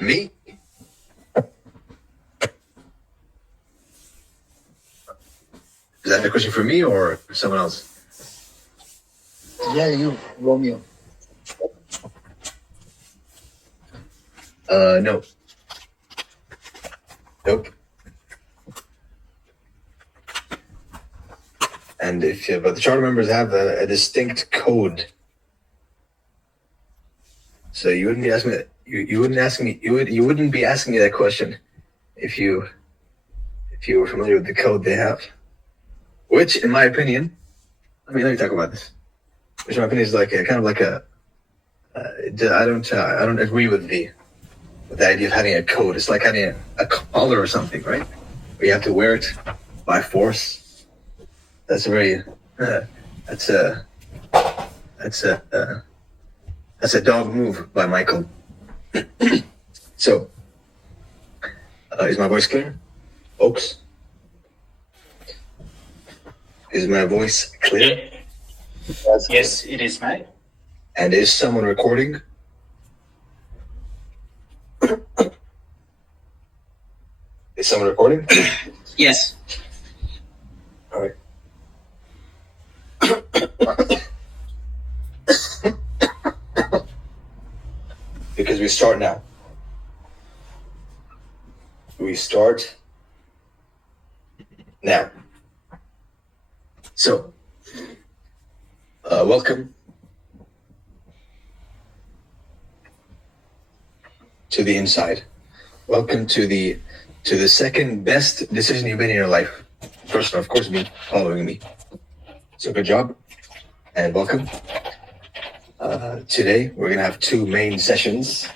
Me? Is that a question for me or someone else? Yeah, you, Romeo. No. Nope. And but the charter members have a distinct code. So you wouldn't be asking me that. You wouldn't be asking me that question if you were familiar with the code they have. Which, in my opinion, let me talk about this. Which, in my opinion, is like a kind of like a. I don't agree with the idea of having a code. It's like having a collar or something, right? Where you have to wear it by force. That's a very. That's a dog move by Michael. So, is my voice clear, folks? Is my voice clear? Yes, it is, mate. And is someone recording? Is someone recording? Yes. All right. Because we start now. We start now. So, welcome to the inside. Welcome to the second best decision you've made in your life. First, of course, me following me. So good job and welcome. Today we're gonna have two main sessions.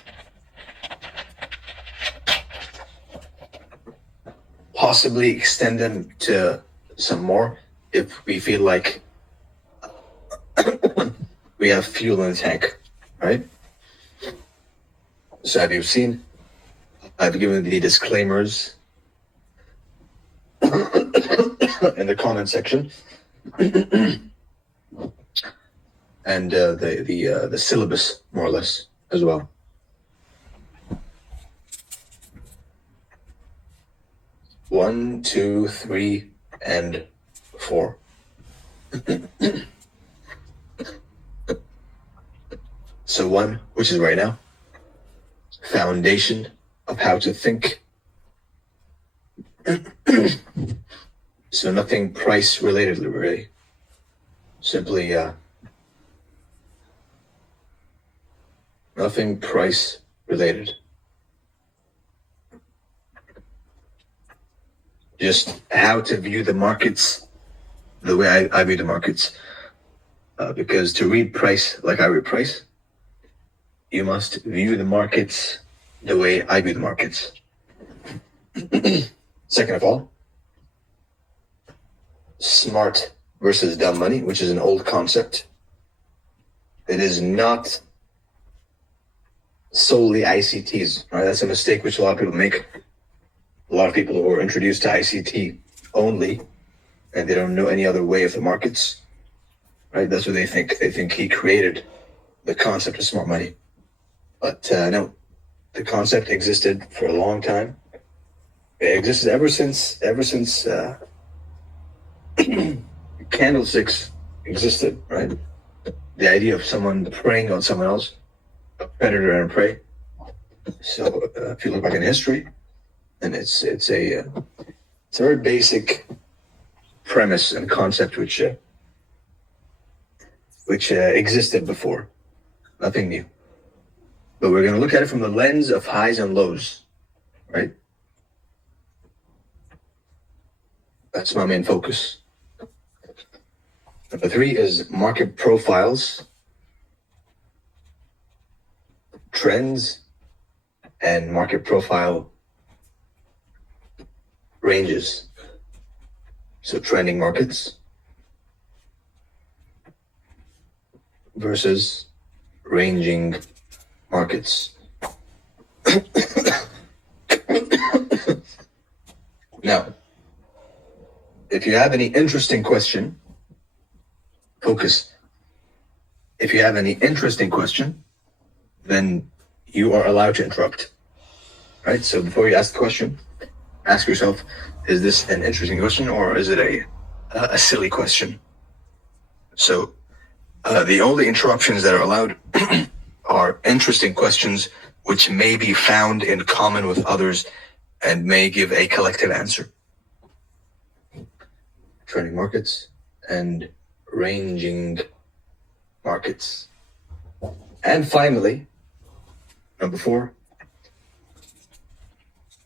Possibly extend them to some more if we feel like we have fuel in the tank, right? So have you seen? I've given the disclaimers in the comment section, and the syllabus more or less as well. One, two, three, and four. So one, which is right now, foundation of how to think. So nothing price related, really. Simply nothing price related. Just how to view the markets the way I view the markets. Because to read price like I read price, you must view the markets the way I view the markets. Second of all, smart versus dumb money, which is an old concept. It is not solely ICTs, right? That's a mistake which a lot of people make. A lot of people who are introduced to ICT only, and they don't know any other way of the markets, right? That's what they think. They think he created the concept of smart money. But no, the concept existed for a long time. It existed ever since candlesticks existed, right? The idea of someone preying on someone else, a predator and a prey. So if you look back in history, and it's a very basic premise and concept which existed before, nothing new. But we're going to look at it from the lens of highs and lows, right? That's my main focus. Number three is market profiles, trends, and market profile ranges. So trending markets versus ranging markets. Now, if you have any interesting question, focus. If you have any interesting question, then you are allowed to interrupt. right? So before you ask the question, ask yourself, is this an interesting question or is it a silly question? So the only interruptions that are allowed are interesting questions which may be found in common with others and may give a collective answer. Trending markets and ranging markets. And finally, number 4,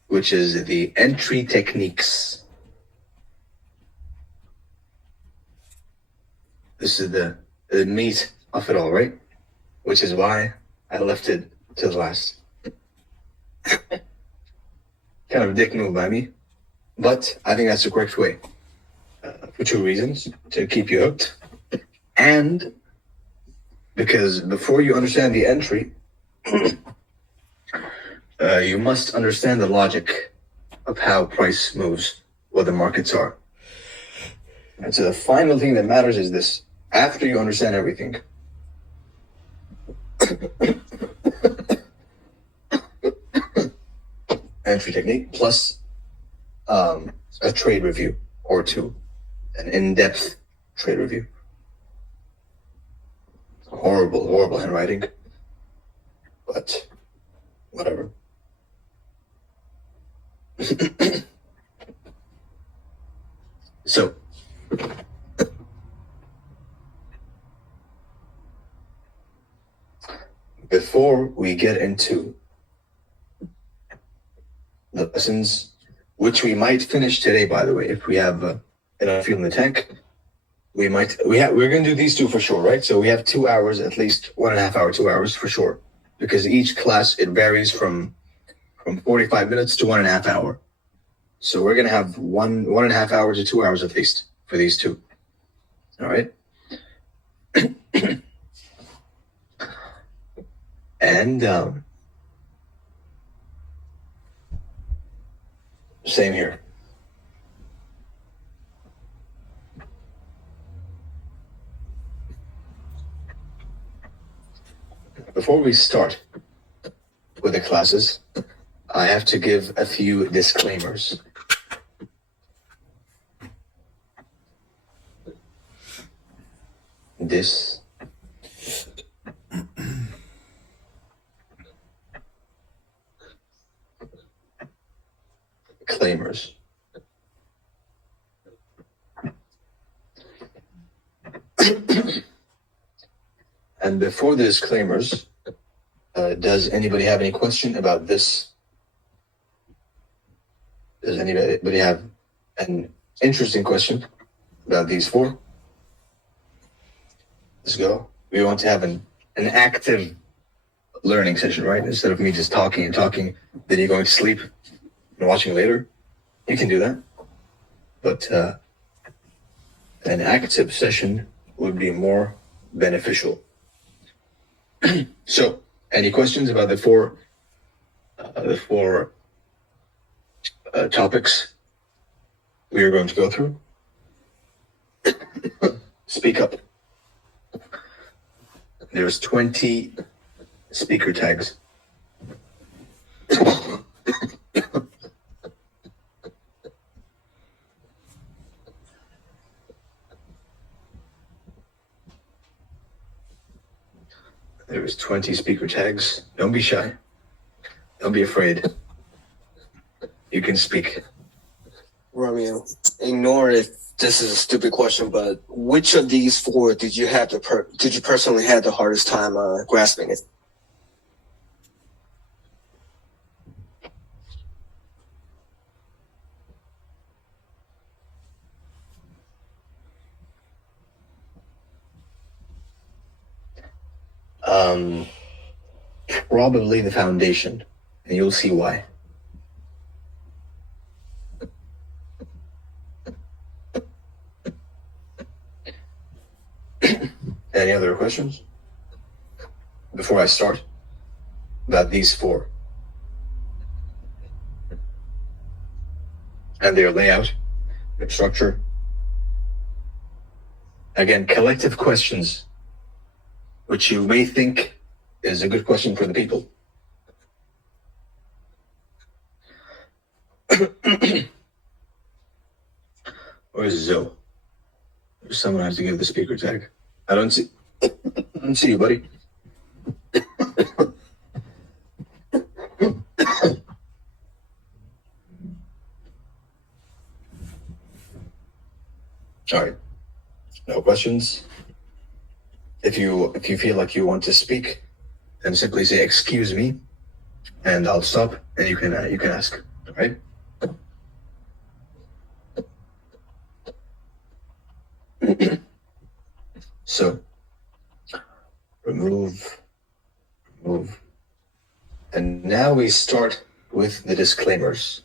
which is the entry techniques. This is the meat of it all, right? Which is why I left it to the last. Kind of a dick move by me, but I think that's the correct way. For 2 reasons: to keep you hooked, and because before you understand the entry, you must understand the logic of how price moves, what the markets are. And so the final thing that matters is this: after you understand everything, entry technique plus a trade review or 2, an in-depth trade review. Horrible handwriting, but whatever. So, before we get into the lessons, which we might finish today, by the way, if we have enough fuel in the tank, we're going to do these 2 for sure, right? So we have 2 hours, at least 1.5 hour, 2 hours for sure, because each class, it varies from 45 minutes to 1.5 hour. So we're going to have 1.5 hours to 2 hours at least for these 2. All right. And same here. Before we start with the classes, I have to give a few disclaimers. Disclaimers. And before the disclaimers, does anybody have any question about this? Does anybody have an interesting question about these 4? Let's go. We want to have an active learning session, right? Instead of me just talking and talking, then you're going to sleep and watching later. You can do that. But an active session would be more beneficial. So, any questions about the four topics we are going to go through? Speak up. There's 20 speaker tags. There's 20 speaker tags. Don't be shy. Don't be afraid. You can speak. Romeo, ignore if this is a stupid question, but which of these 4 did you personally have the hardest time grasping it? Probably the foundation, and you'll see why. Any other questions before I start about these 4 and their layout, their structure? Again, collective questions, which you may think is a good question for the people. Where's Zoe? Someone has to give the speaker tag. I don't see you, buddy. All right. No questions. If you feel like you want to speak, then simply say "excuse me," and I'll stop, and you can ask. All right. So remove, and now we start with the disclaimers.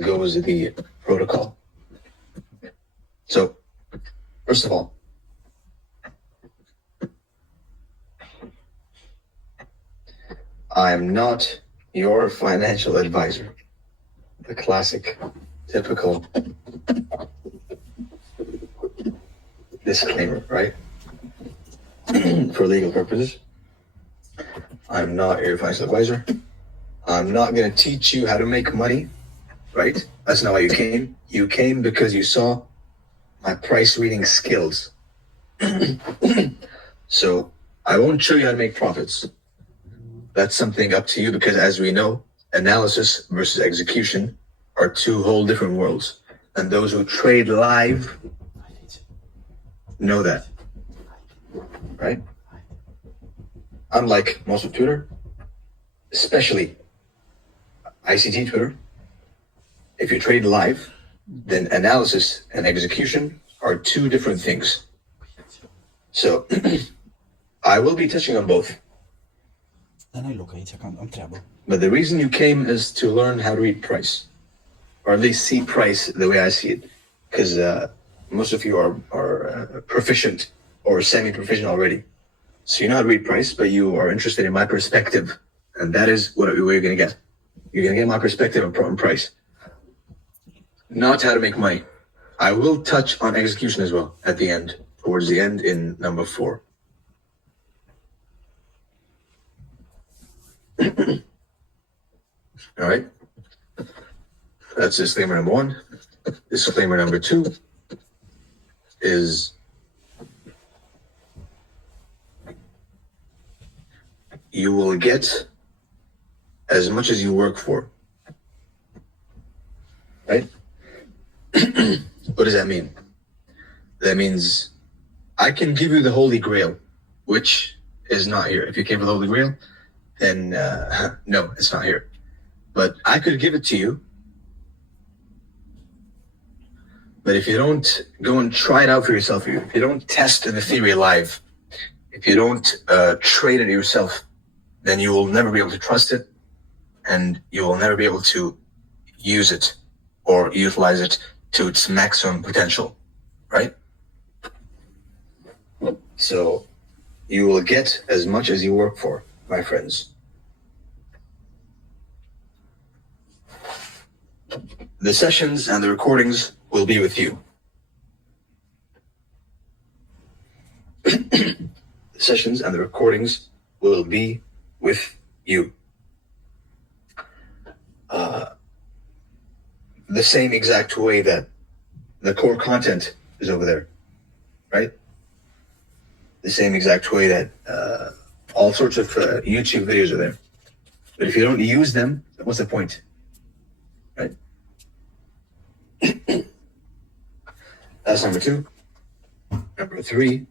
Goes the protocol. So, first of all, I am not your financial advisor. The classic, typical disclaimer, right? For legal purposes. I'm not your financial advisor. I'm not going to teach you how to make money, right? That's not why you came. You came because you saw my price reading skills. So I won't show you how to make profits. That's something up to you, because as we know, analysis versus execution are two whole different worlds. And those who trade live know that, right? Unlike most of Twitter, especially ICT Twitter, if you trade live, then analysis and execution are two different things. So I will be touching on both. But the reason you came is to learn how to read price, or at least see price the way I see it, because most of you are proficient or semi-proficient already. So you know how to read price, but you are interested in my perspective, and that is what you're going to get. You're going to get my perspective on price, not how to make money. I will touch on execution as well at the end, towards the end in number 4. All right. That's disclaimer number 1. Disclaimer number 2 is you will get as much as you work for. Right? What does that mean? That means I can give you the Holy Grail, which is not here. If you came for the Holy Grail, then no, it's not here. But I could give it to you. But if you don't go and try it out for yourself, if you don't test the theory live, if you don't trade it yourself, then you will never be able to trust it, and you will never be able to use it or utilize it to its maximum potential, right? So you will get as much as you work for, my friends. The sessions and the recordings will be with you. The sessions and the recordings will be with you. The same exact way that the core content is over there, right? The same exact way that all sorts of YouTube videos are there. But if you don't use them, what's the point, right? That's number 2. Number 3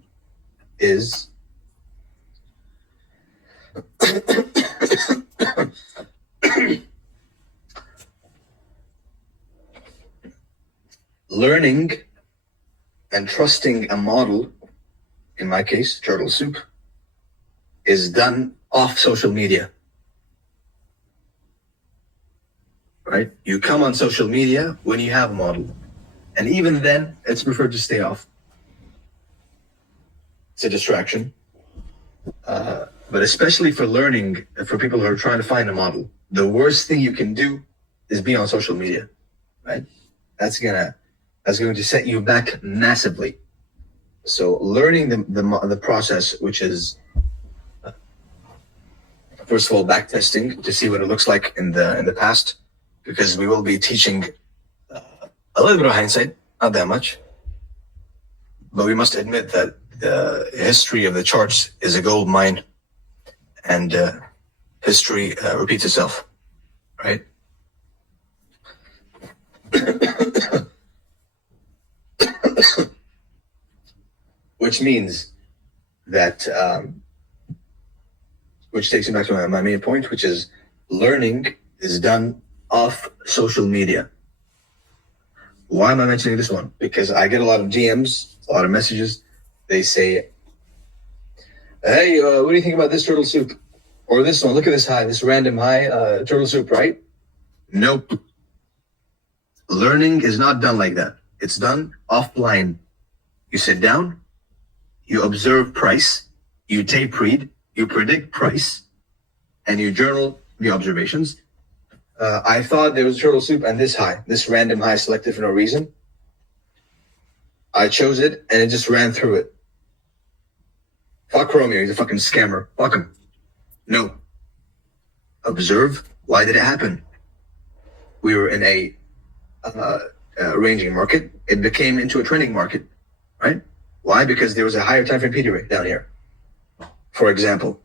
is learning and trusting a model, in my case, Turtle Soup, is done off social media. Right? You come on social media when you have a model. And even then, it's preferred to stay off. It's a distraction. But especially for learning, for people who are trying to find a model, the worst thing you can do is be on social media, right? That's going to set you back massively. So learning the process, which is, first of all, back testing to see what it looks like in the past, because we will be teaching a little bit of hindsight, not that much, but we must admit that the history of the charts is a gold mine, and history repeats itself, right? Which means that, which takes me back to my main point, which is learning is done off social media. Why am I mentioning this one? Because I get a lot of DMs, a lot of messages. They say, hey, what do you think about this turtle soup? Or this one, look at this high, this random high turtle soup, right? Nope. Learning is not done like that. It's done offline. You sit down, you observe price, you tape read, you predict price, and you journal the observations. I thought there was turtle soup and this high, this random high selected for no reason. I chose it and it just ran through it. Fuck Romeo, he's a fucking scammer. Fuck him. No. Observe, why did it happen? We were in a ranging market. It became into a trending market, right? Why? Because there was a higher time frame PD rate down here, for example,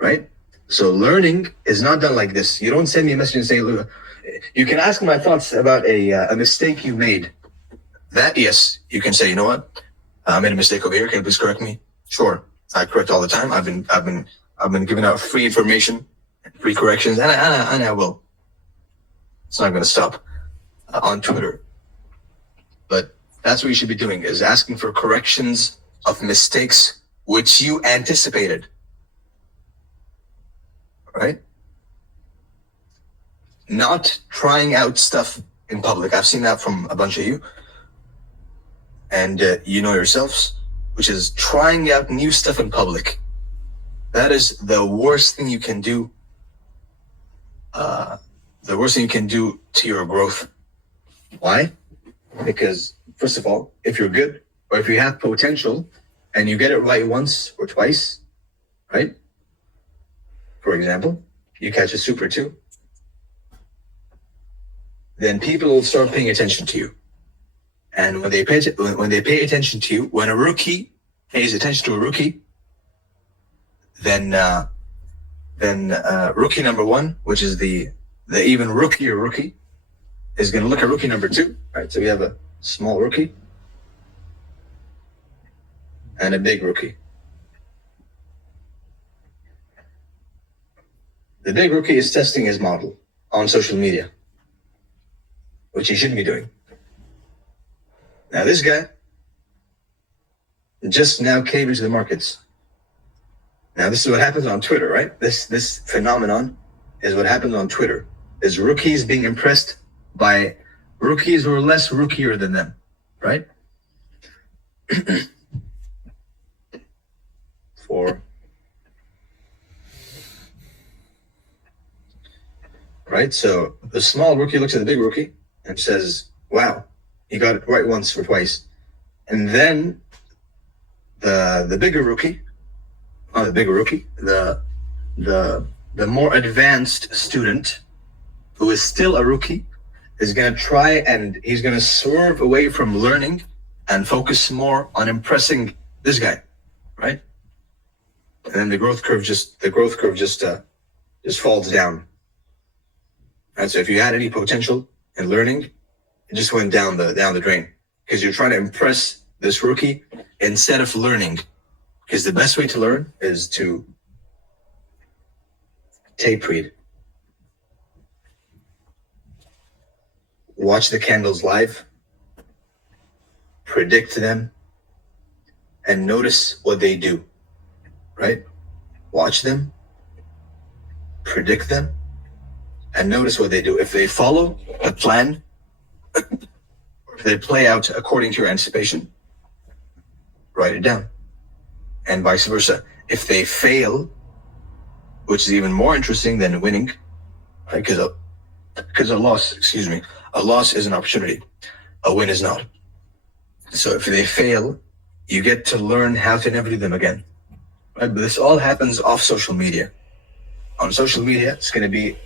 right? So learning is not done like this. You don't send me a message and say, look, you can ask my thoughts about a mistake you made. That, yes, you can say, you know what? I made a mistake over here. Can you please correct me? Sure. I correct all the time. I've been giving out free information, free corrections, and I will. It's not going to stop on Twitter. But that's what you should be doing, is asking for corrections of mistakes which you anticipated. Right? Not trying out stuff in public. I've seen that from a bunch of you. And you know yourselves, which is trying out new stuff in public. That is the worst thing you can do. The worst thing you can do to your growth. Why? Because, first of all, if you're good, or if you have potential, and you get it right once or twice, right? For example, you catch a Super 2, then people will start paying attention to you. And when they pay attention to you, when a rookie pays attention to a rookie, then rookie number one, which is the even rookier rookie, is going to look at rookie number two, right? So we have a small rookie and a big rookie. The big rookie is testing his model on social media, which he shouldn't be doing. Now this guy just now came into the markets. Now this is what happens on Twitter, right? This phenomenon is what happens on Twitter. Is rookies being impressed by rookies who are less rookier than them, right? Right? So the small rookie looks at the big rookie and says, wow, he got it right once or twice. And then the bigger rookie, not the bigger rookie, the more advanced student who is still a rookie is going to try, and he's going to swerve away from learning and focus more on impressing this guy, right? And then the growth curve just falls down. Right? So if you had any potential in learning, it just went down the drain because you're trying to impress this rookie instead of learning. Because the best way to learn is to tape read. Watch the candles live, predict them, and notice what they do, right? Watch them, predict them, and notice what they do. If they follow a plan, or if they play out according to your anticipation, write it down. And vice versa. If they fail, which is even more interesting than winning, right? Because a loss is an opportunity. A win is not. So if they fail, you get to learn how to never do them again. Right? But this all happens off social media. on social media, it's going to be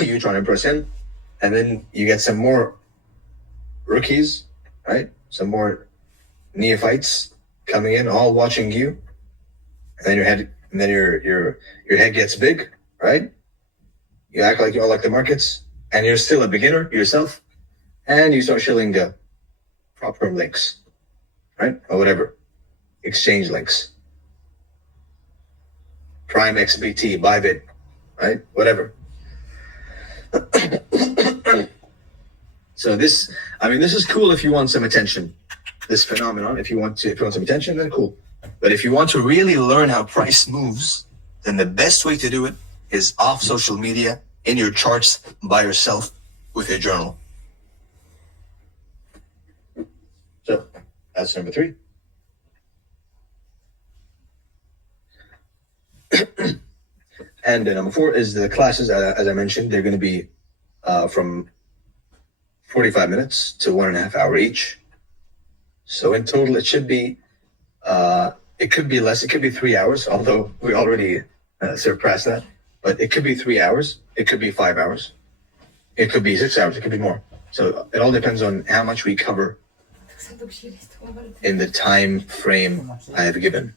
you trying to impress him, and then you get some more rookies, right? Some more neophytes coming in, all watching you, and then your head gets big, right? You act like you all like the markets, and you're still a beginner yourself, and you start shilling the proper links, right? Or whatever, exchange links, Prime XBT, Bybit, right? Whatever. So this is cool if you want some attention. This phenomenon, if you want some attention, then cool. But if you want to really learn how price moves, then the best way to do it is off social media, in your charts, by yourself, with your journal. So that's number 3. And number 4 is the classes. As I mentioned, they're going to be from 45 minutes to 1.5 hours each. So in total, it should be, it could be less. It could be 3 hours, although we already surpassed that. But it could be 3 hours. It could be 5 hours. It could be 6 hours. It could be more. So it all depends on how much we cover in the time frame I have given.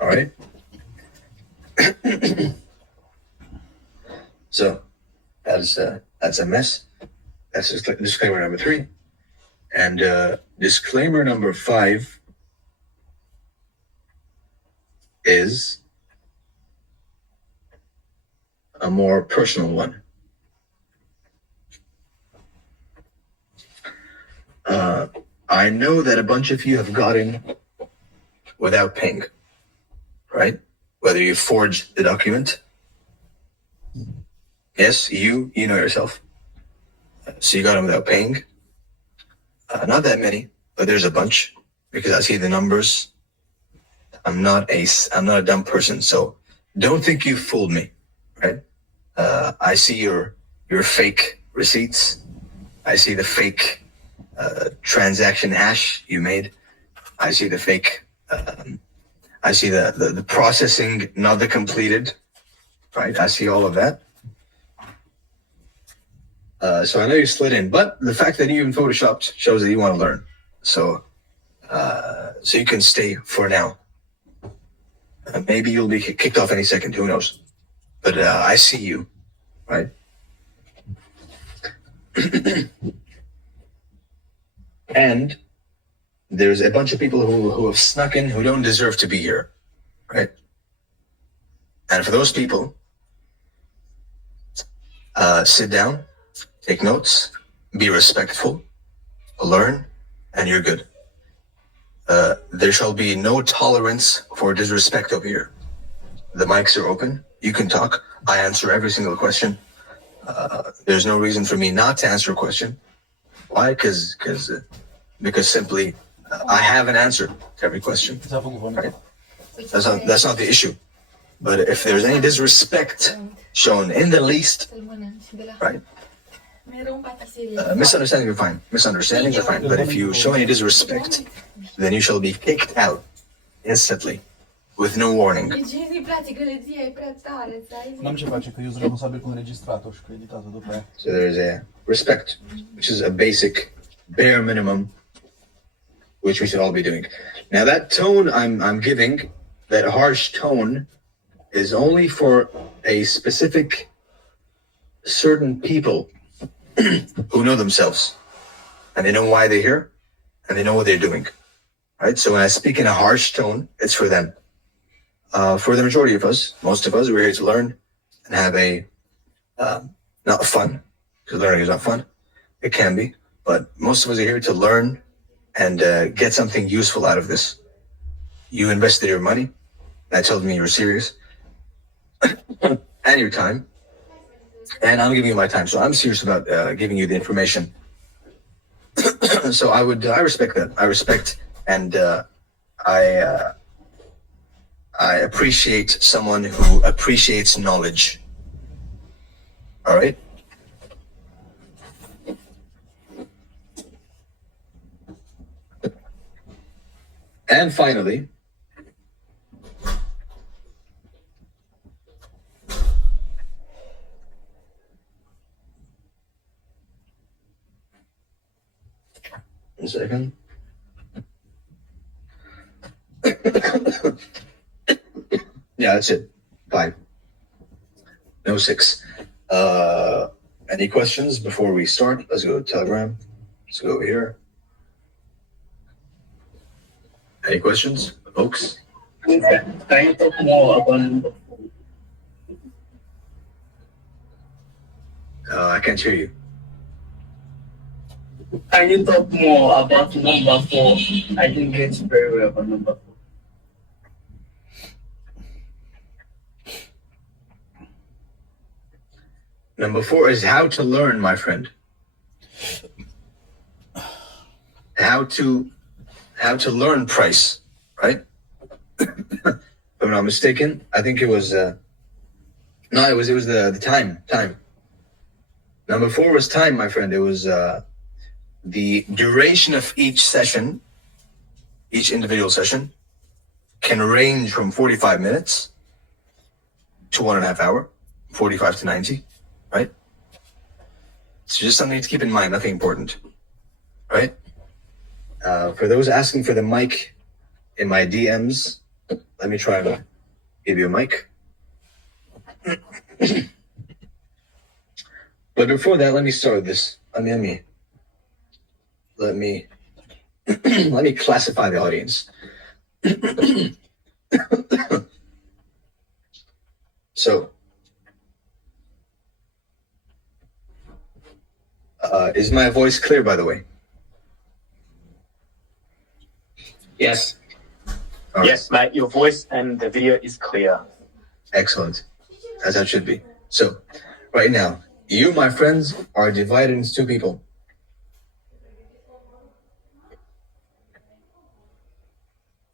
All right. So that's a mess. That's disclaimer number 3. And disclaimer number 5 is a more personal one. I know that a bunch of you have gotten without paying, right? Whether you forged the document. Yes, you know yourself. So you got them without paying. Not that many, but there's a bunch, because I see the numbers. I'm not a dumb person, so don't think you fooled me, right? I see your fake receipts. I see the fake transaction hash you made. I see the fake. I see the processing, not the completed, right? I see all of that. So I know you slid in, but the fact that you even photoshopped shows that you want to learn. So you can stay for now. Maybe you'll be kicked off any second, who knows? But I see you, right? And there's a bunch of people who have snuck in who don't deserve to be here, right? And for those people, sit down, take notes, be respectful, learn, and you're good. There shall be no tolerance for disrespect over here. The mics are open. You can talk. I answer every single question. There's no reason for me not to answer a question. Why? Because simply I have an answer to every question. Right? That's not the issue. But if there's any disrespect shown in the least, right? Misunderstanding are fine. Misunderstandings are fine. But if you show any disrespect, then you shall be kicked out instantly, with no warning. N-am ce face, că eu sunt responsabil cu înregistratul și cu editatul după aia. So there's a respect, which is a basic, bare minimum, which we should all be doing. Now that tone I'm giving, that harsh tone, is only for a specific, certain people who know themselves, and they know why they're here, and they know what they're doing. Right? So when I speak in a harsh tone, it's for them. For the majority of us, most of us, we're here to learn and have a, not fun, because learning is not fun. It can be, but most of us are here to learn and get something useful out of this. You invested your money. That tells me you're serious. And your time. And I'm giving you my time. So I'm serious about giving you the information. So I respect that. I respect and I appreciate someone who appreciates knowledge. All right? And finally, 1 second. Yeah, that's it. 5. No 6. Any questions before we start? Let's go to Telegram. Let's go over here. Any questions, folks? Can you talk more about I can't hear you. Can you talk more about number 4? I didn't get very well about number 4. Number 4 is how to learn, my friend. How to learn price, right? If I'm not mistaken, I think it was it was the time. Number 4 was time, my friend. It was the duration of each session, each individual session, can range from 45 minutes to 1.5 hour, 45 to 90, right? So just something to keep in mind, nothing important, right? For those asking for the mic in my DMs, let me try to give you a mic. But before that, let me start with this. Let me let me classify the audience. So, is my voice clear, by the way? Yes. All right. Yes, mate, your voice and the video is clear. Excellent. As that should be. So, right now, you, my friends, are divided into 2 people.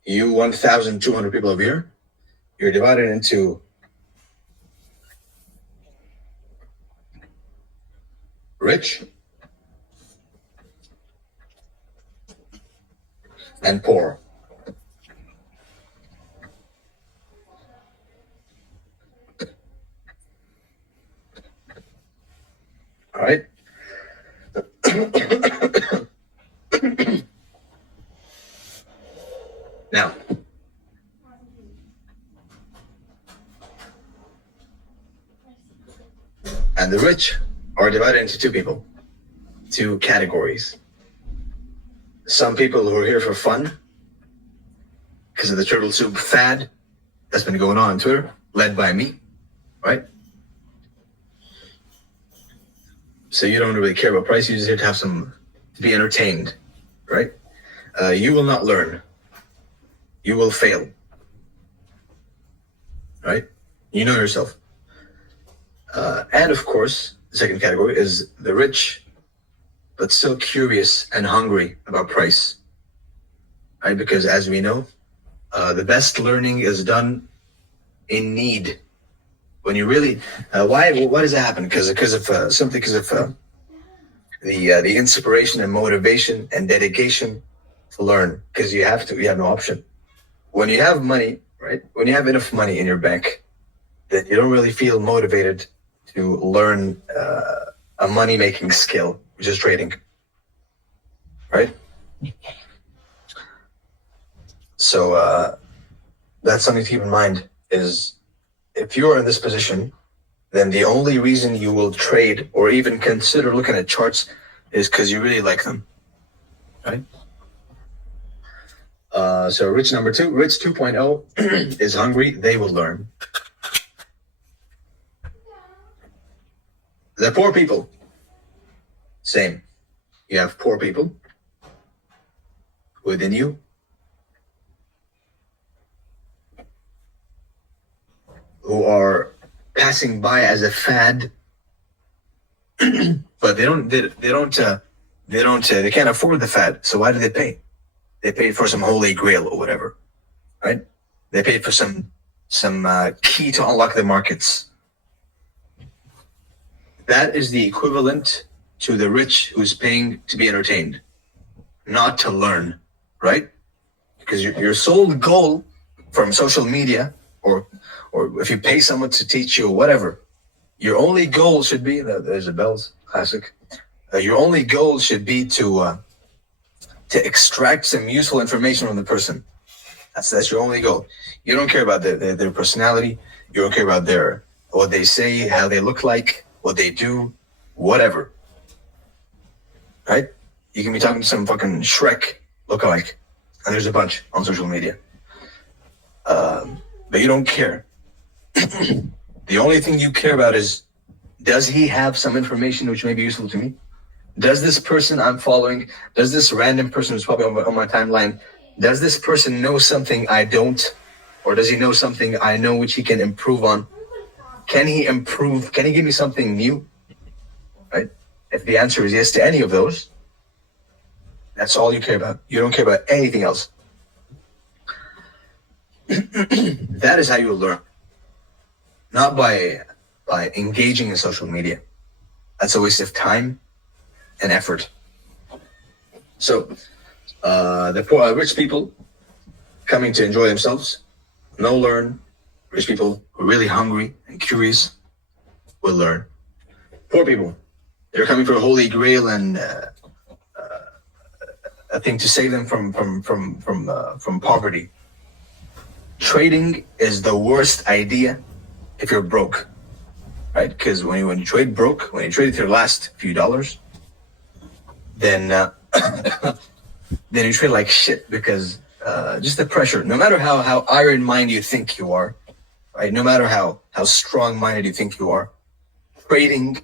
You 1,200 people over here, you're divided into rich and poor. All right. Now, and the rich are divided into 2 people, 2 categories. Some people who are here for fun, because of the turtle soup fad that's been going on Twitter, led by me, right? So you don't really care about price. You're just here to have to be entertained, right? You will not learn. You will fail, right? You know yourself. And of course, the second category is the rich, but still curious and hungry about price, right? Because as we know, the best learning is done in need. When you really, why does that happen? Because of the inspiration and motivation and dedication to learn. Because you have no option. When you have money, right? When you have enough money in your bank, then you don't really feel motivated to learn a money-making skill, which is trading, right? So that's something to keep in mind. Is if you are in this position, then the only reason you will trade or even consider looking at charts is because you really like them, right? So rich number 2, rich 2.0 is hungry. They will learn. The poor people, same. You have poor people within you who are passing by as a fad, but they can't afford the fad. So why do they pay? They paid for some holy grail or whatever, right? They paid for some key to unlock the markets. That is the equivalent to the rich who's paying to be entertained, not to learn, right? Because your sole goal from social media, or if you pay someone to teach you whatever, your only goal should be, there's the bells, classic. Your only goal should be to to extract some useful information from the person. That's your only goal. You don't care about their personality. You don't care about what they say, how they look like, what they do, whatever. Right? You can be talking to some fucking Shrek lookalike, and there's a bunch on social media. But you don't care. The only thing you care about is, does he have some information which may be useful to me? Does this person I'm following, does this random person who's probably on my timeline, does this person know something I don't? Or does he know something I know which he can improve on? Can he improve? Can he give me something new? Right? If the answer is yes to any of those, that's all you care about. You don't care about anything else. That is how you will learn. Not by engaging in social media. That's a waste of time and effort. So, the poor, rich people coming to enjoy themselves, no learn. Rich people who are really hungry and curious will learn. Poor people, they're coming for a holy grail and a thing to save them from poverty. Trading is the worst idea if you're broke, right? Because when you trade broke, when you trade with your last few dollars, then you trade like shit because just the pressure. No matter how iron-minded you think you are, right? No matter how strong-minded you think you are, trading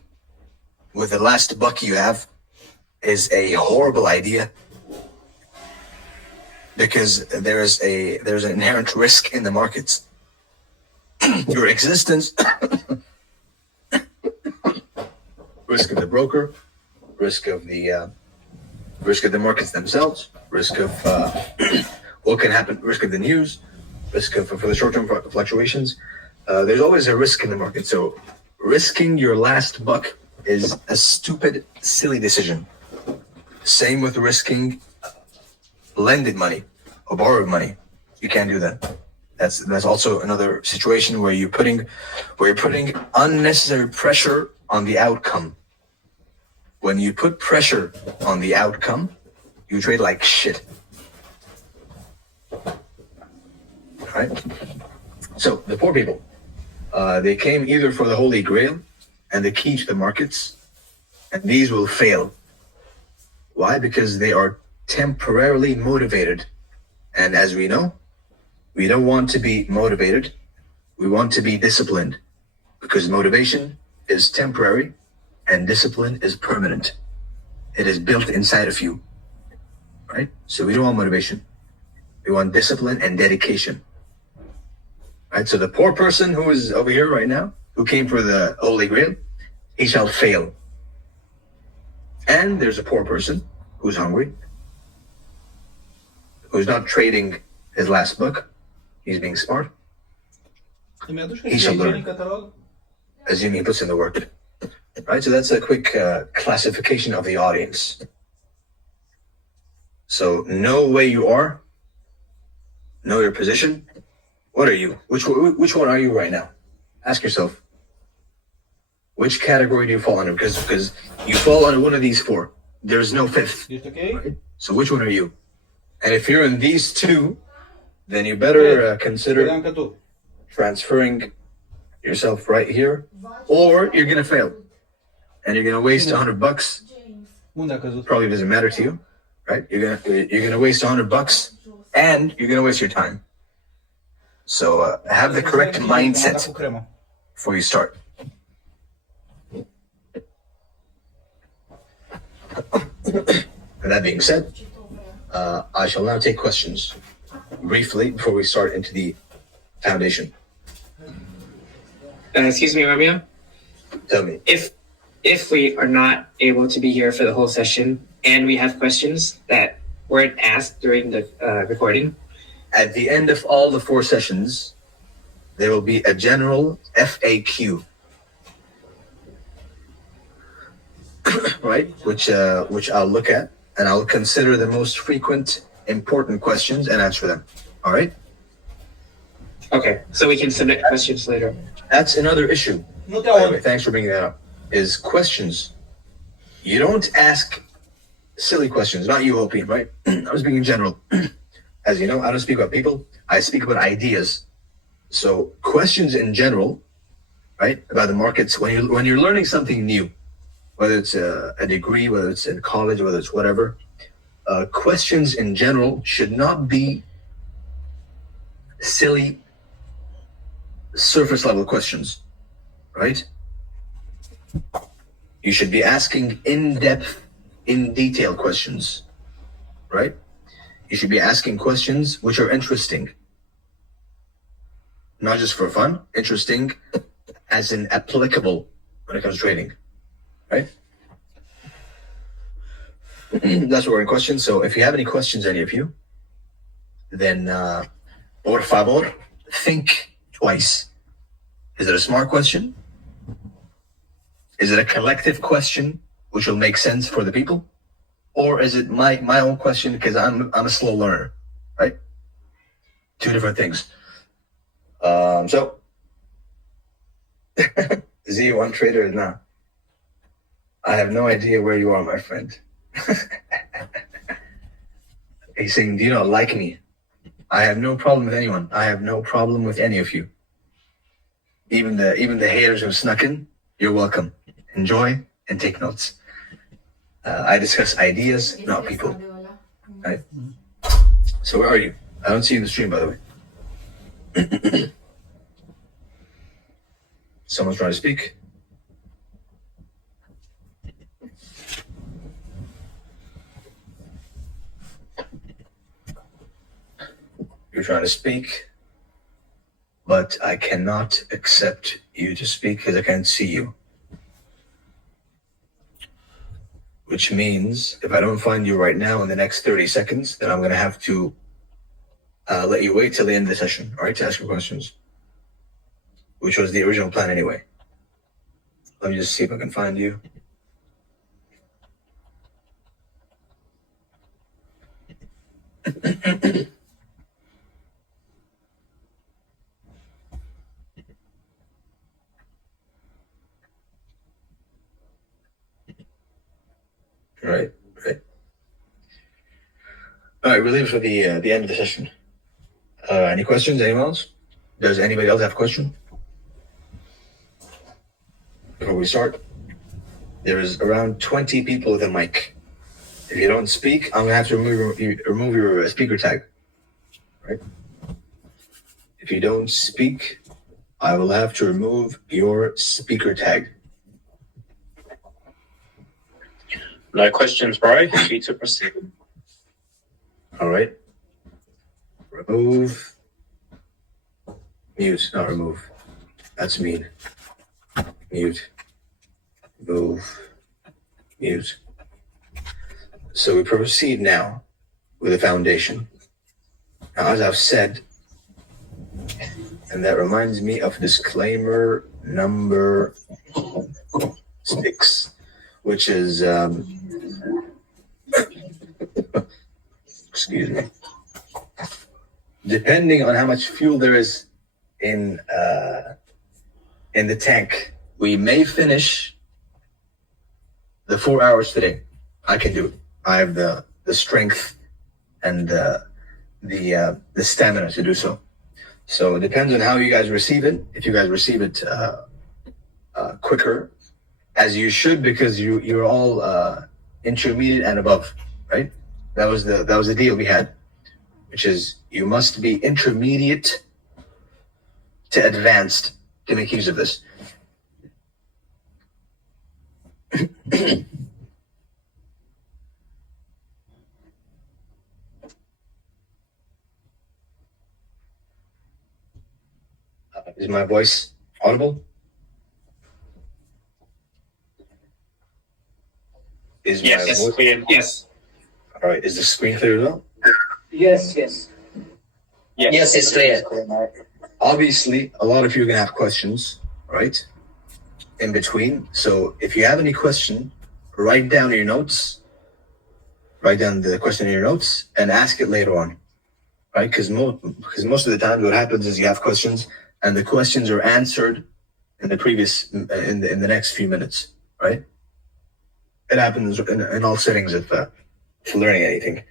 with the last buck you have is a horrible idea because there's an inherent risk in the markets. Your existence, risk of the broker, risk of the markets themselves, risk of what can happen, risk of the news, risk of for the short-term fluctuations. There's always a risk in the market. So risking your last buck is a stupid, silly decision. Same with risking lended money or borrowed money. You can't do that. That's also another situation where you're putting unnecessary pressure on the outcome. When you put pressure on the outcome, you trade like shit. Right? So the poor people, they came either for the Holy Grail and the key to the markets, and these will fail. Why? Because they are temporarily motivated. And as we know, we don't want to be motivated. We want to be disciplined, because motivation is temporary and discipline is permanent. It is built inside of you, right? So we don't want motivation. We want discipline and dedication, right? So the poor person who is over here right now, who came for the Holy Grail, he shall fail. And there's a poor person who's hungry, who's not trading his last buck. He's being smart. He shall learn. Assuming he puts in the work. Right, so that's a quick classification of the audience. So know where you are, know your position. What are you? Which one are you right now? Ask yourself. Which category do you fall under? Because you fall under one of these four. There's no fifth. Right? So which one are you? And if you're in these two, then you better consider transferring yourself right here, or you're gonna fail. And you're gonna waste $100. Probably doesn't matter to you, right? You're gonna waste $100, and you're gonna waste your time. So have the correct mindset before you start. And that being said, I shall now take questions briefly before we start into the foundation. Excuse me, Romeo. Tell me. If we are not able to be here for the whole session and we have questions that weren't asked during the recording, at the end of all the 4 sessions, there will be a general FAQ, right? Which I'll look at, and I'll consider the most frequent, important questions and answer them. All right? okay, so we can submit questions later. That's another issue. By the way, thanks for bringing that up. Is questions. You don't ask silly questions. Not you, Hopi, right? I was speaking in general. As you know, I don't speak about people. I speak about ideas. So questions in general, right, about the markets. When you're learning something new, whether it's a degree, whether it's in college, whether it's whatever, questions in general should not be silly, surface level questions, right? You should be asking in-depth, in detail questions, right? You should be asking questions which are interesting, not just for fun, interesting as in applicable when it comes to trading, right? That's what we're in questions. So if you have any questions, any of you, then por favor, think twice. Is it a smart question? Is it a collective question which will make sense for the people? Or is it my own question because I'm a slow learner, right? Two different things. So Z1 trader is now. I have no idea where you are, my friend. He's saying, do you not like me? I have no problem with anyone. I have no problem with any of you. Even the haters who snuck in, you're welcome. Enjoy and take notes. I discuss ideas, not people. Right? So where are you? I don't see you in the stream, by the way. Someone's trying to speak. You're trying to speak, but I cannot accept you to speak because I can't see you. Which means if I don't find you right now in the next 30 seconds, then I'm going to have to let you wait till the end of the session, all right, to ask your questions, which was the original plan anyway. Let me just see if I can find you. Right. All right, we're leaving for the end of the session. Any questions? Anyone else? Does anybody else have a question? Before we start, there is around 20 people with a mic. If you don't speak, I'm gonna have to remove your speaker tag. Right? If you don't speak, I will have to remove your speaker tag. No questions, bro. Happy to proceed. All right. Remove. Mute, not remove. That's mean. Mute. Move. Mute. So we proceed now with the foundation. Now, as I've said, and that reminds me of disclaimer number 6, which is, excuse me, depending on how much fuel there is in the tank, we may finish the 4 hours today. I can do it. I have the strength and the stamina to do so. So it depends on how you guys receive it. If you guys receive it quicker, as you should, because you're all intermediate and above, right? That was the deal we had, which is you must be intermediate to advanced to make use of this. Is my voice audible? Is Yes, my voice? clear. Yes. All right. Is the screen clear as well? Yes. Yes, it's clear. Obviously, a lot of you are gonna have questions, right? In between. So if you have any question, write down your notes. Write down the question in your notes and ask it later on, right? Because most of the time, what happens is you have questions and the questions are answered in the next few minutes, right? It happens in all settings of for learning anything.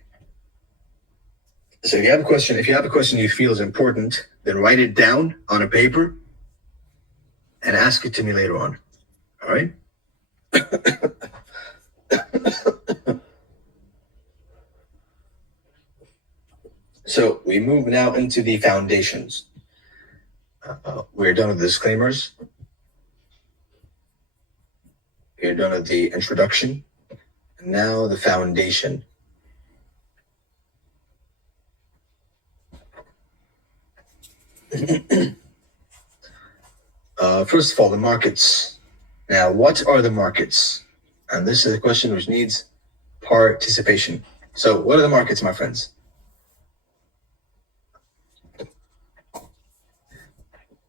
So if you have a question you feel is important, then write it down on a paper and ask it to me later on. All right? So we move now into the foundations. We're done with the disclaimers. We're done with the introduction. And now the foundation. First of all, the markets. Now, what are the markets? And this is a question which needs participation. So, what are the markets, my friends?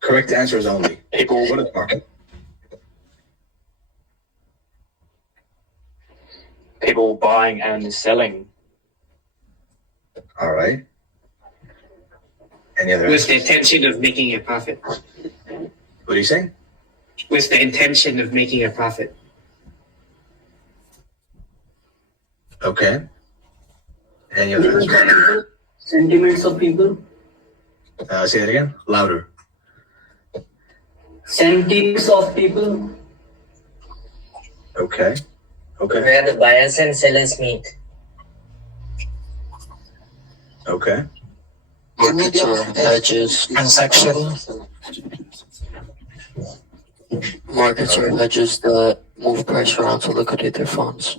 Correct answers only. People, What are the markets? people buying and selling. All right. Any other With the answers? intention of making a profit. What are you saying? With the intention of making a profit. Okay. Any other answers? Sentiments of people. Say that again. Louder. Sentiments of people. Okay. Okay. Where the buyers and sellers meet. Okay. Markets are hedges. Transaction. Markets are hedges that move price around to liquidate their funds.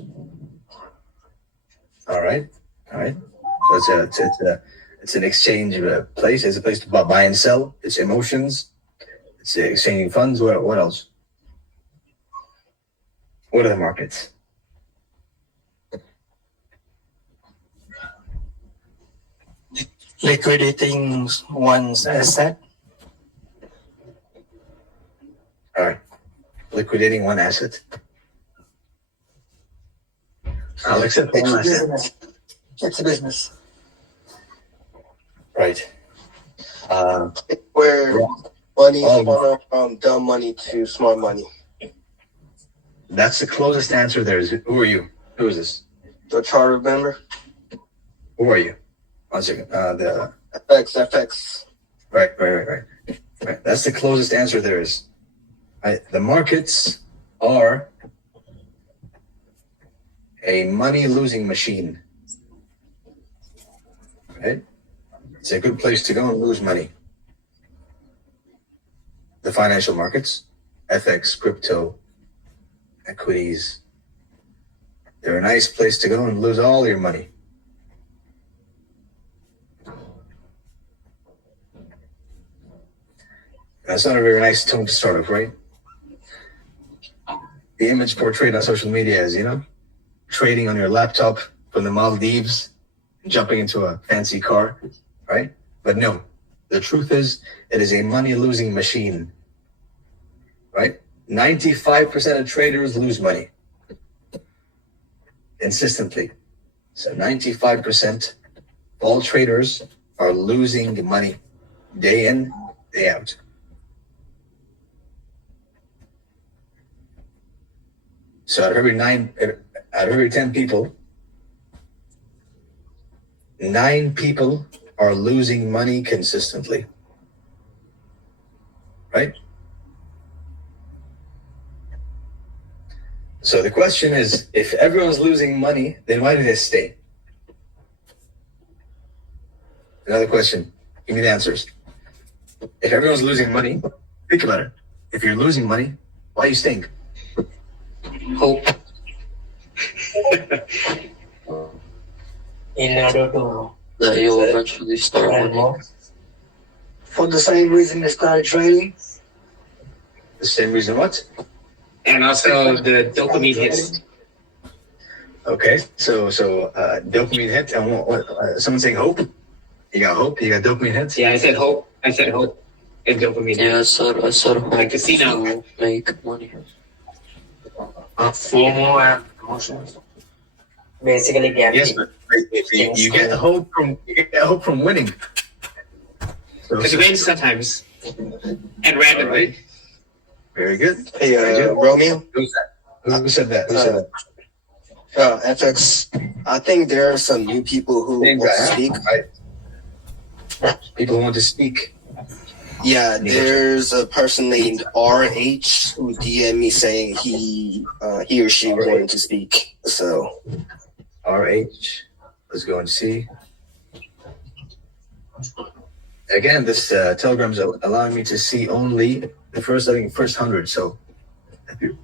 All right. All right. So it's an exchange place. It's a place to buy and sell. It's emotions. It's exchanging funds. What else? What are the markets? Liquidating one's asset. All right. Liquidating one asset. I'll accept one asset. It's a business. Right. Where money funnel from dumb money to smart money. That's the closest answer there is. Who are you? Who is this? The charter member. Who are you? 1 second. The FX. right. That's the closest answer there is. The markets are a money-losing machine. Right? It's a good place to go and lose money. The financial markets, FX, crypto, equities. They're a nice place to go and lose all your money. That's not a very nice tone to start off, right? The image portrayed on social media is, trading on your laptop from the Maldives, jumping into a fancy car, right? But no, the truth is, it is a money-losing machine, right? 95% of traders lose money consistently. So 95% of all traders are losing money day in, day out. So out of every 10 people, 9 people are losing money consistently. Right? So the question is, if everyone's losing money, then why do they stay? Another question. Give me the answers. If everyone's losing money, think about it. If you're losing money, why are you staying? Hope. In order to That you'll eventually start earn winning. more. For the same reason they started trading. The same reason what? And also the dopamine hits. Okay, so dopamine hit, and someone saying hope? You got hope? You got dopamine hits? Yeah, I said hope. And dopamine Yeah, hits. I said hope Like casino. to make money. FOMO and emotions. Basically gambling. Yes, but you get hope from winning. Because win sometimes. And randomly. Alright. Very good. Hey, Very good. Romeo. Who's that? Who said that? Who said that? FX, I think there are some new people who Names want I to have, speak. right? People want to speak. Yeah, there's a person named RH who DM me saying he or she wanted to speak. So RH. Let's go and see. Again, this Telegram's allowing me to see only the first 100. So if you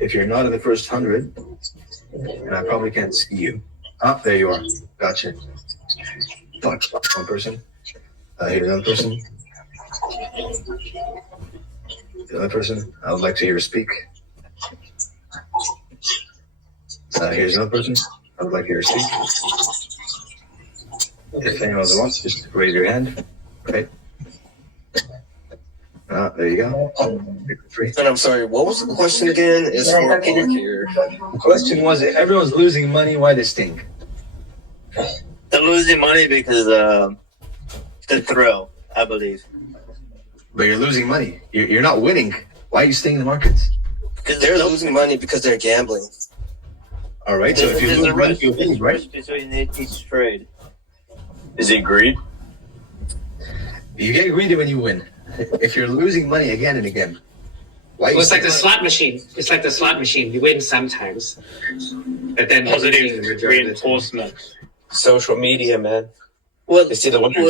if you're not in the first 100, and I probably can't see you. Ah, there you are. Gotcha. Fuck, one person. Here's another person. The other person. I would like to hear her speak. Here's another person. I would like to hear her speak. If anyone wants, just raise your hand. Right. There you go. Free. and I'm sorry, what was the question again? It's for Mark here. The question was, if everyone's losing money, why they stink? They're losing money because the thrill, I believe. But you're losing money. You're not winning. Why are you staying in the markets? Because They're losing money because they're gambling. All right. So if you there's lose a money, risk. you There's lose, a right? risk between each trade. Is it greed? You get greedy when you win. If you're losing money again and again, why? Well, it's like the slot machine. It's like the slot machine. You win sometimes, but then Positive losing the majority of the time. reinforcement. Social media, man. Well, They see the winners.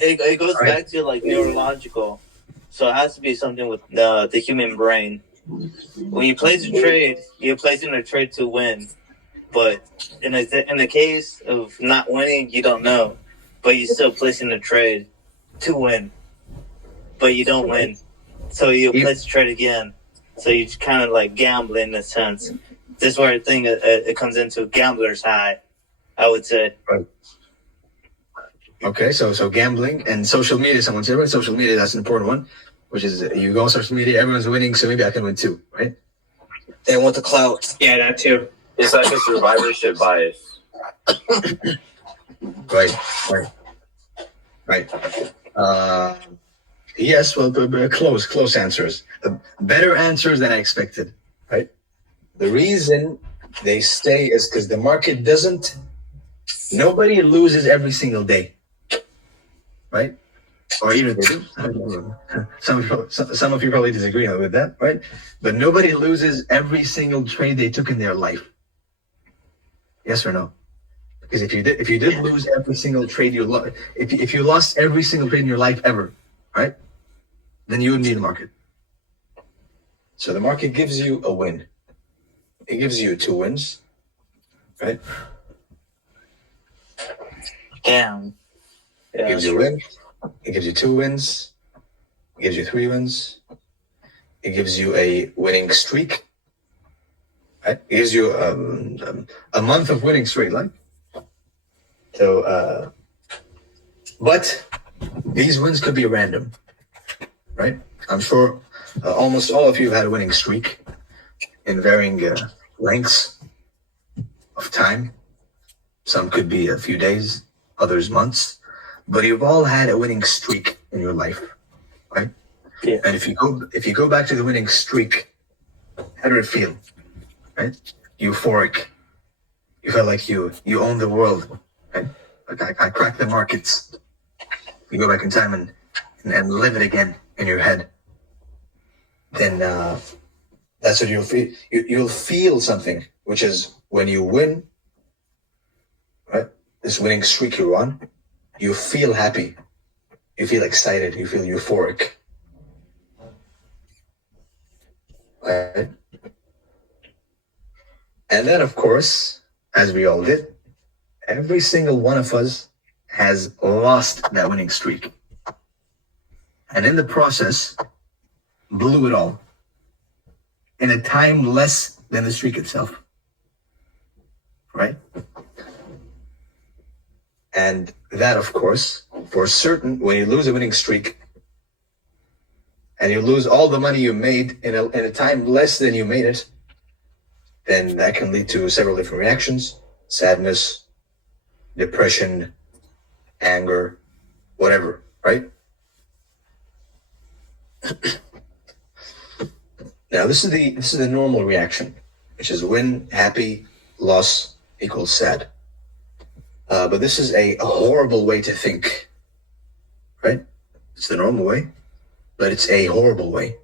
it goes Right. back to like neurological. So it has to be something with the human brain. When you place a trade, you're placing a trade to win. But in the case of not winning, you don't know. But you're still placing the trade to win. But you don't win. So you place the trade again. So you kind of like gamble in a sense. This is where I think it comes into gambler's high, I would say. Okay, so gambling and social media. Someone said, right? Social media, that's an important one. Which is, you go on social media, everyone's winning, so maybe I can win too, right? They want the clout. Yeah, that too. It's like a survivorship bias. Right. Yes, well, close answers. Better answers than I expected, right? The reason they stay is because the market doesn't, nobody loses every single day, right? Or even they do. Some of you probably disagree with that, right? But nobody loses every single trade they took in their life. Yes or no? Because if you did lose every single trade you lost, if you lost every single trade in your life ever, right? Then you wouldn't need the market. So the market gives you a win. It gives you 2 wins, right? Damn. It gives you a win. It gives you 2 wins. It gives you 3 wins. It gives you a winning streak. Right? It gives you a month of winning straight line. So, but these wins could be random, right? I'm sure almost all of you have had a winning streak in varying lengths of time. Some could be a few days, others months, but you've all had a winning streak in your life, right? Yeah. And if you go back to the winning streak, how did it feel? Right? Euphoric. You felt like you own the world, right? Like I cracked the markets. You go back in time and live it again in your head. Then that's what you'll feel. You'll feel something, which is when you win, right? This winning streak you're on, you feel happy. You feel excited. You feel euphoric. Right? And then, of course, as we all did, every single one of us has lost that winning streak. And in the process, blew it all in a time less than the streak itself. Right? And that, of course, for certain, when you lose a winning streak and you lose all the money you made in a time less than you made it, then that can lead to several different reactions: sadness, depression, anger, whatever, right? Now this is the normal reaction, which is win, happy, loss equals sad. But this is a horrible way to think, right? It's the normal way, but it's a horrible way.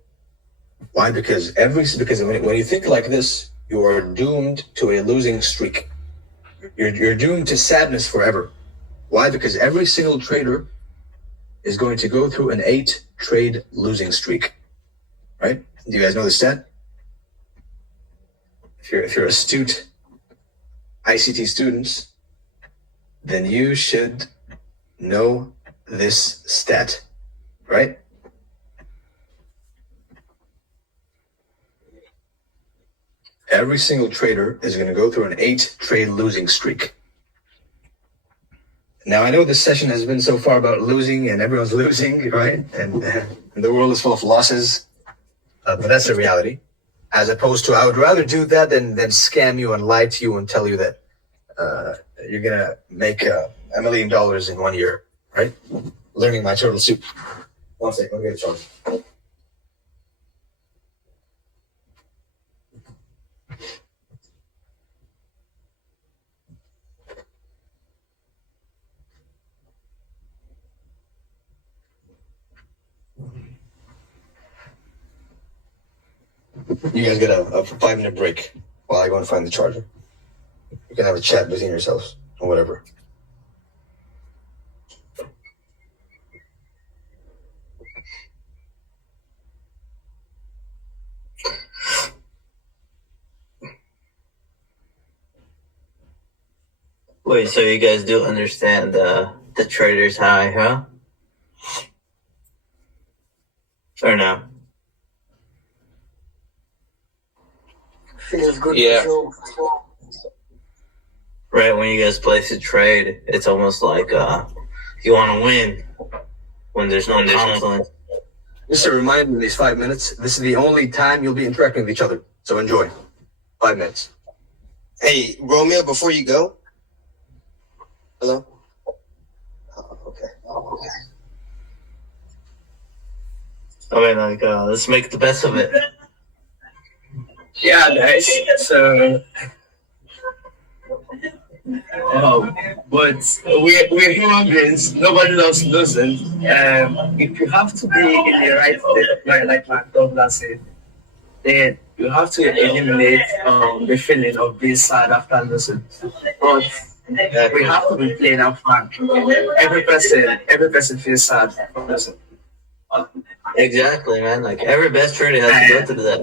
Why? Because when you think like this, you are doomed to a losing streak. You're doomed to sadness forever. Why? Because every single trader is going to go through an 8-trade losing streak, right? Do you guys know the stat? If you're astute ICT students, then you should know this stat, right? Every single trader is going to go through an 8-trade losing streak. Now, I know this session has been so far about losing and everyone's losing, right? And the world is full of losses, but that's the reality. As opposed to, I would rather do that than scam you and lie to you and tell you that you're going to make $1 million in 1 year, right? Learning my turtle soup. One second, let me get a charge. You guys get a 5-minute break while I go and find the charger. You can have a chat between yourselves or whatever. Wait, so you guys do understand the trader's high, huh? Or no? Feels good Yeah. for sure. Right, when you guys place a trade, it's almost like you want to win when there's no confluence. Just a reminder in these 5 minutes, this is the only time you'll be interacting with each other. So enjoy. 5 minutes. Hey, Romeo, before you go. Hello? Oh, okay. I mean, like, let's make the best of it. Yeah, guys. So, but we're human beings. Nobody loves losing. If you have to be in the right state, like Mark Douglas said, then you have to eliminate the feeling of being sad after losing. But we have to be plain and frank. Every person feels sad for losing. Exactly, man. Like, every best trader has to go through that.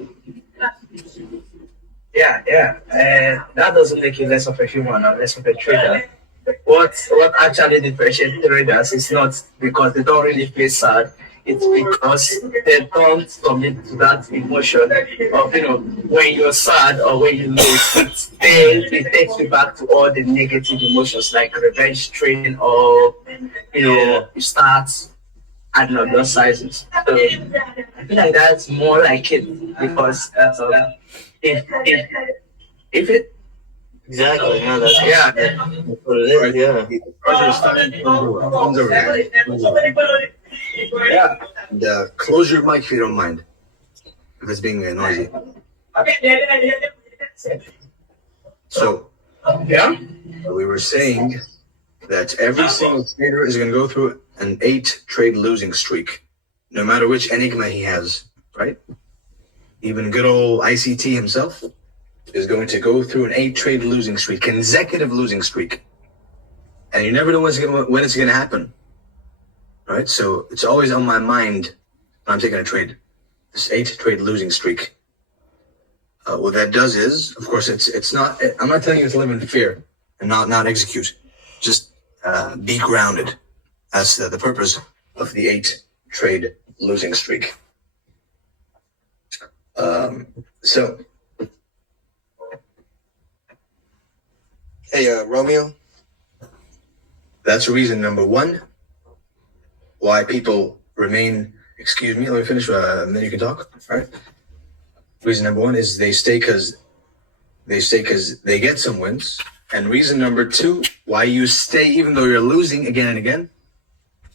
Yeah, and that doesn't make you less of a human or less of a trader. What actually differentiates traders is not because they don't really feel sad. It's because they don't commit to that emotion of when you're sad or when you lose. It takes you back to all the negative emotions like revenge trading or you start adding up those sizes. So I feel like that's more like it because if it Exactly, no, that's what it is, yeah. yeah. And, close your mic if you don't mind, if it's being noisy. So, Yeah. we were saying that every single trader is going to go through an 8-trade losing streak, no matter which enigma he has, right? Even good old ICT himself is going to go through an 8-trade losing streak, consecutive losing streak. And you never know when it's going to happen, right? So it's always on my mind when I'm taking a trade, this 8-trade losing streak. What that does is, of course, it's not, I'm not telling you to live in fear and not execute. Just be grounded. That's the purpose of the 8-trade losing streak. So, Hey, Romeo. that's reason number 1 why people remain. Excuse me, let me finish, and then you can talk. All right. Reason number 1 is they stay because they get some wins, and reason number 2 why you stay even though you're losing again and again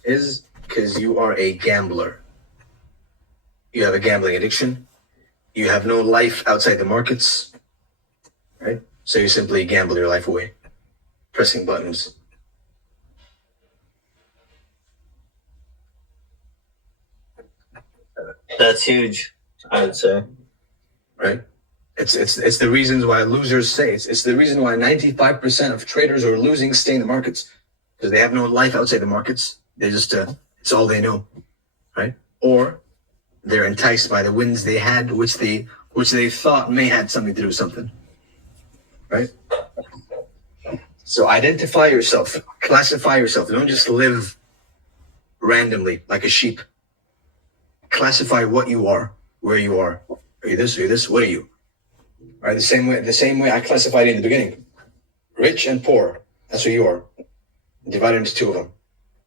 is because you are a gambler. You have a gambling addiction. You have no life outside the markets, right? So you simply gamble your life away, pressing buttons. That's huge, I would say. Right? It's the reasons why losers say it's the reason why 95% of traders who are losing stay in the markets, because they have no life outside the markets. They just it's all they know, right? Or they're enticed by the wins they had, which they thought may had something to do with something, right? So identify yourself, classify yourself. Don't just live randomly like a sheep. Classify what you are, where you are. Are you this? Are you this? What are you? Right? The same way I classified it in the beginning. Rich and poor. That's what you are. Divide into two of them.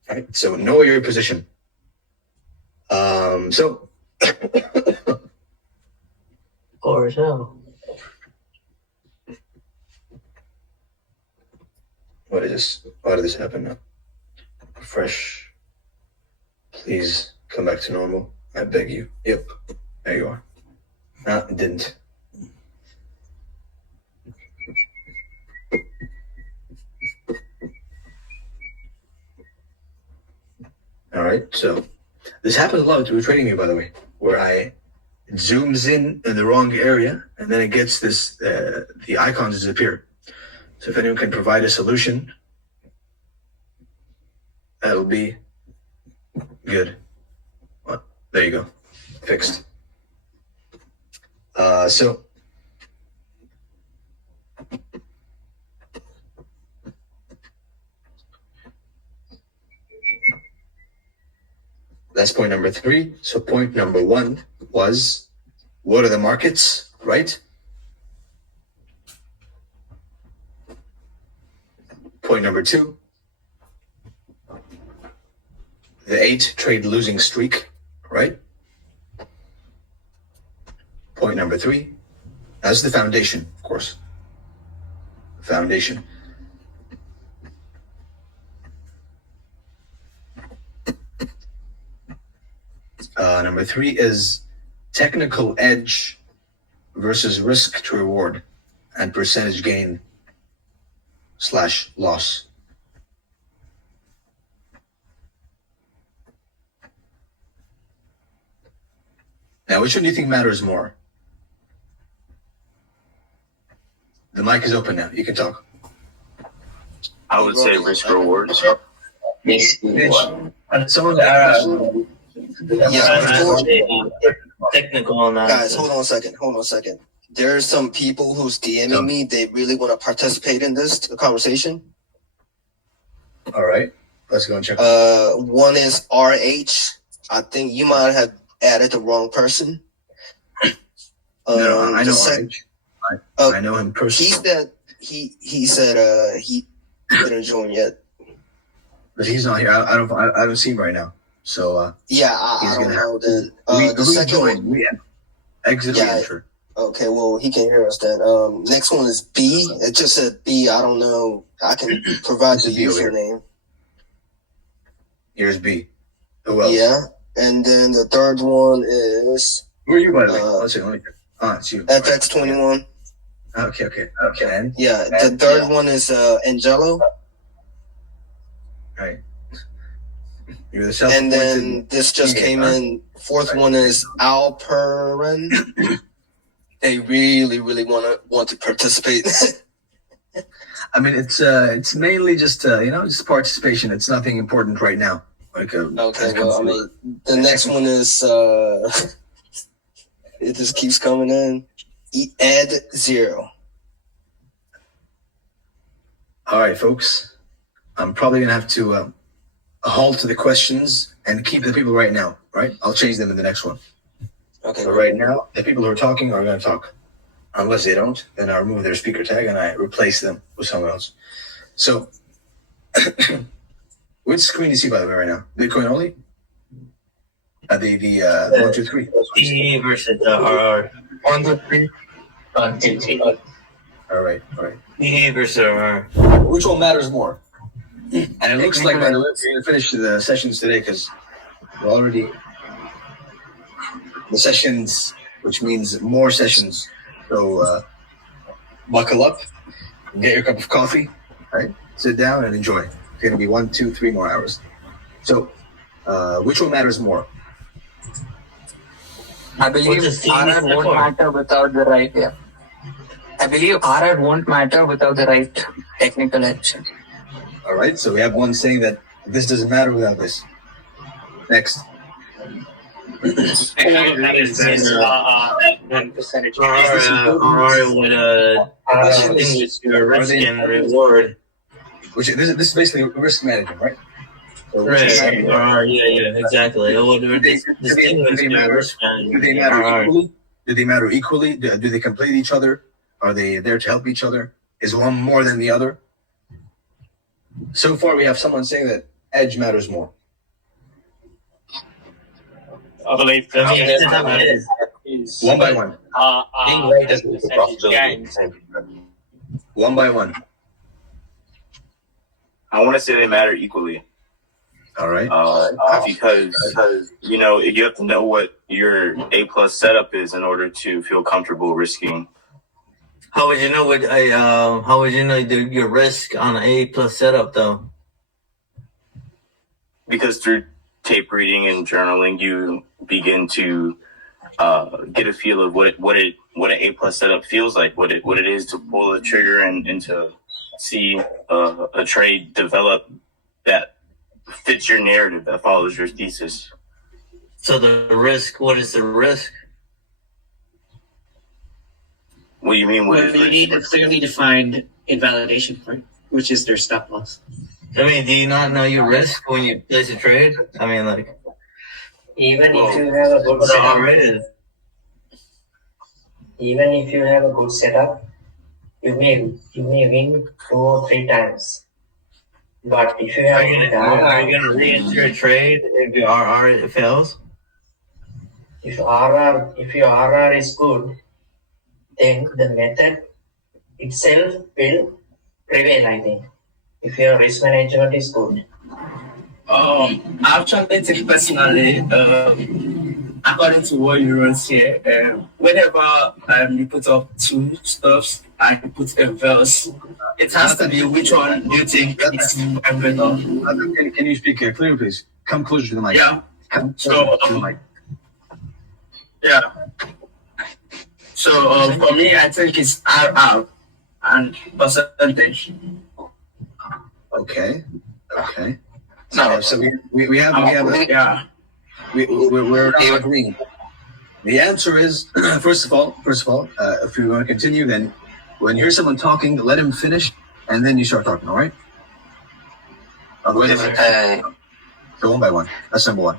Right? So know your position. So Or so. what is this? Why did this happen now? Fresh. Please come back to normal. I beg you. Yep. There you are. No, it didn't. All right, so this happens a lot with Trading View, by the way, where it zooms in the wrong area, and then it gets this, the icons disappear. So if anyone can provide a solution, that'll be good. Well, there you go, fixed. So that's point number 3. So point number 1 was, what are the markets, right? Point number 2, the 8 trade losing streak, right? Point number 3, that's the foundation, of course. Foundation. Number 3 is technical edge versus risk to reward and percentage gain / loss. Now, which one do you think matters more? The mic is open now. You can talk. I would say risk rewards. And some of the technical analysis. Guys, hold on a second. There's some people who's DMing me. They really want to participate in this conversation. All right, let's go and check. One is RH. I think you might have added the wrong person. No, I know RH. I know him personally. He said he didn't join yet. But he's not here. I don't see him right now. So yeah, I don't know then. The second one, we exit yeah, enter. Okay, well he can hear us then. Next one is B. It just said B. I don't know. I can provide the username. Here's B. Who else? Yeah, and then the third one is. Who are you, by the way? Let's see. Let me. It's you. FX21. Okay. And? Yeah, the third one is Angelo. Right. You're the self-appointed. And then this just came in. Fourth one is Alperin. They really want to participate. I mean, it's mainly just just participation. It's nothing important right now. Like okay, well, I mean, the next one is it just keeps coming in. Ed0. All right, folks. I'm probably gonna have to halt to the questions and keep the people right now. Right? I'll change them in the next one. Okay. So right now, the people who are talking are gonna talk. Unless they don't, then I remove their speaker tag and I replace them with someone else. So, which screen do you see, by the way, right now? Bitcoin only? The 1, 2, 3. P versus the RR. 1, 2, 3. 1, 2, 3. All right. P versus RR. Which one matters more? And it looks like, by the way, we're going to finish the sessions today because we're already. The sessions which means more sessions. So buckle up, get your cup of coffee, right? Sit down and enjoy. It's going to be 1, 2, 3 more hours. So which one matters more? I believe RR won't matter without the right. Yeah. I believe RR won't matter without the right technical edge. All right, so we have one saying that this doesn't matter without this. Next. When percentage would distinguish your risk and reward. Which this is basically risk management, right? So Right. Yeah, exactly. It would distinguish your risk do they matter management. equally? Do they matter equally? Do they complete each other? Are they there to help each other? Is one more than the other? So far, we have someone saying that edge matters more. I believe that is One by one. being right as a percentage gain. One by one. I want to say they matter equally. All right. Because you know you have to know what your A plus setup is in order to feel comfortable risking. How would you know how would you know your risk on an A plus setup though? Because through tape reading and journaling, you begin to get a feel of what an A plus setup feels like, what it is to pull the trigger and to see a trade develop that fits your narrative, that follows your thesis. So the risk, what is the risk? What do you mean? What is you need a clearly defined invalidation point, which is their stop loss. I mean, do you not know your risk when you place a trade? I mean, like, Even if you have a good how setup, rated? even if you have a good setup, you may win 2 or 3 times. But if you have Are you gonna re-enter a trade if your RR fails? if your RR is good, then the method itself will prevail, I think. If your risk management is good. Actually, take personally, according to what you wrote here, whenever you put up 2 stuffs and you put a verse, it has to be which one do you think is better. Can you speak clearly, please? Come closer to the mic. Yeah. Come So, closer to the mic. yeah. So for me, I think it's RR and percentage. Okay. No. So we have Yeah. we're not agreeing. The answer is first of all, if you want to continue, then when you hear someone talking, let him finish, and then you start talking. All right? Otherwise, so one by one. That's number one.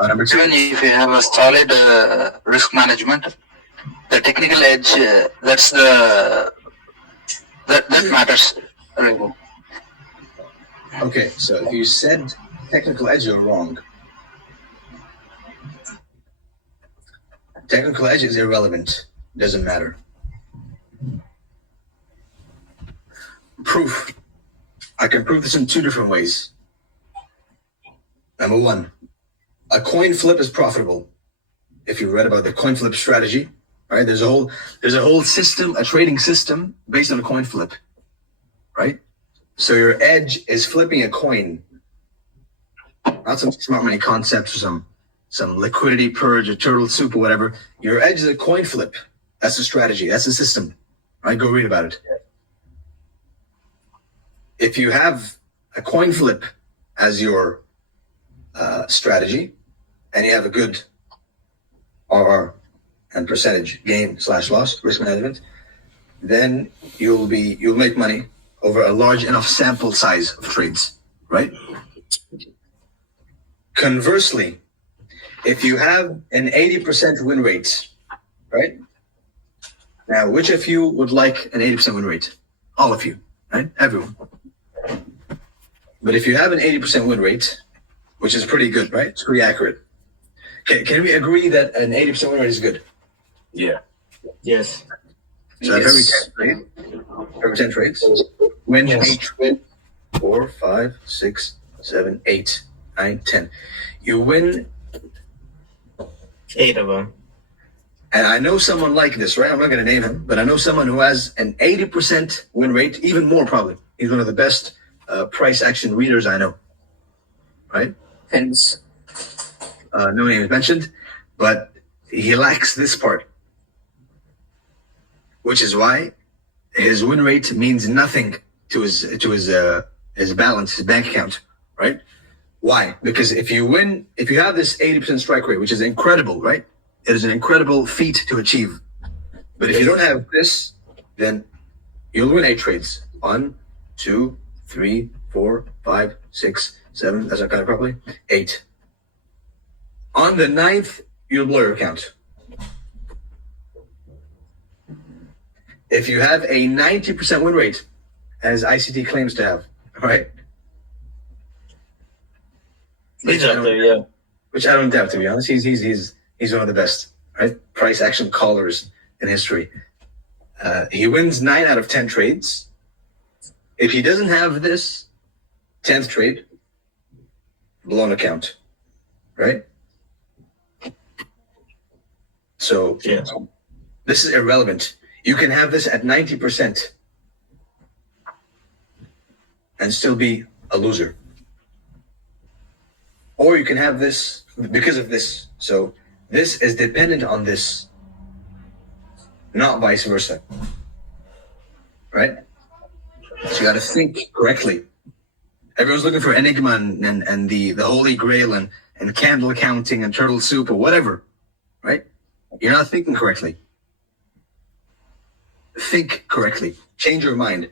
Number 2. Even if you have a solid risk management, the technical edge that matters. Okay, so if you said technical edge, you're wrong. Technical edge is irrelevant. Doesn't matter. Proof. I can prove this in 2 different ways. Number 1, a coin flip is profitable. If you read about the coin flip strategy, right? There's a whole system, a trading system based on a coin flip, right? So your edge is flipping a coin, not some smart money concepts or some liquidity purge or turtle soup or whatever. Your edge is a coin flip. That's the strategy. That's the system, right? Go read about it. If you have a coin flip as your strategy, and you have a good RR and percentage gain / loss, risk management, then you'll make money over a large enough sample size of trades, right? Conversely, if you have an 80% win rate, right? Now, which of you would like an 80% win rate? All of you, right? Everyone. But if you have an 80% win rate, which is pretty good, right? It's pretty accurate. Can we agree that an 80% win rate is good? Yeah. Yes. So every 10 trades, win 8, 4, 5, 6, 7, 8, 9, 10. You win 8 of them. And I know someone like this, right? I'm not going to name him, but I know someone who has an 80% win rate, even more probably. He's one of the best price action readers I know, right? Hence. No name is mentioned, but he lacks this part, which is why his win rate means nothing to his balance, his bank account, right? Why? Because if you have this 80% strike rate, which is incredible, right? It is an incredible feat to achieve. But if you don't have this, then you'll win 8 trades. 1, 2, 3, 4, 5, 6, 7. That's not counted properly. 8. On the 9th, you'll blow your account. If you have a 90% win rate, as ICT claims to have, right? He's up there, yeah. Which I don't doubt, to be honest. He's one of the best, right? Price action callers in history. He wins 9 out of 10 trades. If he doesn't have this 10th trade, blown account, right? So yeah. This is irrelevant. You can have this at 90% and still be a loser. Or you can have this because of this. So this is dependent on this, not vice versa. Right? So you got to think correctly. Everyone's looking for enigma and the holy grail and candle counting and turtle soup or whatever. Right? You're not thinking correctly. Think correctly. Change your mind.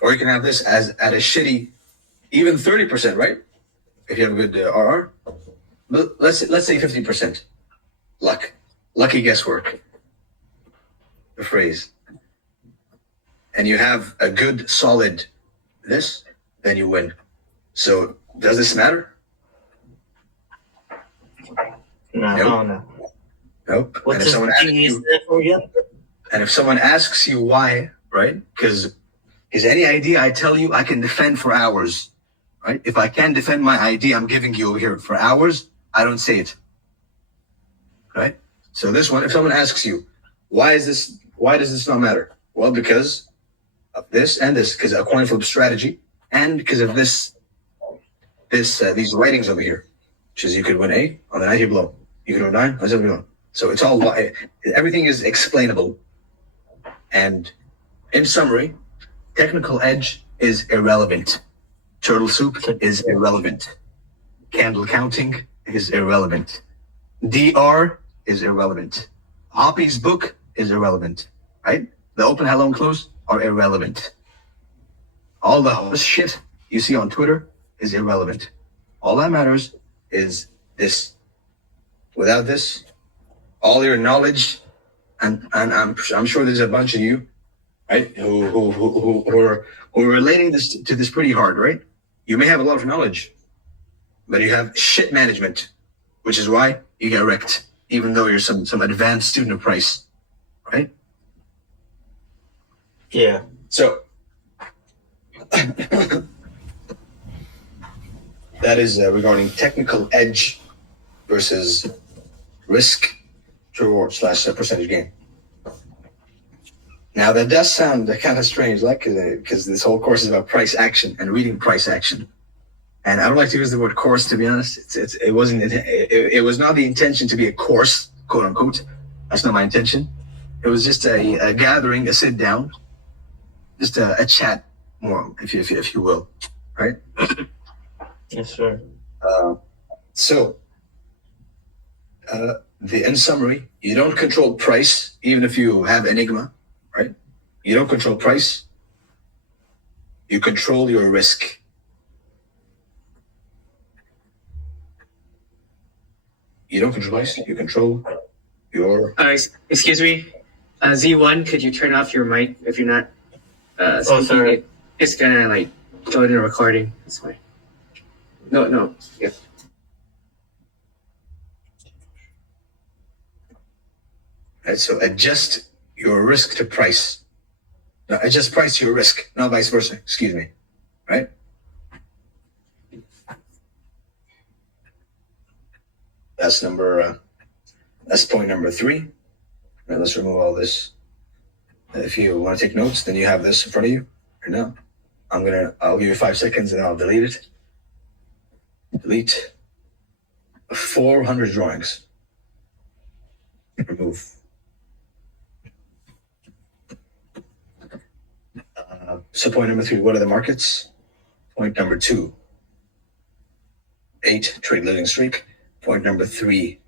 Or you can have this as at a shitty, even 30%, right? If you have a good RR. But let's say 50%. Luck. Lucky guesswork. The phrase. And you have a good, solid this, then you win. So does this matter? No. Nope. What's his genius there for again? And if someone asks you why, right? Because any idea I tell you, I can defend for hours, right? If I can defend my idea I'm giving you over here for hours, I don't say it, right? So this one, if someone asks you, why does this not matter? Well, because of this and this, because of a coin flip strategy, and because of these writings over here, which is you could win 8 on the 9 you blow, you could win 9 on 7 you blow. So it's all, everything is explainable. And in summary, technical edge is irrelevant. Turtle soup is irrelevant. Candle counting is irrelevant. DR is irrelevant. Hoppy's book is irrelevant, right? The open, hello, and close are irrelevant. All the horse shit you see on Twitter is irrelevant. All that matters is this. Without this, all your knowledge, and I'm sure there's a bunch of you, right, who are relating this to this pretty hard, right? You may have a lot of knowledge, but you have shit management, which is why you get wrecked, even though you're some advanced student of price, right? Yeah. So that is regarding technical edge versus risk to reward / percentage gain. Now that does sound kind of strange, like because this whole course is about price action and reading price action. And I don't like to use the word course, to be honest. It was not the intention to be a course, quote unquote. That's not my intention. It was just a gathering, a sit down, just a chat more, if you will, right? Yes, sir. In summary, you don't control price, even if you have Enigma, right? You don't control price. You control your risk. You don't control price. You control your. Excuse me, Z1. Could you turn off your mic if you're not speaking? Sorry. It's gonna like go in the recording. That's why. No. Yeah. Right, so adjust your risk to price. No, adjust price to your risk, not vice versa. Excuse me. Right? That's number That's point number 3. Now let's remove all this. If you want to take notes, then you have this in front of you. Or no, I'll give you 5 seconds and I'll delete it. Delete 400 drawings. Remove. So point number 3, what are the markets? Point number 2, 8, trade losing streak. Point number 3,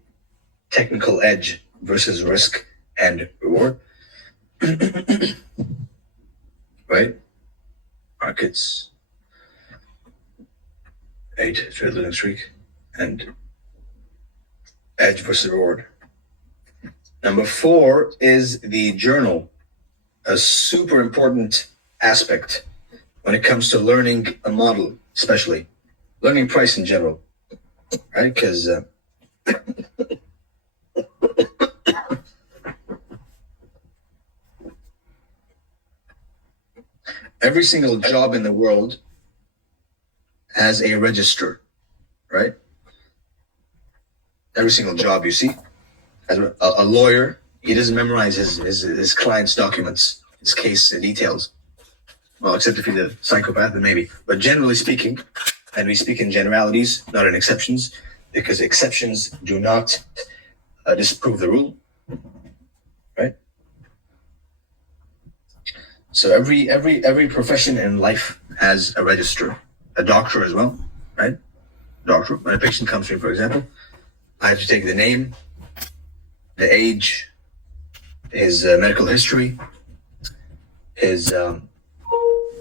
technical edge versus risk and reward. Right? Markets, 8, trade losing streak, and edge versus reward. Number 4 is the journal, a super important aspect when it comes to learning a model, especially learning price in general, right? Because every single job in the world has a register, right? Every single job you see, as a lawyer, he doesn't memorize his client's documents, his case details. Well, except if he's a psychopath, then maybe. But generally speaking, and we speak in generalities, not in exceptions, because exceptions do not disprove the rule, right? So every profession in life has a register. A doctor as well, right? Doctor. When a patient comes to me, for example, I have to take the name, the age, his medical history, his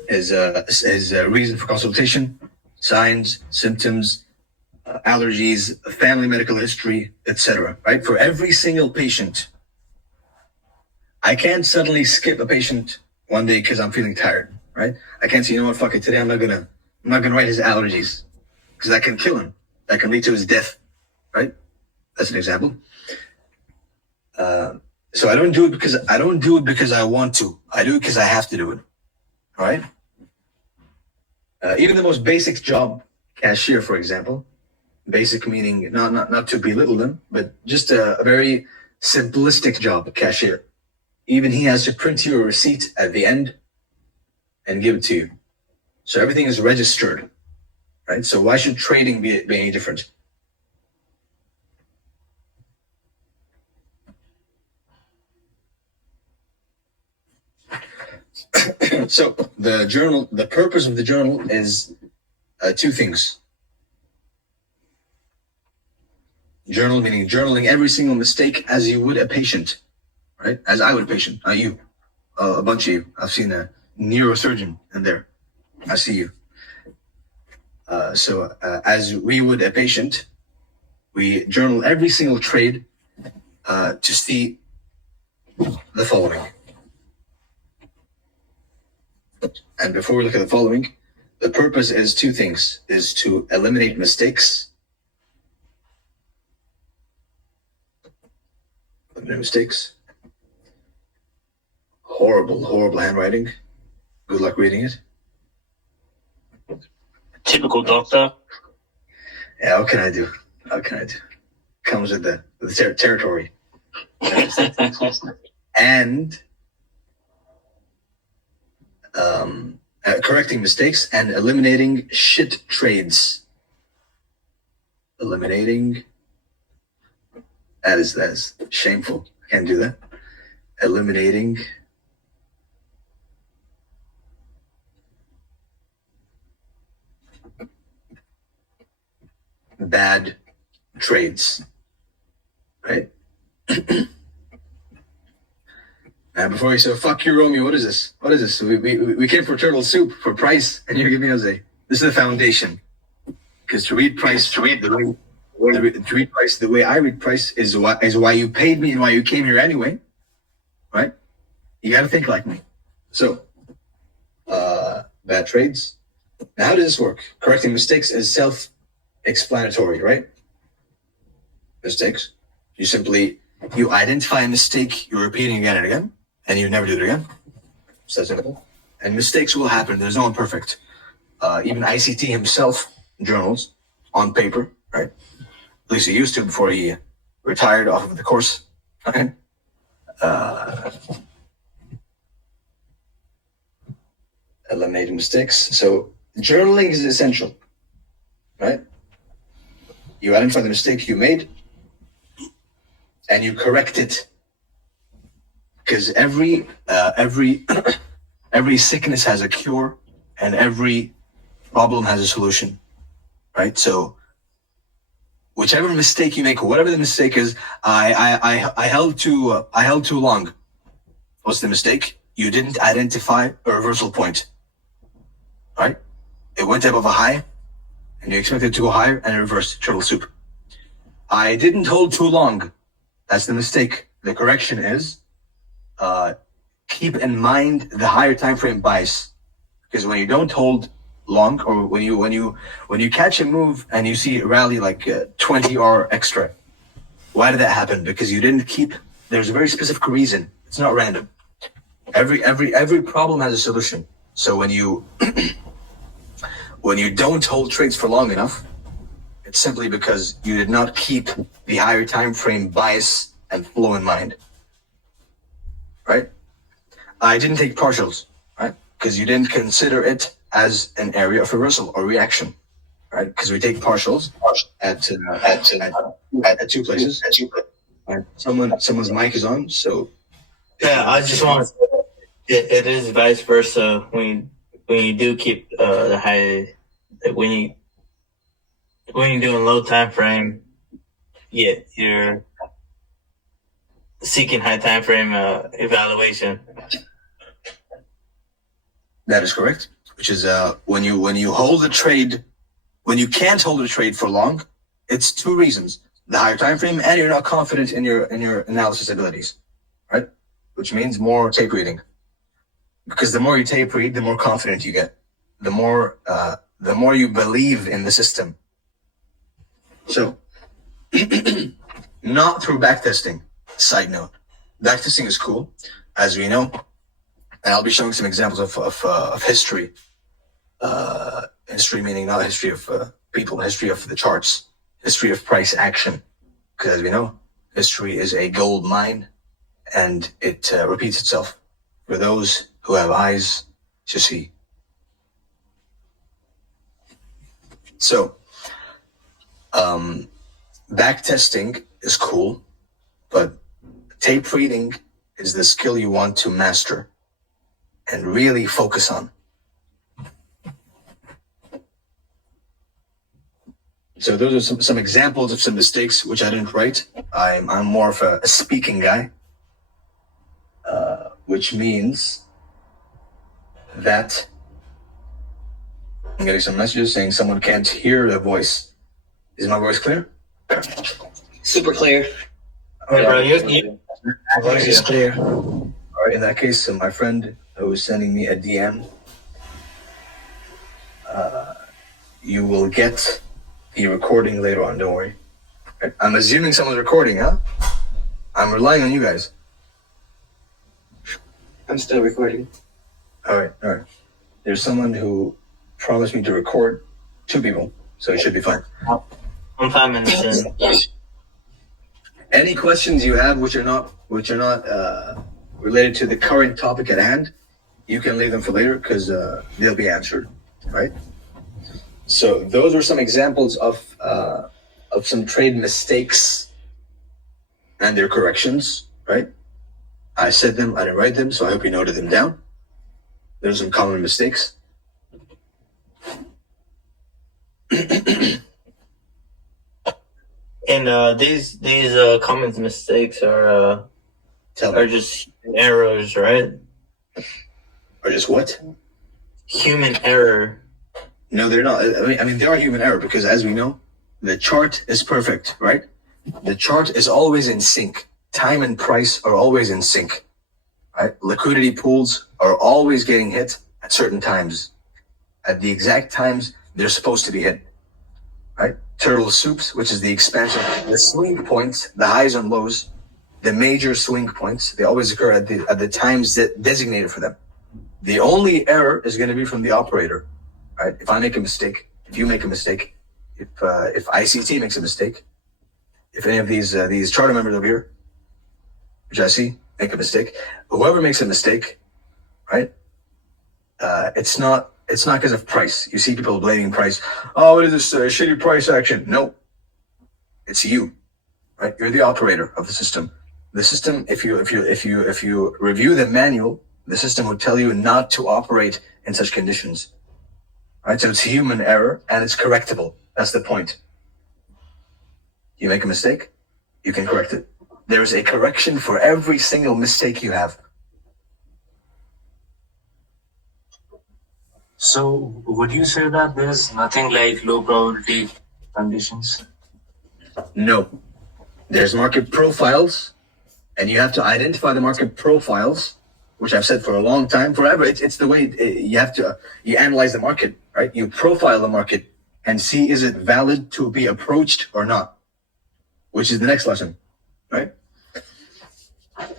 reason for consultation, signs, symptoms, allergies, family medical history, etc. Right? For every single patient, I can't suddenly skip a patient one day because I'm feeling tired. Right? I can't say, you know what, fuck it, today I'm not gonna write his allergies because that can kill him. That can lead to his death. Right? That's an example. So I don't do it because I want to. I do it because I have to do it. All right. Even the most basic job, cashier, for example, basic meaning not to belittle them, but just a very simplistic job, cashier. Even he has to print you a receipt at the end and give it to you. So everything is registered, right? So why should trading be any different? So the purpose of the journal is 2 things. Journal meaning journaling every single mistake as you would a patient, right? As I would a patient, not you. A bunch of you. I've seen a neurosurgeon in there. I see you. So as we would a patient, we journal every single trade to see the following. And before we look at the following, the purpose is 2 things, is to eliminate mistakes. Eliminate mistakes. Horrible handwriting. Good luck reading it. Typical doctor. Yeah, what can I do? Comes with the territory. And correcting mistakes and eliminating shit trades. Eliminating. That is shameful. I can't do that. Eliminating bad trades. Right? Now, before you say, fuck you, Romeo, what is this? We came for turtle soup for price, and you're giving us this is the foundation. Because to read price the way I read price is why you paid me and why you came here anyway. Right? You got to think like me. So, bad trades. Now, how does this work? Correcting mistakes is self-explanatory, right? Mistakes. You identify a mistake, you're repeating again and again, and you never do it again. It's that simple. And mistakes will happen. There's no one perfect. Even ICT himself journals on paper, right? At least he used to before he retired off of the course. Okay. Eliminating mistakes. So journaling is essential, right? You identify the mistake you made and you correct it. Because every every sickness has a cure and every problem has a solution, right? So whichever mistake you make, or whatever the mistake is, I held too long. What's the mistake? You didn't identify a reversal point, right? It went above a high, and you expected it to go higher, and it reversed. Turtle soup. I didn't hold too long. That's the mistake. The correction is keep in mind the higher time frame bias, because when you don't hold long, or when you catch a move and you see it rally like 20 or extra, why did that happen? Because you didn't keep. There's a very specific reason. It's not random. Every problem has a solution. So when you when you don't hold trades for long enough, it's simply because you did not keep the higher time frame bias and flow in mind, right? I didn't take partials, right? Because you didn't consider it as an area of reversal or reaction, right? Because we take partials at two places. Right. Someone's mic is on, so Yeah, I just want to. It is vice versa when you do keep the high. When you're doing low time frame, yeah, you're seeking high time frame evaluation. that is correct. Which is when you hold a trade, when you can't hold a trade for long, it's two reasons: the higher time frame, and you're not confident in your analysis abilities, right? Which means more tape reading. Because the more you tape read, the more confident you get. The more you believe in the system. So, not through backtesting. Side note, backtesting is cool, as we know, and I'll be showing some examples of history. History meaning not history of people, history of the charts, history of price action. Because as we know, history is a gold mine, and it repeats itself for those who have eyes to see. So, backtesting is cool, but tape reading is the skill you want to master and really focus on. So those are some examples of some mistakes which I didn't write. I'm more of a speaking guy, which means that I'm getting some messages saying someone can't hear the voice. Is my voice clear? Super clear. Okay. Bro, you Voice is clear. All right, in that case, my friend who is sending me a DM, you will get the recording later on, don't worry. I'm assuming someone's recording, huh? I'm relying on you guys. I'm still recording. All right. There's someone who promised me to record 2 people, so it should be fine. I'm 5 minutes in. Any questions you have which are not related to the current topic at hand, you can leave them for later because they'll be answered, right? So those are some examples of some trade mistakes and their corrections, right? I said them, I didn't write them, so I hope you noted them down. There's some common mistakes. And these common mistakes are just errors, right? Or just what? Human error. No, they're not. I mean, they are human error because, as we know, the chart is perfect, right? The chart is always in sync. Time and price are always in sync, right? Liquidity pools are always getting hit at certain times, at the exact times they're supposed to be hit, right? Turtle soups, which is the expansion, the swing points, the highs and lows, the major swing points, they always occur at the times that designated for them. The only error is going to be from the operator, right? If I make a mistake, if you make a mistake, if ICT makes a mistake, if any of these charter members over here, which I see, make a mistake, whoever makes a mistake, right? It's not because of price. You see people blaming price. Oh, what is this shitty price action? No, it's you, right? You're the operator of the system. The system, if you review the manual, the system would tell you not to operate in such conditions, right? So it's human error and it's correctable. That's the point. You make a mistake, you can correct it. There is a correction for every single mistake you have. So would you say that there's nothing like low probability conditions? No. There's market profiles, and you have to identify the market profiles, which I've said for a long time, forever. It's the way you analyze the market, right? You profile the market and see, is it valid to be approached or not? Which is the next lesson, right?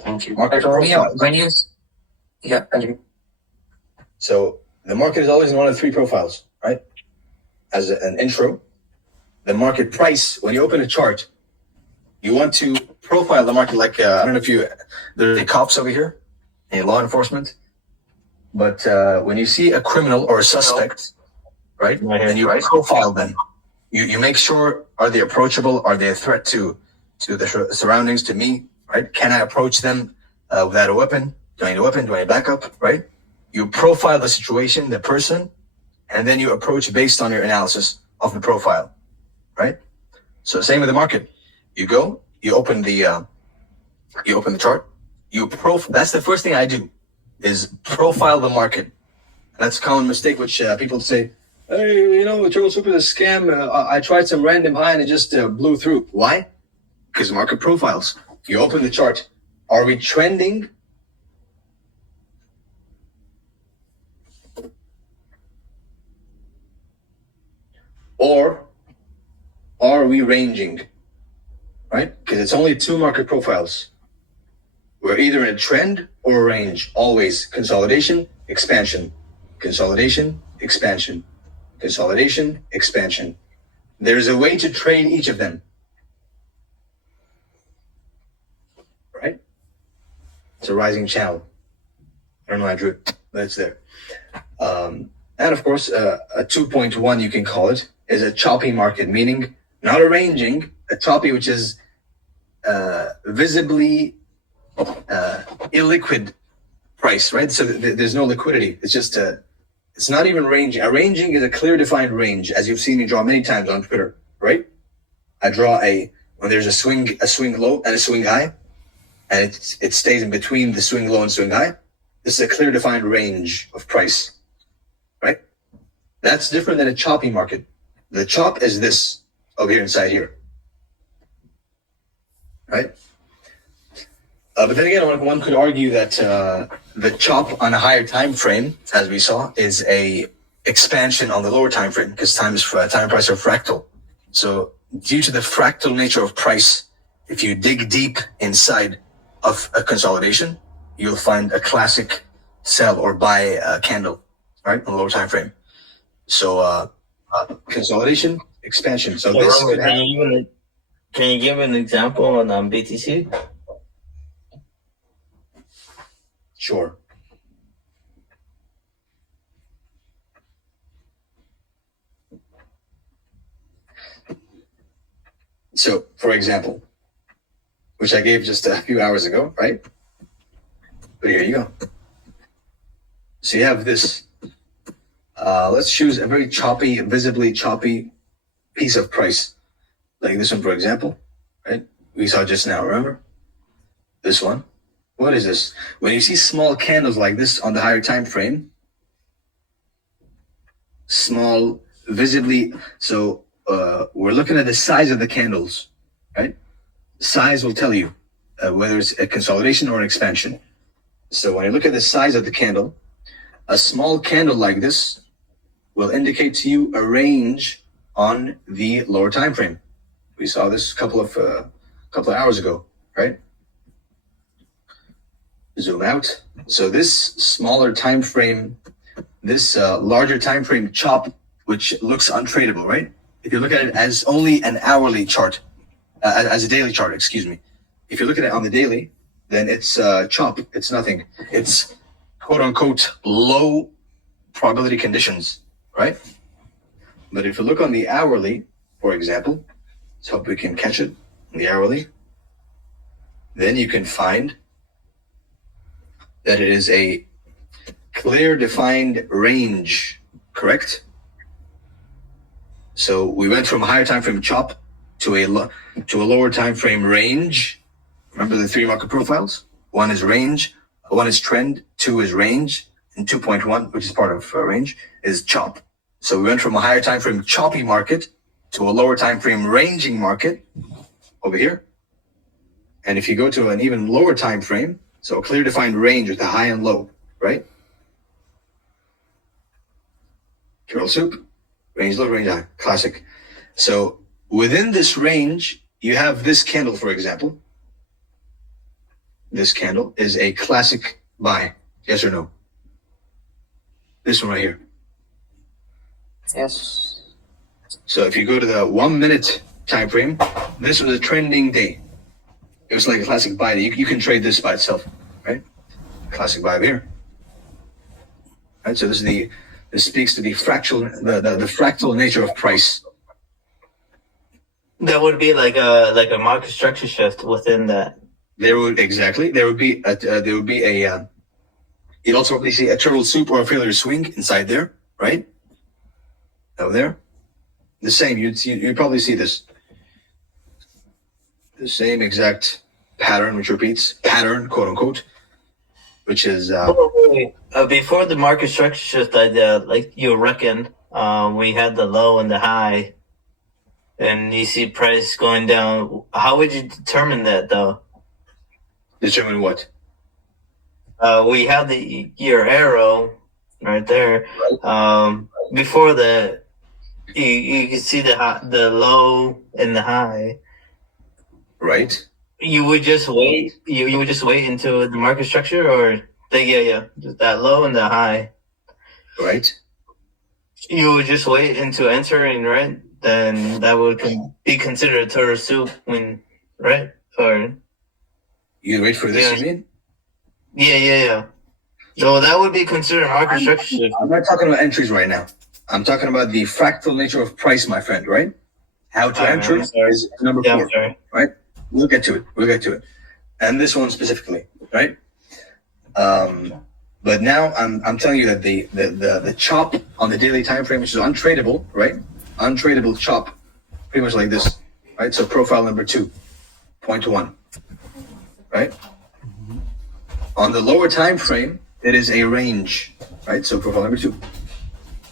Thank you. Market profiles. So the market is always in one of the three profiles, right? As an intro, the market price, when you open a chart, you want to profile the market like, I don't know if there's the cops over here, law enforcement, but when you see a criminal or a suspect, right, and you profile them, you make sure, are they approachable? Are they a threat to the surroundings, to me, right? Can I approach them without a weapon? Do I need a weapon? Do I need backup, right? You profile the situation, the person, and then you approach based on your analysis of the profile, right? So same with the market. You go, you open the chart, that's the first thing I do, is profile the market. That's a common mistake, which people say, hey, Turbo Super is a scam. I tried some random high and it just blew through. Why? Because market profiles. You open the chart. Are we trending? Or are we ranging? Right? Because it's only two market profiles. We're either in a trend or a range. Always consolidation, expansion. Consolidation, expansion. Consolidation, expansion. There's a way to trade each of them. Right? It's a rising channel. I don't know how I drew it, but it's there. And of course, a 2.1, you can call it, is a choppy market, meaning not a ranging, a choppy, which is visibly illiquid price, right? So there's no liquidity. It's just it's not even ranging. A ranging is a clear defined range, as you've seen me draw many times on Twitter, right? I draw when there's a swing low and a swing high, and it stays in between the swing low and swing high. This is a clear defined range of price, right? That's different than a choppy market. The chop is this over here inside here, right? But then again, one could argue that the chop on a higher time frame, as we saw, is a expansion on the lower time frame, because time and price are fractal. So due to the fractal nature of price, if you dig deep inside of a consolidation, you'll find a classic sell or buy candle, right, on the lower time frame. So consolidation, expansion. So this could happen. Can you give an example on BTC? Sure. So, for example, which I gave just a few hours ago, right? But here you go. So you have this. Let's choose a very choppy, visibly choppy piece of price. Like this one, for example, right? We saw just now, remember? This one. What is this? When you see small candles like this on the higher time frame, small, visibly, so we're looking at the size of the candles, right? Size will tell you whether it's a consolidation or an expansion. So when you look at the size of the candle, a small candle like this will indicate to you a range on the lower time frame. We saw this a couple of hours ago, right? Zoom out. So this smaller time frame, this larger time frame chop, which looks untradeable, right? If you look at it as only an hourly chart, as a daily chart, excuse me. If you look at it on the daily, then it's chop. It's nothing. It's quote unquote low probability conditions, right? But if you look on the hourly, for example, let's hope we can catch it on the hourly, then you can find that it is a clear defined range, correct? So we went from a higher time frame chop to a lower time frame range. Remember the three market profiles? One is range, one is trend, two is range, and 2.1, which is part of range, is chop. So we went from a higher time frame choppy market to a lower time frame ranging market over here. And if you go to an even lower time frame, so a clear defined range with a high and low, right? Turtle soup, range low, range high, classic. So within this range, you have this candle, for example. This candle is a classic buy, yes or no? This one right here. Yes. So if you go to the 1 minute time frame, this was a trending day. It was like a classic buy. You can trade this by itself, right? Classic buy here. Right. So this speaks to the fractal nature of price. That would be like a market structure shift within that. There would be you'd also probably see a turtle soup or a failure swing inside there, right? Over there. The same, you'd probably see this. The same exact pattern, which repeats, pattern, quote unquote, which is before the market structure shift idea, like you reckon, we had the low and the high, and you see price going down. How would you determine that, though? Determine what? We have your arrow right there. Before that, you can see the low and the high. Right. You would just wait. You would just wait until the market structure, or just that low and the high. Right. You would just wait until entering, right? Then that would be considered a turtle soup, right? Or you wait for this, you mean? Yeah. So that would be considered market structure. I'm not talking about entries right now. I'm talking about the fractal nature of price, my friend, right? How to enter is number 4, right? We'll get to it. And this one specifically, right? But now I'm telling you that the chop on the daily time frame, which is untradeable, right? Untradeable chop, pretty much like this, right? So profile number 2, 0.1, right? On the lower time frame, it is a range, right? So profile number 2.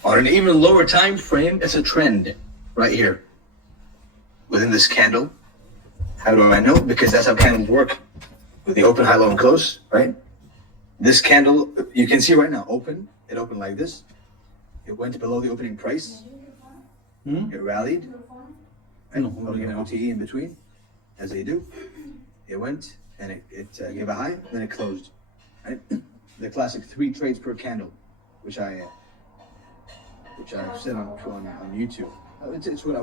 On an even lower time frame, it's a trend right here within this candle. How do I know? Because that's how candles work with the open, high, low, and close, right? This candle, you can see right now, it opened like this. It went below the opening price. It rallied. And we'll get an OTE in between, as they do. It went and it gave a high, then it closed. Right? The classic 3 trades per candle, which I've said on YouTube. It's what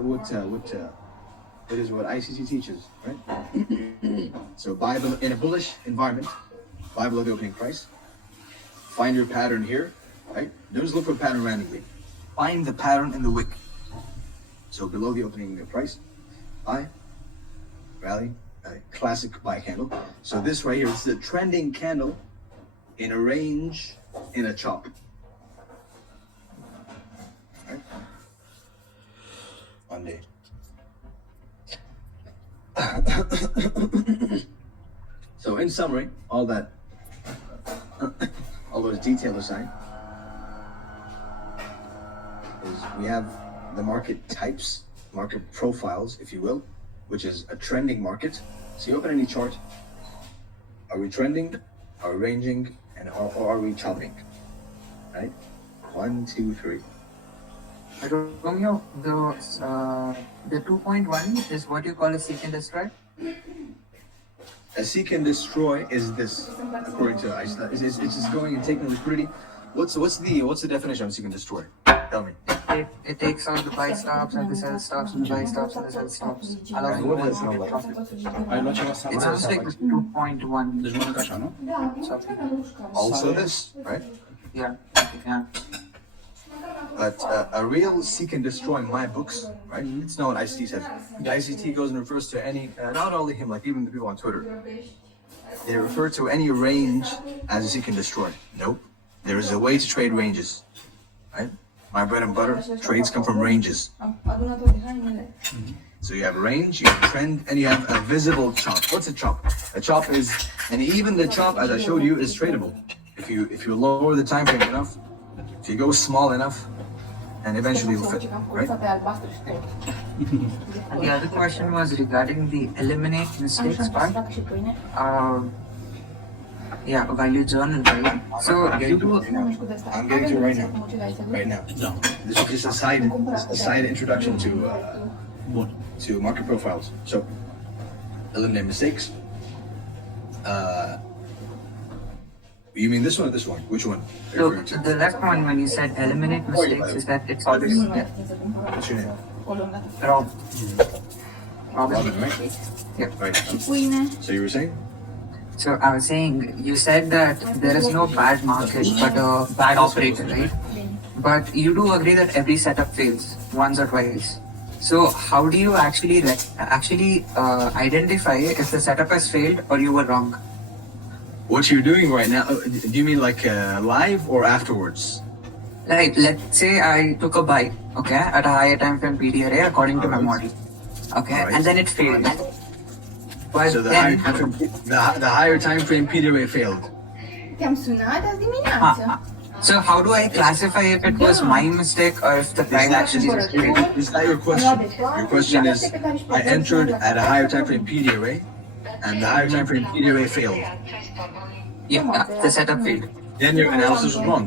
it is what ICT teaches, right? So buy in a bullish environment, buy below the opening price. Find your pattern here, right? Don't just look for a pattern randomly. Find the pattern in the wick. So below the opening price, buy, rally, classic buy candle. So this right here is the trending candle in a range in a chop. Right? One day. So in summary, all those details aside, is we have the market types, market profiles, if you will, which is a trending market. So you open any chart, are we trending, are we ranging, or are we chopping? Right? 1, 2, 3. Romeo, the 2.1 is what you call a seek and destroy? A seek and destroy is this, according to ICT. It's just going and taking liquidity. What's the definition of seek and destroy? Tell me. it takes out the buy stops and the sell stops and the buy stops and the sell stops, allowing What more does it sound like? profit. Ai nu ceva să It sounds like 2.1. Deci mănânc așa, nu? Something. Also this, right? Yeah. Yeah. But a real seek and destroy in my books, right? It's not what ICT says. The ICT goes and refers to any, not only him, like even the people on Twitter. They refer to any range as a seek and destroy. Nope. There is a way to trade ranges, right? My bread and butter trades come from ranges. So you have a range, you have a trend, and you have a visible chop. What's a chop? A chop is, and even the chop, as I showed you, is tradable. If you lower the time frame enough, if you go small enough, and eventually it'll fit, right? The other question was regarding the eliminate mistakes part. Yeah, value journal, right? So you do. I'm getting to it right now. Right now. No. This is just a side introduction to market profiles. So eliminate mistakes. You mean this one or this one? Which one? So the last one, when you said eliminate mistakes, is that it's always What's your name? Rob. Robin, right? Yeah. Right. So you were saying? So I was saying, you said that there is no bad market but a bad operator, right? But you do agree that every setup fails once or twice. So how do you actually identify if the setup has failed or you were wrong? What you're doing right now, do you mean like live or afterwards? Like, let's say I took a buy, okay, at a higher time frame PD array according to my model, okay, and then it failed. But So the then, higher time frame PD array failed. So how do I classify if it was my mistake or if the price actually is failed? Is that your question? Your question is, I entered at a higher time frame PD array, and the higher time frame PD array failed. Yeah, the setup failed. Then your analysis was wrong.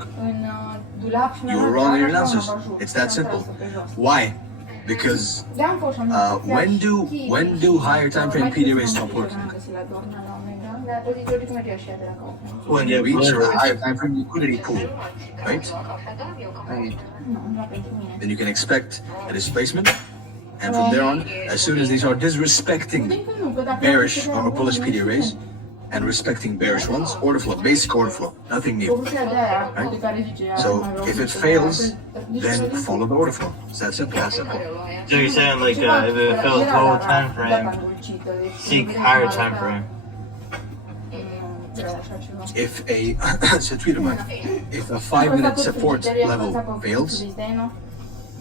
You were wrong in your analysis. It's that simple. Why? Because when do higher time frame PD arrays stop working? When you reach the higher time frame liquidity pool, right? Then you can expect a displacement, and from there on, as soon as they start disrespecting bearish or bullish PD arrays and respecting bearish ones, order flow, basic order flow, nothing new. Right? So if it fails, then follow the order flow. It's that simple. That's simple. So you're saying like if it fails low time frame, seek higher time frame. If a so tweet of mine, if a 5-minute support level fails,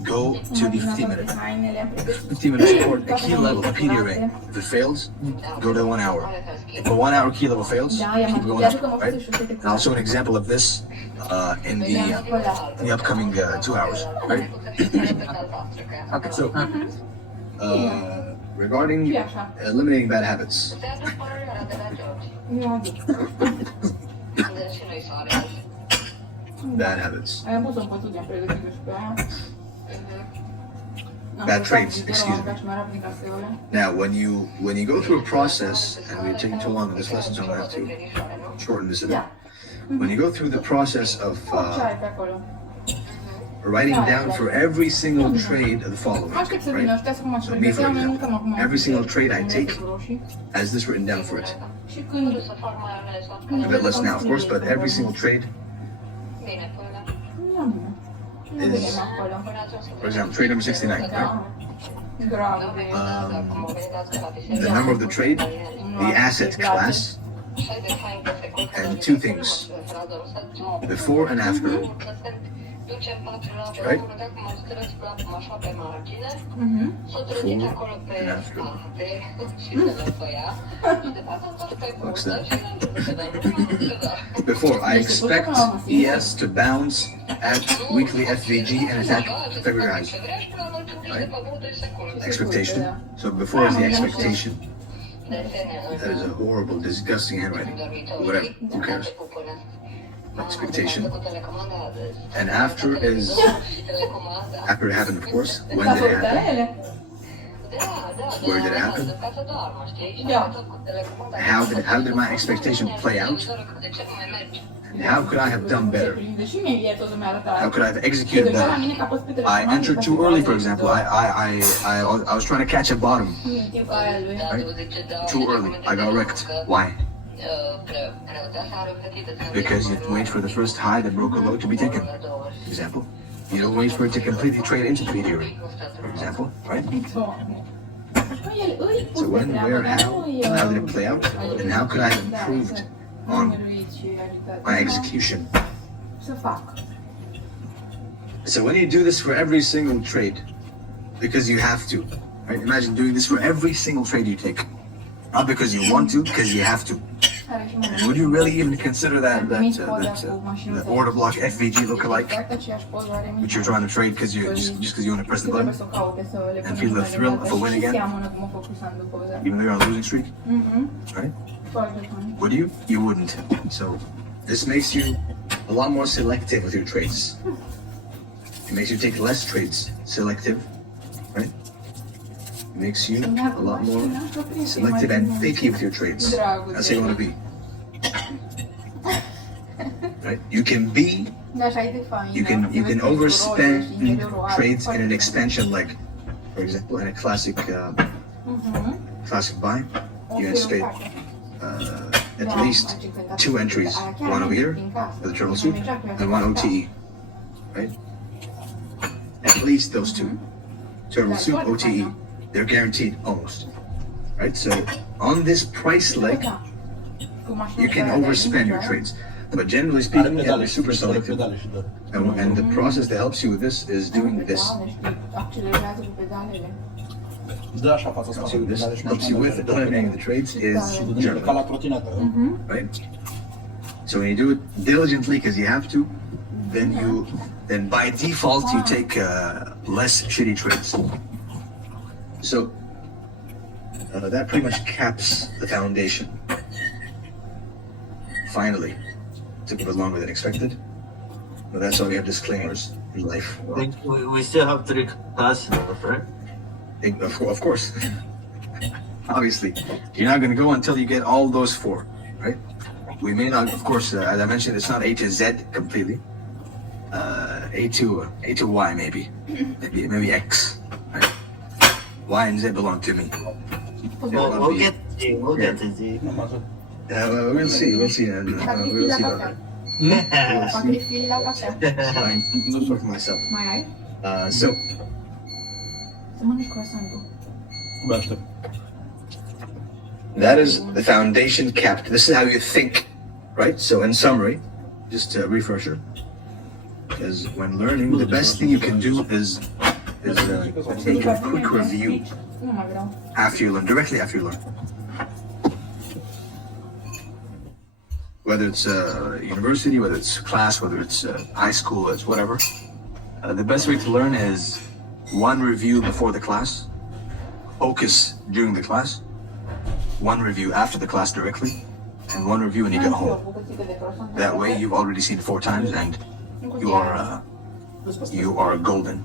go to the 15-minute. 15-minute support, a key level, a PD array. If it fails, go to the 1 hour. If a 1 hour key level fails, keep going up, right? And I'll show an example of this in the upcoming 2 hours, right? Okay, so regarding eliminating bad habits. Bad habits. Bad trades, excuse me. Now, when you go through a process, and we're taking too long in this lesson, so I'm going to have to shorten this a bit. When you go through the process of writing down for every single trade the following, right? So me, for example, every single trade I take has this written down for it. A bit less now, of course, but every single trade is, for example, trade number 69, right? The number of the trade, the asset class, and two things, before and after, right? Before and after. What's that? Before, I expect ES to bounce at weekly FVG and attack February highs. Right? Expectation. So before is the expectation. That is a horrible, disgusting handwriting. Whatever. Who cares? Expectation. And after is after it happened, of course. When did it happen? Where did it happen? How did my expectation play out? And how could I have done better? How could I have executed better? I entered too early, for example. I was trying to catch a bottom. Right? Too early. I got wrecked. Why? Because you have to wait for the first high that broke a low to be taken. Example. You don't wait for it to completely trade intermediary. For example, right? So when, where, how did it play out? And how could I have improved on my execution? So when you do this for every single trade, because you have to, right? Imagine doing this for every single trade you take. Not because you want to, because you have to. And would you really even consider that order block FVG lookalike, which you're trying to trade because you just because you want to press the button and feel the thrill of a win again, even though you're on a losing streak, right? Would you? You wouldn't. So this makes you a lot more selective with your trades. It makes you take less trades, selective, right? It makes you a lot more selective and picky with your trades. That's how you want to be. Right? You can overspend trades in an expansion leg. For example, in a classic buy, you anticipate at least 2 entries, one over here for the turtle soup and one OTE, right? At least those 2, turtle soup, OTE, they're guaranteed almost, right? So on this price leg, you can overspend your trades. But generally speaking, you have to be super selective. And the process that helps you with this is doing this. Helps you with eliminating the trades is journaling. Right? So when you do it diligently because you have to, then by default you take less shitty trades. So that pretty much caps the foundation. Finally, took a bit longer than expected, but that's why we have disclaimers in life. We still have 3 classes, right? Of course. Obviously, you're not going to go until you get all those 4, right? We may not, of course, as I mentioned, it's not A to Z completely. A to Y maybe X, right? Y and Z belong to me. We'll get to Z. We'll see. We'll see about that. Fine. I'll talk for myself. So. That is the foundation capped. This is how you think, right? So in summary, just a refresher, because when learning, the best thing you can do is take a quick review after you learn, directly after you learn. Whether it's university, whether it's class, whether it's high school, it's whatever. The best way to learn is 1 review before the class, focus during the class, 1 review after the class directly, and 1 review when you get home. That way you've already seen it 4 times and you are golden.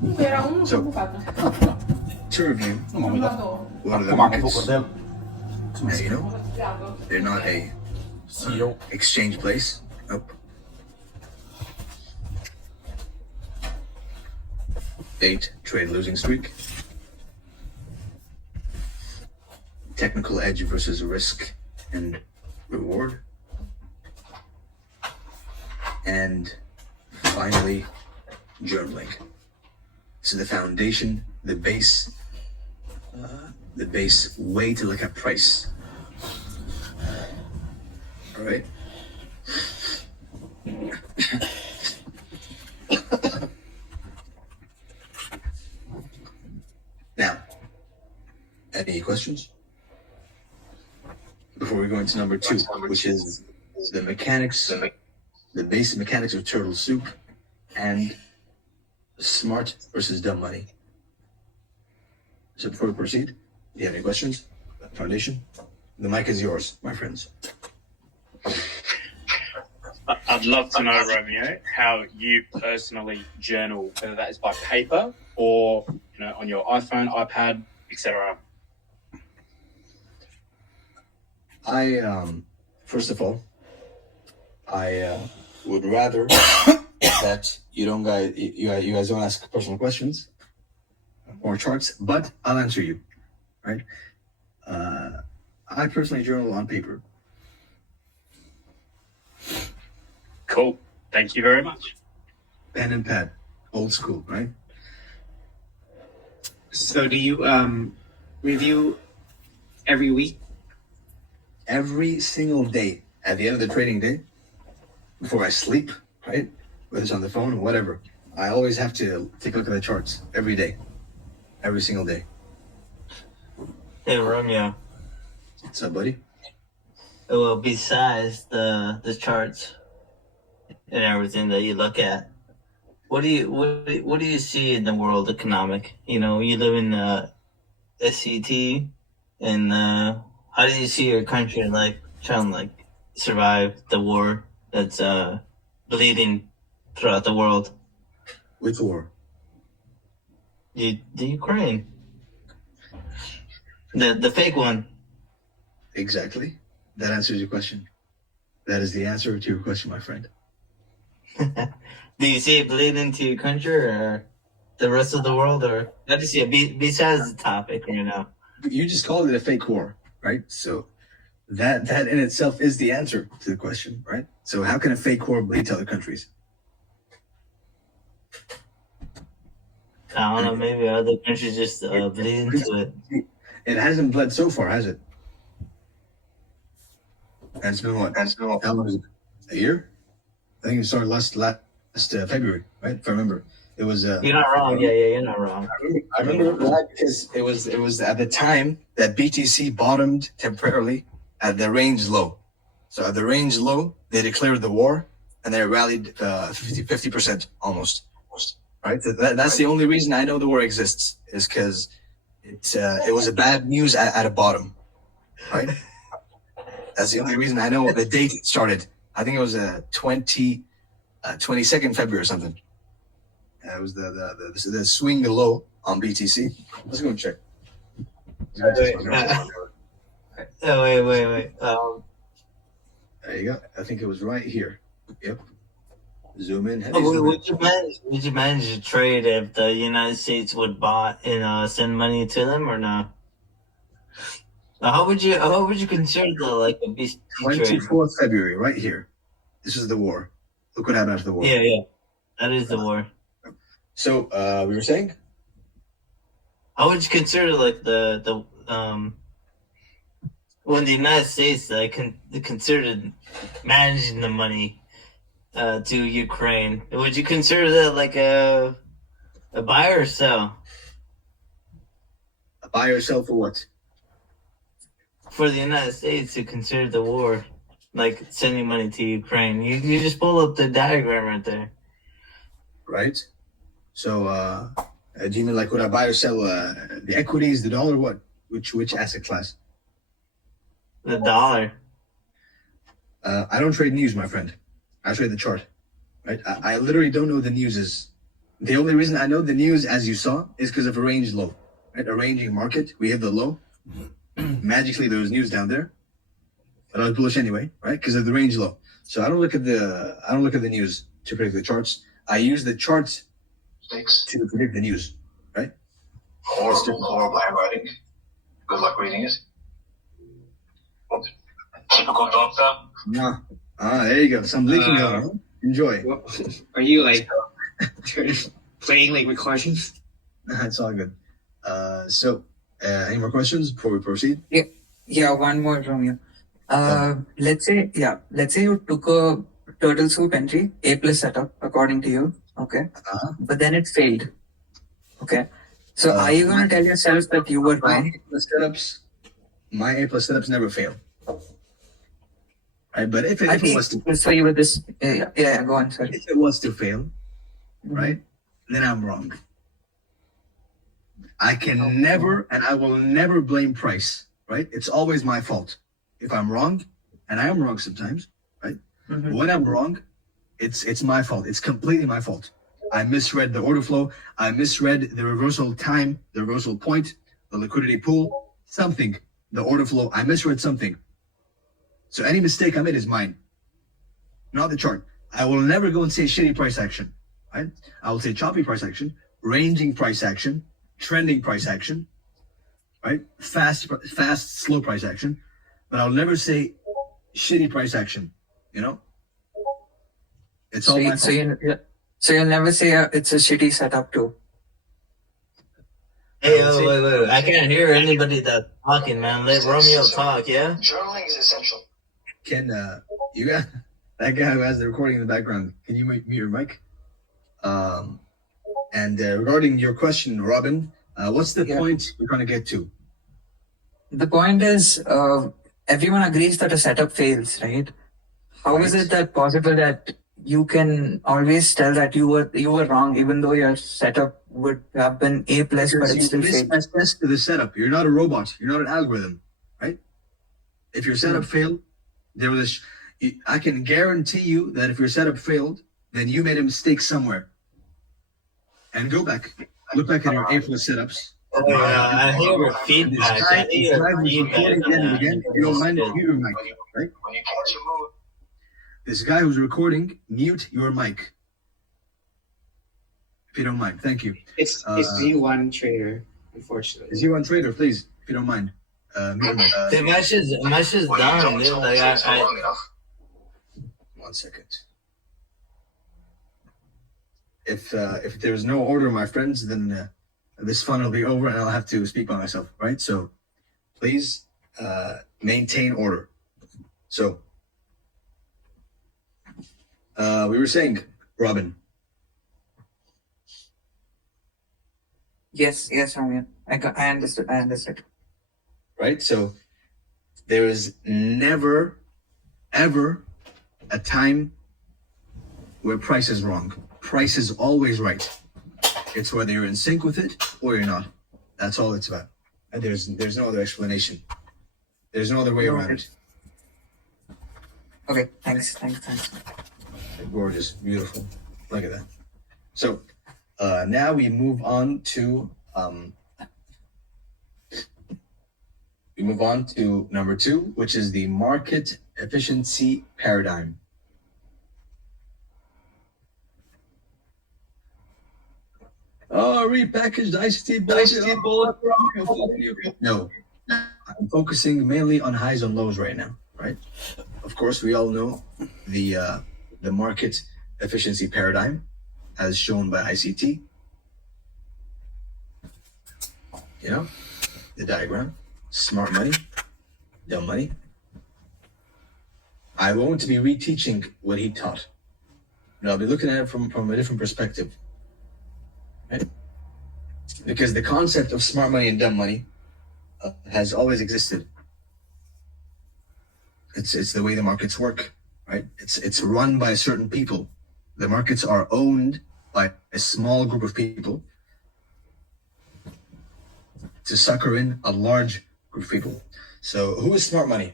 So, to review, what are the markets? As you know, they're not a exchange place. Nope. Eight, trade losing streak. Technical edge versus risk and reward. And finally, journaling. So the foundation, the base way to look at price. All right. Now, any questions? Before we go into number 2, which is the mechanics, the basic mechanics of turtle soup and smart versus dumb money. So before we proceed, do you have any questions? Foundation? The mic is yours, my friends. I'd love to know, Romeo, how you personally journal, whether that is by paper or on your iPhone, iPad, etc.? First of all, I would rather that you guys don't ask personal questions or charts, but I'll answer you, right? I personally journal on paper. Cool. Thank you very much. Pen and pad, old school, right? So do you review every week? Every single day, at the end of the trading day, before I sleep, right? Whether it's on the phone or whatever, I always have to take a look at the charts every day, every single day. Hey, Romeo. What's up, buddy? Well, besides the charts and everything that you look at, what do you see in the world economic? You know, you live in SCT, and how do you see your country like trying to like survive the war that's bleeding throughout the world? Which war? The Ukraine. The fake one. Exactly. That answers your question. That is the answer to your question, my friend. Do you see it bleed into your country or the rest of the world, or how do you see it besides the topic right now? You just called it a fake war, right? So that in itself is the answer to the question, right? So how can a fake war bleed to other countries? I don't know, maybe other countries just bleed into it. It hasn't bled so far, has it? And it's been what? How long is it? A year? I think it started last February, right? If I remember, it was. You're not wrong. Yeah, you're not wrong. I remember why, because it was at the time that BTC bottomed temporarily at the range low. So at the range low, they declared the war, and they rallied 50% almost. Right. So that's the only reason I know the war exists, is because it was a bad news at a bottom, right? That's the only reason I know the date it started. I think it was 22nd February or something. It was the swing low on BTC. Let's go and check. Wait. There you go. I think it was right here. Yep. Zoom in. Would you manage to trade if the United States would buy and send money to them or no? How would you consider a BTC trade? 24th February, right here. This is the war. Look what happened after the war. Yeah. That is the war. So we were saying? How would you consider the when the United States considered managing the money to Ukraine? Would you consider that like a buy or sell? A buy or sell for what? For the United States to consider the war, like sending money to Ukraine. You just pull up the diagram right there. Right. So do you mean like would I buy or sell the equities, the dollar, what? Which asset class? The dollar. I don't trade news, my friend. I trade the chart. Right. I literally don't know the news is. The only reason I know the news, as you saw, is because of a range low. Right. A ranging market. We hit the low. Magically, there was news down there, but I was bullish anyway, right? Because of the range low. So I don't look at the news to predict the charts. I use the charts to predict the news, right? Horrible handwriting. Good luck reading it. Typical doctor. No. There you go. Some leaking going on. Enjoy. Are you like playing like recordings? It's all good. So. Any more questions before we proceed? Yeah, one more from you. Let's say you took a turtle soup entry, A+ setup, according to you, okay? But then it failed, okay? So are you going to tell yourself that you were wrong? My A+ setups never fail. Right, but if it was to... So you were this... Yeah, go on, sorry. If it was to fail, right, then I'm wrong. I can never, and I will never blame price, right? It's always my fault. If I'm wrong, and I am wrong sometimes, right? But when I'm wrong, it's my fault. It's completely my fault. I misread the order flow. I misread the reversal time, the reversal point. the liquidity pool, something, the order flow. I misread something. So any mistake I made is mine, not the chart. I will never go and say shitty price action, right? I will say choppy price action, ranging price action, trending price action, right? Fast, slow price action, but I'll never say shitty price action. You know, it's all my fault. So you'll never say it's a shitty setup too. Hey, wait. I can't hear anybody that's talking, man. Let Romeo talk, yeah? Journaling is essential. Can you got that guy who has the recording in the background? Can you mute your mic? And regarding your question, Robin, what's the point we're trying to get to? The point is, everyone agrees that a setup fails, right? How is it that possible that you can always tell that you were wrong, even though your setup would have been A+, but it still failed? Mismatch to the setup. You're not a robot. You're not an algorithm, right? If your setup failed, there was I can guarantee you that if your setup failed, then you made a mistake somewhere. And go back, look back at your A+ setups. I hear feedback. I hear feedback. Again, you don't mind mute your mic, right? This guy who's recording, mute your mic. If you don't mind, thank you. It's Z1 Trader, unfortunately. Z1 Trader, please, if you don't mind. Mute your mic. The match is done, dude. Like, I 1 second. If there's no order, my friends, then this fun will be over and I'll have to speak by myself, right? So please maintain order. So we were saying, Robin. Yes, Romeo. I understood. Right? So there is never, ever a time where price is wrong. Price is always right. It's whether you're in sync with it or you're not. That's all it's about. And there's no other explanation. There's no other way around it. Okay, thanks. Gorgeous, beautiful. Look at that. So now we move on to number 2, which is the market efficiency paradigm. Oh, repackaged ICT bullshit. No, I'm focusing mainly on highs and lows right now, right? Of course, we all know the market efficiency paradigm as shown by ICT. You know, the diagram, smart money, dumb money. I won't be reteaching what he taught. No, I'll be looking at it from a different perspective. Right? Because the concept of smart money and dumb money has always existed. It's the way the markets work, right? It's run by certain people. The markets are owned by a small group of people to sucker in a large group of people. So who is smart money?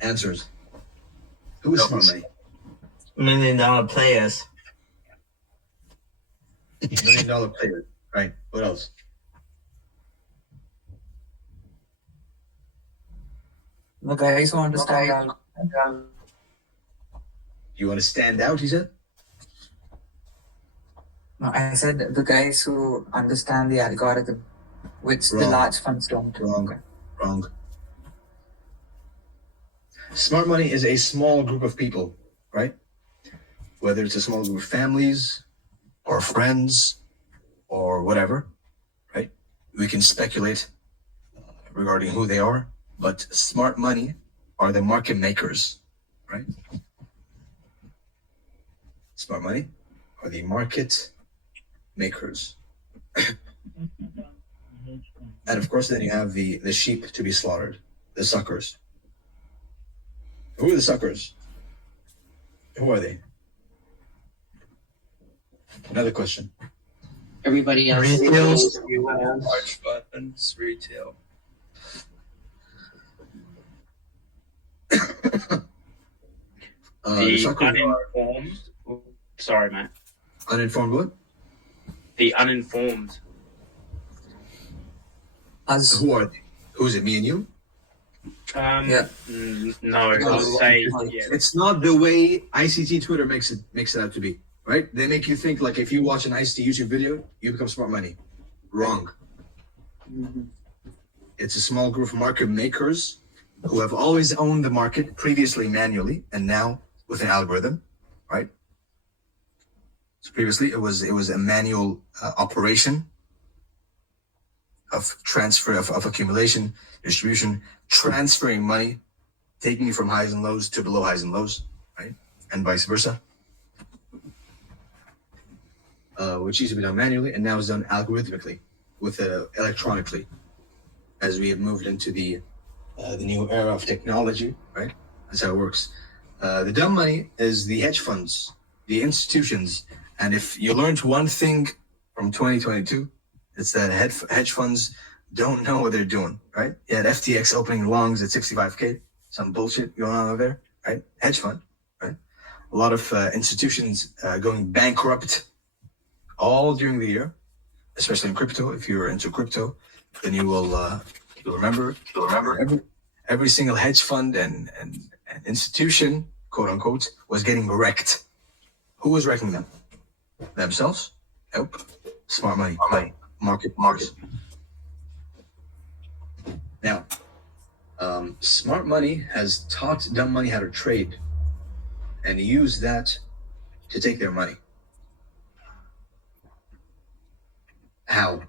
Answers. Who is smart money? $1 million players. $1 million player. Right. What else? The guys who understand. You want to stand out, he said? No, I said the guys who understand the algorithm, which the large funds don't. Wrong. Smart money is a small group of people, right? Whether it's a small group of families or friends or whatever, right? We can speculate regarding who they are, but smart money are the market makers, right? Smart money are the market makers. And of course, then you have the sheep to be slaughtered, the suckers. Who are the suckers? Who are they? Another question. Everybody else. Large funds, retail. The uninformed. Sorry, Matt. Uninformed what? The uninformed. Us. Who are they? Who's it? Me and you? Yeah. No, I would say yeah. It's not the way ICT Twitter makes it out to be, right? They make you think like if you watch an ICT YouTube video, you become smart money. Wrong. It's a small group of market makers who have always owned the market previously manually and now with an algorithm, right? So previously it was a manual operation of transfer of accumulation, distribution, transferring money, taking it from highs and lows to below highs and lows, right? And vice versa. Which used to be done manually and now is done algorithmically, with electronically, as we have moved into the new era of technology, right? That's how it works. The dumb money is the hedge funds, the institutions, and if you learned one thing from 2022, it's that hedge funds don't know what they're doing, right? You had FTX opening longs at 65K, some bullshit going on over there, right? Hedge fund, right? A lot of institutions going bankrupt all during the year, especially in crypto. If you're into crypto, then you'll remember every single hedge fund and institution, quote unquote, was getting wrecked. Who was wrecking them? Themselves? Nope. Smart money. Market. Now, smart money has taught dumb money how to trade and use that to take their money. How?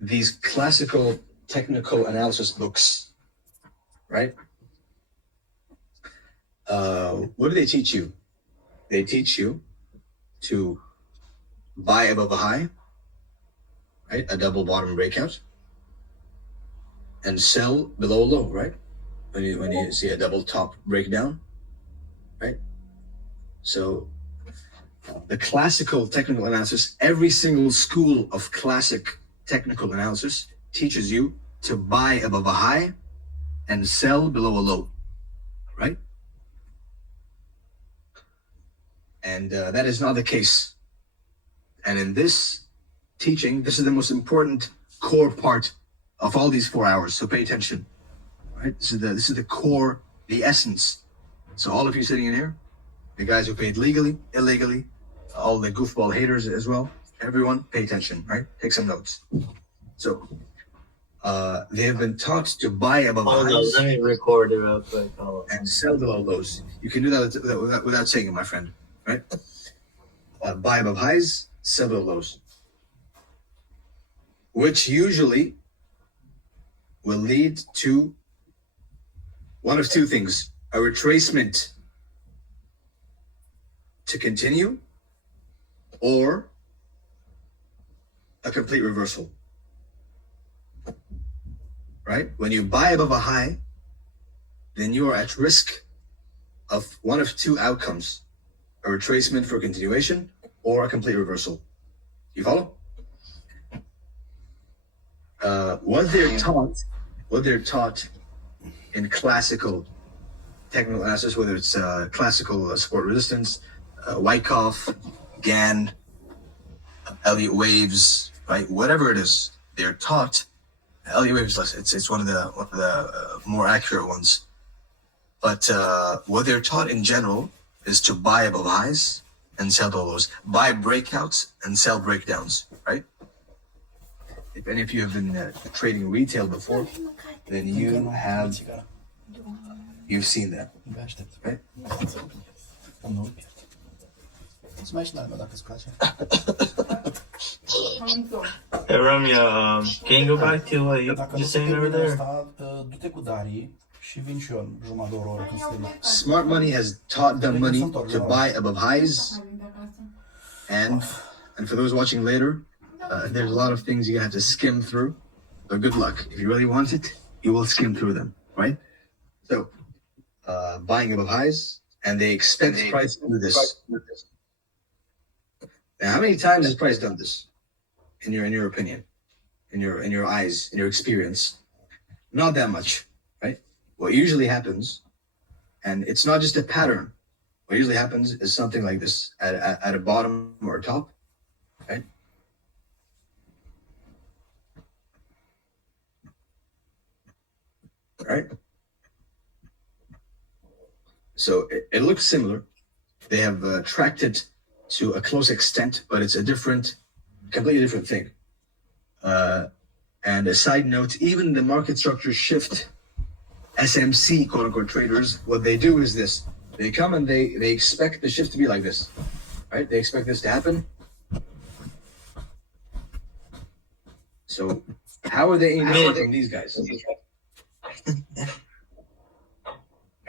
These classical technical analysis books, right? What do they teach you? They teach you to buy above a high, right? A double bottom breakout, and sell below a low, right? When you see a double top breakdown, right? So the classical technical analysis, every single school of classic technical analysis teaches you to buy above a high and sell below a low, right? And that is not the case. And in this teaching, this is the most important core part of all these 4 hours. So pay attention, right? This is the core, the essence. So all of you sitting in here, the guys who paid legally, illegally, all the goofball haters as well, everyone pay attention, right? Take some notes. So they have been taught to buy above highs. Let me record it real quick. And sell below lows. You can do that without saying it, my friend, right? Buy above highs, sell below lows. Which usually will lead to one of two things: a retracement to continue, or a complete reversal. Right? When you buy above a high, then you are at risk of one of two outcomes: a retracement for continuation or a complete reversal. You follow? What they're taught in classical technical analysis, whether it's classical support resistance, Wyckoff, Gann, Elliott waves, right? Whatever it is, they're taught. Elliott waves, it's one of the more accurate ones. But what they're taught in general is to buy above highs and sell below lows, buy breakouts and sell breakdowns, right? If any of you have been trading retail before, then you've seen that, right? Hey Romeo, can you go back to what you just saying over there? Smart money has taught them money to buy above highs, and for those watching later, there's a lot of things you're gonna have to skim through. But good luck. If you really want it, you will skim through them, right? So, buying above highs, and they expect price to do this. Now, how many times has price done this? In your opinion, in your eyes, in your experience? Not that much, right? What usually happens, and it's not just a pattern. What usually happens is something like this at a bottom or a top, right? right? So it looks similar. They have tracked it to a close extent, but it's a completely different thing. And a side note, even the market structure shift SMC quote unquote traders, what they do is this. They come and they expect the shift to be like this, right? They expect this to happen. So how are they immune from these guys?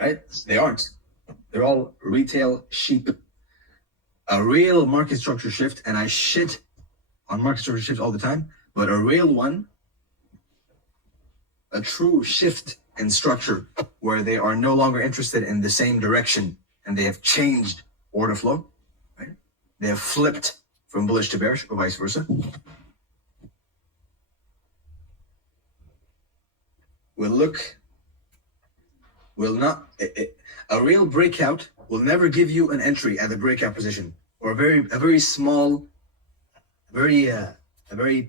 Right? They aren't. They're all retail sheep. A real market structure shift, and I shit on market structure shifts all the time, but a real one, a true shift in structure where they are no longer interested in the same direction and they have changed order flow, right? They have flipped from bullish to bearish or vice versa. A real breakout will never give you an entry at the breakout position, or a very small, a very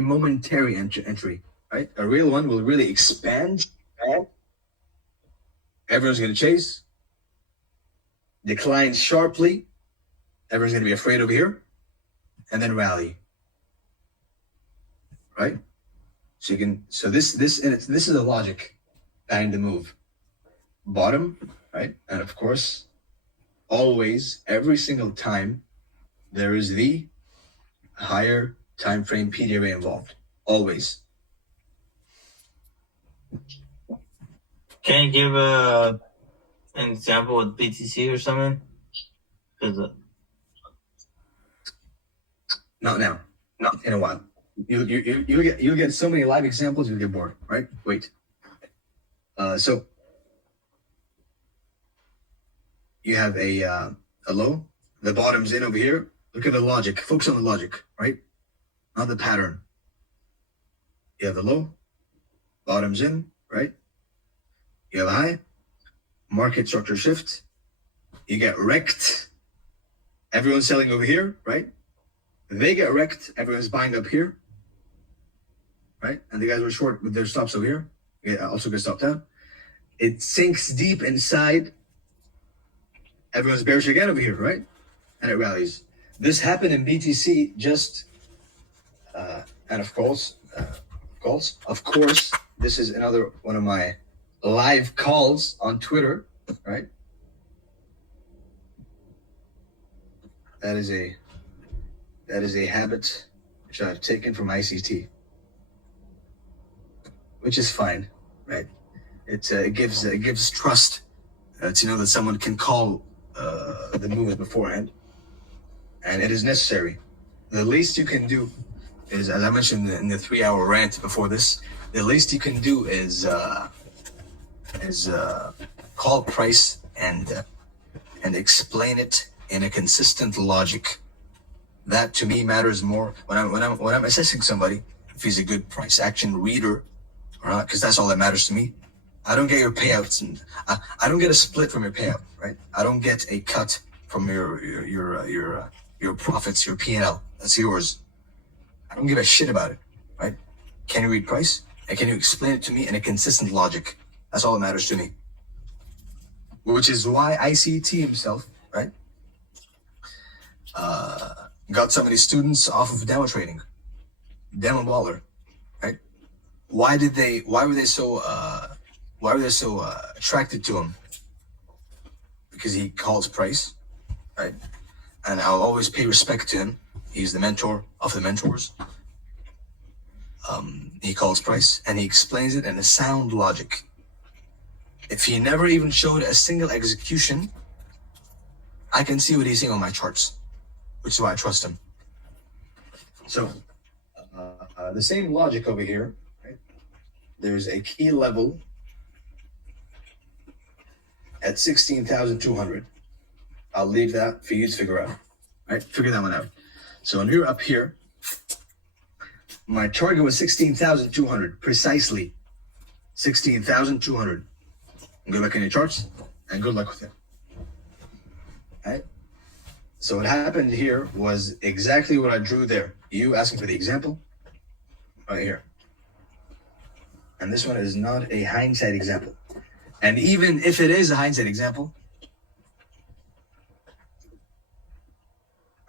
momentary entry, right? A real one will really expand. Everyone's going to chase, decline sharply. Everyone's going to be afraid over here, and then rally, right? So this is the logic behind the move. Bottom, right? And of course, always, every single time, there is the higher time frame PDRA involved. Always. Can you give an example with BTC or something? Not now. Not in a while. You'll get so many live examples, you'll get bored, right? Wait. So you have a low. The bottom's in over here. Look at the logic. Focus on the logic, right? Not the pattern. You have the low. Bottom's in, right? You have a high. Market structure shift. You get wrecked. Everyone's selling over here, right? They get wrecked. Everyone's buying up here, right? And the guys were short with their stops over here. They also get stopped out. It sinks deep inside. Everyone's bearish again over here, right? And it rallies. This happened in BTC just, and of course, this is another one of my live calls on Twitter, right? That is a habit which I've taken from ICT, which is fine, right? It gives trust to know that someone can call the moves beforehand, and it is necessary. The least you can do is, as I mentioned in the 3-hour rant before this, the least you can do is call price and explain it in a consistent logic. That to me matters more when I'm assessing somebody, if he's a good price action reader or not, because that's all that matters to me. I don't get your payouts, and I don't get a split from your payout, right? I don't get a cut from your profits, your P&L. That's yours. I don't give a shit about it, right? Can you read price? And can you explain it to me in a consistent logic? That's all that matters to me. Which is why ICT himself, right, got so many students off of demo trading, demo baller, right? Why were they so attracted to him? Because he calls price, right? And I'll always pay respect to him. He's the mentor of the mentors. He calls price and he explains it in a sound logic. If he never even showed a single execution, I can see what he's seeing on my charts, which is why I trust him. So, the same logic over here, right? There's a key level at 16,200. I'll leave that for you to figure out, right? Figure that one out. So when you're up here, my target was 16,200, precisely 16,200. Good luck in your charts, and good luck with it. All right? So what happened here was exactly what I drew there. You asking for the example, right here. And this one is not a hindsight example. And even if it is a hindsight example,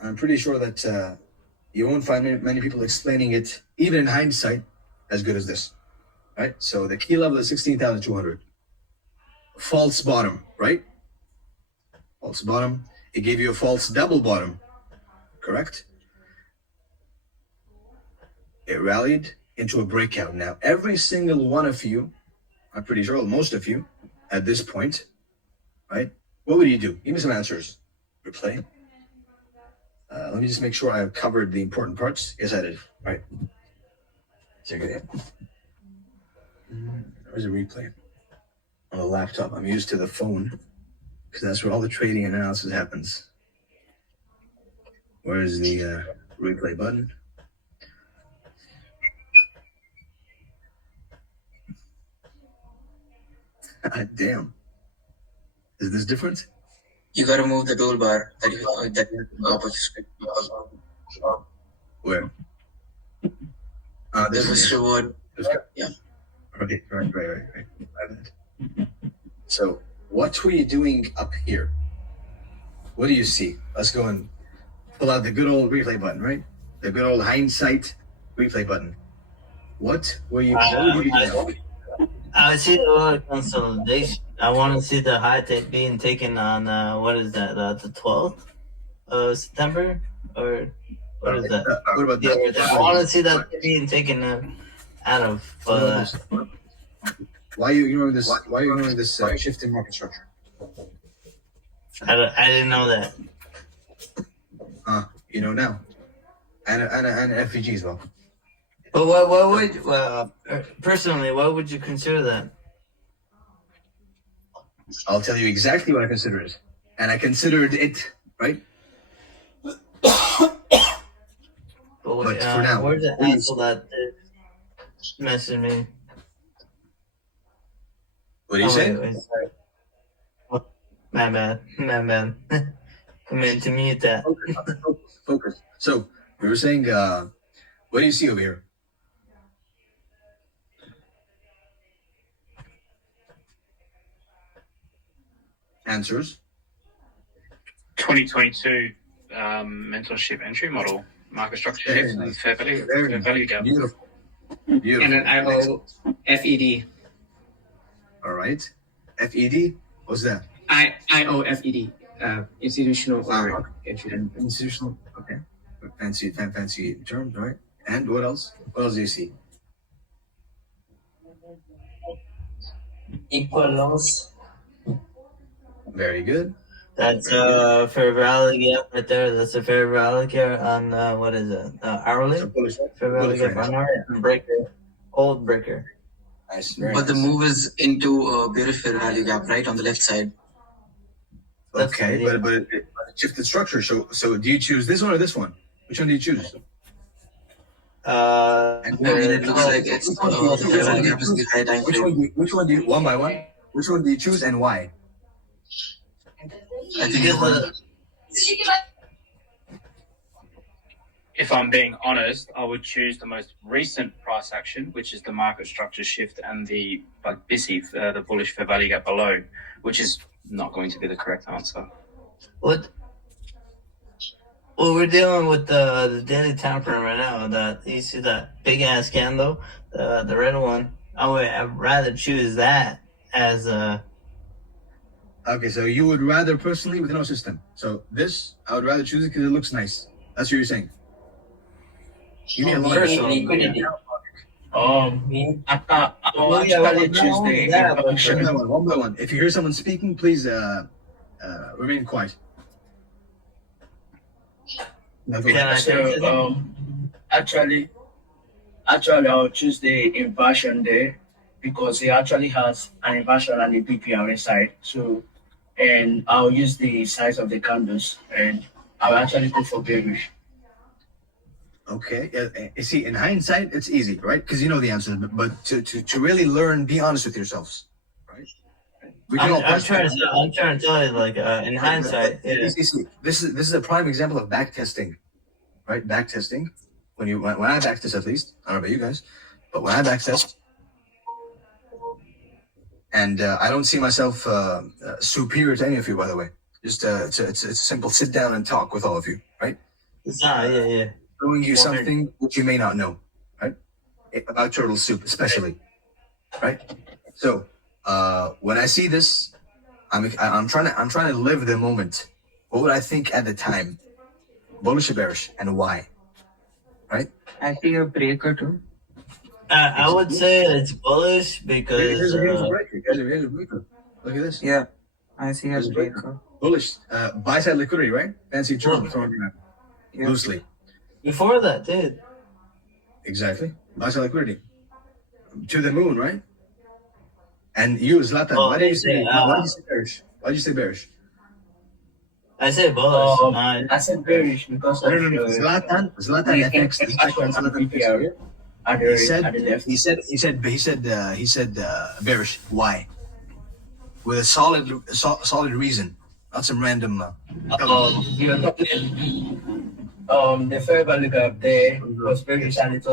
I'm pretty sure that you won't find many people explaining it, even in hindsight, as good as this. Right? So the key level is 16,200. False bottom, right? False bottom. It gave you a false double bottom, correct? It rallied into a breakout. Now, every single one of you, I'm pretty sure most of you, at this point, right? What would you do? Give me some answers. Replay. Let me just make sure I've covered the important parts. Yes, I did. Right. Check it out. Where's the replay? On the laptop. I'm used to the phone because that's where all the trading and analysis happens. Where's the replay button? Damn. Is this different? You gotta move the toolbar that is opposite screen. Where? The This first is reward. yeah. Okay, right. So, what were you doing up here? What do you see? Let's go and pull out the good old replay button, right? The good old hindsight replay button. What were you doing? I see a lot of consolidation. I want to see the high take being taken on what is that? The 12th of September, or what is that? What about that? I want to see that being taken out of. Why are you ignoring this? Why are you ignoring this shift in market structure? I didn't know that. You know now, and FVG as well. But what would personally? What would you consider that? I'll tell you exactly what I consider it, and I considered it right. But for now, where's the asshole that messaged me? What do you say? Wait, sorry. My bad. Come in to mute that. Focus. So we were saying, what do you see over here? Answers. 2022 mentorship entry model, market structure shift, and fair value gap. Beautiful. And an IO FED. All right. FED. What's that? IO FED. Institutional entry. Institutional. Okay. Fancy terms, right? And what else? What else do you see? Equal loss. Very good. That's fair value gap right there. That's a fair value gap on what is it? Hourly? Fair value gap on hourly and breaker. Old breaker. Nice. But the move is into a beautiful value gap, right, on the left side. Okay, but it shifted structure. So do you choose this one or this one? Which one do you choose? It looks like it's the fair value gap is the high time frame. Which one do you one by one? Which one do you choose and why? I think If I'm being honest, I would choose the most recent price action, which is the market structure shift and the BISI, the bullish fair value gap below, which is not going to be the correct answer. What? Well, we're dealing with the daily time frame right now. That you see that big ass candle, the red one. I'd rather choose that as a. Okay, so you would rather personally with no system. So this, I would rather choose it because it looks nice. That's what you're saying. Give me a lot of liquidity. I actually choose the one by one. If you hear someone speaking, please remain quiet. So, actually, I'll choose the inversion there because it actually has an inversion and a BPR inside. So, and I'll use the size of the candles and I'll actually go for bearish. Okay. You see, in hindsight, it's easy, right? Because you know the answers. But to really learn, be honest with yourselves, right? I'm trying to tell you, like in hindsight, yeah. See, this is a prime example of back testing, right? Back testing. When I back test, at least I don't know about you guys, but when I back test, And I don't see myself superior to any of you, by the way. Just it's a simple sit down and talk with all of you, right? Yeah. Showing you something which you may not know, right? About turtle soup, especially, right? So when I see this, I'm trying to live the moment. What would I think at the time? Bullish or bearish, and why? Right? I see a breaker too. I would say it's bullish because Here's a breaker. Here's a breaker. Look at this. Yeah, I see a Here's a breaker. Bullish. Buy side liquidity, right? Fancy term thrown around loosely. before that, dude. Exactly. Buy side liquidity. To the moon, right? And you, Zlatan, Oh, why did you say bearish? Why did you say bearish? I said bullish. I said bearish because No. Zlatan FX. He said bearish. Why? With a solid reason, not some random. You're talking. The fair value gap there was bearish, and it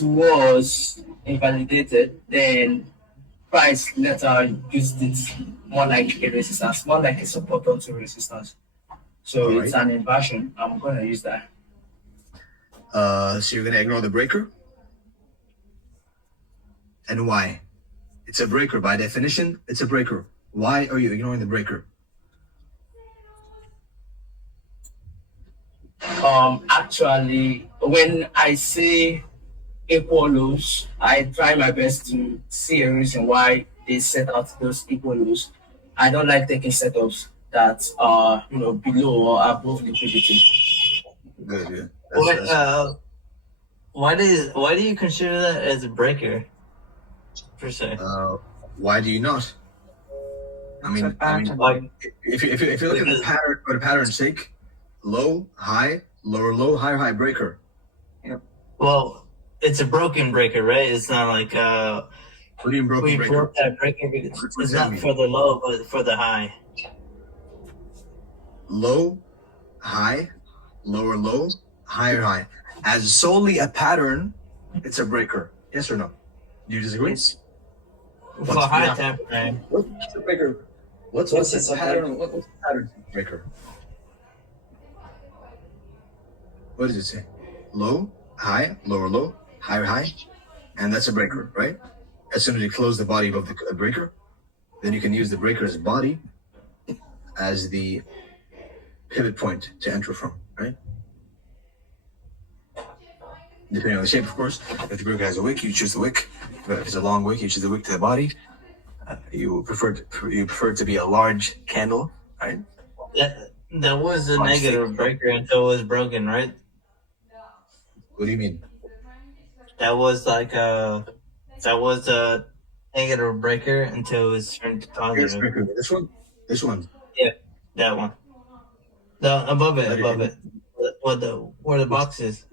was invalidated. Then price later used it more like a resistance, more like a support onto resistance. So All it's right. an inversion. I'm going to use that. So you're gonna ignore the breaker, and why? It's a breaker by definition. It's a breaker. Why are you ignoring the breaker? Actually, when I see equal lows, I try my best to see a reason why they set out those equal lows. I don't like taking setups that are below or above liquidity. Good. Why do you consider that as a breaker? Per se. Why do you not? I mean, like, if you look at the pattern for the pattern's sake, low, high, lower, low, higher, high, breaker. well, it's a broken breaker, right? It's not like What do you mean broken we breaker? broke that breaker because What it's does that not mean? for the low, but for the high. Low, high, lower, low, higher, high. As solely a pattern, it's a breaker. Yes or no? Do you disagree? For high time frame. What's the breaker? What's the pattern? What's the pattern breaker? What does it say? Low, high, lower, low, higher, high, and that's a breaker, right? As soon as you close the body above the breaker, then you can use the breaker's body as the pivot point to enter from, right? Depending on the shape, of course. If the breaker has a wick, you choose the wick. But if it's a long wick, you choose the wick to the body. You prefer it to be a large candle, right? That was a negative breaker until it was broken, right? What do you mean? That was a negative breaker until it was turned to positive. This one. Yeah, that one. The above it. Where the box is.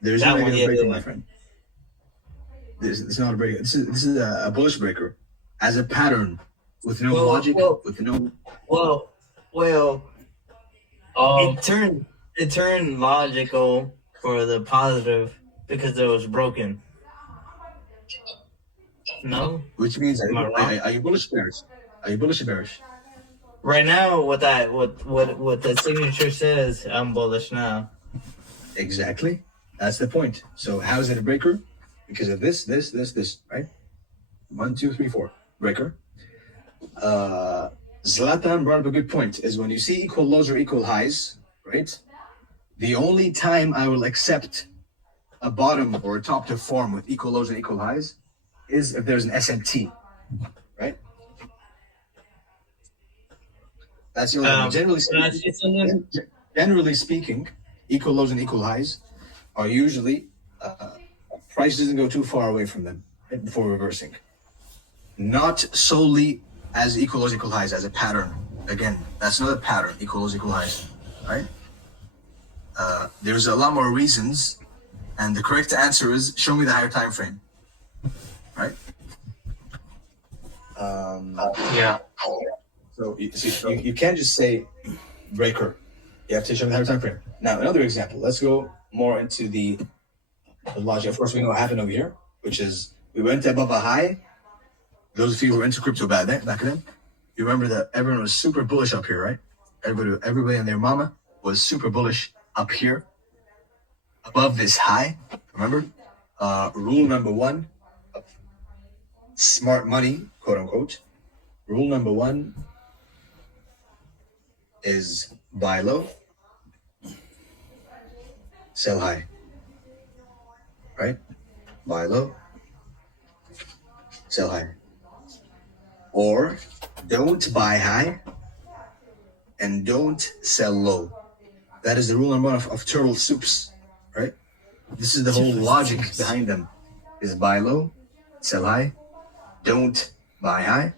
There's That no one, negative breaker, yeah. my friend. This is not a breaker. This is a bullish breaker, as a pattern, with no logic, with no. It turned logical for the positive because it was broken. No. Which means, Am I wrong? are you bullish or bearish? Are you bullish or bearish? Right now, what the signature says, I'm bullish now. Exactly. That's the point. So how is it a breaker? Because of this, right? 1, 2, 3, 4. Breaker. Zlatan brought up a good point, is when you see equal lows or equal highs, right? The only time I will accept a bottom or a top to form with equal lows and equal highs is if there's an SMT, right? That's the only generally speaking, equal lows and equal highs are usually price doesn't go too far away from them before reversing. Not solely as equal lows, equal highs, as a pattern. Again, that's not a pattern, equal lows, equal highs, right? There's a lot more reasons, and the correct answer is show me the higher time frame, right? Yeah. So you can't just say breaker. You have to show me the higher time frame. Now, another example. Let's go more into the logic. Of course, we know what happened over here, which is we went above a high. Those of you who were into crypto back then, you remember that everyone was super bullish up here, right? Everybody and their mama was super bullish up here, above this high. Remember, rule number one of smart money, quote unquote. Rule number one is buy low, sell high. Right? Buy low, sell high. Or don't buy high and don't sell low. That is the rule number one of turtle soups, right? This is the whole logic behind them, is buy low, sell high, don't buy high,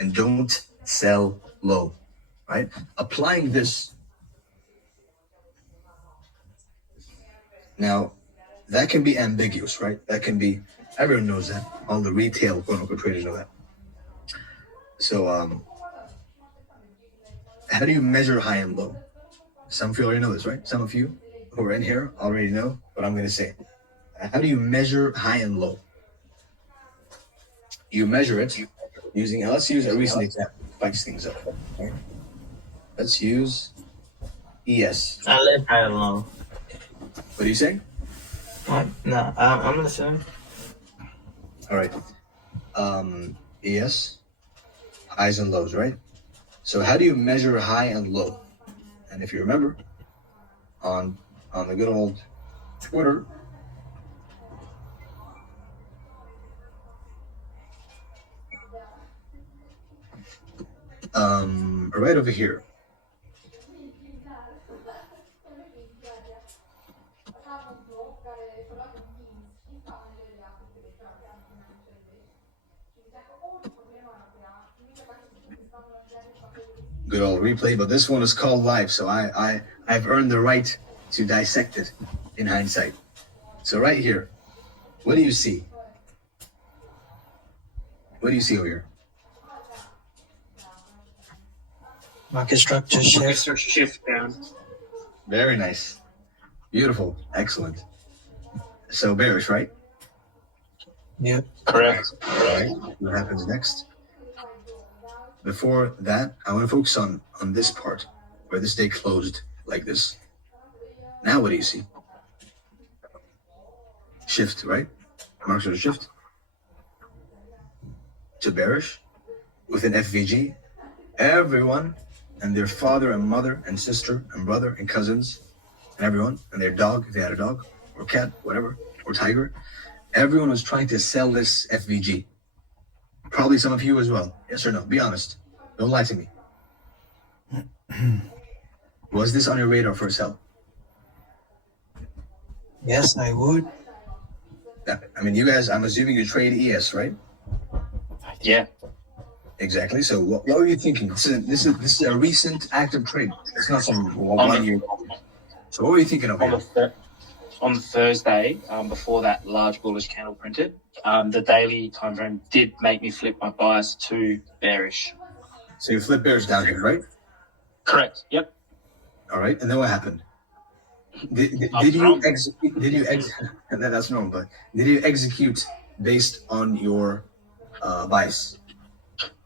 and don't sell low, right? Applying this. Now, that can be ambiguous, right? That can be, everyone knows that. All the retail, quote unquote, traders know that. So, how do you measure high and low? Some of you already know this, right? Some of you who are in here already know what I'm going to say. How do you measure high and low? You measure it using, let's use a recent example, spikes things up. Right? Let's use ES. I live high and low. What do you say? What? No, I'm listening. All right. ES, highs and lows, right? So how do you measure high and low? And if you remember, on the good old Twitter, right over here. Good old replay, but this one is called live, so I've earned the right to dissect it in hindsight. So right here, what do you see? What do you see over here? Market structure shift down. Very nice. Beautiful. Excellent. So bearish, right? Yep. Correct. All right. What happens next? Before that, I want to focus on this part where this day closed like this. Now what do you see? Shift, right? Marks of shift to bearish with an FVG. Everyone and their father and mother and sister and brother and cousins and everyone and their dog, if they had a dog or cat, whatever, or tiger, everyone was trying to sell this FVG. Probably some of you as well. Yes or no? Be honest. Don't lie to me. Was this on your radar for a sell? Yes, I would. I mean, you guys, I'm assuming you trade ES, right? Yeah. Exactly. So what were you thinking? This is a recent active trade. It's not some 1 year. So what were you thinking of here? On the Thursday, before that large bullish candle printed, the daily time frame did make me flip my bias to bearish. So you flip bearish down here, right? Correct. Yep. All right. And then what happened? Did you execute? That's normal, but did you execute based on your bias?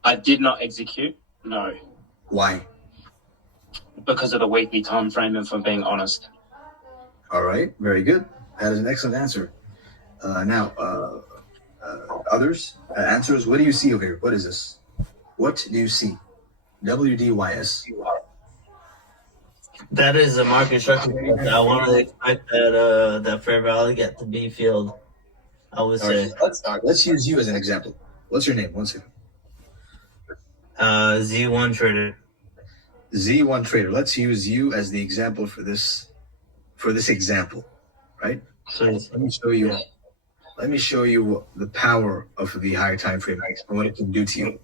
I did not execute. No. Why? Because of the weekly time frame, if I'm being honest. All right. Very good. That is an excellent answer. Now, others answers. What do you see over here? What is this? What do you see? WDYS. That is a market structure. I want to expect that fair value get to be filled. I would say. Let's use you as an example. What's your name? One second. Z1 Trader. Z1 Trader. Let's use you as the example for this example, right? Please. Let me show you. Yeah. Let me show you the power of the higher time frame and what it can do to you.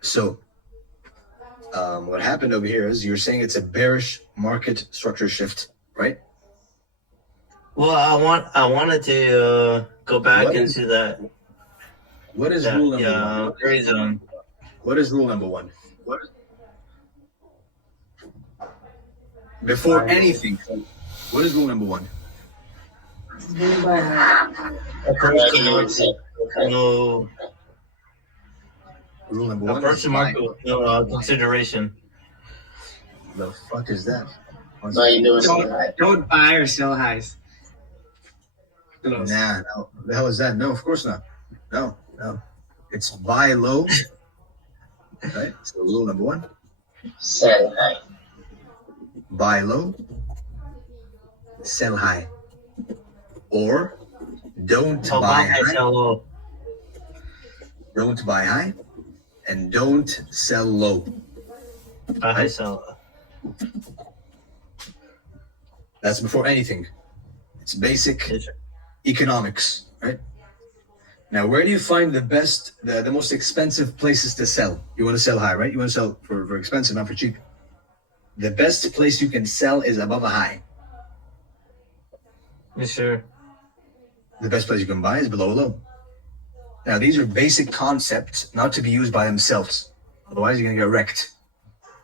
So, what happened over here is you're saying it's a bearish market structure shift, right? Well, I wanted to go back into that. What is rule number one? Gray zone. What is rule number one? Before anything, what is rule number one? Approach to market. No. Rule number one. Approach to market with no consideration. The fuck is that? Don't buy or sell highs. Nah, no. The hell is that? No, of course not. No. It's buy low. Right? So rule number one. Sell high. Buy low. Sell high. Or don't buy high. Sell low. Don't buy high. And don't sell low. Buy high, sell low. That's before anything. It's basic economics, right? Now, where do you find the best, the most expensive places to sell? You want to sell high, right? You want to sell for expensive, not for cheap. The best place you can sell is above a high. Yes, sir. The best place you can buy is below a low. Now, these are basic concepts not to be used by themselves. Otherwise, you're going to get wrecked.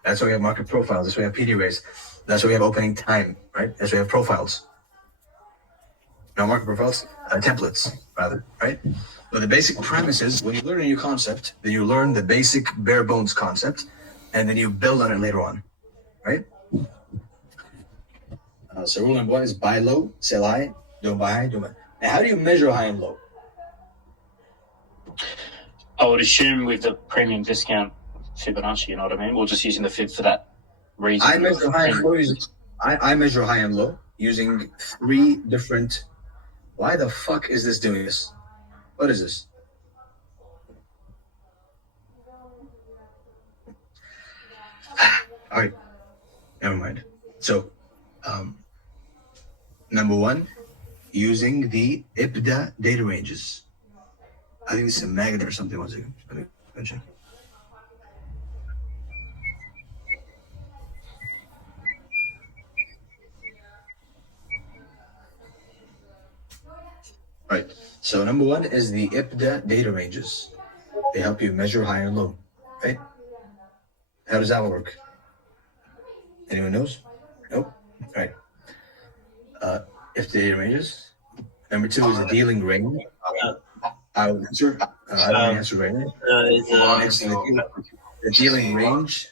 That's why we have market profiles. That's why we have PD rates. That's why we have opening time, right? That's why we have profiles. Now, market profiles, templates, rather, right? But the basic premise is when you learn a new concept, then you learn the basic bare bones concept, and then you build on it later on, right? So rule number one is buy low, sell high, don't buy high, don't buy. Now, how do you measure high and low? I would assume with the premium discount Fibonacci, you know what I mean? We're just using the fib for that reason. I measure high and low using, I measure high and low using 3 different. Why the fuck is this doing this? What is this? All right, never mind. So, number one, using the IPDA data ranges. I think it's a magnet or something. One second. Let me check. Right. So number one is the IPDA data ranges. They help you measure high and low. Right? How does that work? Anyone knows? Nope. All right. IPDA data ranges. Number two is the dealing range. I will answer. I don't answer right now. It's the dealing range,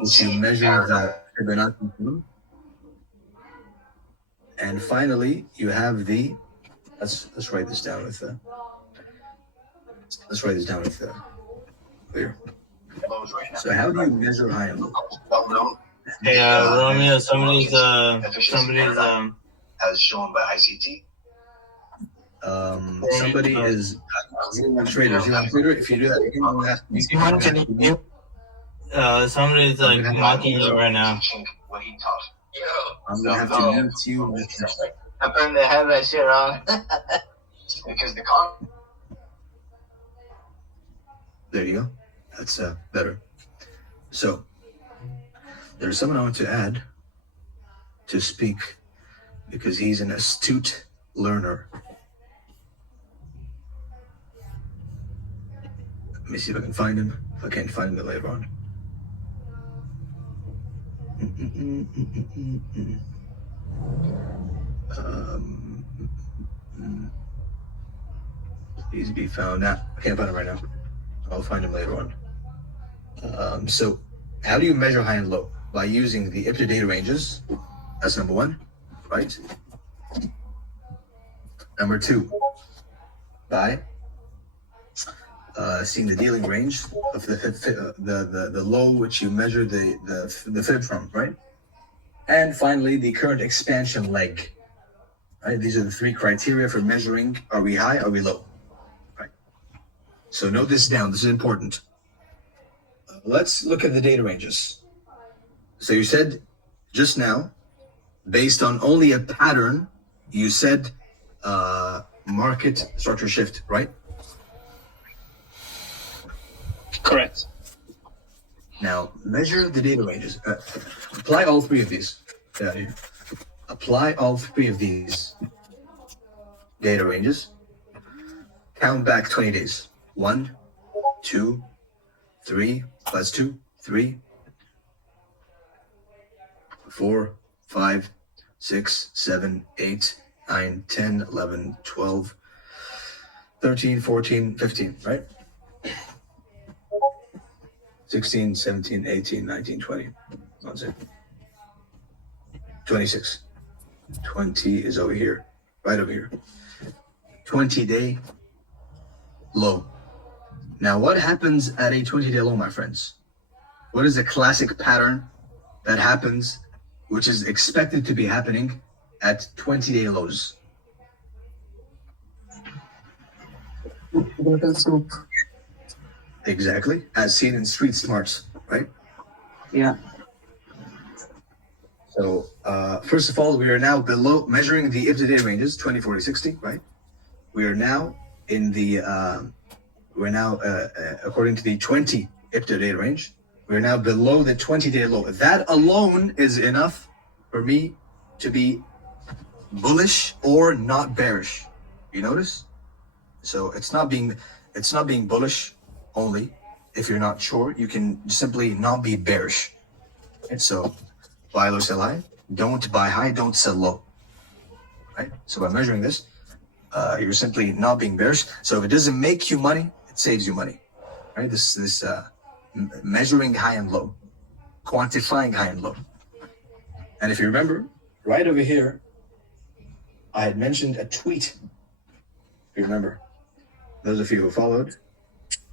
which you measure the Fibonacci. And finally, you have the. Let's write this down with clear. So how do you measure high and low? Hey, Romeo, somebody's as shown by ICT. Somebody is traders. You on Twitter? If you do that, you can ask me. Somebody's like mocking you right now. What he taught. I'm gonna have to mute you. Happen to have that shit on. Because the There you go. That's better. So there's someone I want to add to speak because he's an astute learner. Let me see if I can find him. If I can't find him, then later on. Please be found. I can't find him right now. I'll find him later on. So how do you measure high and low? By using the IPDA data ranges. That's number one, right? Number two, by seeing the dealing range of the low which you measure the fib from, right? And finally, the current expansion leg. Right? These are the 3 criteria for measuring: are we high, are we low? Right. So note this down. This is important. Let's look at the data ranges. So you said just now, based on only a pattern, you said market structure shift, right? Correct. Now measure the data ranges. Apply all 3 of these. Apply all 3 of these data ranges. Count back 20 days. 1, 2, 3. That's 2, 3, 4, 5, 6, 7, 8, 9, 10, 11, 12, 13, 14, 15, right? 16, 17, 18, 19, 20. One second. 26. 20 is over here, right over here. 20-day low. Now, what happens at a 20-day low, my friends? What is the classic pattern that happens, which is expected to be happening at 20-day lows? Bottle soup. Exactly, as seen in Street Smarts, right? Yeah. So, first of all, we are now below, measuring the if-to-day ranges, 20, 40, 60, right? We are now in the, according to the 20 if-to-day range, we're now below the 20-day low. That alone is enough for me to be bullish or not bearish. You notice? So it's not being bullish only. If you're not sure, you can simply not be bearish. And so buy low, sell high. Don't buy high, don't sell low. Right? So by measuring this, you're simply not being bearish. So if it doesn't make you money, it saves you money. Right? This measuring high and low, quantifying high and low. And if you remember, right over here, I had mentioned a tweet. If you remember, those of you who followed,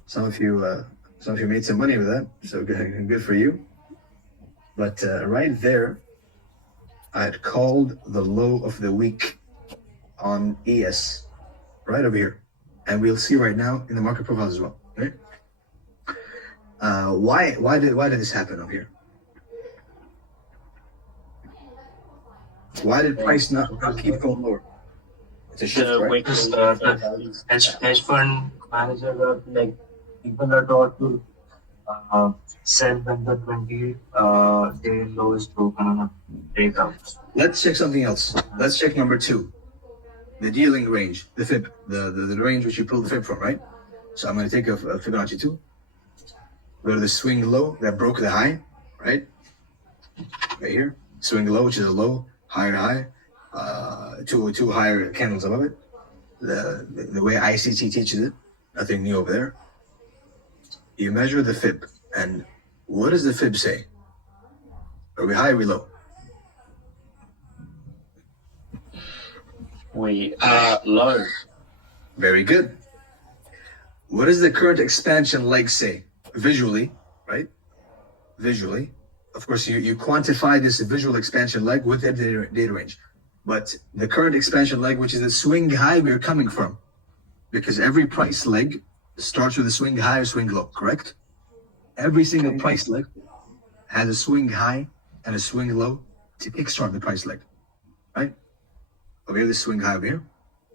some of you made some money with that, so good for you. But right there, I had called the low of the week on ES, right over here, and we'll see right now in the market profiles as well. Right? Why did this happen over here? Why did price not keep going lower? It's a shift, right? Hedge fund manager like people are taught to sell when the 20 day low is broken on a breakout. Let's check something else. Let's check number 2, the dealing range, the fib, the range which you pull the fib from, right? So I'm going to take a Fibonacci 2. Go to the swing low that broke the high, right? Right here, swing low, which is a low, higher high, two higher candles above it. The way ICT teaches it, nothing new over there. You measure the fib, and what does the fib say? Are we high or we low? We are low. Very good. What does the current expansion leg say? Visually, right? Visually. Of course, you quantify this visual expansion leg with the data range. But the current expansion leg, which is the swing high we're coming from, because every price leg starts with a swing high or swing low, correct? Every single price leg has a swing high and a swing low to kickstart the price leg, right? Over here, the swing high over here,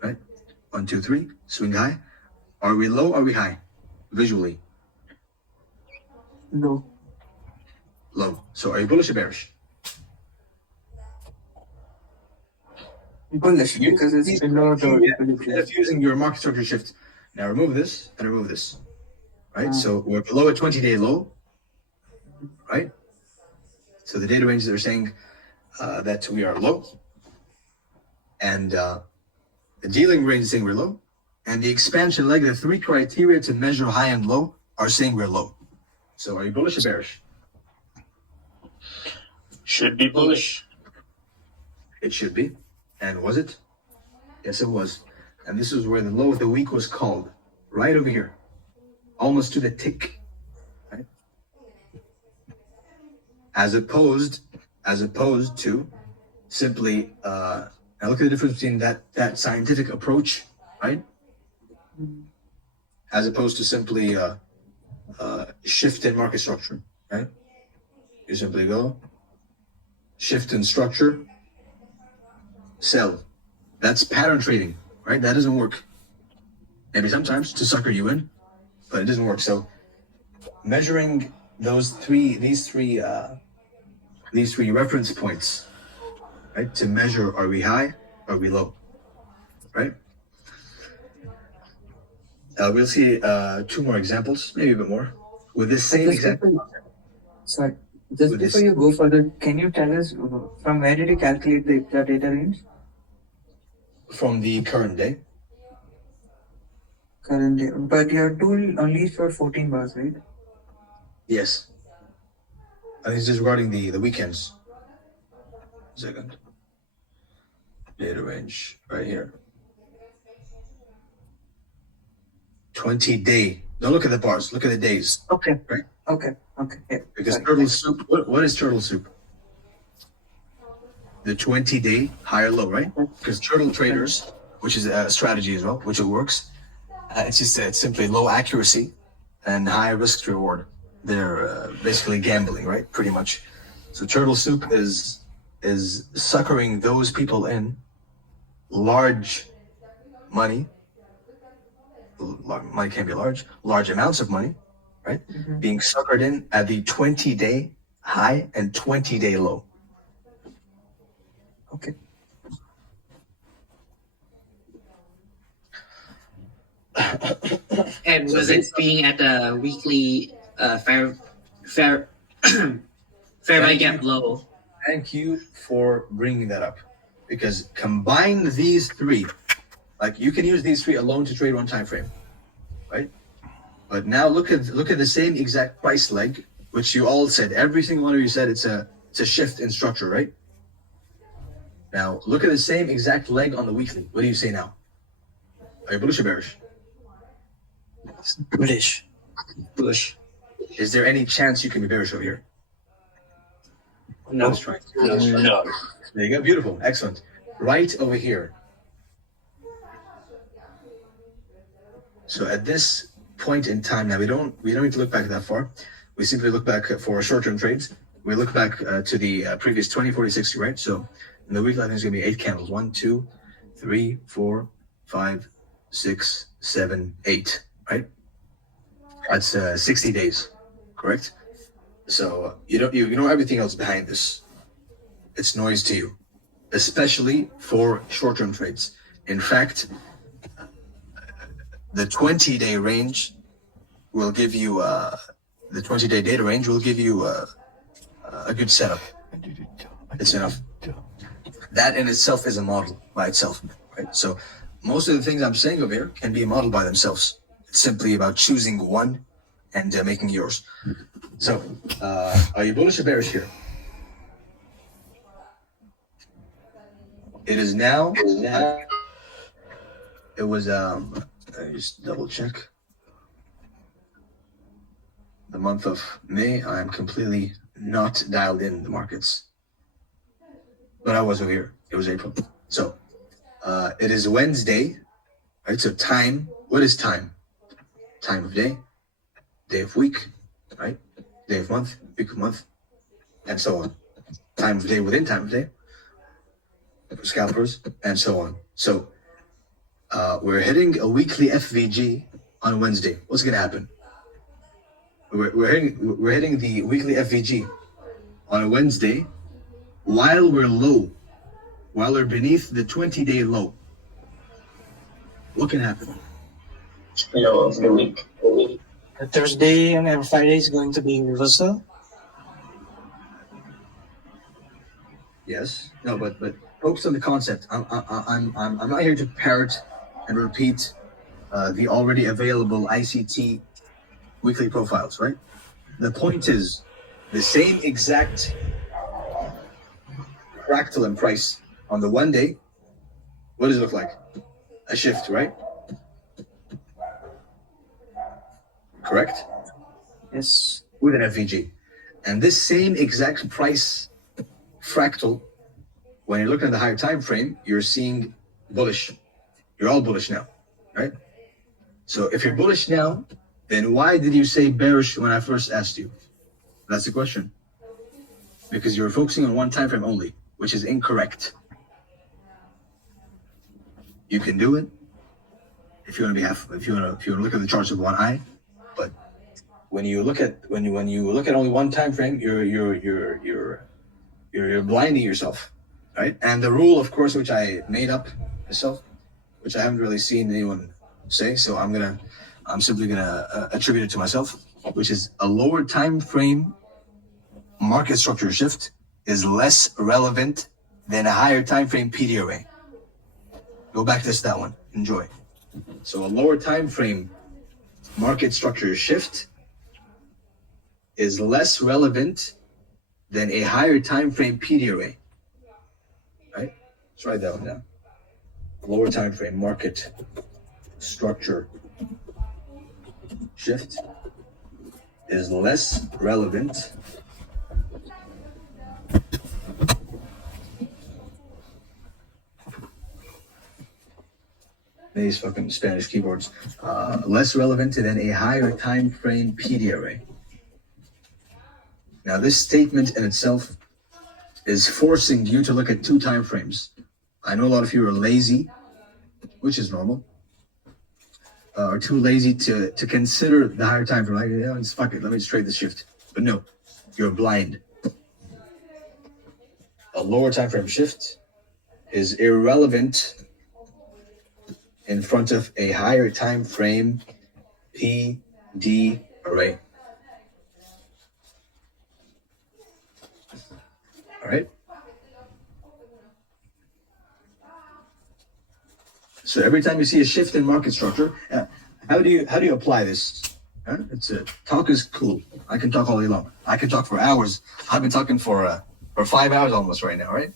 right? 1, 2, 3, swing high. Are we low or are we high? Visually. Low. Low. So are you bullish or bearish? Bullish, because it's below the equilibrium. If using your market structure shift. Now remove this and remove this. Right? So we're below a 20-day low. Right? So the data ranges are saying that we are low. And the dealing range is saying we're low. And the expansion leg, the 3 criteria to measure high and low are saying we're low. So are you bullish or bearish? Should be bullish. It should be. And was it? Yes, it was. And this is where the low of the week was called. Right over here. Almost to the tick. Right? As opposed to simply, now look at the difference between that scientific approach, right? As opposed to simply shift in market structure, right? You simply go, shift in structure, sell. That's pattern trading, right? That doesn't work. Maybe sometimes to sucker you in, but it doesn't work. So measuring these three reference points, right? To measure, are we high, are we low, right? We'll see 2 more examples, maybe a bit more, with this same example. Sorry, just before you go further, can you tell us from where did you calculate the data range? from the current day. Current day. But your tool only for 14 bars, right? Yes. I think this is regarding the weekends. Second. Data range right here. 20-day. Don't look at the bars. Look at the days. Okay. Right. Okay. Yeah. Because Sorry. turtle soup. What is turtle soup? The 20-day higher low, right? Because turtle traders, which is a strategy as well, which it works. It's just it's simply low accuracy and high risk to reward. They're basically gambling, right? Pretty much. So turtle soup is suckering those people in large money. Money can be large amounts of money, right? Being suckered in at the 20-day high and 20-day low. Okay. And was it being at the weekly fair value gap low? Thank you for bringing that up, because combine these three, like you can use these three alone to trade one time frame, right? But now look at the same exact price leg, which you all said. Every single one of you said it's a shift in structure, right? Now look at the same exact leg on the weekly. What do you say now? Are you bullish or bearish? Bullish. Bullish. Is there any chance you can be bearish over here? No. No. There you go. Beautiful. Excellent. Right over here. So at this point in time, now we don't need to look back that far. We simply look back for short-term trades. We look back to the previous 20, 40, 60, right? So in the weekly, I think it's going to be 8 candles. 1, 2, 3, 4, 5, 6, 7, 8, right? That's 60 days, correct? So you know everything else behind this. It's noise to you, especially for short-term trades. In fact, the 20-day range will give you the 20-day data range will give you a good setup. It's enough. That in itself is a model by itself, right? So most of the things I'm saying over here can be modeled by themselves. It's simply about choosing one and making yours. So, are you bullish or bearish here? It is now. It was. Let me just double check. The month of May, I am completely not dialed in the markets, but I was over here. It was April. So, it is Wednesday, right? So time. What is time? Time of day, day of week, right? Day of month, week of month, and so on. Time of day within time of day, for scalpers, and so on. So we're hitting a weekly FVG on Wednesday. What's gonna happen? We're hitting the weekly FVG on a Wednesday while we're low, while we're beneath the 20-day low. What can happen? Low of the week. Thursday and Friday is going to be reversal. Yes. No, but focus on the concept. I'm not here to parrot and repeat the already available ICT weekly profiles, right? The point is the same exact fractal and price on the one day. What does it look like? A shift, right? Correct? Yes. With an FVG. And this same exact price fractal, when you're looking at the higher time frame, you're seeing bullish. You're all bullish now, right? So if you're bullish now, then why did you say bearish when I first asked you? That's the question. Because you're focusing on one time frame only, which is incorrect. You can do it if you want to look at the charts of one eye, but when you look at only one time frame, you're blinding yourself, right? And the rule, of course, which I made up myself, which I haven't really seen anyone say, so I'm simply gonna attribute it to myself, which is a lower time frame market structure shift is less relevant than a higher time frame PD array. Go back to that one. Enjoy. So a lower time frame market structure shift is less relevant than a higher time frame PD array. Right? Let's write that one down. Lower time frame market structure shift is less relevant these fucking Spanish keyboards, less relevant than a higher time frame PD array. Now this statement in itself is forcing you to look at two time frames. I know a lot of you are lazy, which is normal, or too lazy to consider the higher time frame. Like, you know, it's fuck it, let me just trade the shift. But no, you're blind. A lower time frame shift is irrelevant in front of a higher time frame PD array. All right. So every time you see a shift in market structure, how do you apply this? It's talk is cool. I can talk all day long. I can talk for hours. I've been talking for 5 hours almost right now, right?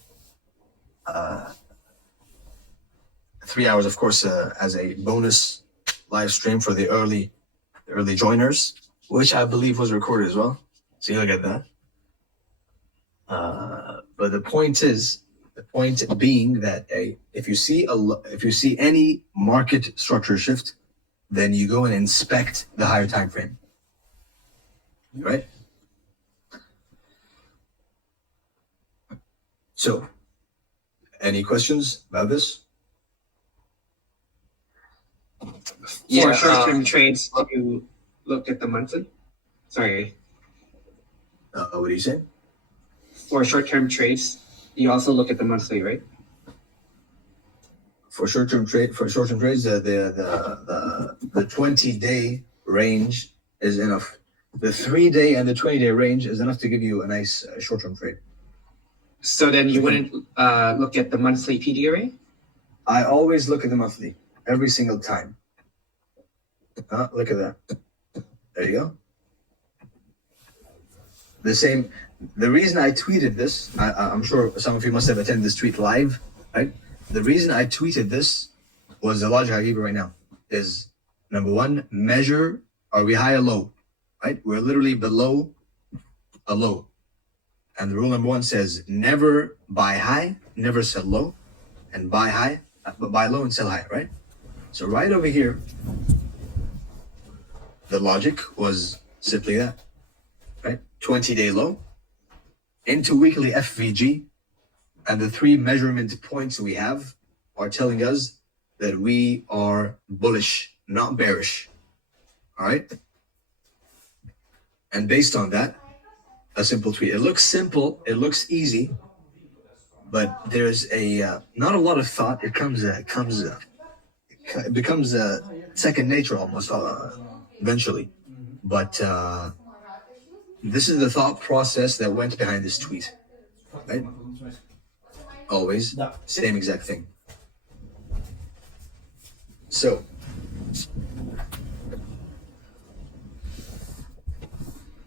3 hours, of course, as a bonus live stream for the early joiners, which I believe was recorded as well. So you look at that. But the point being that if you see any market structure shift, then you go and inspect the higher time frame, right? So, any questions about this? For short-term trades, you look at the monthly? Sorry. What do you say? For short-term trades, you also look at the monthly, right? For short-term trades, the 20-day range is enough. The 3-day and the 20-day range is enough to give you a nice short-term trade. So then you wouldn't look at the monthly PD array? I always look at the monthly every single time. Look at that. There you go. The reason I tweeted this, I'm sure some of you must have attended this tweet live, right? The reason I tweeted this was the logic I give you right now is, number one, measure, are we high or low, right? We're literally below a low. And the rule number one says, never buy high, never sell low, and buy high, but buy low and sell high, right? So right over here, the logic was simply that, right? 20-day low into weekly FVG, and the 3 measurement points we have are telling us that we are bullish, not bearish. All right? And based on that, a simple tweet. It looks simple, it looks easy, but there's not a lot of thought. It becomes second nature almost eventually. But this is the thought process that went behind this tweet, right? Always same exact thing. So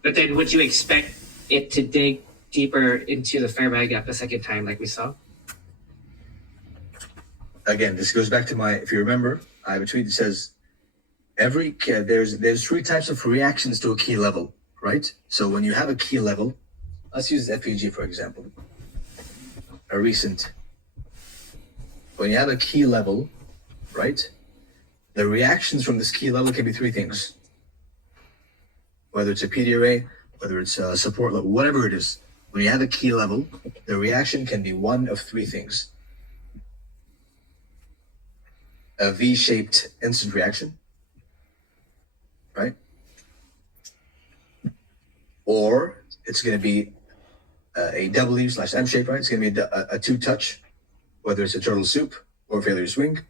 But then would you expect it to dig deeper into the fair value gap the second time like we saw? Again, this goes back to if you remember, I have a tweet that says there's 3 types of reactions to a key level, right? So when you have a key level, let's use FPG for example, when you have a key level, right? The reactions from this key level can be 3 things. Whether it's a PD array, whether it's a support level, whatever it is. When you have a key level, the reaction can be one of 3 things. A V-shaped instant reaction, right? Or it's going to be a W/M shape, right? It's going to be a 2-touch, whether it's a turtle soup or failure swing,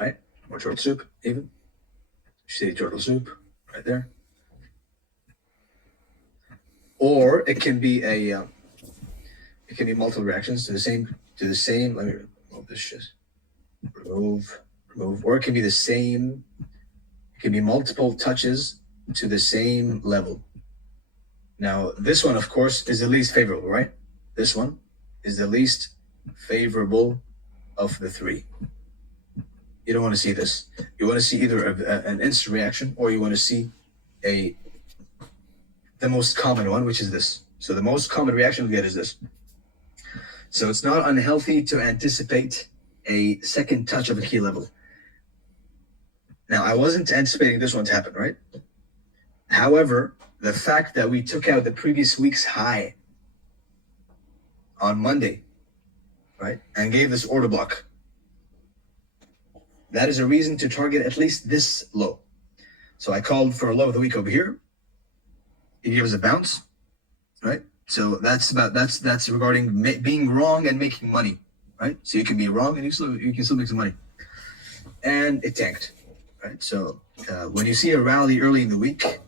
right? Or turtle soup, even. Shitty turtle soup, right there. Or it can be multiple reactions to the same. Let me remove this shit. Remove. Or it can be the same. It can be multiple touches to the same level. Now, this one, of course, is the least favorable, right? This one is the least favorable of the three. You don't want to see this. You want to see either an instant reaction, or you want to see the most common one, which is this. So the most common reaction we get is this. So it's not unhealthy to anticipate a second touch of a key level. Now, I wasn't anticipating this one to happen, right? However, the fact that we took out the previous week's high on Monday, right, and gave this order block, that is a reason to target at least this low. So I called for a low of the week over here. It gives a bounce, right? So that's regarding being wrong and making money, right? So you can be wrong and you can still make some money. And it tanked, right? So when you see a rally early in the week,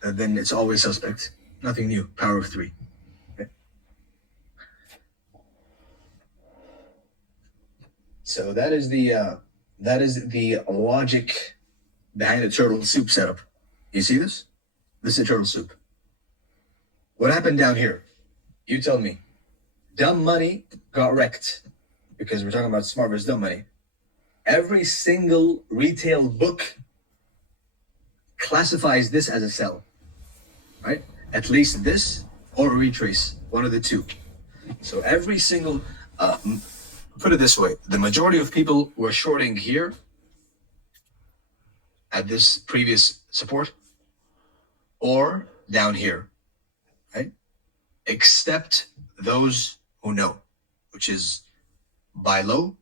then it's always suspect. Nothing new. Power of three. Okay? So that is the logic behind the turtle soup setup. You see this? This is turtle soup. What happened down here? You tell me. Dumb money got wrecked because we're talking about smart versus dumb money. Every single retail book classifies this as a sell, right? At least this or a retrace, one of the two. So every single, put it this way, the majority of people were shorting here at this previous support or down here, right? Except those who know, which is buy low,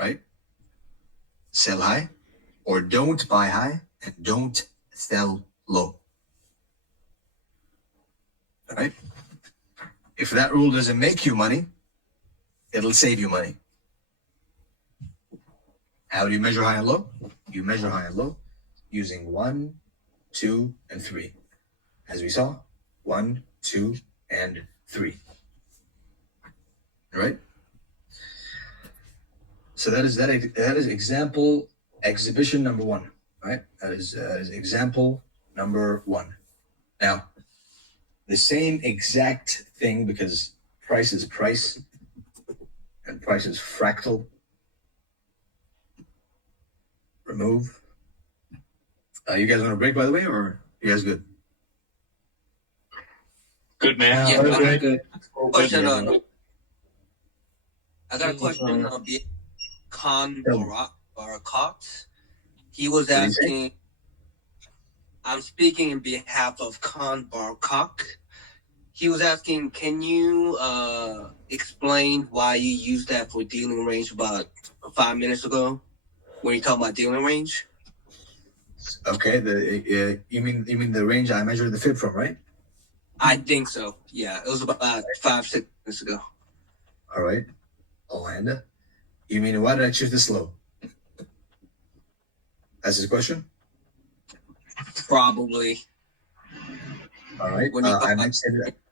right? Sell high, or don't buy high and don't sell low. All right? If that rule doesn't make you money, it'll save you money. How do you measure high and low? You measure high and low using 1, 2, and 3. As we saw, 1, 2, and 3. All right? So that is exhibition number 1, right? That is example number 1. Now, the same exact thing, because price is price and price is fractal. Remove. You guys want a break, by the way, or you guys good? Good, man. Yeah, Very good. question. I got a question on the Khan or Cox. He was asking. I'm speaking in behalf of Khan Barkok. He was asking, can you explain why you used that for dealing range about 5 minutes ago when you talk about dealing range? Okay, you mean the range I measured the fib from, right? I think so. Yeah, it was about 5-6 minutes ago. All right, Orlando. You mean why did I choose this low? That's his question. Probably. All right.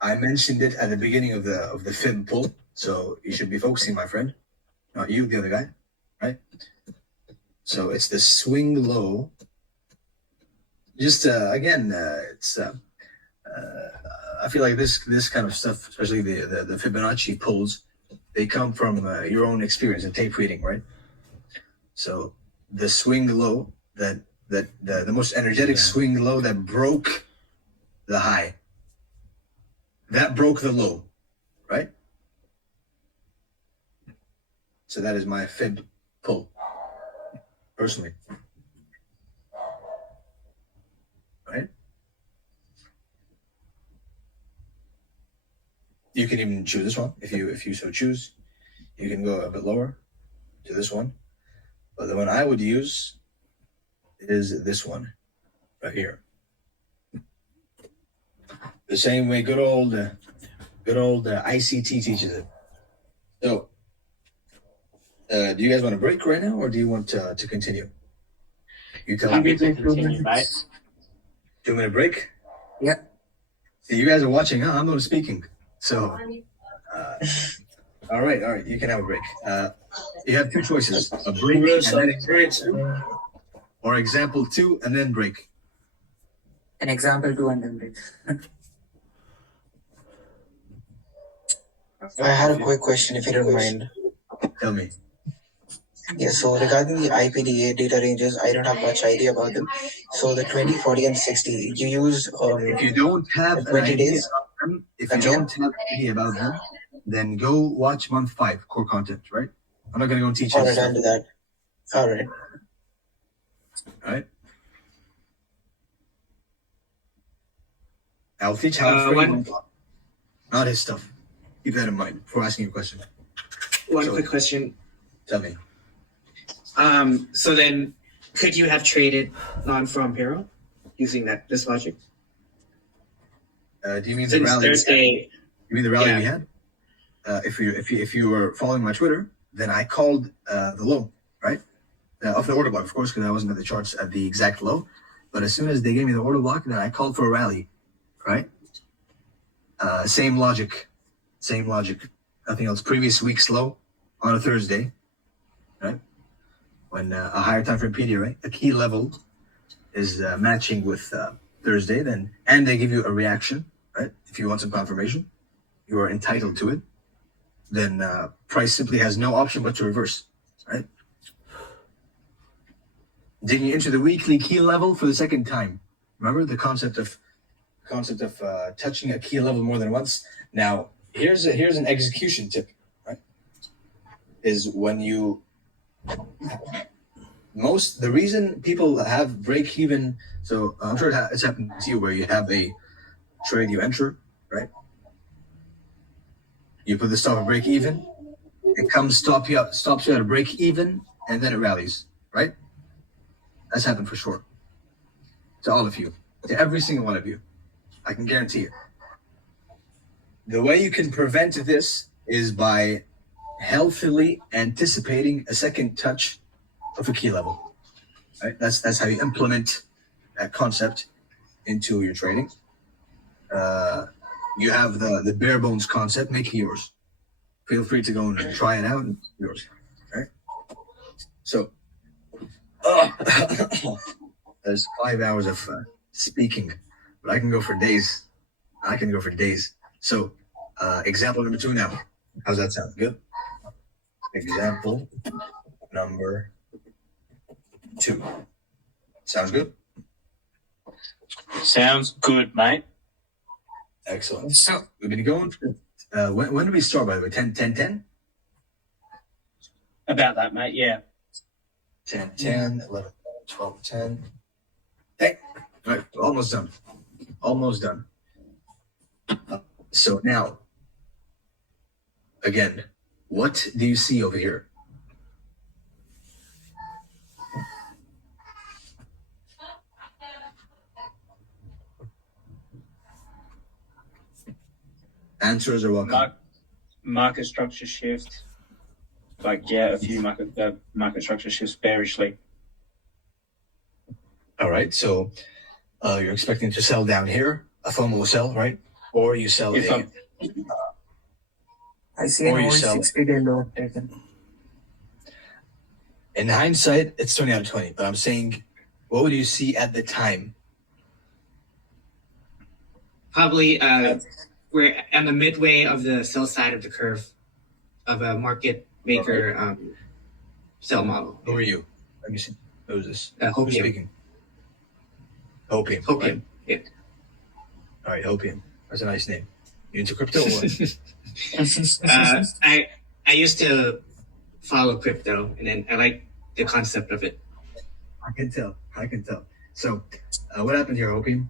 I mentioned it at the beginning of the fib pull, so you should be focusing, my friend, not you, the other guy, right? So it's the swing low. Just again, it's. I feel like this kind of stuff, especially the Fibonacci pulls, they come from your own experience and tape reading, right? So the swing low, that the most energetic swing low that broke the high, that broke the low, right? So that is my fib pull, personally. Right? You can even choose this one if you so choose. You can go a bit lower to this one, but the one I would use is this one right here. The same way good old ICT teaches it. So, do you guys want to break right now, or do you want to continue? You tell me. 2-minute break? Yeah. See, you guys are watching, huh? I'm not speaking. So, All right. You can have a break. You have two choices: a break and then example 2, or example 2 and then break. An example 2 and then break. I had a quick question, if you don't mind. Tell me. Yeah, so regarding the IPDA data ranges, I don't have much idea about them. So the 20, 40, and 60, you use If you don't have an 20 idea days? about them, if you don't have an idea about them, then go watch month 5 core content. Right? I'm not gonna go and teach you. Alright, I'll do that. Alright. All right. I'll teach how to frame not his stuff. Keep that in mind before asking you a question. One quick question. Tell me. So then, could you have traded non-from payroll using this logic? Do you mean Since the rally? Thursday, You mean the rally we had? If you were following my Twitter, then I called the low, right? Of the order block, of course, because I wasn't at the charts at the exact low. But as soon as they gave me the order block, then I called for a rally, right? Same logic. Nothing else. Previous week's low on a Thursday, right? When a higher time frame PD, right? A key level is matching with Thursday, then, and they give you a reaction, right? If you want some confirmation, you are entitled to it. Then price simply has no option but to reverse, right? Digging into the weekly key level for the second time. Remember the concept of touching a key level more than once. Now here's an execution tip, right? Is when you the reason people have break even. So I'm sure it's happened to you where you have a trade you enter, right? You put the stop at break even. It stops you at a break even, and then it rallies, right? That's happened for sure. To all of you, to every single one of you, I can guarantee it. The way you can prevent this is by healthily anticipating a second touch of a key level. Right? That's how you implement that concept into your trading. You have the bare bones concept, make it yours. Feel free to go and try it out and yours. Right? So there's 5 hours of speaking, but I can go for days. So example number 2 now. How's that sound? Good? Example number 2. Sounds good? Sounds good, mate. Excellent. So we've been going for, when did we start, by the way? 10? About that, mate, yeah. 10, 11, 12, 10. Hey, all right, almost done. So now, again, what do you see over here? Answers are welcome. Market structure shift. A few market structure shifts bearishly. All right, so you're expecting to sell down here, a FOMO sell, right? Or you sell I see an or you old sell 60-day low taken. In hindsight, it's 20 out of 20, but I'm saying, what would you see at the time? Probably we're on the midway of the sell side of the curve of a market maker sell model. Who are you? Let me see. Who's this? Hopium. Who's speaking? Hopium. Right? Yeah. All right, Hopium. That's a nice name. You into crypto or what? I used to follow crypto, and then I like the concept of it. I can tell. So, what happened here, Hopium?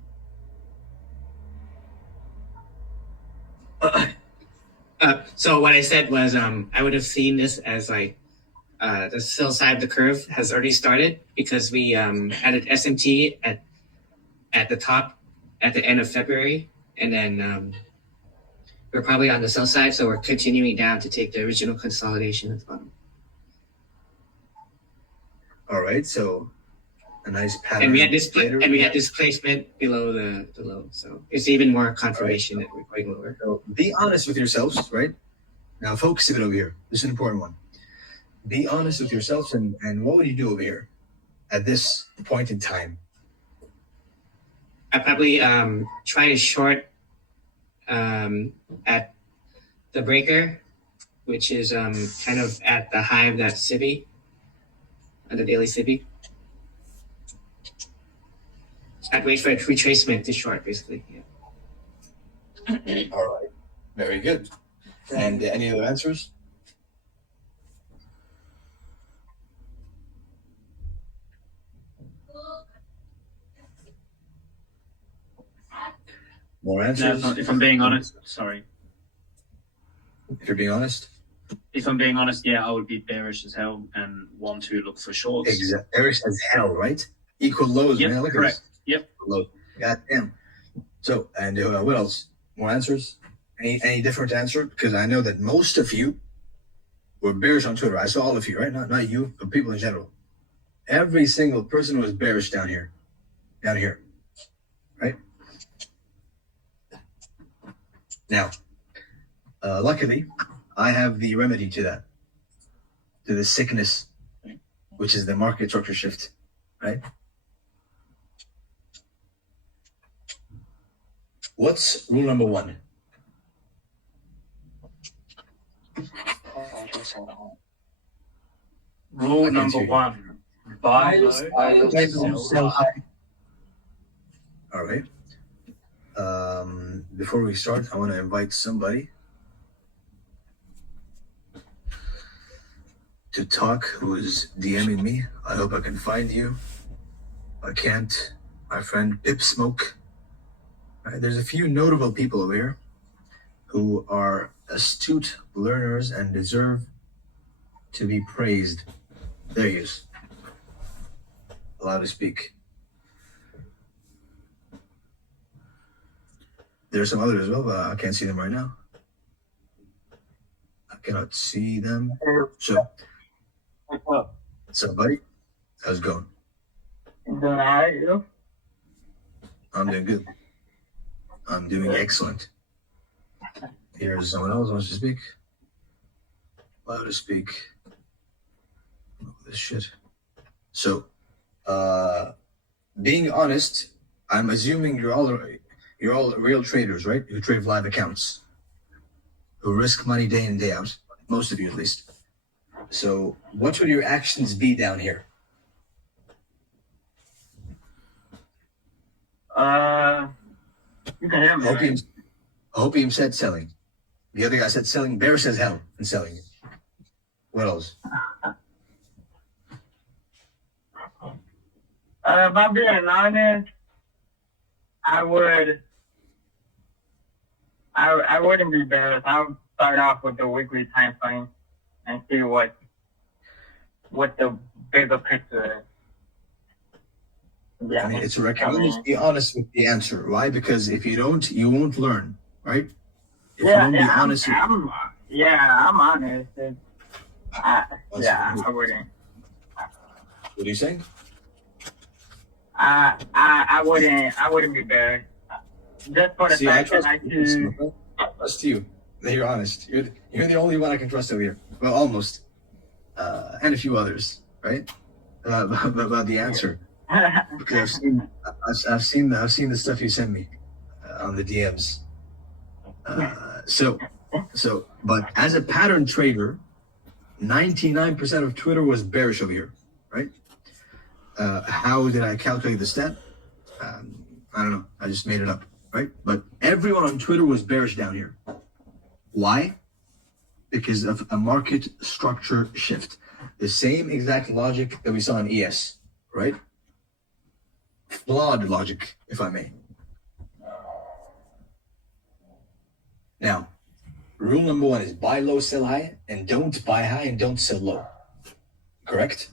So what I said was I would have seen this as like the sell side of the curve has already started because we added SMT at the top at the end of February, and then we're probably on the sell side, so we're continuing down to take the original consolidation at the bottom. All right, so a nice pattern. And we had displacement below the low, so it's even more confirmation that we're going lower. So be honest with yourselves, right? Now focus a bit over here. This is an important one. Be honest with yourselves and what would you do over here at this point in time? I probably try to short at the breaker, which is kind of at the high of that SIBI, at the daily SIBI. I'd wait for a retracement to short, basically. Yeah. All right. Very good. And any other answers? More answers? No, if I'm being honest, sorry. If you're being honest? If I'm being honest, yeah, I would be bearish as hell and want to look for shorts. Exactly. Bearish as hell, right? Equal lows, Yep, man. Look correct. at this. Yep. Low. God damn. So, and what else? More answers? Any different answer? Because I know that most of you were bearish on Twitter. I saw all of you, right? Not you, but people in general. Every single person was bearish down here. Down here. Right? Now, luckily, I have the remedy to that. To the sickness, which is the market structure shift. Right? What's rule number 1? Rule number 1. Buy low, sell high. All right. Before we start, I want to invite somebody to talk who is DMing me. I hope I can find you. I can't. My friend Pip Smoke. Right, there's a few notable people over here who are astute learners and deserve to be praised. There he is. Allowed to speak. There's some others as well, but I can't see them right now. I cannot see them. So, what's up, buddy? How's it going? Doing all right, you? I'm doing good. I'm doing excellent. Here's someone else who wants to speak. Allowed to speak. Oh, this shit. So, being honest, I'm assuming you're all real traders, right? Who trade live accounts, who risk money day in, day out. Most of you, at least. So, what would your actions be down here? You can hear me. Right? Hopium said selling. The other guy said selling. Bear says hell and selling. What else? If I'm being honest, I wouldn't be bearish. I would start off with the weekly time frame and see what the bigger picture is. Yeah, I mean, it's a recommendation. Be honest with the answer. Why? Because if you don't, you won't learn, right? If you don't be honest. I'm honest. I wouldn't. What are you saying? I wouldn't be bearish. Just for the fact that I do. I trust you. That you're honest. You're the only one I can trust over here. Well, almost. And a few others, right? About the answer. Because I've seen the stuff you sent me on the DMs. But as a pattern trader, 99% of Twitter was bearish over here, right? How did I calculate the stat? I don't know. I just made it up, right? But everyone on Twitter was bearish down here. Why? Because of a market structure shift. The same exact logic that we saw in ES, right? Flawed logic, if I may. Now, rule number 1 is buy low, sell high, and don't buy high and don't sell low. Correct?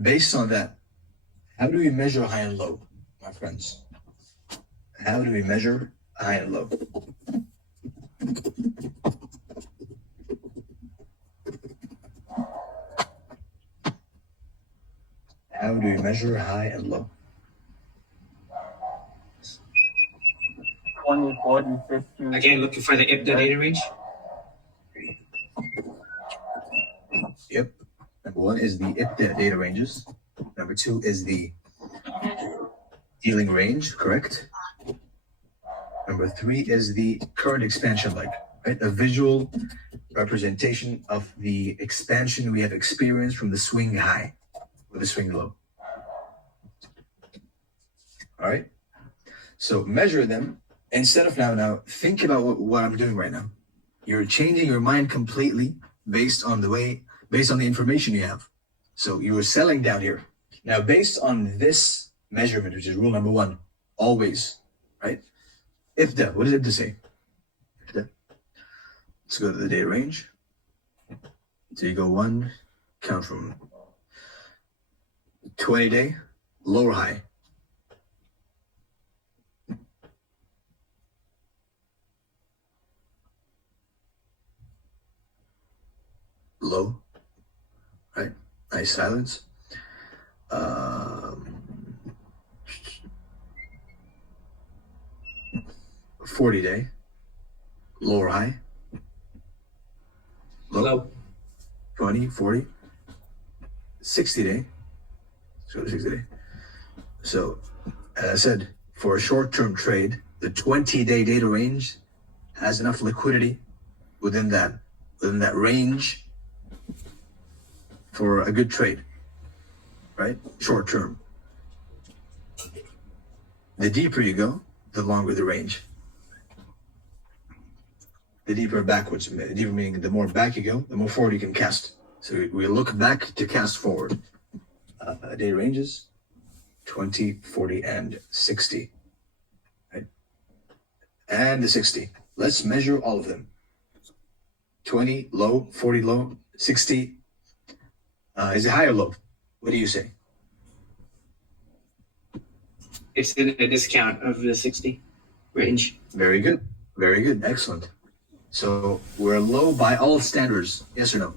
Based on that, how do we measure high and low, my friends? How do we measure high and low? How do we measure high and low? 24 Again, looking for the IPDA data range. Yep. Number one is the IPDA data ranges. Number two is the dealing range, correct? Number three is the current expansion leg, right? A visual representation of the expansion we have experienced from the swing high or the swing low. All right. So measure them instead of now think about what I'm doing right now. You're changing your mind completely based on the information you have. So you were selling down here. Now, based on this measurement, which is rule number one, always, right? IPDA, what does IPDA say? IPDA. Let's go to the data range. So you go one, count from 20 day, low or high. Low, right? Nice silence. 40 day, low or high? Low. 20, 40. 60 day. Let's go to 60 day. So, as I said, for a short-term trade, the 20-day data range has enough liquidity within that range for a good trade, right? Short term. The deeper you go, the longer the range. The deeper backwards, the deeper meaning the more back you go, the more forward you can cast. So we look back to cast forward. Data ranges, 20, 40, and 60. Right? And the 60. Let's measure all of them. 20 low, 40 low, 60. Is it high or low? What do you say? It's in a discount of the 60 range. Very good. Very good. Excellent. So we're low by all standards. Yes or no?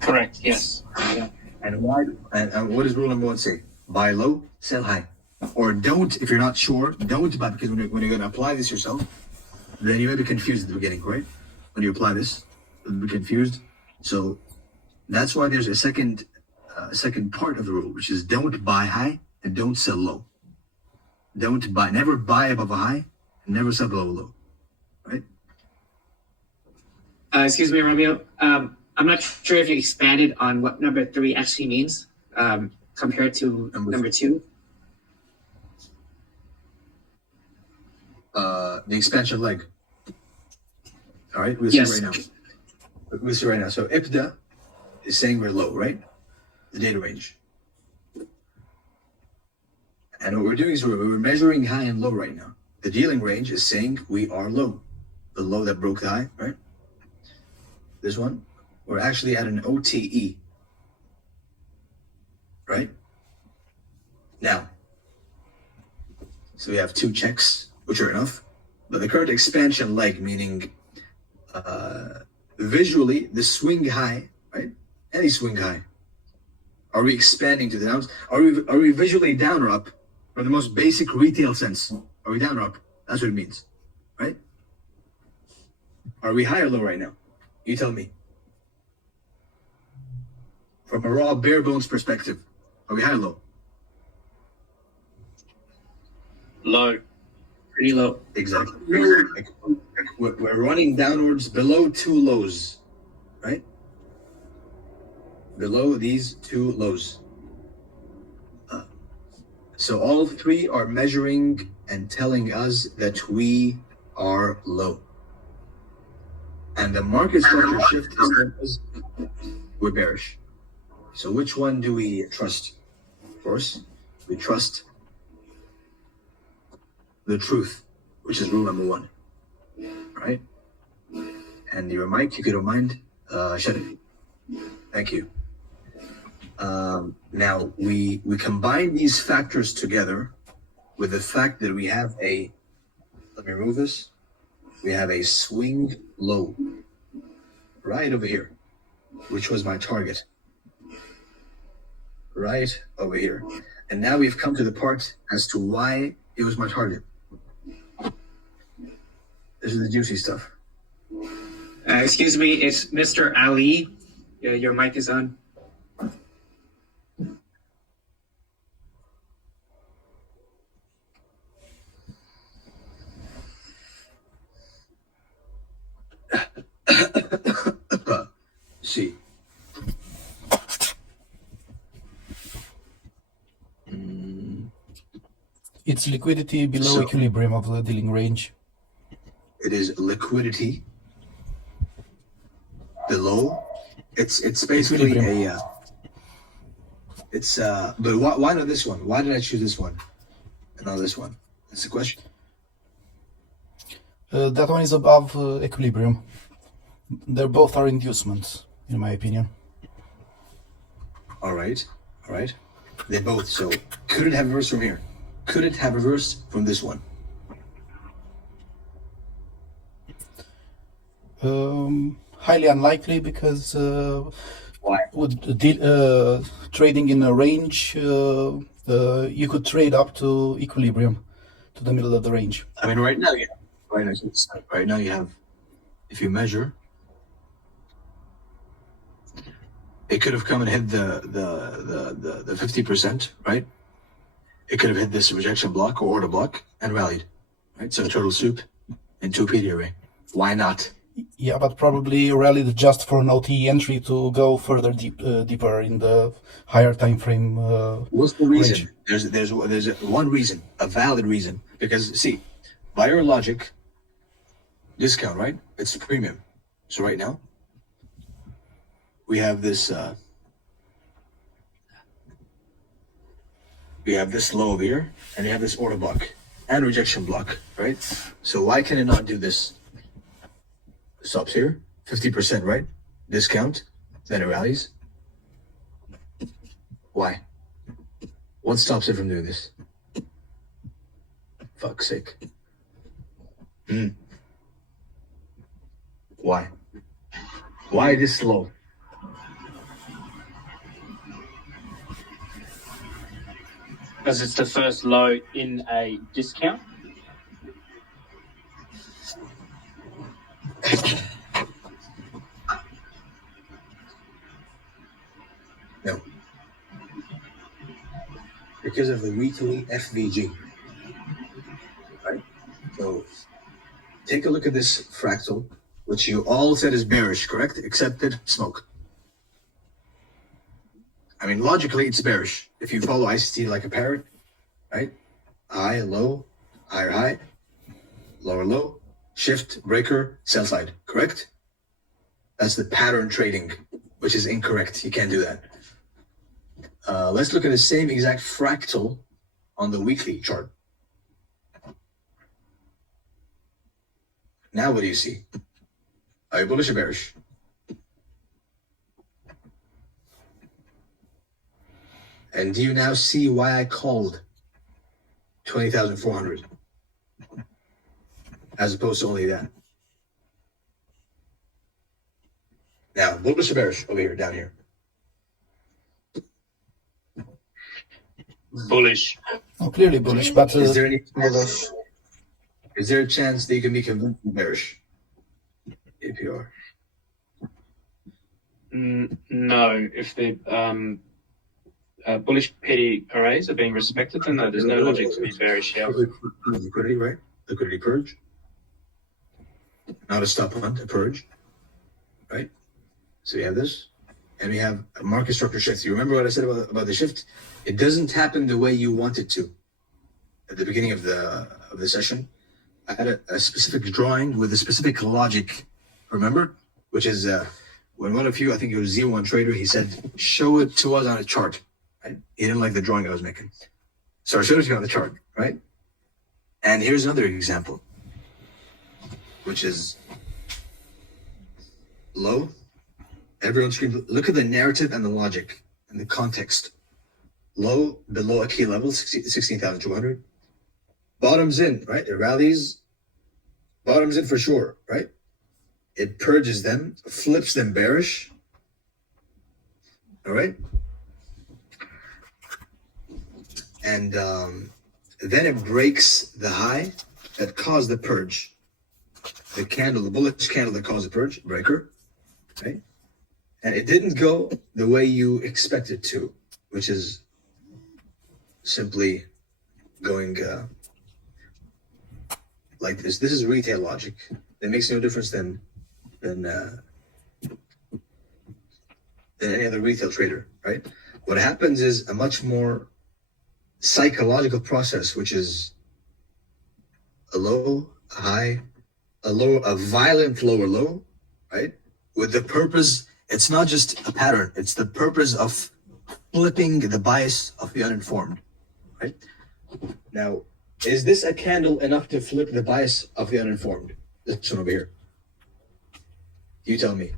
Correct. Yes. Yeah. And why? And what does rule number one say? Buy low, sell high. Or don't, if you're not sure, don't buy, because when you're going to apply this yourself, then you may be confused at the beginning, right? When you apply this, you'll be confused. So that's why there's a second part of the rule, which is don't buy high and don't sell low. Never buy above a high and never sell below a low, right? Excuse me, Romeo. I'm not sure if you expanded on what number 3 actually means compared to number 2. The expansion leg. All right, we'll see right now. We'll see right now. So IPDA is saying we're low, right? The data range. And what we're doing is we're measuring high and low right now. The dealing range is saying we are low. The low that broke the high, right? This one, we're actually at an OTE, right? Now, so we have 2 checks, which are enough. But the current expansion leg, meaning visually the swing high, right? Any swing high. Are we expanding to the downs? Are we visually down or up? From the most basic retail sense, are we down or up? That's what it means, right? Are we high or low right now? You tell me. From a raw bare bones perspective, are we high or low? Low. Pretty low. Exactly. We're running downwards below 2 lows, right? Below these 2 lows. So all 3 are measuring and telling us that we are low. And the market structure shift is telling us we're bearish. So which one do we trust? Of course, we trust the truth, which is rule number 1, right? And your mic, you could remind, shut it. Thank you. Now we combine these factors together with the fact that we have let me remove this. We have a swing low right over here, which was my target. Right over here. And now we've come to the part as to why it was my target. This is the juicy stuff. Excuse me, it's Mr. Ali. Your mic is on. See. It's liquidity below equilibrium of the dealing range. It is liquidity below. It's basically a. But why not this one? Why did I choose this one and not this one? That's the question. That one is above equilibrium. They both are inducements, in my opinion. All right. They both. So could it have reversed from here? Could it have reversed from this one? Highly unlikely, because why? With trading in a range, you could trade up to equilibrium, to the middle of the range. I mean, right now you have, if you measure, it could have come and hit the 50%, right? It could have hit this rejection block or order block and rallied, right? So turtle soup and 2 PD array. Why not? Yeah, but probably rallied just for an OTE entry to go further deeper in the higher time frame. What's the reason? There's one reason, a valid reason, because see, by your logic, discount, right? It's a premium. So right now, we have this. We have this low over here, and you have this order block and rejection block, right? So why can it not do this? Stops here, 50%, right? Discount, then it rallies. Why? What stops it from doing this? Fuck's sake. Why? Why this low? Because it's the first low in a discount. No. Because of the weekly FVG. Right? So take a look at this fractal, which you all said is bearish, correct? Accepted smoke. I mean, logically, it's bearish. If you follow ICT like a parrot, right? High, low, higher high, lower low, shift, breaker, sell side, correct? That's the pattern trading, which is incorrect. You can't do that. Let's look at the same exact fractal on the weekly chart. Now what do you see? Are you bullish or bearish? And do you now see why I called 20,400 as opposed to only that? Now, bullish or bearish over here, down here? Bullish. Oh, clearly bullish, but is there any bullish? Is there a chance that you can be convinced bearish? APR. No, if the bullish PD arrays are being respected, then no, there's no logic to be bearish here. Liquidity, right? Liquidity purge. Not a stop hunt, a purge. Right? So we have this. And we have a market structure shift. You remember what I said about the shift? It doesn't happen the way you want it to. At the beginning of the session, I had a specific drawing with a specific logic, remember? Which is when one of you, I think it was Z1 Trader, he said, show it to us on a chart. Right? He didn't like the drawing I was making. So I showed it to you on the chart, right? And here's another example, which is low. Everyone screams, look at the narrative and the logic and the context. Low, below a key level, 16,200. Bottoms in, right? It rallies. Bottoms in for sure, right? It purges them, flips them bearish. All right? And then it breaks the high that caused the purge. the candle, the bullish candle that caused a purge breaker, right? And it didn't go the way you expect it to, which is simply going like this. This is retail logic. It makes no difference than any other retail trader, right? What happens is a much more psychological process, which is a low, a high, a low, a violent lower low, right? With the purpose, it's not just a pattern, it's the purpose of flipping the bias of the uninformed, right? Now, is this a candle enough to flip the bias of the uninformed? This one over here. You tell me.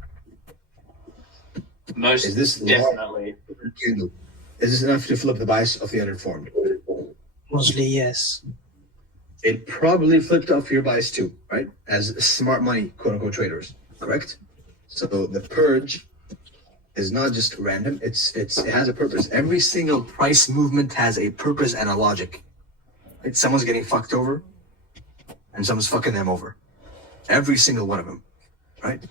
Most is this definitely. Candle, is this enough to flip the bias of the uninformed? Mostly, yes. It probably flipped off your bias too, right? As smart money, quote unquote, traders, correct? So the purge is not just random. It has a purpose. Every single price movement has a purpose and a logic. Right? Someone's getting fucked over, and someone's fucking them over. Every single one of them, right?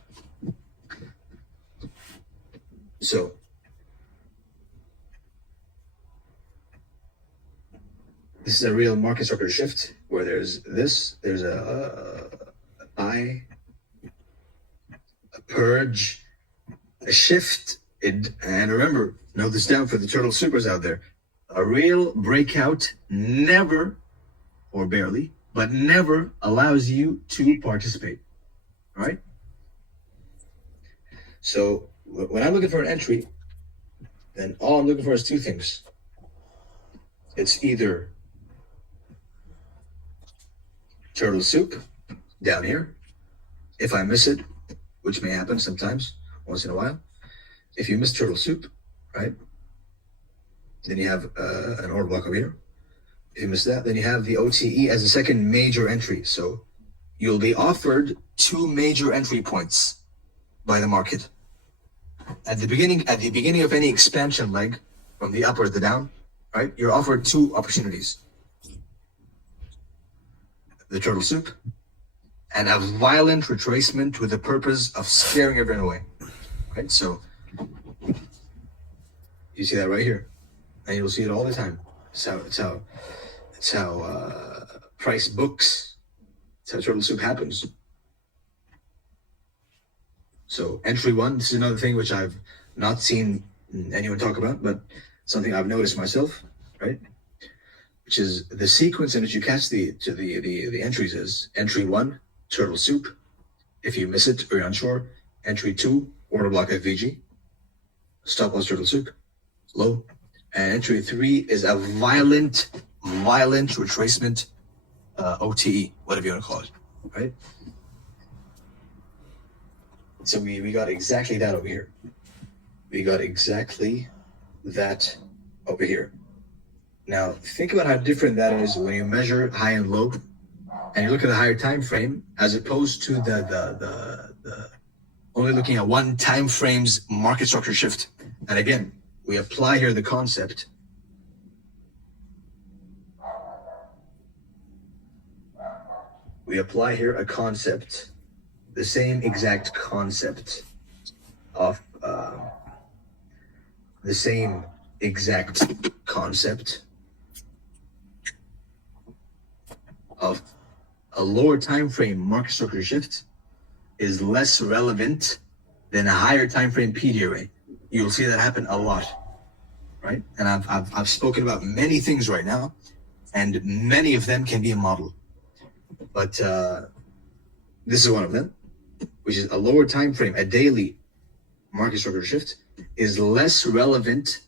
So this is a real market structure shift where there's a buy, a purge, a shift, and remember, note this down for the turtle supers out there. A real breakout never, or barely, but never allows you to participate. All right? So when I'm looking for an entry, then all I'm looking for is two things. It's either turtle soup down here. If I miss it, which may happen sometimes, once in a while. If you miss turtle soup, right? Then you have an order block over here. If you miss that, then you have the OTE as a second major entry. So you'll be offered two major entry points by the market. At the beginning of any expansion leg, from the up or the down, right? You're offered two opportunities. The turtle soup and a violent retracement with the purpose of scaring everyone away. Right? So you see that right here. And you'll see it all the time. It's how price books. It's how turtle soup happens. So entry one, this is another thing which I've not seen anyone talk about, but something I've noticed myself, right? Which is the sequence in which you catch the entries is entry one, turtle soup. If you miss it or you're unsure, entry two, order block FVG, stop loss turtle soup, low. And entry three is a violent retracement, OTE, whatever you want to call it, right? So we got exactly that over here. We got exactly that over here. Now think about how different that is when you measure high and low, and you look at the higher time frame as opposed to the only looking at one time frame's market structure shift. And again, we apply here the concept. We apply here a concept, the same exact concept of of a lower time frame market structure shift is less relevant than a higher time frame PDRA. You'll see that happen a lot, right? And I've spoken about many things right now, and many of them can be a model. But this is one of them, which is a lower time frame, a daily market structure shift is less relevant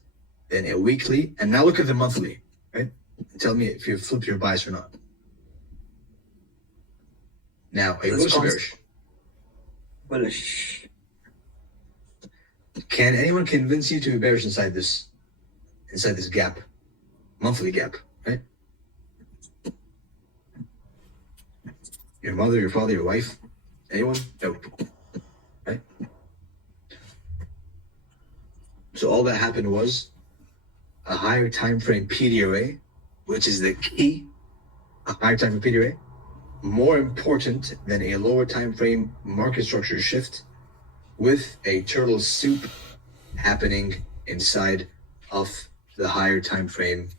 than a weekly. And now look at the monthly, right? And tell me if you flip your bias or not. Now, a bullish or bearish? Bullish. Can anyone convince you to be bearish inside this gap, monthly gap, right? Your mother, your father, your wife, anyone? No, right? So all that happened was a higher time frame PDRA, which is the key, a higher time frame PDRA, more important than a lower time frame market structure shift with a turtle soup happening inside of the higher time frame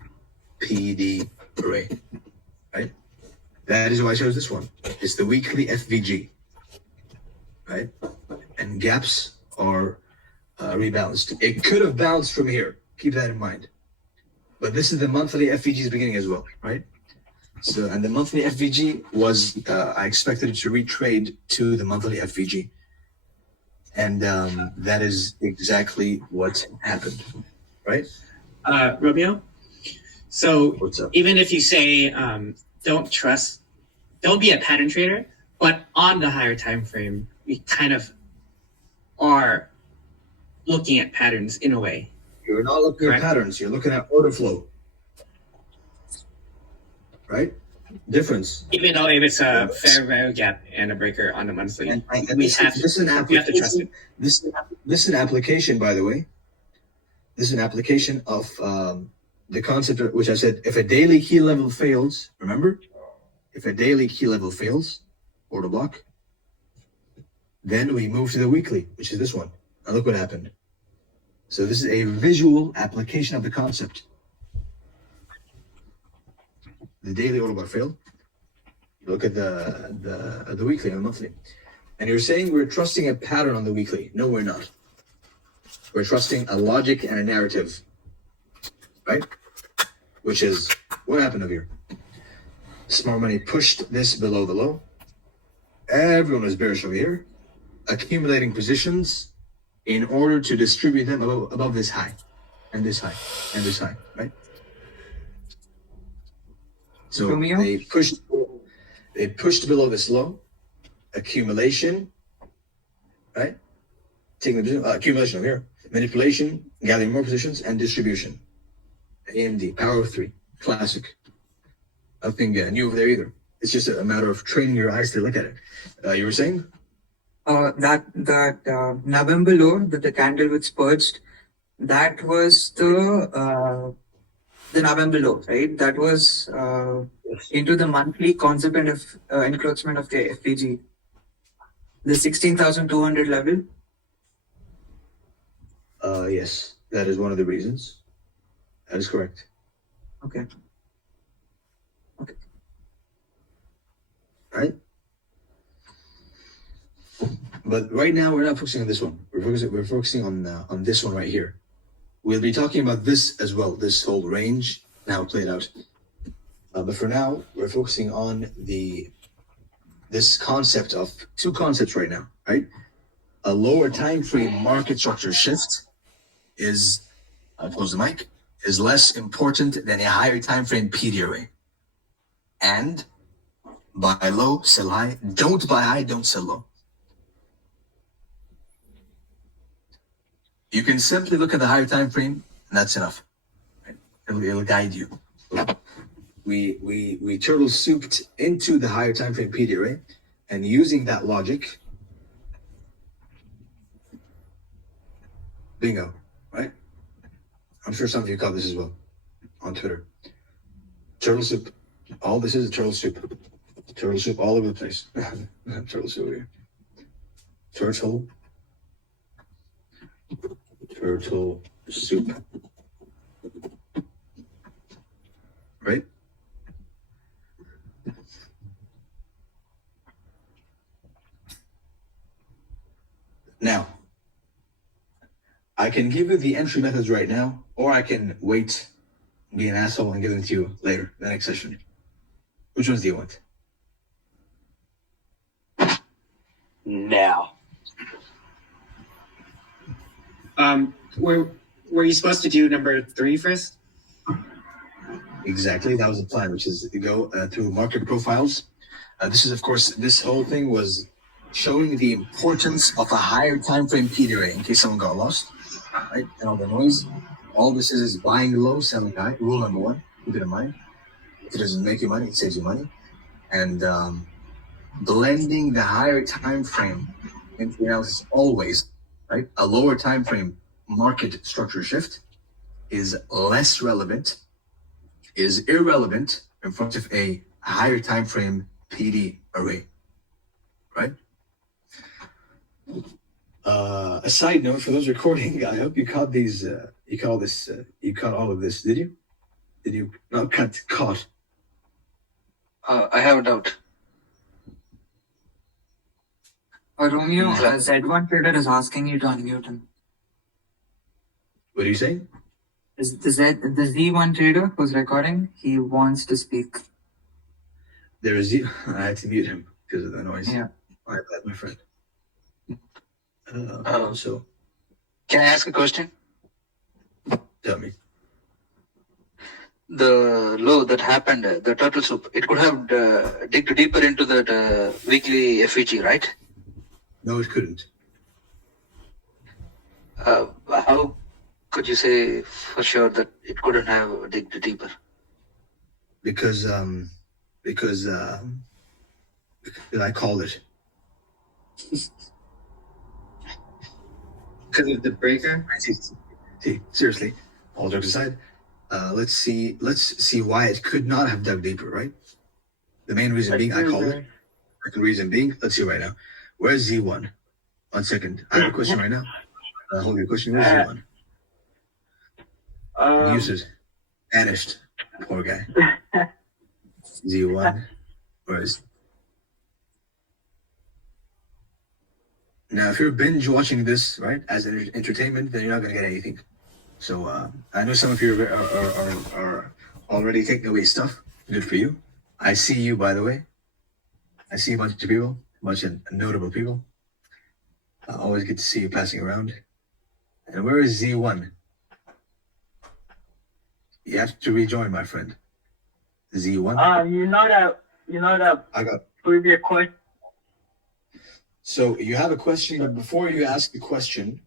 PD array, right? That is why I chose this one. It's the weekly FVG, right? And gaps are rebalanced. It could have bounced from here. Keep that in mind. But this is the monthly FVG's beginning as well, right? So, and the monthly FVG was, I expected it to retrade to the monthly FVG. And that is exactly what happened, right? Romeo? So even if you say don't be a pattern trader, but on the higher time frame, we kind of are looking at patterns in a way. You're not looking at patterns, you're looking at order flow. Right? Difference. Even though if it's a fair value gap and a breaker on the monthly, we have to trust it. This is an application, by the way. This is an application of the concept which I said, if a daily key level fails, remember? If a daily key level fails, order block, then we move to the weekly, which is this one. Now look what happened. So this is a visual application of the concept. The daily order block failed. You look at the weekly and the monthly. And you're saying we're trusting a pattern on the weekly. No, we're not. We're trusting a logic and a narrative. Right? Which is, what happened over here? Smart money pushed this below the low. Everyone was bearish over here, accumulating positions in order to distribute them above this high, and this high, and this high, right? So Romeo? they pushed below this low, accumulation, right? Taking the position, accumulation over here, manipulation, gathering more positions, and distribution. AMD, power of three, classic. Nothing new over there either. It's just a matter of training your eyes to look at it. You were saying? That November low that the candle which purged, that was the November low, right? That was into the monthly consequent encroachment of the FPG. The 16,200 level. Yes, that is one of the reasons. That is correct. Okay. Right? But right now we're not focusing on this one. We're focusing on this one right here. We'll be talking about this as well, this whole range now played out. But for now, we're focusing on this concept of two concepts right now, right? A lower time frame market structure shift is, I'll close the mic, is less important than a higher time frame PD array. And buy low, sell high. Don't buy high, don't sell low. You can simply look at the higher time frame, and that's enough. Right? It'll guide you. We turtle souped into the higher time frame PD array, and using that logic, bingo, right? I'm sure some of you caught this as well on Twitter. Turtle soup. All this is turtle soup. Turtle soup all over the place. Turtle soup here. Turtle soup. Right? Now, I can give you the entry methods right now, or I can wait, be an asshole, and give them to you later, the next session. Which ones do you want? Now. Were you supposed to do number 3 first? Exactly, that was the plan, which is to go through market profiles. This is, of course, this whole thing was showing the importance of a higher time frame PD array, in case someone got lost, right? And all the noise. All this is buying low, selling high. Rule number 1, keep it in mind. If it doesn't make you money, it saves you money. And blending the higher time frame into analysis always, right? A lower time frame market structure shift is less relevant, is irrelevant in front of a higher time frame PD array, right? A side note for those recording, I hope you caught these. You caught all of this. Did you? Did you not caught? I have a doubt. Romeo, Z1 Trader is asking you to unmute him. What are you saying? Is the Z1 Trader who's recording, he wants to speak. There is Z. I had to mute him because of the noise. Yeah. My bad, my friend. So, Can I ask a question? tell me. The low that happened, the turtle soup, it could have digged deeper into that weekly FEG, right? No, it couldn't. How could you say for sure that it couldn't have digged deeper? Because I called it. Because of the breaker? See, seriously, all jokes aside, let's see why it could not have dug deeper, right? The main reason being I called it. Second reason being, let's see right now. Where's Z1? 1 second. I have a question right now. Hold your question. Where's Z1? Muted. Vanished. Poor guy. Z1. Where is? Now, if you're binge watching this, right, as an entertainment, then you're not going to get anything. So I know some of you are already taking away stuff. Good for you. I see you, by the way. I see a bunch of people, a bunch of notable people. Always good to see you passing around. And where is Z1? You have to rejoin, my friend. Z1. You know that I got previous question. So you have a question, but before you ask the question,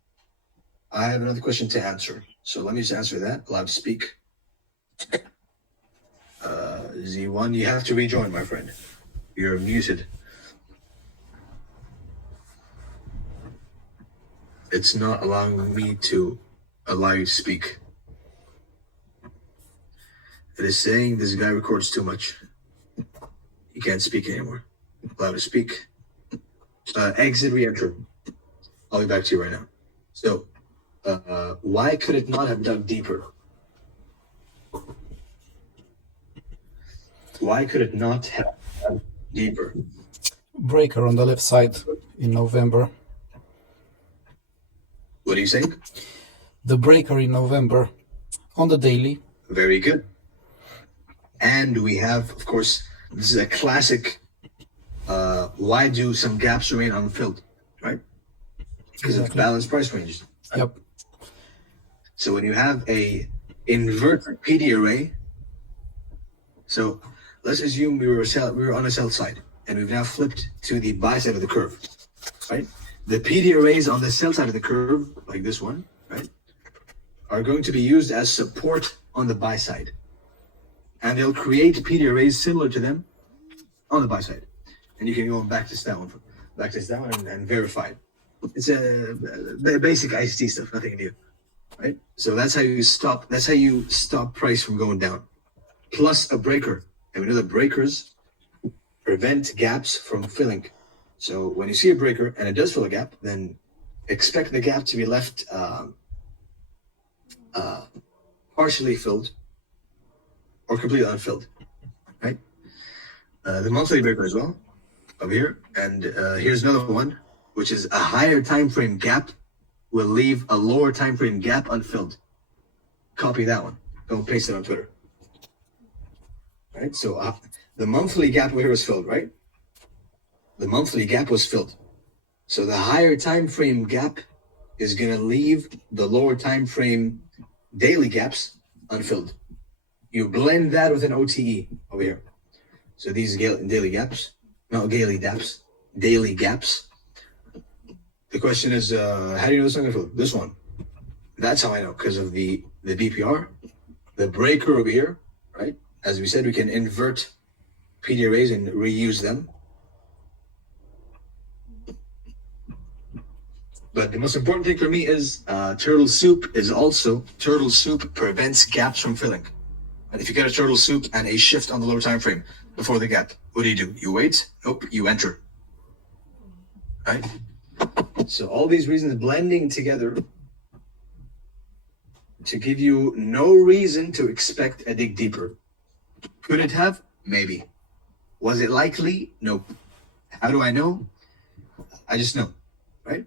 I have another question to answer. So let me just answer that. Allowed to speak. Z1, you have to rejoin, my friend. You're muted. It's not allowing me to allow you to speak. It is saying this guy records too much. He can't speak anymore. Allowed to speak. Exit, re-enter. I'll be back to you right now. So, why could it not have dug deeper? Why could it not have dug deeper? Breaker on the left side in November. What are you saying? The breaker in November on the daily. Very good. And we have, of course, this is a classic. Why do some gaps remain unfilled, right? Because of balanced price ranges. Right? Yep. So when you have a inverted PD array, so let's assume we were on a sell side, and we've now flipped to the buy side of the curve, right? The PD arrays on the sell side of the curve, like this one, right, are going to be used as support on the buy side. And they'll create PD arrays similar to them on the buy side. And you can go and backtest that one and verify it. It's a basic ICT stuff, nothing new, right? So that's how you stop price from going down. Plus a breaker. And we know that breakers prevent gaps from filling. So when you see a breaker and it does fill a gap, then expect the gap to be left partially filled or completely unfilled, right? The monthly breaker as well, over here. And here's another one, which is a higher time frame gap will leave a lower time frame gap unfilled. Copy that one. Don't paste it on Twitter. Right? So the monthly gap over here was filled, right? The monthly gap was filled. So the higher time frame gap is going to leave the lower time frame daily gaps unfilled. You blend that with an OTE over here. So these daily gaps, not daily gaps, daily gaps. The question is, how do you know this one going to fill? This one. That's how I know, because of the BPR, the breaker over here, right? As we said, we can invert PD arrays and reuse them. But the most important thing for me is turtle soup prevents gaps from filling. And if you get a turtle soup and a shift on the lower time frame, before the gap. What do? You wait? Nope, you enter. Right? So all these reasons blending together to give you no reason to expect a dig deeper. Could it have? Maybe. Was it likely? Nope. How do I know? I just know, right?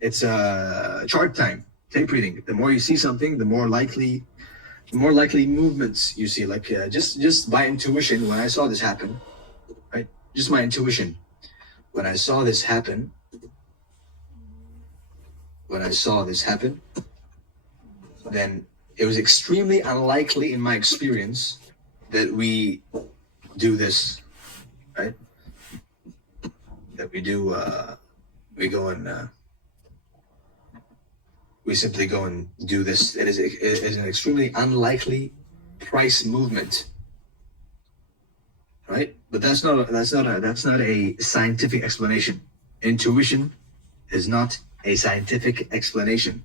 It's chart time, tape reading. The more you see something, the more likely movements you see. Like just by intuition, when I saw this happen, right? Just my intuition. When I saw this happen, then it was extremely unlikely in my experience that we do this, right? That we do, we go and we simply go and do this. It is an extremely unlikely price movement, right? But that's not a scientific explanation. Intuition is not a scientific explanation,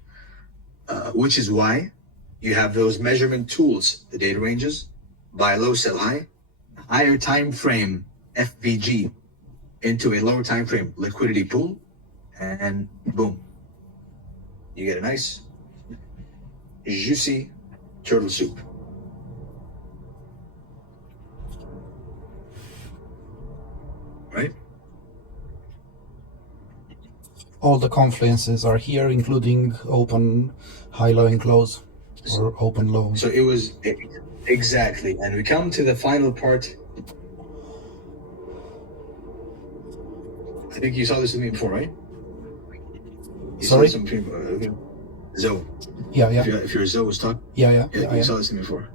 which is why you have those measurement tools, the data ranges, buy low, sell high, higher time frame FVG into a lower time frame liquidity pool, and boom, you get a nice juicy turtle soup. Right? All the confluences are here, including open, high, low, and close, or open, low. So it was exactly, and we come to the final part. I think you saw this with me before, right? Sorry? Zoe. Yeah. If your Zoe was talking. Yeah. You saw this with me before.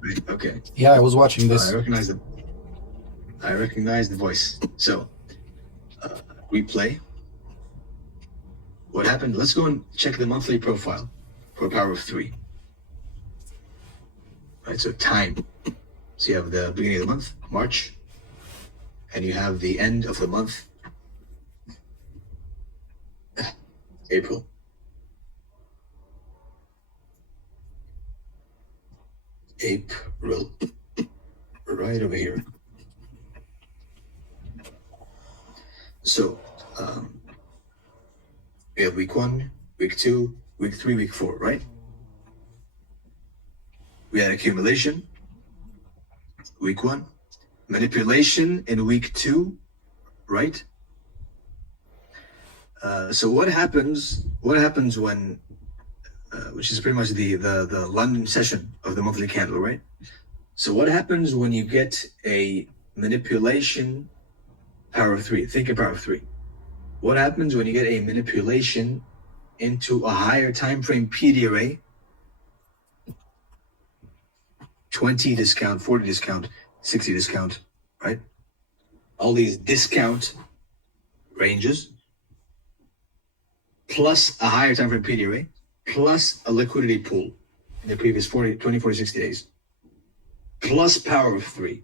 Right. Okay. Yeah, I was watching this. I recognize the voice. So we play. What happened? Let's go and check the monthly profile for a power of 3. Right. So time. So you have the beginning of the month, March, and you have the end of the month, April. Right over here. So we have week 1, week 2, week 3, week 4, right? We had accumulation, week 1, manipulation in week 2, right? So what happens when, which is pretty much the London session of the monthly candle, right? So what happens when you get a manipulation power of 3? Think of power of 3. What happens when you get a manipulation into a higher time frame PDRA? 20 discount, 40 discount, 60 discount, right? All these discount ranges, plus a higher time frame PDRA, plus a liquidity pool in the previous 20, 40, 60 days, plus power of 3,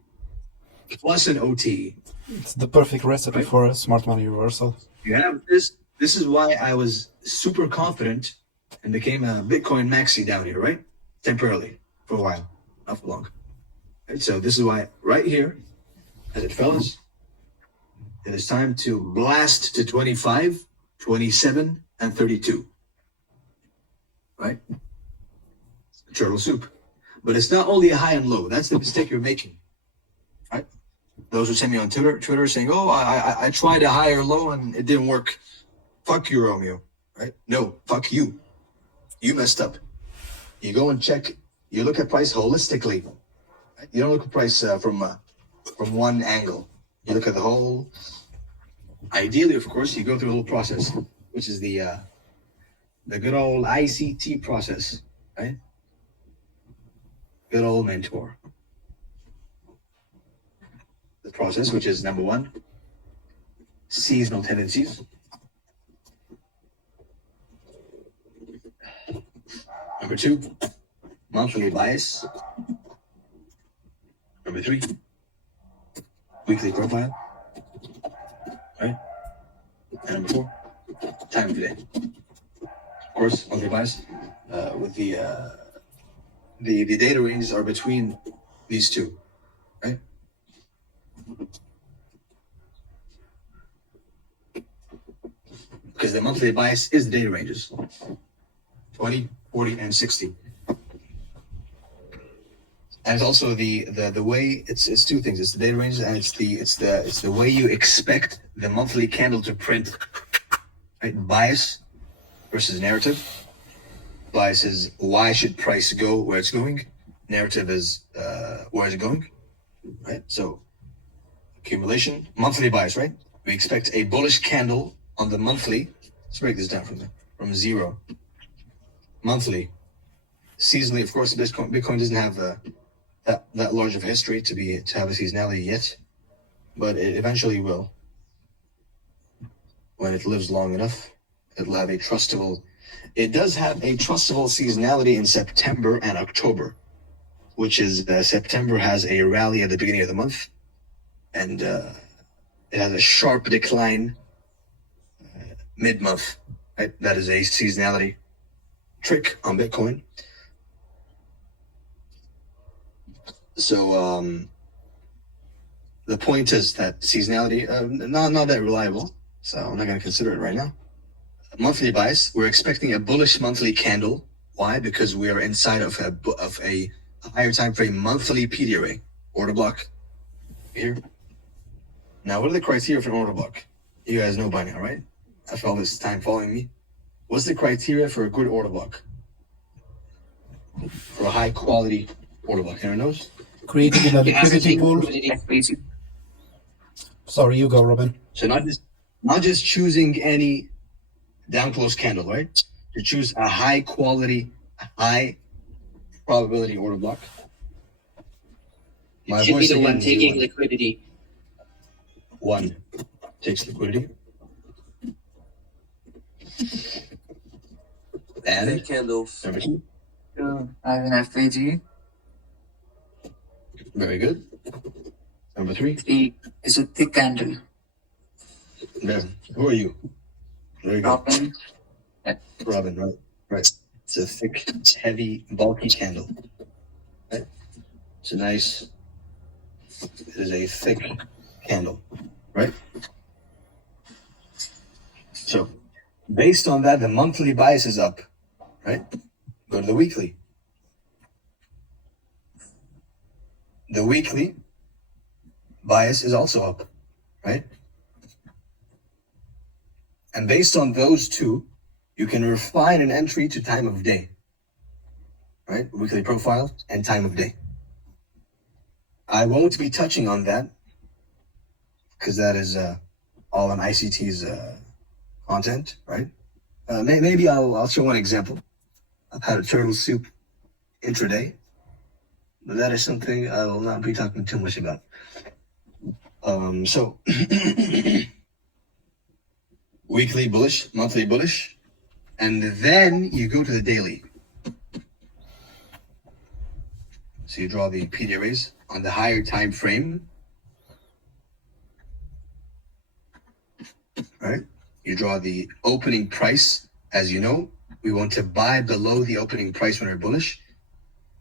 plus an OTE. It's the perfect recipe for a smart money reversal. You have this. This is why I was super confident and became a Bitcoin maxi down here, right? Temporarily, for a while, not for long. Right? So this is why right here, as it fellas, it is time to blast to 25, 27, and 32. Right? Turtle soup. But it's not only a high and low. That's the mistake you're making. Right? Those who send me on Twitter saying, oh, I tried a high or low and it didn't work. Fuck you, Romeo. Right? No, fuck you. You messed up. You go and check. You look at price holistically. Right? You don't look at price from one angle. You look at the whole. Ideally, of course, you go through the whole process, which is the good old ICT process, right? Good old mentor. The process, which is number 1, seasonal tendencies. Number 2, monthly bias. Number 3, weekly profile. Right? And number 4, time of day. Of course, monthly bias with the data ranges are between these two, right? Because the monthly bias is the data ranges 20, 40, and 60. And it's also the way it's two things. It's the data ranges and it's the way you expect the monthly candle to print. Right? Bias versus narrative. Bias is why should price go where it's going. Narrative is where is it going. Right? So accumulation, monthly bias, right? We expect a bullish candle on the monthly. Let's break this down from zero. Monthly. Seasonally, of course, Bitcoin doesn't have that large of a history to have a seasonality yet, but it eventually will. When it lives long enough, it'll have a trustable. It does have a trustable seasonality in September and October, which is September has a rally at the beginning of the month, and it has a sharp decline mid-month. Right? That is a seasonality trick on Bitcoin. So the point is that seasonality, not that reliable, so I'm not going to consider it right now. Monthly bias, we're expecting a bullish monthly candle. Why? Because we are inside of a higher time frame monthly PD array, order block here. Now, what are the criteria for an order block? You guys know by now, right? After all this time following me, what's the criteria for a good order block? For a high quality order block, anyone knows? Creating a liquidity pool. Sorry, you go, Robin. So not just choosing any down close candle, right? To choose a high quality, high probability order block. It should be the one taking liquidity. One takes liquidity. And candles. I have an FPG. Very good. Number 3. It's a thick candle. There. Who are you? There you go. Robin. Robin, right. It's a thick, heavy, bulky candle. Right? It's a nice. It is a thick candle, right? So, based on that, the monthly bias is up, right? Go to the weekly. The weekly bias is also up, right? And based on those two, you can refine an entry to time of day, right? Weekly profile and time of day. I won't be touching on that because that is all on ICT's content, right? Maybe I'll show one example of how to turtle soup intraday, but that is something I will not be talking too much about. So weekly bullish, monthly bullish, and then you go to the daily. So you draw the PD arrays on the higher time frame, right? You draw the opening price. As you know, we want to buy below the opening price when we're bullish,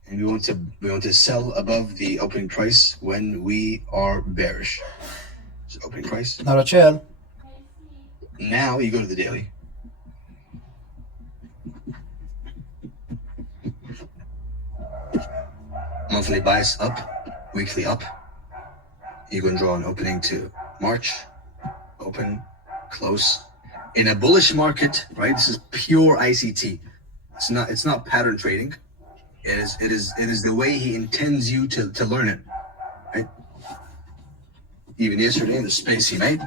and we want to sell above the opening price when we are bearish. So opening price. Not a chill. Now you go to the daily. Monthly bias up, weekly up. You can draw an opening to March, open, close. In a bullish market, right? This is pure ICT. It's not pattern trading. It is the way he intends you to learn it, right? Even yesterday in the space he made,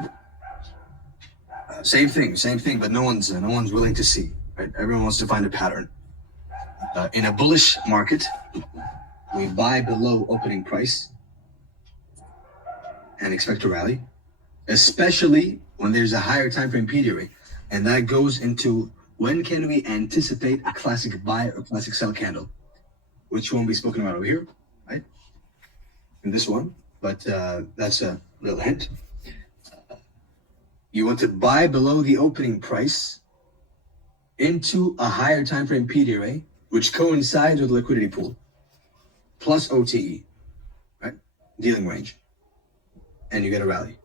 same thing, but no one's willing to see, right? Everyone wants to find a pattern. In a bullish market, we buy below opening price and expect to rally, especially when there's a higher time frame PD array, and that goes into when can we anticipate a classic buy or classic sell candle, which won't be spoken about over here, right? In this one, but that's a little hint. You want to buy below the opening price into a higher time frame PD array, which coincides with liquidity pool, plus OTE, right? Dealing range. and you get a rally.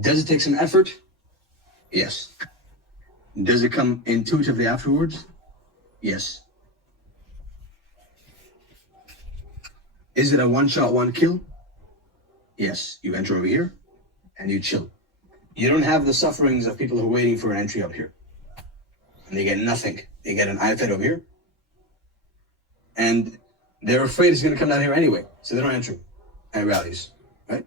Does it take some effort? Yes. Does it come intuitively afterwards? Yes. Is it a one shot, one kill? Yes. You enter over here and you chill. You don't have the sufferings of people who are waiting for an entry up here. And they get nothing. They get an iPad over here. And they're afraid it's going to come down here anyway. So they don't enter and rallies, right?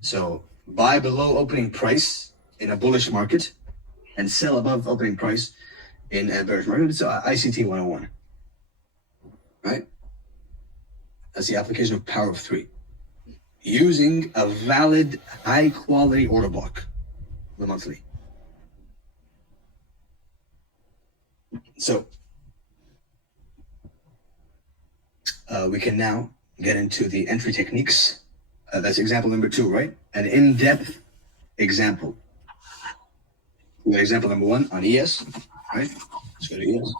So buy below opening price in a bullish market and sell above opening price in a bearish market. It's ICT 101, right? That's the application of power of three. Using a valid, high quality order block, the monthly. So we can now get into the entry techniques. That's example number 2, right? An in-depth example. We got example number 1 on ES, right? Let's go to ES.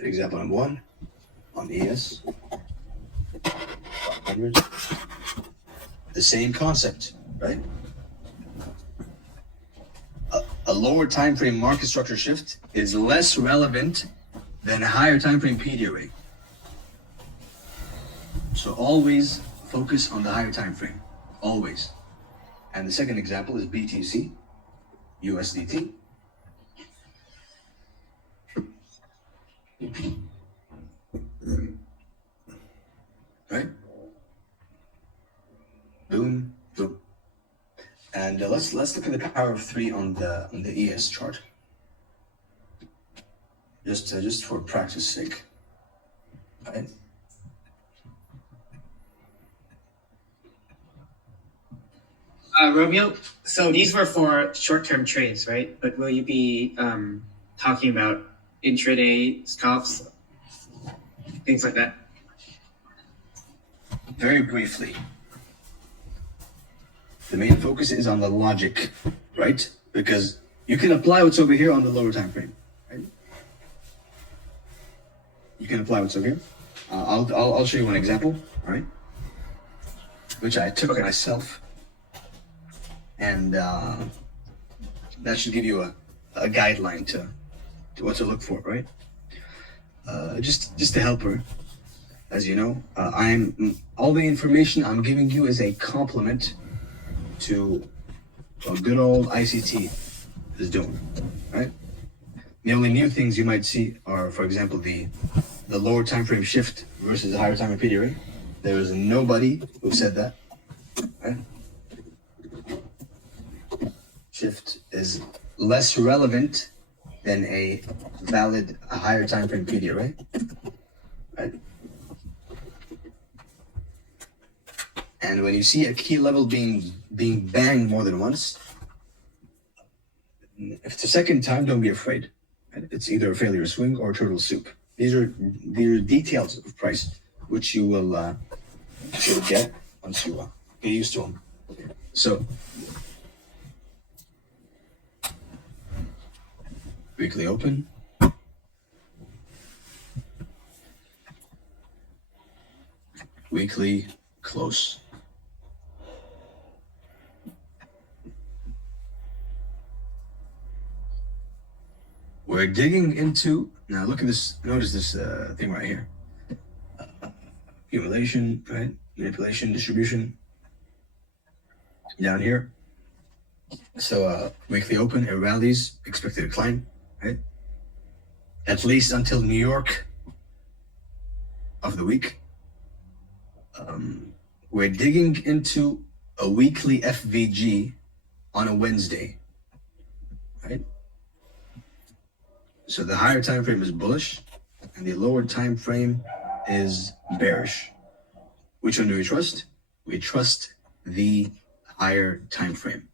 Example number 1 on ES. 500. The same concept, right? A lower time frame market structure shift is less relevant than a higher time frame PD array. So always focus on the higher time frame, always. And the second example is BTC, USDT. Right? Boom, boom. And let's look at the power of 3 on the ES chart. Just for practice sake. Right? Romeo, so these were for short-term trades, right? But will you be talking about intraday scalps, things like that? Very briefly. The main focus is on the logic, right? Because you can apply what's over here on the lower time frame, right? You can apply what's over here. I'll show you one example, all right? Which I took myself. And that should give you a guideline to what to look for, right? Just to help her, as you know, all the information I'm giving you is a complement to what good old ICT is doing, right? The only new things you might see are, for example, the lower time frame shift versus the higher time frame PD array. There is nobody who said that, right? Shift is less relevant than a valid higher time frame PD array, right? And when you see a key level being banged more than once, if it's the second time, don't be afraid. Right? It's either a failure swing or a turtle soup. These are details of price which you will get once you get used to them. So weekly open. Weekly close. We're digging into, now look at this, notice this thing right here. Accumulation, right? Manipulation, distribution. Down here. So weekly open, it rallies, expected decline, right? At least until New York of the week. We're digging into a weekly FVG on a Wednesday, right? So the higher time frame is bullish and the lower time frame is bearish. Which one do we trust? We trust the higher time frame,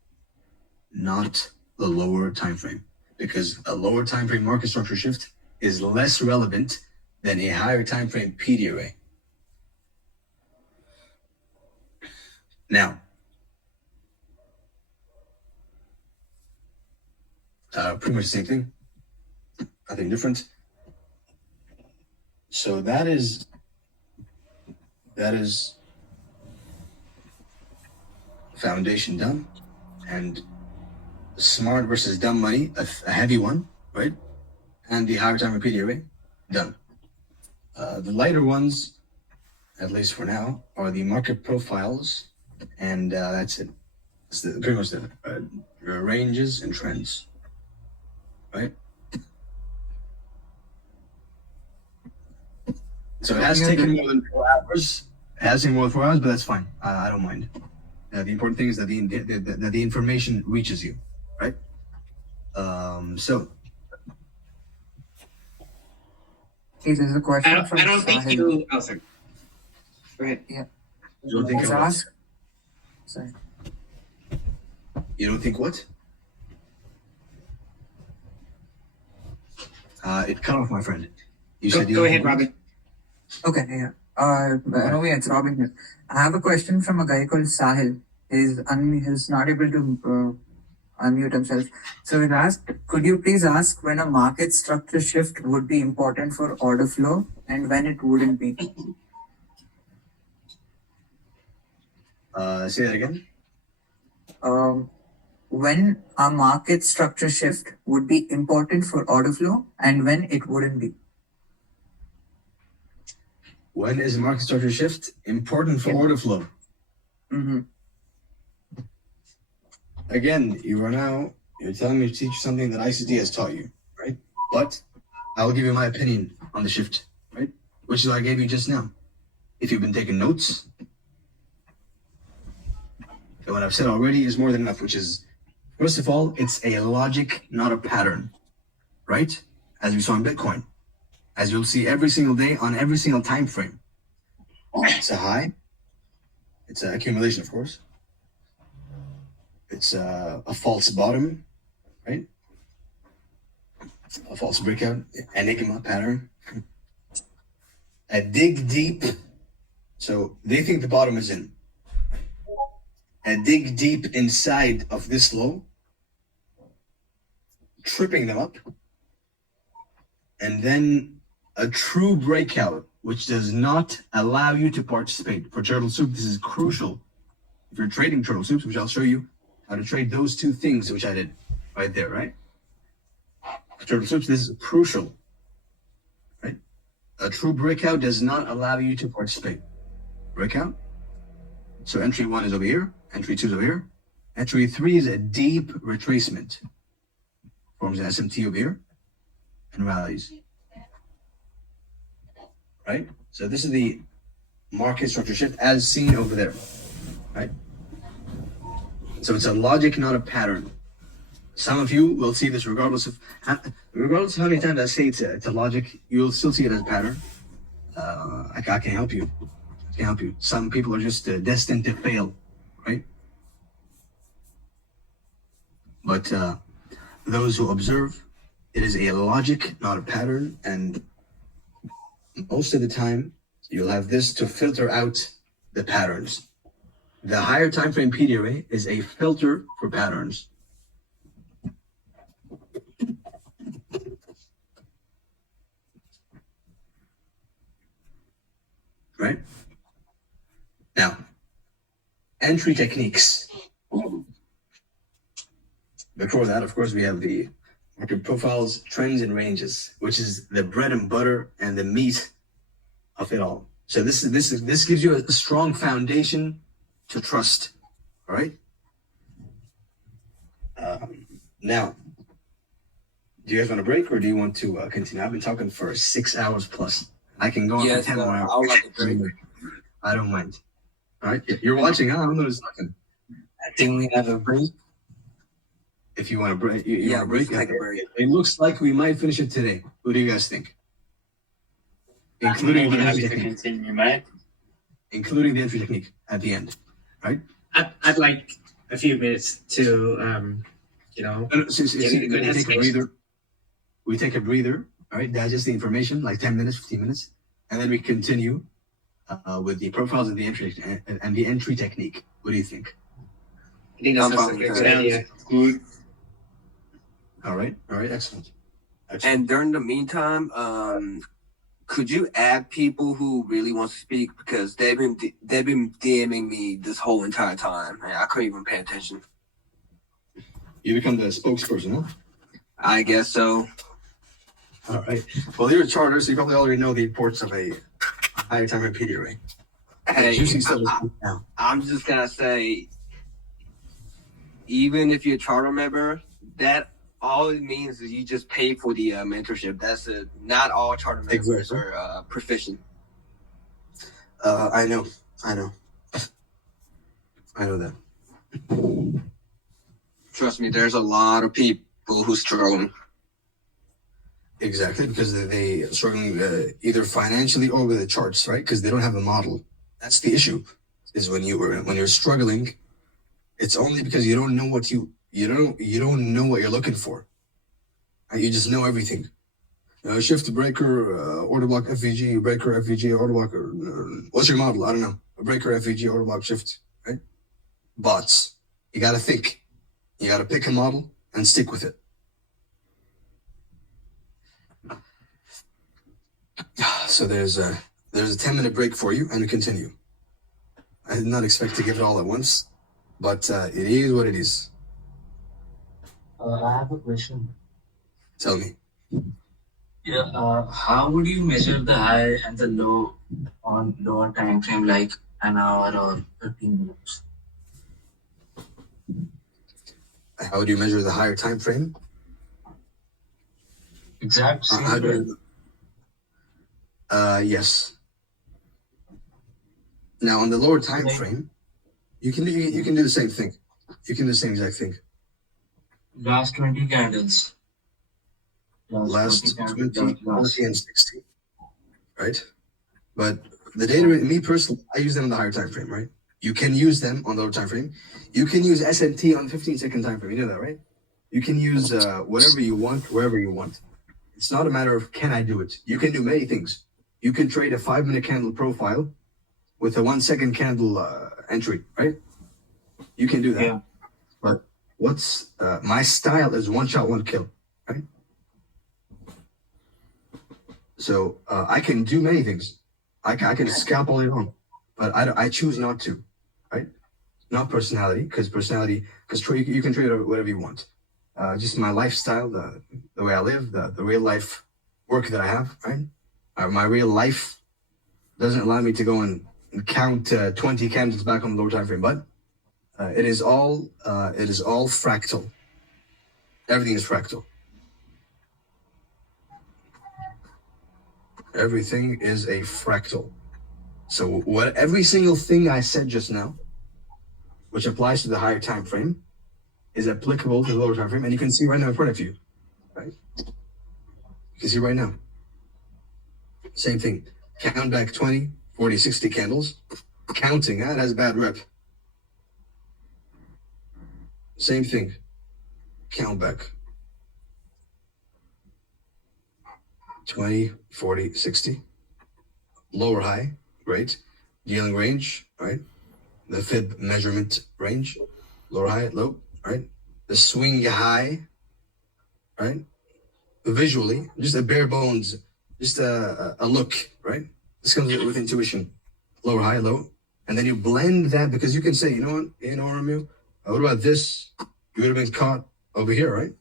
not the lower time frame, because a lower time frame market structure shift is less relevant than a higher time frame PD array. Now, pretty much the same thing, nothing different. So that is foundation done, and smart versus dumb money, a heavy one, right? And the higher time repeat array, done. The lighter ones, at least for now, are the market profiles, and that's it. It's pretty much the ranges and trends, right? So it has taken more than 4 hours. It has taken more than 4 hours, but that's fine. I don't mind. The important thing is that the information reaches you, right? So. Hey, there's a question from I don't think Sahil. you. Oh, sorry. Go ahead. Yeah. You don't think Just I was? ask. Sorry. You don't think what? It cut off, my friend. You said you Go don't ahead, think what? Robin. Okay, yeah. Romeo, it's Robin here. I have a question from a guy called Sahil. He's not able to unmute himself. So he asked, could you please ask when a market structure shift would be important for order flow and when it wouldn't be? Say that again. When a market structure shift would be important for order flow and when it wouldn't be. When is market structure shift important for order flow? Mm-hmm. Again, you're telling me to teach you something that ICT has taught you, right? But I will give you my opinion on the shift, right? Which is what I gave you just now. If you've been taking notes, what I've said already is more than enough, which is, first of all, it's a logic, not a pattern, right? As we saw in Bitcoin, as you'll see every single day on every single time frame. It's a high. It's an accumulation, of course. It's a false bottom, right? A false breakout, enigma pattern. A dig deep. So they think the bottom is in. A dig deep inside of this low, tripping them up. And then a true breakout, which does not allow you to participate. For turtle soup, this is crucial. If you're trading turtle soups, which I'll show you how to trade those two things, which I did right there, right? For turtle soups, this is crucial, right? A true breakout does not allow you to participate. Breakout. So entry 1 is over here, entry 2 is over here. Entry 3 is a deep retracement. Forms an SMT over here and rallies. Right? So this is the market structure shift as seen over there. Right? So it's a logic, not a pattern. Some of you will see this regardless of how many times I say it's a logic, you'll still see it as a pattern. I can't help you. I can't help you. Some people are just destined to fail, right? But those who observe, it is a logic, not a pattern, and most of the time, you'll have this to filter out the patterns. The higher time frame PD array is a filter for patterns. Right? Now, entry techniques. Before that, of course, we have the market profiles, trends, and ranges, which is the bread and butter and the meat of it all. So this gives you a strong foundation to trust. All right. Now, do you guys want to break or do you want to continue? I've been talking for 6 hours plus. I can go on for 10 more hours. I'll let it break. I don't mind. All right. You're watching. I don't know who's talking. I think we have a break. If you want to break, you want to break. Take a break. It looks like we might finish it today. What do you guys think? Including the entry technique. Continue, mate. Including the entry technique at the end, right? I'd like a few minutes to, get a good We take a headspace. breather. We take a breather, all right? Digest the information, like 10 minutes, 15 minutes, and then we continue with the profiles of the entry and the entry technique. What do you think? I think that's a good idea. Good. All right, excellent. And during the meantime, could you add people who really want to speak, because they've been DMing me this whole entire time and I couldn't even pay attention. You become the spokesperson, huh? I guess so. All right. Well, you're a charter, so you probably already know the importance of a higher time frame PD array. Hey, Juicing stuff is now. I'm just gonna say, even if you're a charter member, that all it means is you just pay for the mentorship. That's it. Not all charter members are proficient. I know that. Trust me, there's a lot of people who struggle. Exactly, because they struggling either financially or with the charts, right? Because they don't have a model. That's the issue. Is when you're struggling, it's only because you don't know what you don't know what you're looking for. You just know everything. Shift breaker, order block, FVG, breaker, FVG, order block. What's your model? I don't know. A breaker, FVG, order block, shift. Right? Bots. You got to think. You got to pick a model and stick with it. So there's a 10-minute break for you, and we continue. I did not expect to give it all at once, but it is what it is. I have a question. Tell me. Yeah. How would you measure the high and the low on lower time frame, like an hour or 15 minutes? How would you measure the higher time frame? Exact same. Yes. Now on the lower time frame, you can do the same thing. You can do the same exact thing. Last 20 candles. Last 20, 40, and 60. Right? But the data, me personally, I use them on the higher time frame, right? You can use them on the lower time frame. You can use SMT on 15-second time frame. You know that, right? You can use whatever you want, wherever you want. It's not a matter of can I do it. You can do many things. You can trade a 5-minute candle profile with a 1-second candle entry, right? You can do that. Yeah. But what's my style is one shot, one kill, right? So I can do many things. I can scalp all day long, but I choose not to, right? Not personality, because you can trade whatever you want. Just my lifestyle, the way I live, the real life work that I have, right? My real life doesn't allow me to go and count 20 candles back on the lower time frame, but it is all fractal. Everything is fractal. Everything is a fractal. So every single thing I said just now, which applies to the higher time frame, is applicable to the lower time frame, and you can see right now in front of you, right? You can see right now. Same thing. Count back 20, 40, 60 candles. Counting, that has a bad rep. Same thing. Count back. 20, 40, 60. Lower high, right? Dealing range, right? The fib measurement range. Lower high, low, right? The swing high, right? Visually, just a bare bones, just a look, right? This comes with intuition. Lower high, low. And then you blend that, because you can say, you know what, Romeo, what about this? You would have been caught over here, right?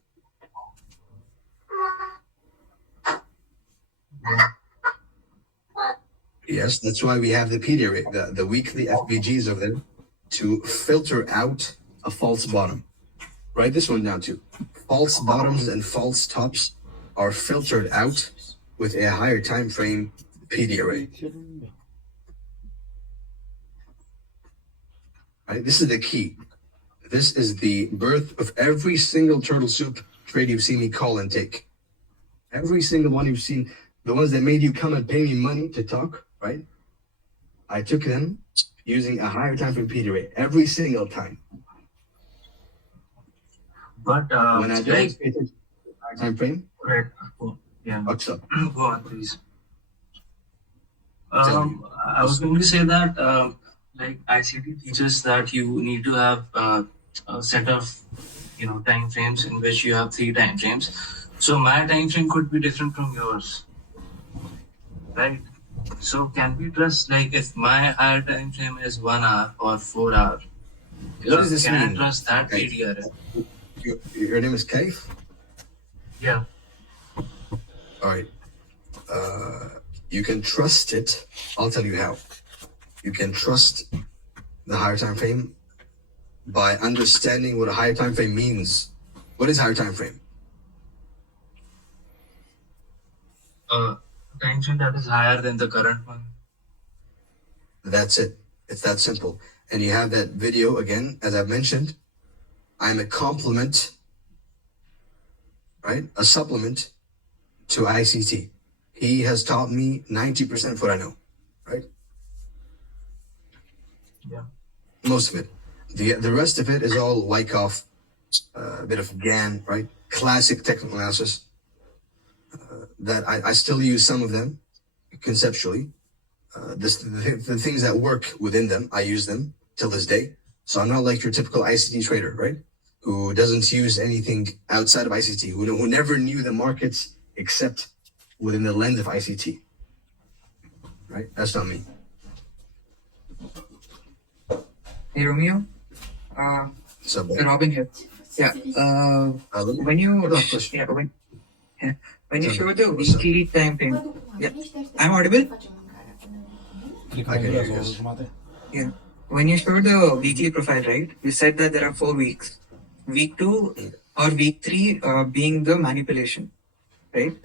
Yes, that's why we have the PD array, the weekly FVGs of them, to filter out a false bottom. Write this one down too. False bottoms and false tops are filtered out with a higher time frame PD array. Right? This is the key. This is the birth of every single turtle soup trade you've seen me call and take. Every single one you've seen, the ones that made you come and pay me money to talk, right? I took them using a higher time frame PD array every single time. But when I do higher time frame, right. Yeah. What's up? Go on, please. I was going to say that like ICT teaches that you need to have a set of time frames in which you have 3 time frames. So my time frame could be different from yours. right? So can we trust, like, if my higher time frame is 1 hour or 4 hour? What does this can mean? I trust that ADR? Your name is Kaif? Yeah. All right. You can trust it. I'll tell you how. You can trust the higher time frame by understanding what a higher time frame means. What is higher time frame? Time frame that is higher than the current one. That's it. It's that simple. And you have that video again, as I've mentioned. I'm a complement, right? A supplement to ICT. He has taught me 90% of what I know, right? Yeah. Most of it. The rest of it is all Wyckoff, a bit of GAN, right? Classic technical analysis. That I still use some of them conceptually. The things that work within them, I use them till this day. So I'm not like your typical ICT trader, right? Who doesn't use anything outside of ICT, who never knew the markets except within the lens of ICT, right? That's not me. Hey Romeo, Robin here. Yeah. When you when you show the weekly time frame, yeah, I'm audible. I can hear you. Yeah. When you show the weekly profile, right? You said that there are 4 weeks. Week 2 or week 3 being the manipulation, right?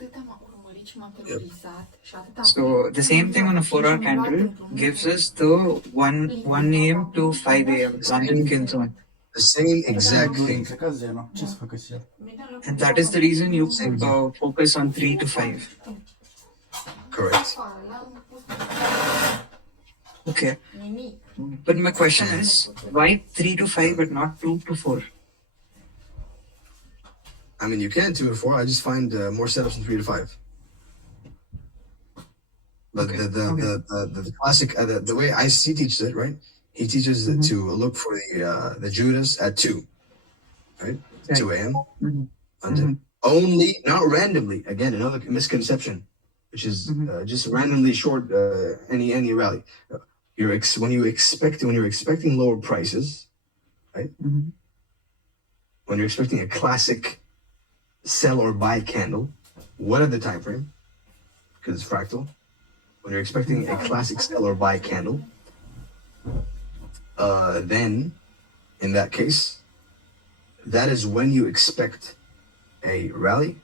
So the same thing on a 4-hour candle gives us the 1 a.m. to 5 a.m. London kill zone. The same exact thing. And that is the reason you focus on 3 to 5. Correct. Okay. But my question is, why 3 to 5 but not 2 to 4? I mean, you can 2 to 4. I just find more setups in 3 to 5. But the classic, the way IC teaches it, right? He teaches it to look for the Judas at 2, right? 2 a.m. Only, not randomly. Again, another misconception, which is just randomly short any rally. When you're expecting lower prices, right? When you're expecting a classic sell or buy candle, what are the time frame? Because it's fractal. When you're expecting a classic sell or buy candle, then in that case, that is when you expect a rally,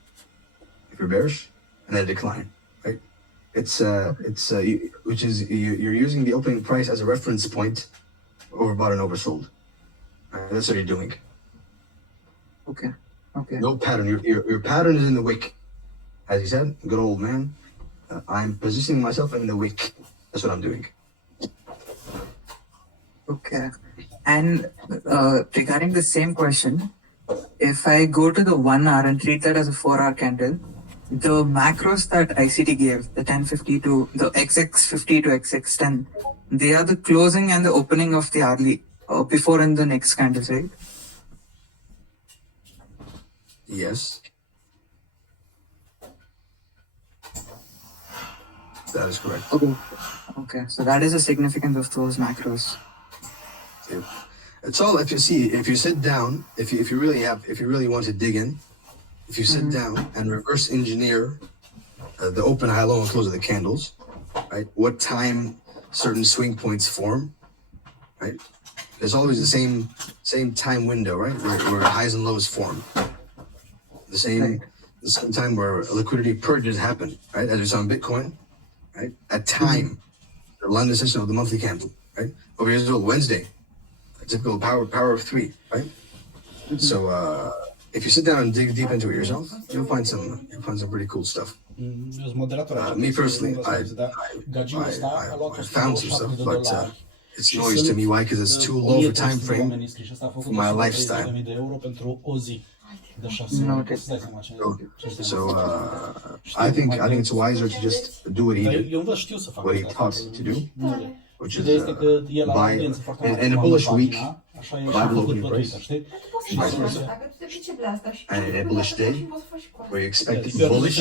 if you're bearish, and then a decline, right? Which is you're using the opening price as a reference point, overbought and oversold. Right? That's what you're doing. Okay. Okay. No pattern. Your pattern is in the wick, as you said. Good old man. I'm positioning myself in the wick. That's what I'm doing. Okay. And regarding the same question, if I go to the 1 hour and treat that as a 4-hour candle, the macros that ICT gave, the 1050 to the XX50 to XX10, they are the closing and the opening of the hourly before and the next candles, right? Yes. That is correct. Okay. So that is the significance of those macros. Yeah. It's all if you sit down, if you really want to dig in, if you sit down and reverse engineer the open, high, low, and close of the candles, right? What time certain swing points form, right? There's always the same time window, right? Where highs and lows form. The same time where liquidity purges happen, right? As we saw in Bitcoin, right? At time, the London session of the monthly candle, right? Over here is Wednesday, a typical power of 3, right? So if you sit down and dig deep into it yourself, you'll find some pretty cool stuff. Me personally, I found some stuff, but it's noise to me. Why? Because it's too low of a time frame for my lifestyle. So I think it's wiser to just do what he did, what he taught to do, which is buy in a bullish week, buy below opening price, vice versa. And in a bullish day, where you expect bullish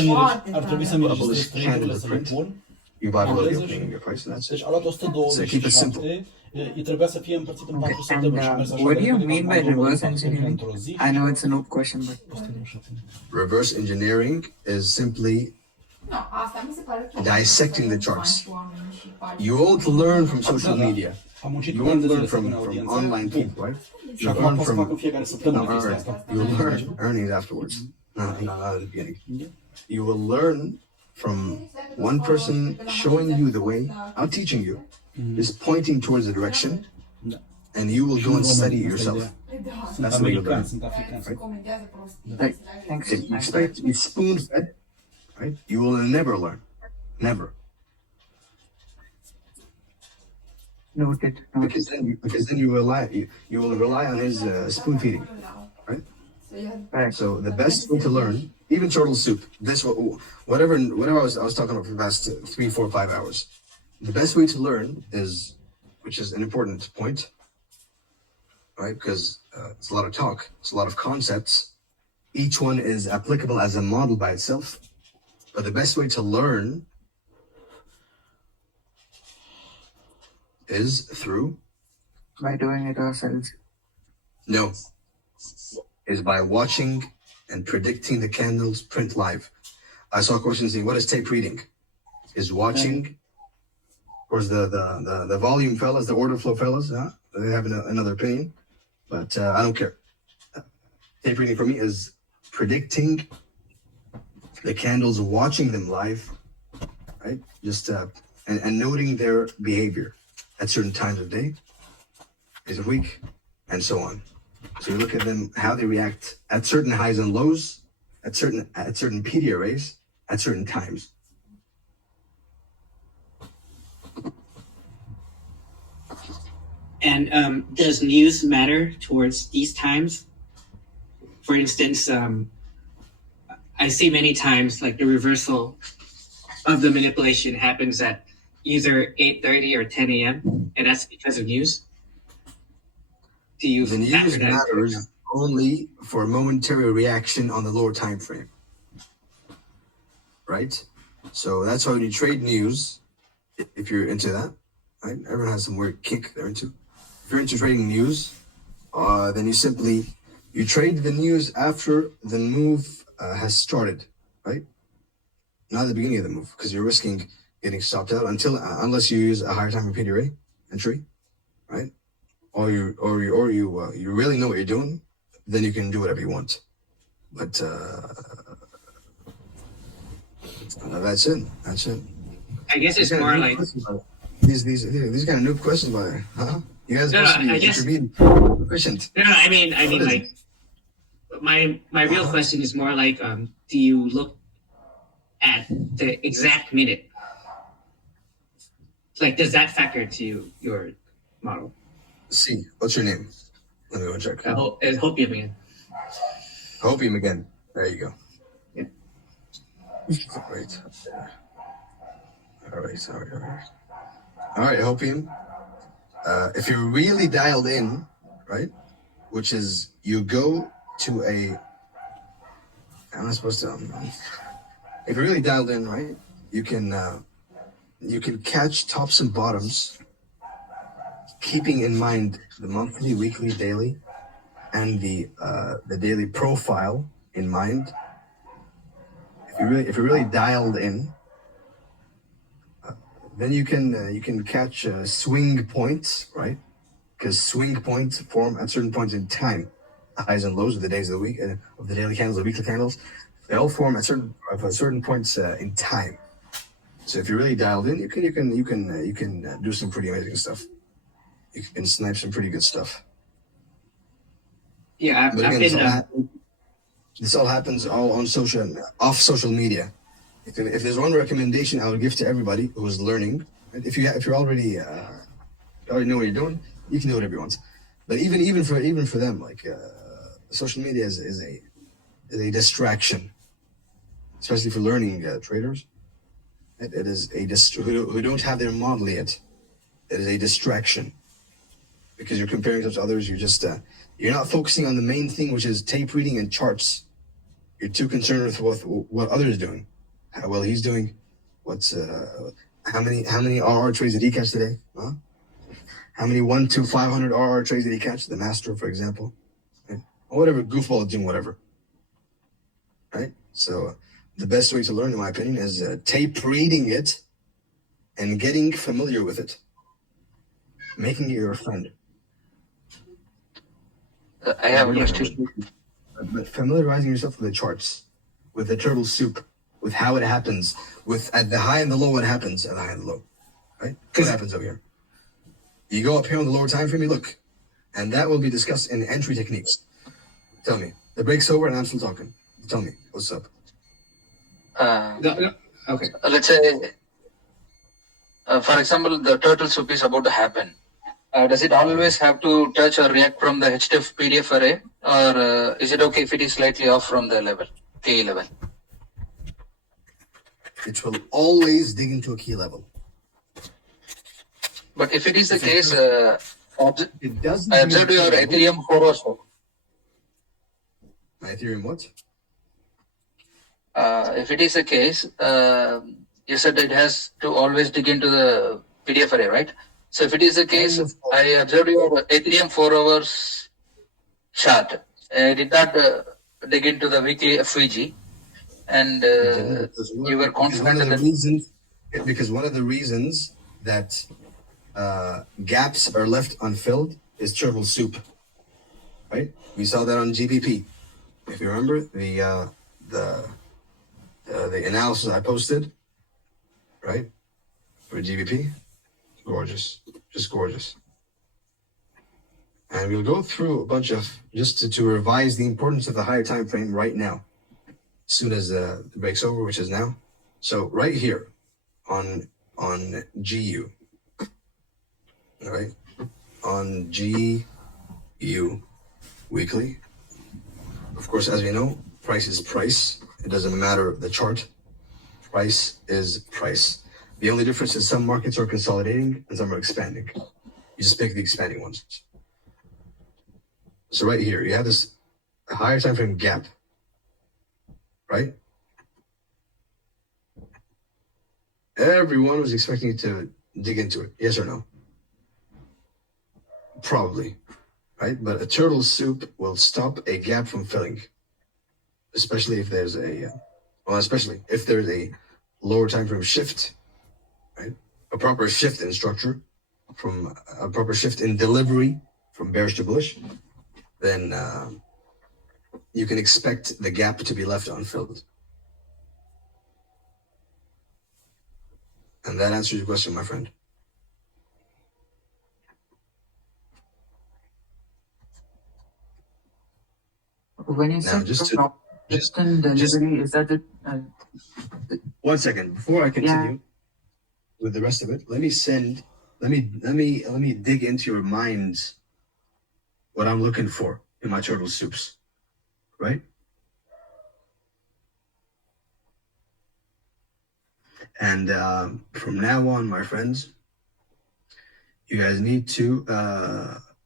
candle to print, you buy below the engleză opening și of your price, and that's deci it. a luat So keep it simple. 127, trebuia să fie împărțit în 4 And săptămâni și a mers așa what de do you repede, mean by am urmărit reverse 4 săptămâni engineering? într-o zi. I know it's a noob question, but Reverse engineering is simply dissecting the charts. You won't learn from social media. You won't learn from online people, right? Și You acum learn pot să from fac în fiecare săptămână chestia asta. you'll learn earnings afterwards. Not at the beginning. You will learn from one person showing you the way, not teaching you, just pointing towards the direction, and you will go and study it yourself. That's the way you'll learn. Right? Thanks. If you expect to be spoon-fed, right, you will never learn. Never. Noted. Because then you will rely on his spoon feeding, right? Right. So the best way to learn, even turtle soup, whatever I was talking about for the past 3, 4, 5 hours, the best way to learn is, which is an important point, right? Because it's a lot of talk, it's a lot of concepts. Each one is applicable as a model by itself, but the best way to learn is through By doing it ourselves. No. Is by watching and predicting the candles print live. I saw questions saying, what is tape reading? Is watching, of course, the volume fellas, the order flow fellas, they have another opinion, but I don't care. Tape reading for me is predicting the candles, watching them live, right? Just and noting their behavior at certain times of day, days of week, and so on. So you look at them, how they react at certain highs and lows, at certain PD arrays, at certain times. And does news matter towards these times? For instance, I see many times like the reversal of the manipulation happens at either 8:30 or 10 a.m. and that's because of news. Do you The news matters only for momentary reaction on the lower time frame, right? So that's why when you trade news, if you're into that, right? Everyone has some weird kink they're into. If you're into trading news, then you trade the news after the move has started, right? Not at the beginning of the move, because you're risking getting stopped out unless you use a higher time repeat array entry, right? Or you really know what you're doing, then you can do whatever you want. But that's it. That's it. I guess it's more like these kind of noob questions, by huh? You guys No, supposed to I be guess- intermediate, efficient. No, I mean like my real question is more like do you look at the exact minute? Like, does that factor into your model? See, what's your name? Let me go check. Hopium again. Hopium again. There you go. Yeah. Great. All right, Hopium. If you're really dialed in, right, which is you go to a, I'm not supposed to, if you're really dialed in, right, you can catch tops and bottoms, keeping in mind the monthly, weekly, daily, and the daily profile in mind. If you're really dialed in, then you can catch swing points, right? Because swing points form at certain points in time. The highs and lows of the days of the week, of the daily candles, the weekly candles, they all form at certain points in time. So if you're really dialed in, you can do some pretty amazing stuff. You can snipe some pretty good stuff. Yeah, But again, this all happens all on off social media. If there's one recommendation I would give to everybody who is learning, right, if you already know what you're doing, you can do whatever you want. But even for them, like social media is a distraction, especially for learning traders. It is who don't have their model yet. It is a distraction because you're comparing yourself to others. You're not focusing on the main thing, which is tape reading and charts. You're too concerned with what others are doing, how well he's doing, what's How many RR trades did he catch today? Huh? How many 1 to 500 RR trades did he catch? The master, for example, right? Or whatever goofball is doing, whatever. Right. So the best way to learn, in my opinion, is tape reading it and getting familiar with it, making it your friend. I have understood. But familiarizing yourself with the charts, with the turtle soup, with how it happens, with at the high and the low, what happens at the high and the low, right? What happens over here? You go up here on the lower time frame, you look, and that will be discussed in entry techniques. Tell me, the break's over and I'm still talking. Tell me, what's up? Okay. Let's say, for example, the turtle soup is about to happen. Does it always have to touch or react from the HDF PDF array, or is it okay if it is slightly off from the level, key level? It will always dig into a key level. But if it is the case, it doesn't. I observed your Ethereum 4 or so. My Ethereum what? If it is the case, you said it has to always dig into the PDF array, right? So if it is the case, I observed your Ethereum 4 hours chart. Did not dig into the weekly FVG, and you were confident that because one of the reasons that gaps are left unfilled is turtle soup, right? We saw that on GBP. If you remember the analysis I posted, right, for GBP, gorgeous, just gorgeous. And we'll go through a bunch of just to revise the importance of the higher time frame right now, as soon as the break's over, which is now. So right here on GU, all right, on GU weekly. Of course, as we know, price is price. It doesn't matter the chart. Price is price. The only difference is some markets are consolidating and some are expanding. You just pick the expanding ones. So right here, you have this higher time frame gap, right? Everyone was expecting to dig into it. Yes or no? Probably, right? But a turtle soup will stop a gap from filling, especially if there's a lower time frame shift, right? A proper shift in structure, from a proper shift in delivery from bearish to bullish, then you can expect the gap to be left unfilled. And that answers your question, my friend. When you Now, said delivery, is that the 1 second before I continue with the rest of it? Let me dig into your minds what I'm looking for in my turtle soups, right? And from now on, my friends, you guys need to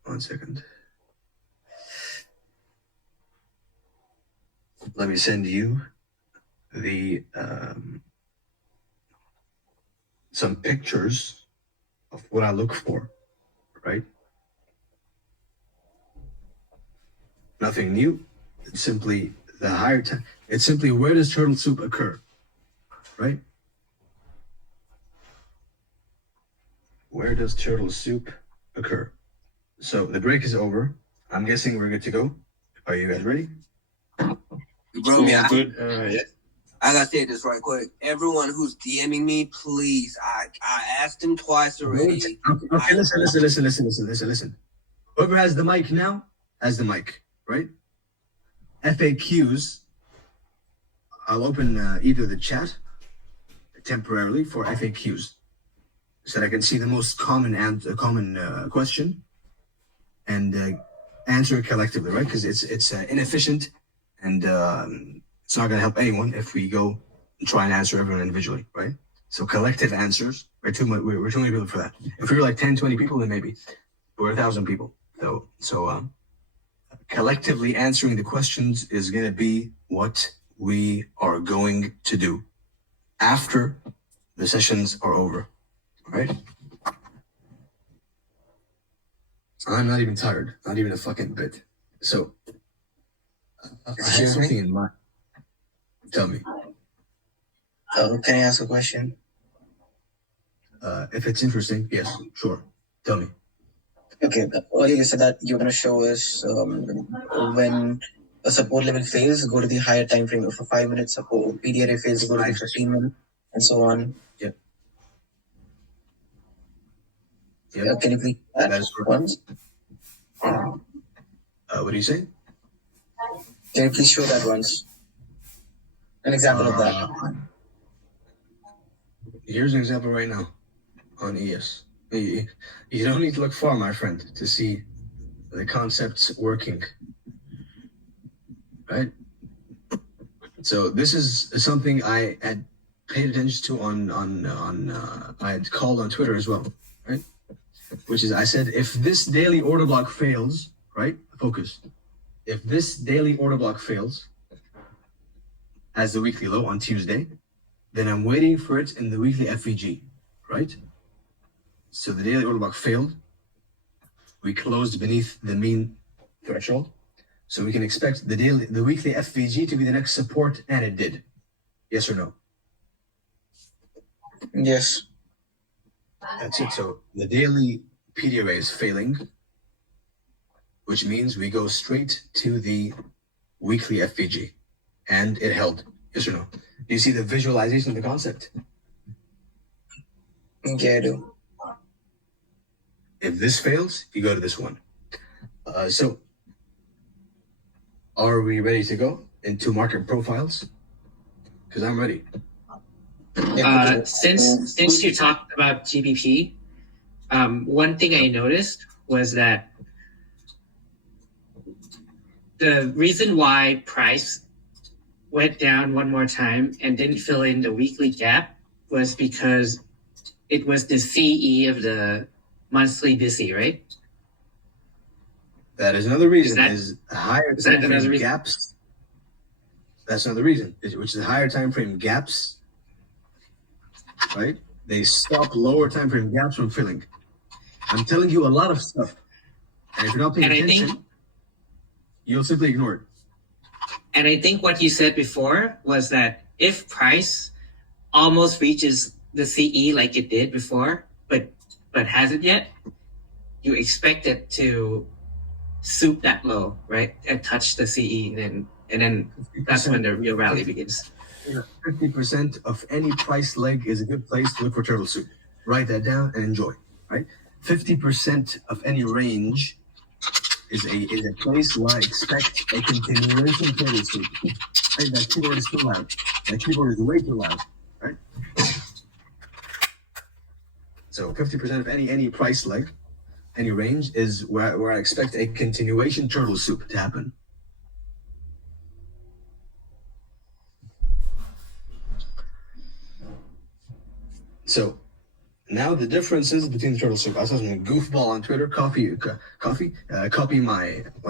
1 second. Let me send you the some pictures of what I look for, right? Nothing new. It's simply the higher time. It's simply where does turtle soup occur, right? Where does turtle soup occur? So the break is over. I'm guessing we're good to go. Are you guys ready? Romeo, good. I gotta say this right quick. Everyone who's DMing me, please. I asked him twice already. Okay, listen. Whoever has the mic now has the mic, right? FAQs. I'll open either the chat temporarily for FAQs, so that I can see the most common question and answer it collectively, right? Because it's inefficient and it's not going to help anyone if we go and try and answer everyone individually, right? So collective answers. We're too many people for that. If we were like 10, 20 people, then maybe. We're 1,000 people. So collectively answering the questions is going to be what we are going to do after the sessions are over, right? I'm not even tired, not even a fucking bit. So, I have something in mind. Tell me. Can I ask a question? If it's interesting, yes, sure. Tell me. Okay, earlier you said that you're going to show us when a support level fails, go to the higher time frame. For 5 minutes support, PDRA fails, go to the 15 minutes, and so on. Yep. Can you please do that once? What do you say? Can you please show that once? An example of that. Here's an example right now on ES. You don't need to look far, my friend, to see the concepts working. Right? So this is something I had paid attention to I had called on Twitter as well, right? Which is, I said, if this daily order block fails, right? Focus. If this daily order block fails as the weekly low on Tuesday, then I'm waiting for it in the weekly FVG, right? So the daily order block failed. We closed beneath the mean threshold. So we can expect the weekly FVG to be the next support, and it did. Yes or no? Yes. That's it. So the daily PDRA is failing, which means we go straight to the weekly FVG, and it held. Yes or no? Do you see the visualization of the concept? Yeah, I do. If this fails, you go to this one. So, are we ready to go into market profiles? Because I'm ready. Since you talked about GBP, one thing I noticed was that the reason why price went down one more time and didn't fill in the weekly gap was because it was the CE of the monthly BISI, right? That is another reason. Is higher time frame reason? gaps. That's another reason, which is higher time frame gaps. Right? They stop lower time frame gaps from filling. I'm telling you a lot of stuff, and if you're not paying attention, you'll simply ignore it. And I think what you said before was that if price almost reaches the CE like it did before, but hasn't yet, you expect it to soup that low, right, and touch the CE, and then that's when the real rally begins. 50% of any price leg is a good place to look for turtle soup. Write that down and enjoy. Right? 50% of any range is a place where I expect a continuation turtle soup. Right? That keyboard is too loud. That keyboard is way too loud. Right? So 50% of any price leg, any range, is where I expect a continuation turtle soup to happen. So now the differences between the turtle soup. I saw some goofball on Twitter, copy one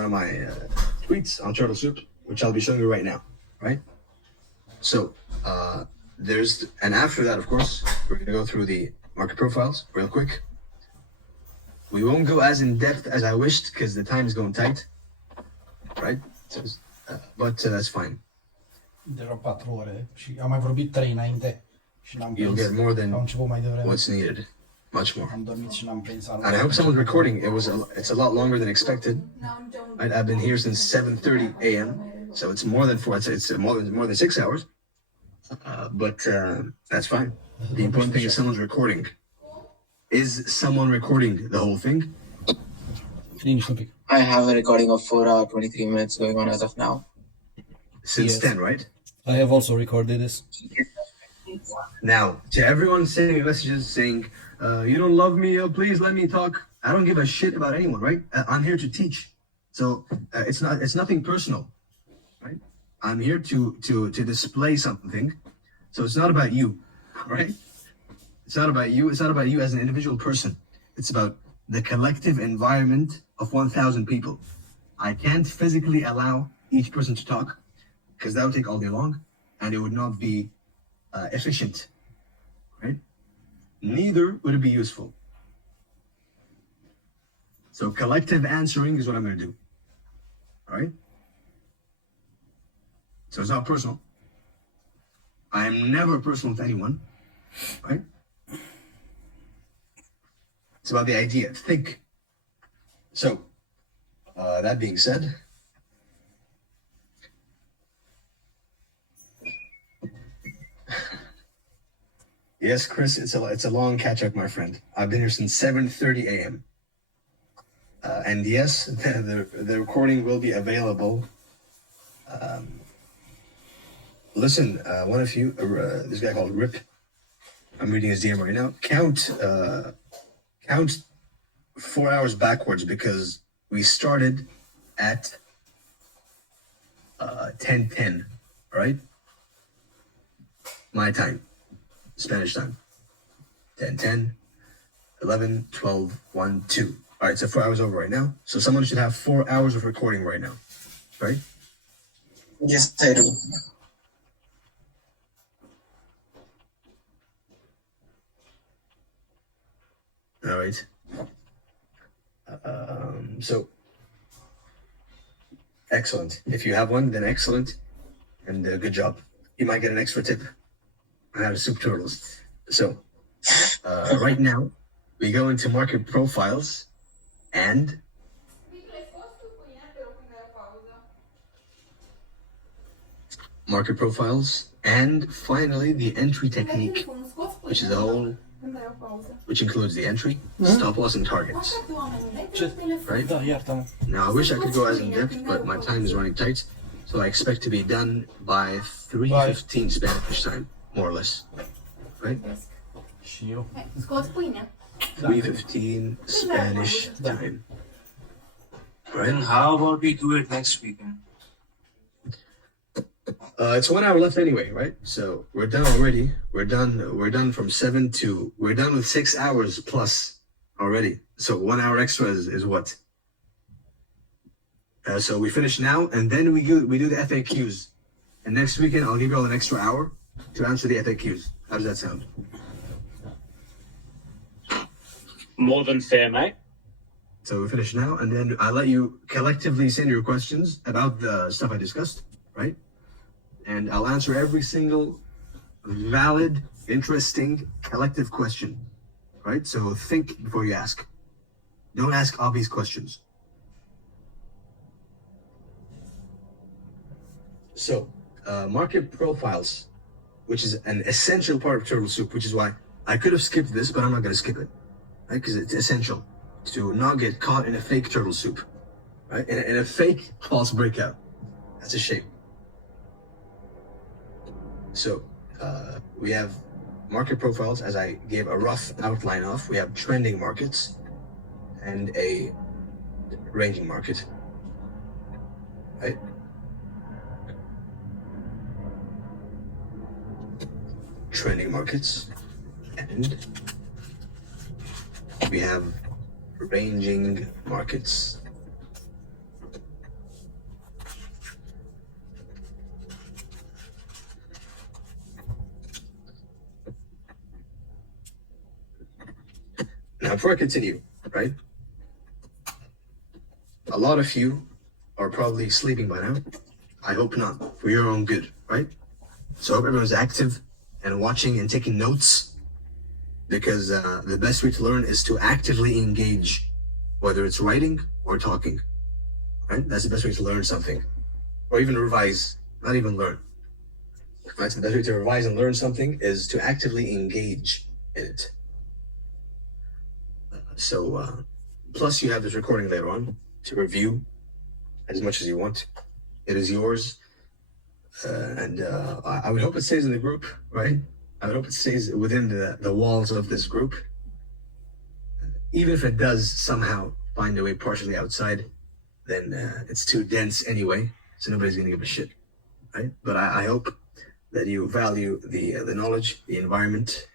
of my tweets on turtle soup, which I'll be showing you right now. Right? So and after that, of course, we're gonna go through the market profiles real quick. We won't go as in depth as I wished because the time is going tight, right? So, but that's fine. Deja 4 ore și am mai vorbit 3 înainte și n-am You'll get more than what's needed, much more. Am dormit și n-am prins. And I hope someone's recording. It's a lot longer than expected. I've been here since 7:30 a.m. So it's more than 4. It's more than 6 hours. But that's fine. The important thing is someone's recording. Is someone recording the whole thing? I have a recording of 4 hours, 23 minutes going on as of now. Since 10, right? I have also recorded this. Now, to everyone sending me messages saying, you don't love me, please let me talk. I don't give a shit about anyone, right? I'm here to teach. So it's nothing personal, right? I'm here to display something. So it's not about you, right? It's not about you. It's not about you as an individual person. It's about the collective environment of 1,000 people. I can't physically allow each person to talk because that would take all day long and it would not be efficient, right? Neither would it be useful. So collective answering is what I'm going to do. All right? So it's not personal. I am never personal with anyone, right? It's about the idea. Think. So, that being said, yes, Chris, it's a long catch up, my friend. I've been here since 7:30 a.m. And yes, the recording will be available. Listen, one of you, this guy called Rip, I'm reading his DM right now. Count 4 hours backwards because we started at 10:10, right? My time, Spanish time. 10:10, 11, 12, 1, 2. All right, so 4 hours over right now. So someone should have 4 hours of recording right now, right? Yes, I do. All right. So excellent. If you have one, then excellent, and good job. You might get an extra tip on how to soup turtles. So right now, we go into market profiles and finally the entry technique, which is a whole, which includes the entry, stop loss, and targets. Right? Now I wish I could go as in depth, but my time is running tight, so I expect to be done by 3:15 Spanish time, more or less. Right? 3:15 Spanish time. Right? And how about we do it next weekend? It's 1 hour left anyway, right? So we're done already. We're done from 7 to, we're done with 6 hours plus already. So 1 hour extra is what? So we finish now, and then we do the FAQs. And next weekend, I'll give you all an extra hour to answer the FAQs. How does that sound? More than fair, mate. So we finish now, and then I'll let you collectively send your questions about the stuff I discussed, right? And I'll answer every single valid, interesting, collective question, right? So think before you ask. Don't ask obvious questions. So, market profiles, which is an essential part of turtle soup, which is why I could have skipped this, but I'm not going to skip it, right? Because it's essential to not get caught in a fake turtle soup, right? In a fake false breakout. That's a shame. So, we have market profiles, as I gave a rough outline of. We have trending markets and a ranging market, right? Trending markets, and we have ranging markets. Now, before I continue, right? A lot of you are probably sleeping by now. I hope not, for your own good, right? So I hope everyone's active and watching and taking notes, because the best way to learn is to actively engage, whether it's writing or talking, right? That's the best way to learn something, or even revise, not even learn. Right? So the best way to revise and learn something is to actively engage in it. So, plus you have this recording later on to review as much as you want. It is yours. And I would hope it stays in the group, right? I would hope it stays within the walls of this group. Even if it does somehow find a way partially outside, then it's too dense anyway, so nobody's gonna give a shit, right? But I hope that you value the knowledge, the environment,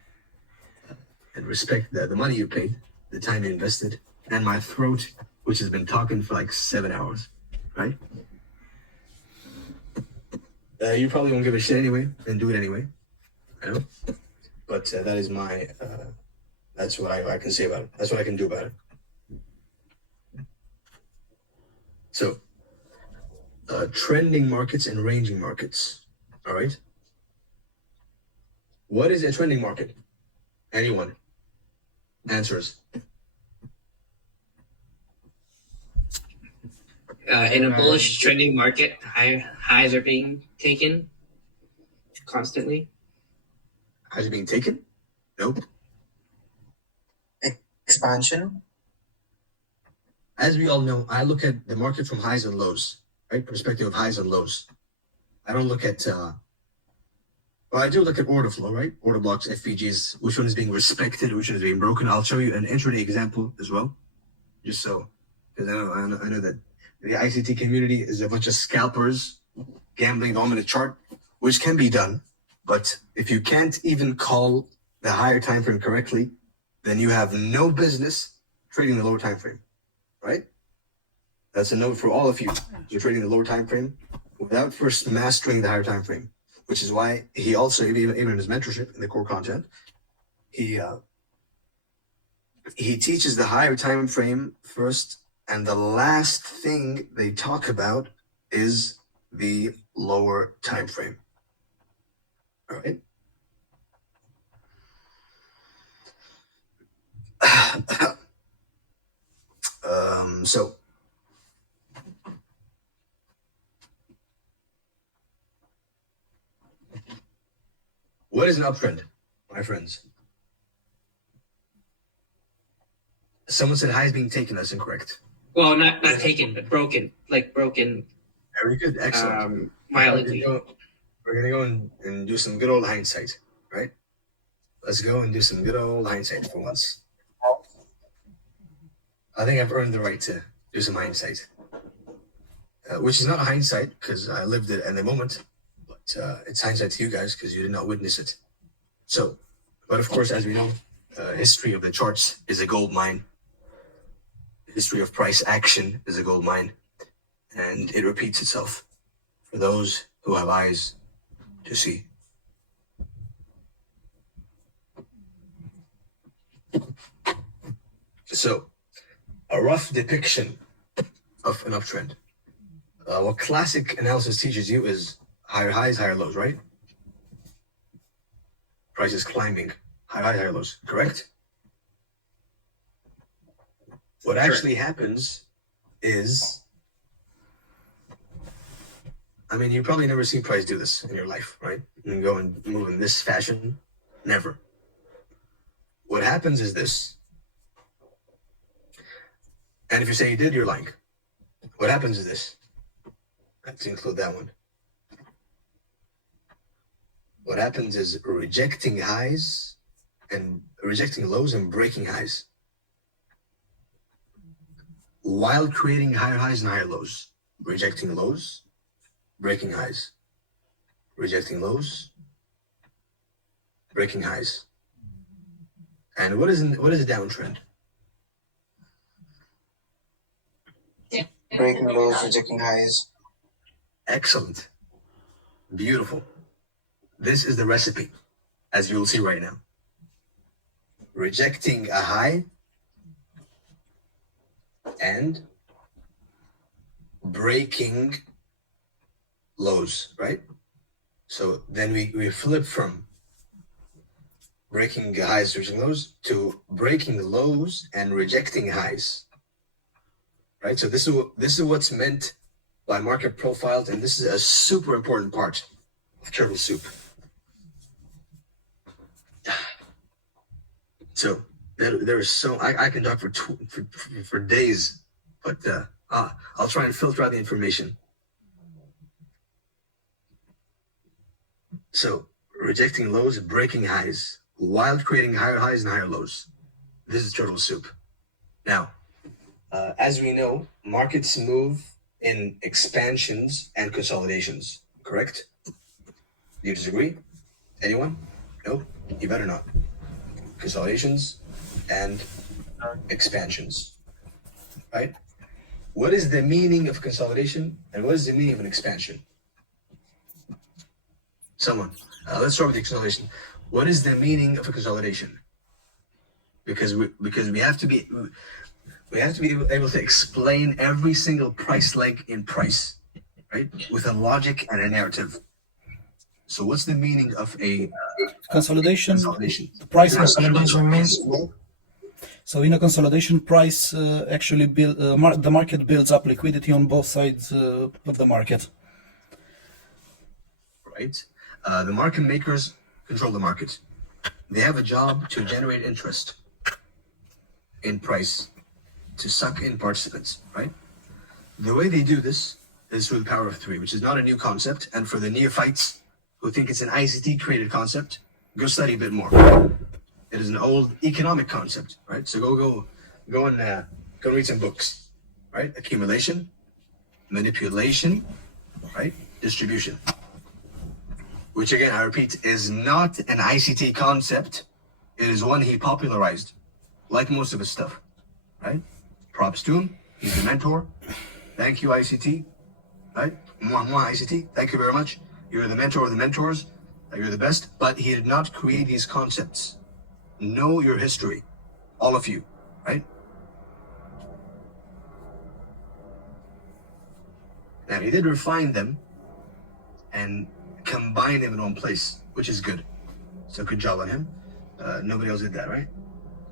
and respect the money you paid, the time you invested, and my throat, which has been talking for like 7 hours, right? You probably won't give a shit anyway, and do it anyway. I know. But but that is my. That's what I can say about it. That's what I can do about it. So, trending markets and ranging markets. All right. What is a trending market? Anyone? Answers. In a bullish trending market, highs are being taken constantly. Highs are being taken? Nope. Expansion. As we all know, I look at the market from highs and lows, right? Perspective of highs and lows. I don't look at, well, I do look at order flow, right? Order blocks, FPGs, which one is being respected, which one is being broken. I'll show you an intraday example as well, just so, because I know that the ICT community is a bunch of scalpers gambling on the chart, which can be done. But if you can't even call the higher time frame correctly, then you have no business trading the lower time frame, right? That's a note for all of you. You're trading the lower time frame without first mastering the higher time frame, which is why he also, even in his mentorship in the core content, he teaches the higher time frame first, and the last thing they talk about is the lower time frame. All right. So what is an uptrend, my friends? Someone said highs being taken. That's incorrect. Well, not taken, but broken. Like broken. Very good. Excellent. Violently. We're gonna go and do some good old hindsight, right? Let's go and do some good old hindsight for once. I think I've earned the right to do some hindsight, which is not a hindsight because I lived it in the moment, but it's hindsight to you guys because you did not witness it. So, but of course, as we know, history of the charts is a gold mine. History of price action is a gold mine, and it repeats itself for those who have eyes to see. So, a rough depiction of an uptrend. What classic analysis teaches you is higher highs, higher lows, right? Prices climbing, higher highs, higher lows, correct? What actually happens is, I mean, you probably never seen price do this in your life, right? And go and move in this fashion, never. What happens is this. And if you say you did, you're lying. What happens is this. Let's include that one. What happens is rejecting highs and rejecting lows and breaking highs, while creating higher highs and higher lows. Rejecting lows, breaking highs. Rejecting lows, breaking highs. And what is a downtrend? Breaking lows, rejecting highs. Excellent. Beautiful. This is the recipe, as you'll see right now. Rejecting a high and breaking lows, right? So then we flip from breaking highs, rejecting lows, to breaking lows and rejecting highs. Right, so this is what's meant by market profiles, and this is a super important part of turtle soup. So there is so I can talk for days, but I'll try and filter out the information. So rejecting lows, breaking highs, while creating higher highs and higher lows. This is turtle soup. Now, as we know, markets move in expansions and consolidations, correct? Do you disagree? Anyone? No? You better not. Consolidations and expansions, right? What is the meaning of consolidation and what is the meaning of an expansion? Someone. Let's start with the consolidation. What is the meaning of a consolidation? Because we have to be able to explain every single price leg in price, right? With a logic and a narrative. So what's the meaning of a consolidation? The price Consolidation means so in a consolidation, price actually the market builds up liquidity on both sides of the market. Right. The market makers control the market. They have a job to generate interest in price, to suck in participants, right? The way they do this is through the power of three, which is not a new concept. And for the neophytes who think it's an ICT created concept, go study a bit more. It is an old economic concept, right? So go and read some books, right? Accumulation, manipulation, right? Distribution. Which again, I repeat, is not an ICT concept. It is one he popularized, like most of his stuff, right? Props to him. He's the mentor. Thank you, ICT, right? Mwah, ICT. Thank you very much. You're the mentor of the mentors. You're the best. But he did not create these concepts. Know your history, all of you, right? Now, he did refine them and combine them in one place, which is good. So good job on him. Nobody else did that, right?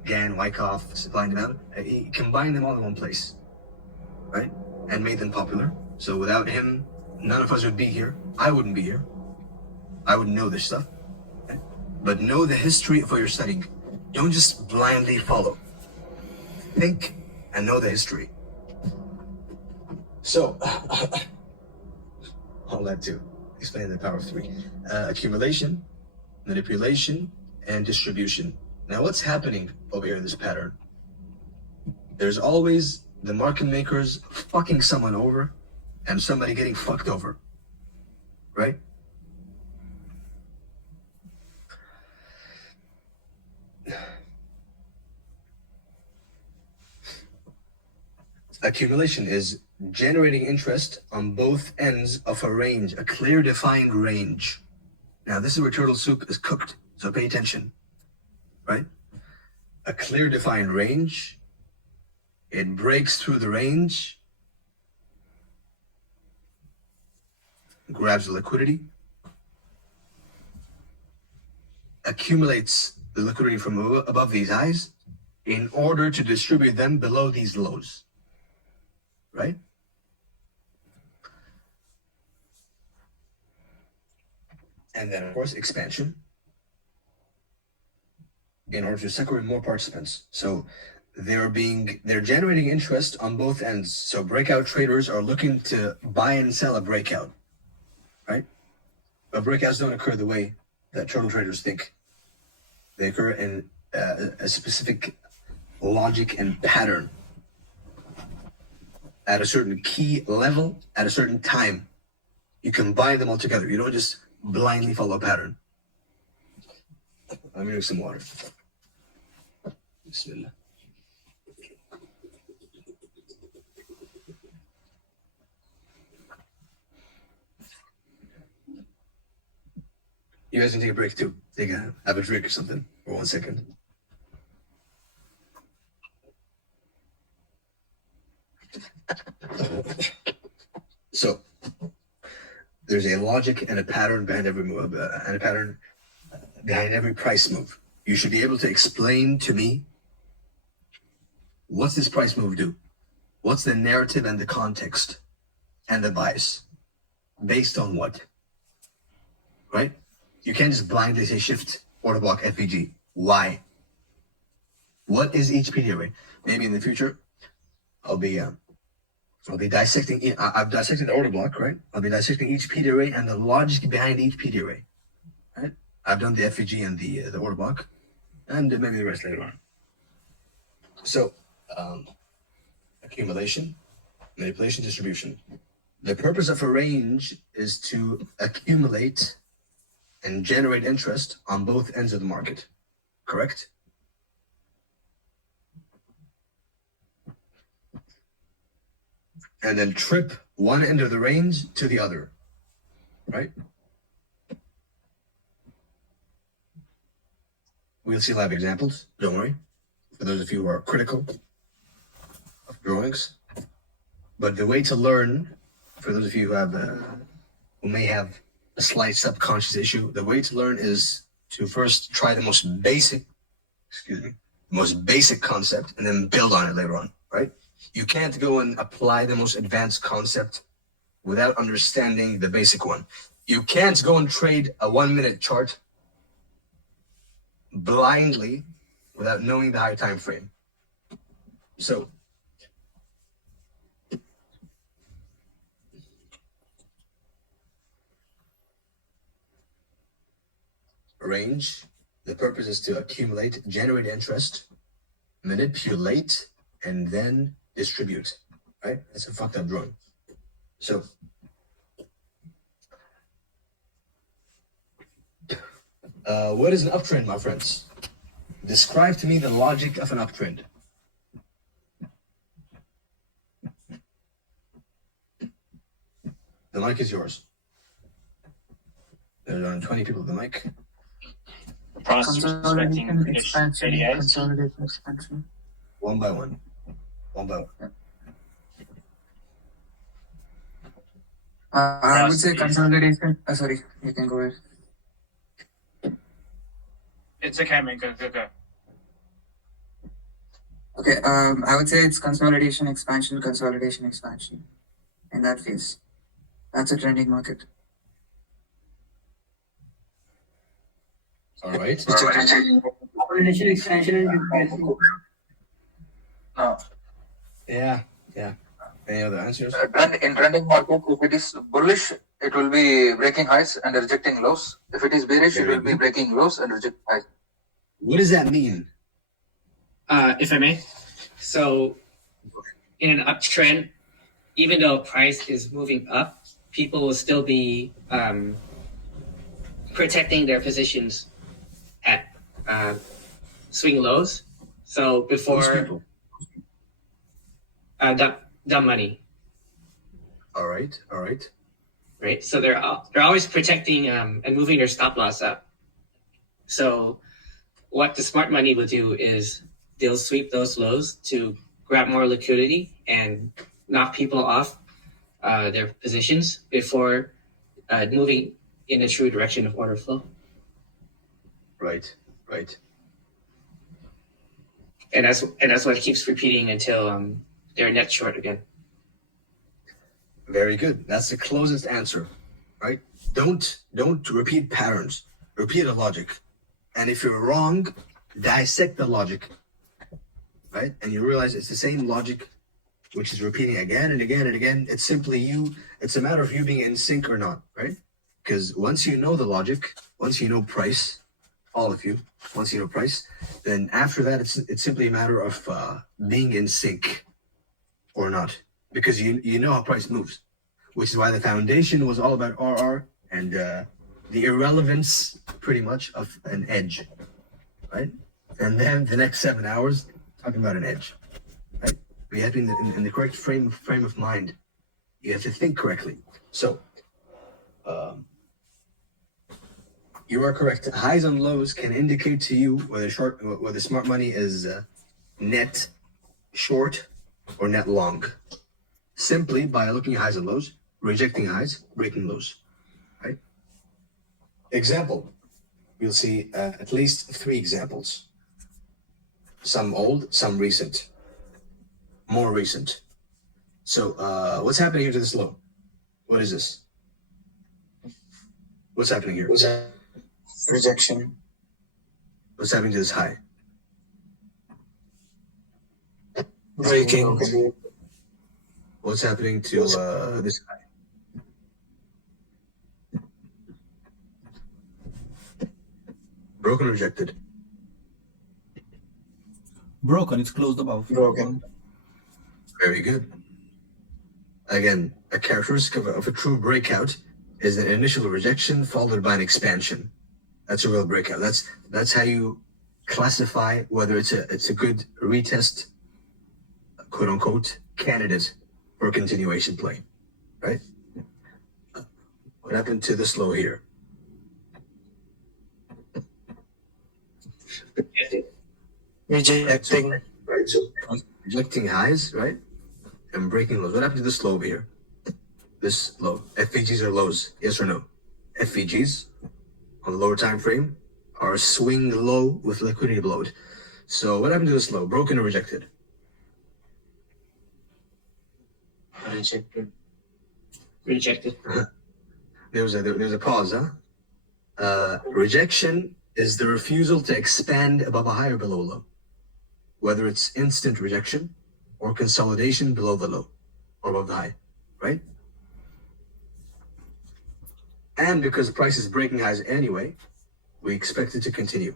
Gann, Wyckoff, supply and demand. He combined them all in one place, right? And made them popular. So without him, none of us would be here. I wouldn't be here. I wouldn't know this stuff. Right? But know the history of what you're studying. Don't just blindly follow. Think and know the history. So, all that too. Explain the power of three. Accumulation, manipulation, and distribution. Now what's happening over here in this pattern? There's always the market makers fucking someone over and somebody getting fucked over, right? Accumulation is generating interest on both ends of a range, a clear defined range. Now this is where turtle soup is cooked, so pay attention, right? A clear defined range, it breaks through the range, grabs the liquidity, accumulates the liquidity from above these highs in order to distribute them below these lows, right? And then, of course, expansion in order to sucker in more participants. So they're generating interest on both ends. So breakout traders are looking to buy and sell a breakout, right? But breakouts don't occur the way that turtle traders think. They occur in a specific logic and pattern at a certain key level at a certain time. You combine them all together. You don't just blindly follow a pattern. Let me drink some water. Bismillah. You guys can take a break too. Have a drink or something for 1 second. So there's a logic and a pattern behind every move, and a pattern behind every price move. You should be able to explain to me, what's this price move do? What's the narrative and the context and the bias? Based on what? Right? You can't just blindly say shift, order block, FVG. Why? What is each PD array? Maybe in the future, I'll be dissecting. I've dissected the order block, right? I'll be dissecting each PD array and the logic behind each PD array, right? I've done the FVG and the order block, and maybe the rest later on. So, accumulation, manipulation, distribution. The purpose of a range is to accumulate and generate interest on both ends of the market, correct? And then trip one end of the range to the other, right? we'll see live examples. Don't worry. For those of you who are critical of drawings. But the way to learn, for those of you who may have a slight subconscious issue, the way to learn is to first try the most basic concept and then build on it later on, right? You can't go and apply the most advanced concept without understanding the basic one. You can't go and trade a 1 minute chart blindly without knowing the higher time frame. So range, the purpose is to accumulate, generate interest, manipulate, and then distribute, right? That's a fucked up drawing. So what is an uptrend, my friends? Describe to me the logic of an uptrend. The mic is yours. There's around 20 people at the mic. Consolidation, expansion, consolidation, expansion. One by one. One by one. I would say consolidation. Sorry, you can go ahead. It's okay, man. Go. Okay, I would say it's consolidation, expansion, in that phase. That's a trending market. All right. Consolidation, expansion, and expansion. Yeah. Any other answers? In trending market, if it is bullish, it will be breaking highs and rejecting lows. If it is bearish, it will be breaking lows and rejecting highs. What does that mean? If I may. So, in an uptrend, even though price is moving up, people will still be protecting their positions at swing lows. So before dumb money. All right. Right. So they're always protecting and moving their stop loss up. So what the smart money will do is they'll sweep those lows to grab more liquidity and knock people off their positions before moving in a true direction of order flow. Right. And that's what keeps repeating until they're net short again. Very good. That's the closest answer, right? Don't repeat patterns. Repeat a logic. And if you're wrong, dissect the logic, right? And you realize it's the same logic, which is repeating again and again and again. It's simply it's a matter of you being in sync or not, right? Because once you know the logic, once you know price, all of you, once you know price, then after that, it's simply a matter of being in sync or not, because you know how price moves, which is why the foundation was all about RR and the irrelevance, pretty much, of an edge, right? And then the next 7 hours talking about an edge, right? We have to be in the correct frame of mind. You have to think correctly. So, you are correct. Highs and lows can indicate to you whether smart money is net short or net long, simply by looking at highs and lows, rejecting highs, breaking lows, right? Example, we'll see at least 3 examples. Some old, some recent, more recent. So what's happening here to this low? What is this? What's happening here? Rejection. What's happening to this high? Breaking. What's happening to this high? Broken or rejected? Broken, it's closed above. Broken. Very good. Again, a characteristic of a true breakout is an initial rejection followed by an expansion. That's a real breakout. That's how you classify whether it's a good retest, quote unquote, candidate for a continuation play, right? What happened to this low here? Rejecting. Right, so rejecting highs, right? And breaking lows. What happened to this low over here? This low. FVGs are lows, yes or no? FVGs on the lower time frame are a swing low with liquidity below it. So what happened to this low? Broken or rejected? Rejected. Rejected. There was a pause, huh? Rejection is the refusal to expand above a high or below a low, whether it's instant rejection or consolidation below the low or above the high, right? And because the price is breaking highs anyway, we expect it to continue.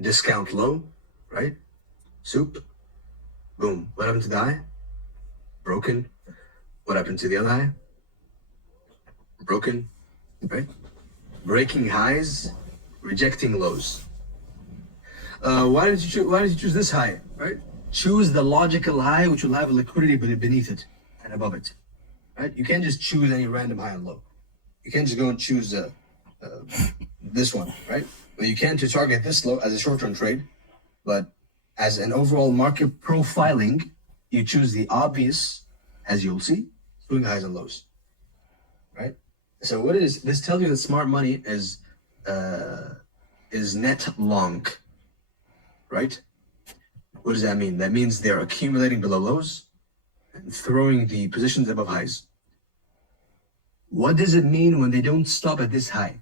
Discount low, right? Soup, boom. What happened to the high? Broken. What happened to the other high? Broken, right? Breaking highs, rejecting lows. Why did you choose this high, right? Choose the logical high, which will have a liquidity beneath it and above it, right? You can't just choose any random high and low. You can't just go and choose this one, right? But you can to target this low as a short-term trade, but as an overall market profiling, you choose the obvious, as you'll see, swing highs and lows, right? So what is this? Tells you that smart money is net long, right? What does that mean? That means they're accumulating below lows and throwing the positions above highs. What does it mean when they don't stop at this high?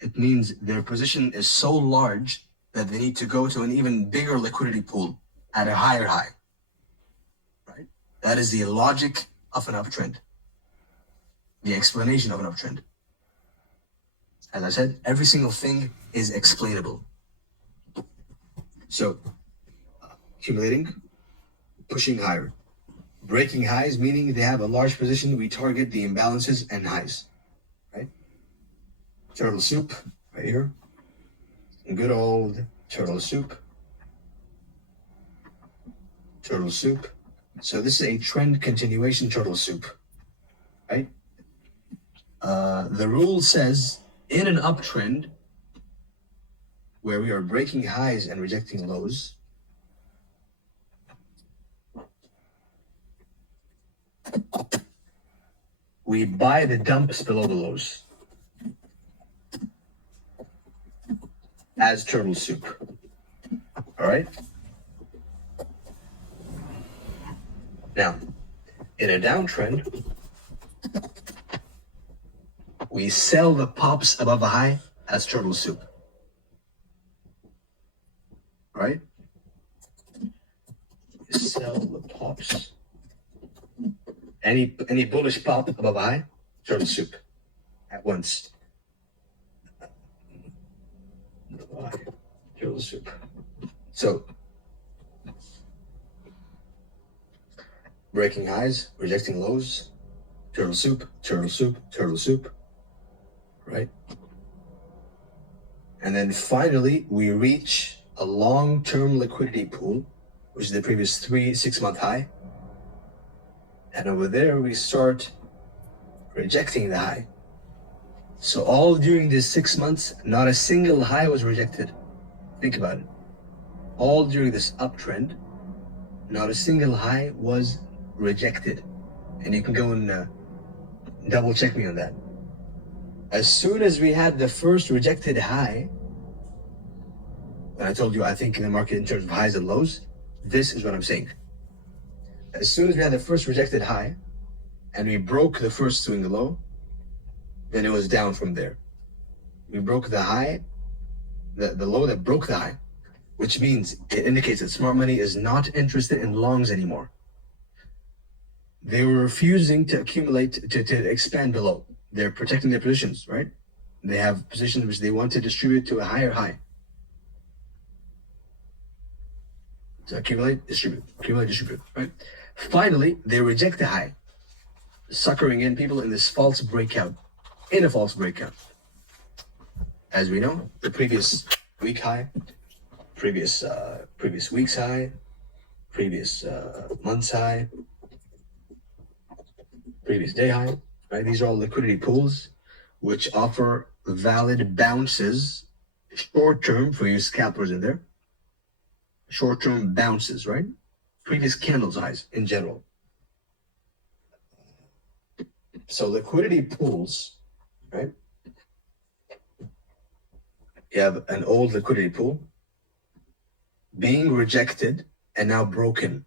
It means their position is so large that they need to go to an even bigger liquidity pool at a higher high, right? That is the logic of an uptrend, the explanation of an uptrend. As I said, every single thing is explainable. So, accumulating, pushing higher. Breaking highs, meaning they have a large position, we target the imbalances and highs, right? Turtle soup, right here. Good old turtle soup. Turtle soup. So this is a trend continuation turtle soup, right? The rule says in an uptrend where we are breaking highs and rejecting lows, we buy the dumps below the lows as turtle soup. All right? Now, in a downtrend, we sell the pops above a high as turtle soup. Right? We sell the pops. Any bullish pop above a high, turtle soup. At once. Turtle soup. So, breaking highs, rejecting lows, turtle soup, turtle soup, turtle soup. Right? And then finally, we reach a long-term liquidity pool, which is the previous 6-month high. And over there, we start rejecting the high. So all during these 6 months, not a single high was rejected. Think about it. All during this uptrend, not a single high was rejected. And you can go and double check me on that. As soon as we had the first rejected high, and I told you I think in the market in terms of highs and lows, this is what I'm saying. As soon as we had the first rejected high, and we broke the first swing low, then it was down from there. We broke the high, the low that broke the high, which means it indicates that smart money is not interested in longs anymore. They were refusing to accumulate, to expand below. They're protecting their positions, right? They have positions which they want to distribute to a higher high. So accumulate, distribute, right? Finally, they reject the high, suckering in people in this false breakout, in a false breakout. As we know, the previous week high, previous week's high, previous month's high, previous day high, right? These are all liquidity pools which offer valid bounces short term, for you scalpers in there, short term bounces, right? Previous candles highs in general. So liquidity pools, right? You have an old liquidity pool being rejected and now broken.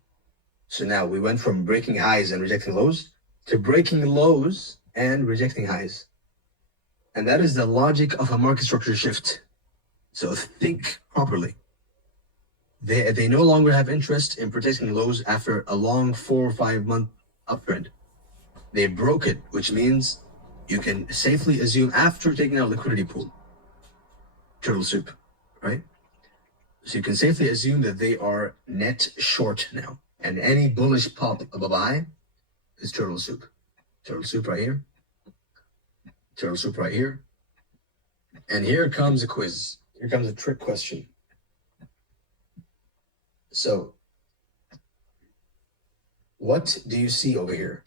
So now we went from breaking highs and rejecting lows to breaking lows and rejecting highs. And that is the logic of a market structure shift. So think properly. They no longer have interest in protecting lows after a long 4 or 5 month uptrend. They broke it, which means you can safely assume after taking out liquidity pool, turtle soup, right? So you can safely assume that they are net short now. And any bullish pop above a high is turtle soup. Turtle soup right here. Turtle soup right here. And here comes a quiz. Here comes a trick question. So, what do you see over here?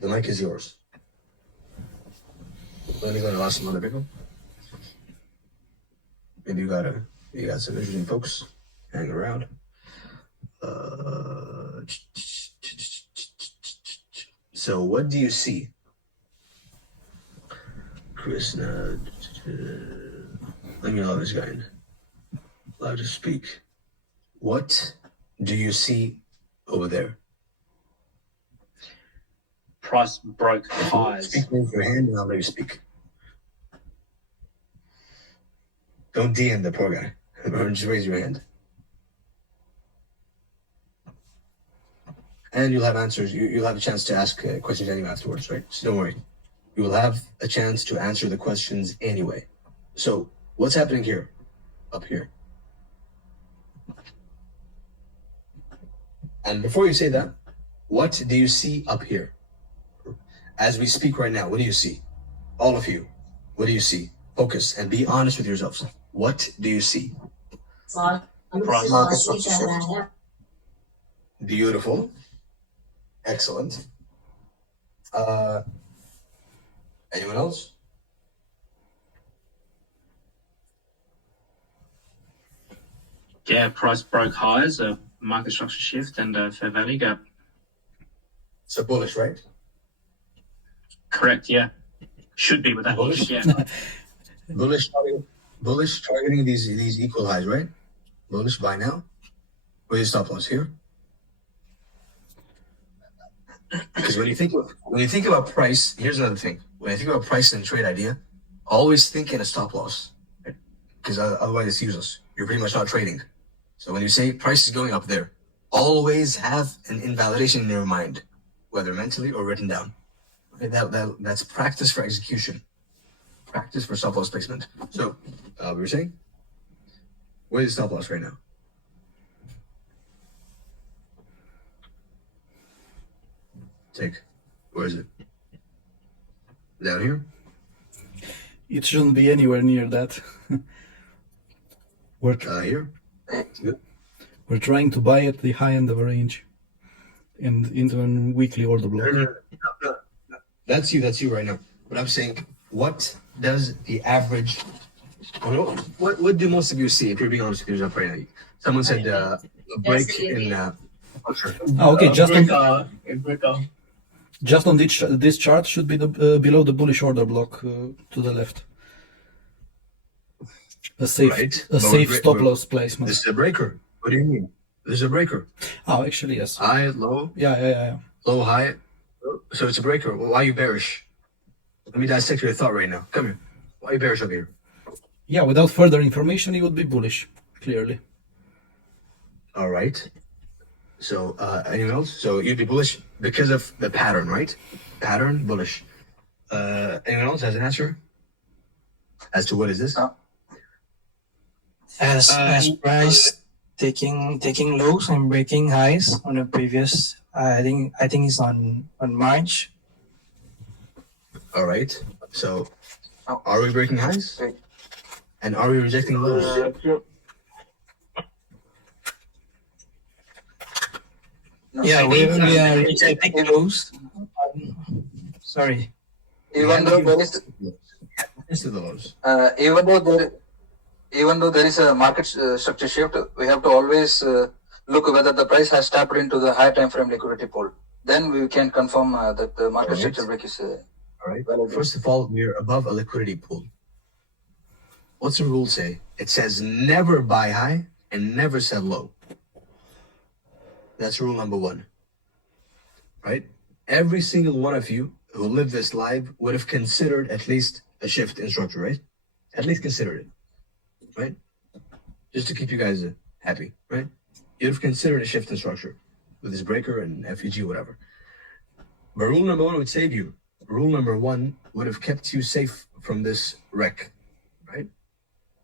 The mic is yours. Let me go and watch some other people. Maybe you got some interesting folks hanging around. So what do you see? Krishna, let me allow this guy in. Allowed to speak. What do you see over there? Price broke highs. Speak with your hand and I'll let you speak. Don't DM the poor guy. Or just raise your hand. And you'll have answers. You'll have a chance to ask questions anyway afterwards, right? So don't worry. You will have a chance to answer the questions anyway. So what's happening here? Up here. And before you say that, what do you see up here? As we speak right now, what do you see? All of you, what do you see? Focus and be honest with yourselves. What do you see? Market structure shift. Beautiful. Excellent. Anyone else? Yeah, price broke highs, a market structure shift, and a fair value gap. So bullish, right? Correct, yeah. Should be with that. Bullish? Yeah. Bullish targeting these equal highs, right? Bullish buy now. Where's your stop loss here? Because when you think about price, here's another thing. When I think about price and trade idea, always think in a stop loss, right? Because otherwise it's useless. You're pretty much not trading. So when you say price is going up there, always have an invalidation in your mind, whether mentally or written down. Okay, that's practice for execution. Practice for stop loss placement. So, we were saying, where's the stop loss right now? Where is it? Down here? It shouldn't be anywhere near that. We're here? Good. We're trying to buy at the high end of a range and into a weekly order block. No. That's you right now. But I'm saying, what does the average, what do most of you see, if you're being honest with yourself right now? Someone said a break in... okay, just on this chart should be the below the bullish order block to the left. A safe stop loss placement. This is a breaker. What do you mean? This is a breaker. Oh, actually, yes. High, low. Yeah. Low, high. So it's a breaker. Well, why are you bearish? Let me dissect your thought right now. Come here. Why are you bearish over here? Yeah, without further information, you would be bullish, clearly. All right. So, anyone else? So you'd be bullish because of the pattern, right? Pattern, bullish. Anyone else has an answer? As to what is this? As price taking lows and breaking highs on the previous, I think it's on March. All right. So, are we breaking highs? And are we rejecting lows? Yeah, we are rejecting lows. Sorry. Even though there is, Into the lows. even though there, even though there is a market structure shift, we have to always look whether the price has tapped into the higher time frame liquidity pool. Then we can confirm that the market structure break is. All right. First of all, we're above a liquidity pool. What's the rule say? It says never buy high and never sell low. That's rule number one. Right? Every single one of you who lived this live would have considered at least a shift in structure, right? At least considered it, right? Just to keep you guys happy, right? You'd have considered a shift in structure with this breaker and FEG, whatever. But rule number one would save you. Rule number one would have kept you safe from this wreck, right?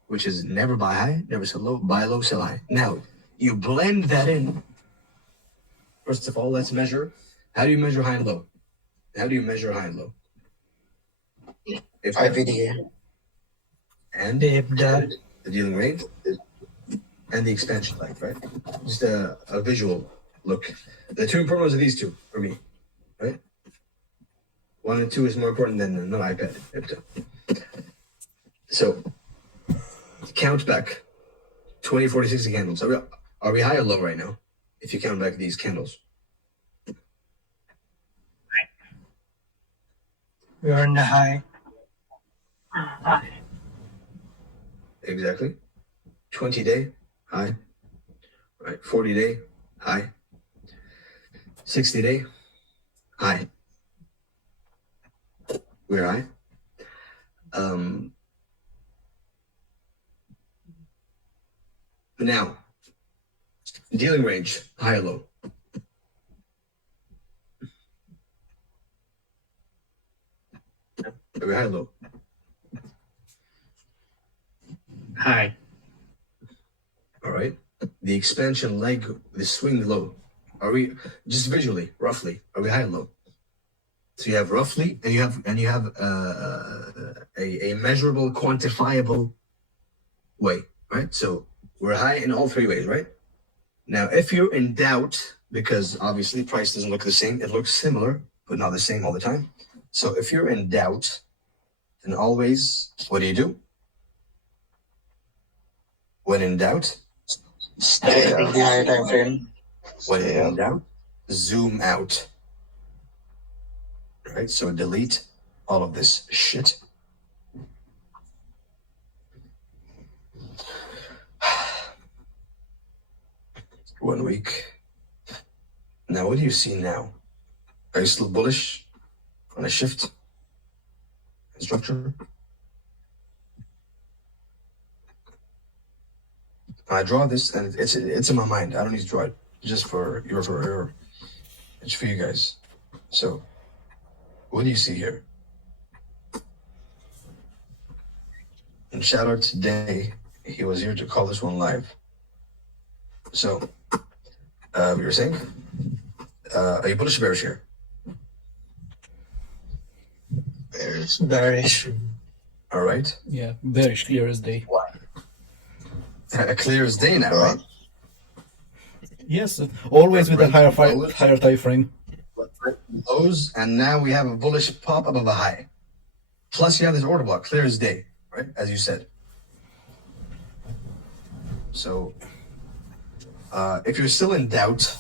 Which is never buy high, never sell low, buy low, sell high. Now, you blend that in. First of all, let's measure. How do you measure high and low? How do you measure high and low? IVDA. And the dealing rate and the expansion length, right? Just a visual look. The two important ones are these two for me, right? 1 and 2 is more important than no iPad. So count back 20, 40, 60 candles. Are we high or low right now? If you count back these candles. We are in the high. Exactly. 20-day high. Right. 40-day high. 60-day high. We're high. Now, dealing range, high or low? Are we high or low? High. All right. The expansion leg, the swing low. Are we just visually, roughly? Are we high or low? So you have roughly, and you have a measurable, quantifiable way, right? So we're high in all three ways, right? Now, if you're in doubt, because obviously price doesn't look the same, it looks similar, but not the same all the time. So if you're in doubt, then always, what do? When in doubt, stay on the higher time frame. When in doubt, zoom out. Right, so delete all of this shit. One week. Now, what do you see now? Are you still bullish on a shift in structure? I draw this, and it's in my mind. I don't need to draw it just for your it's for you guys. So, what do you see here? And shout out to Day. He was here to call this one live. So, you were saying? Are you bullish or bearish here? Bearish. All right. Yeah, bearish, clear as day. Why? Clear as day now, right? Yes, always with a higher time frame. Lows, and now we have a bullish pop above a high. Plus, you have this order block, clear as day, right? As you said. So, if you're still in doubt,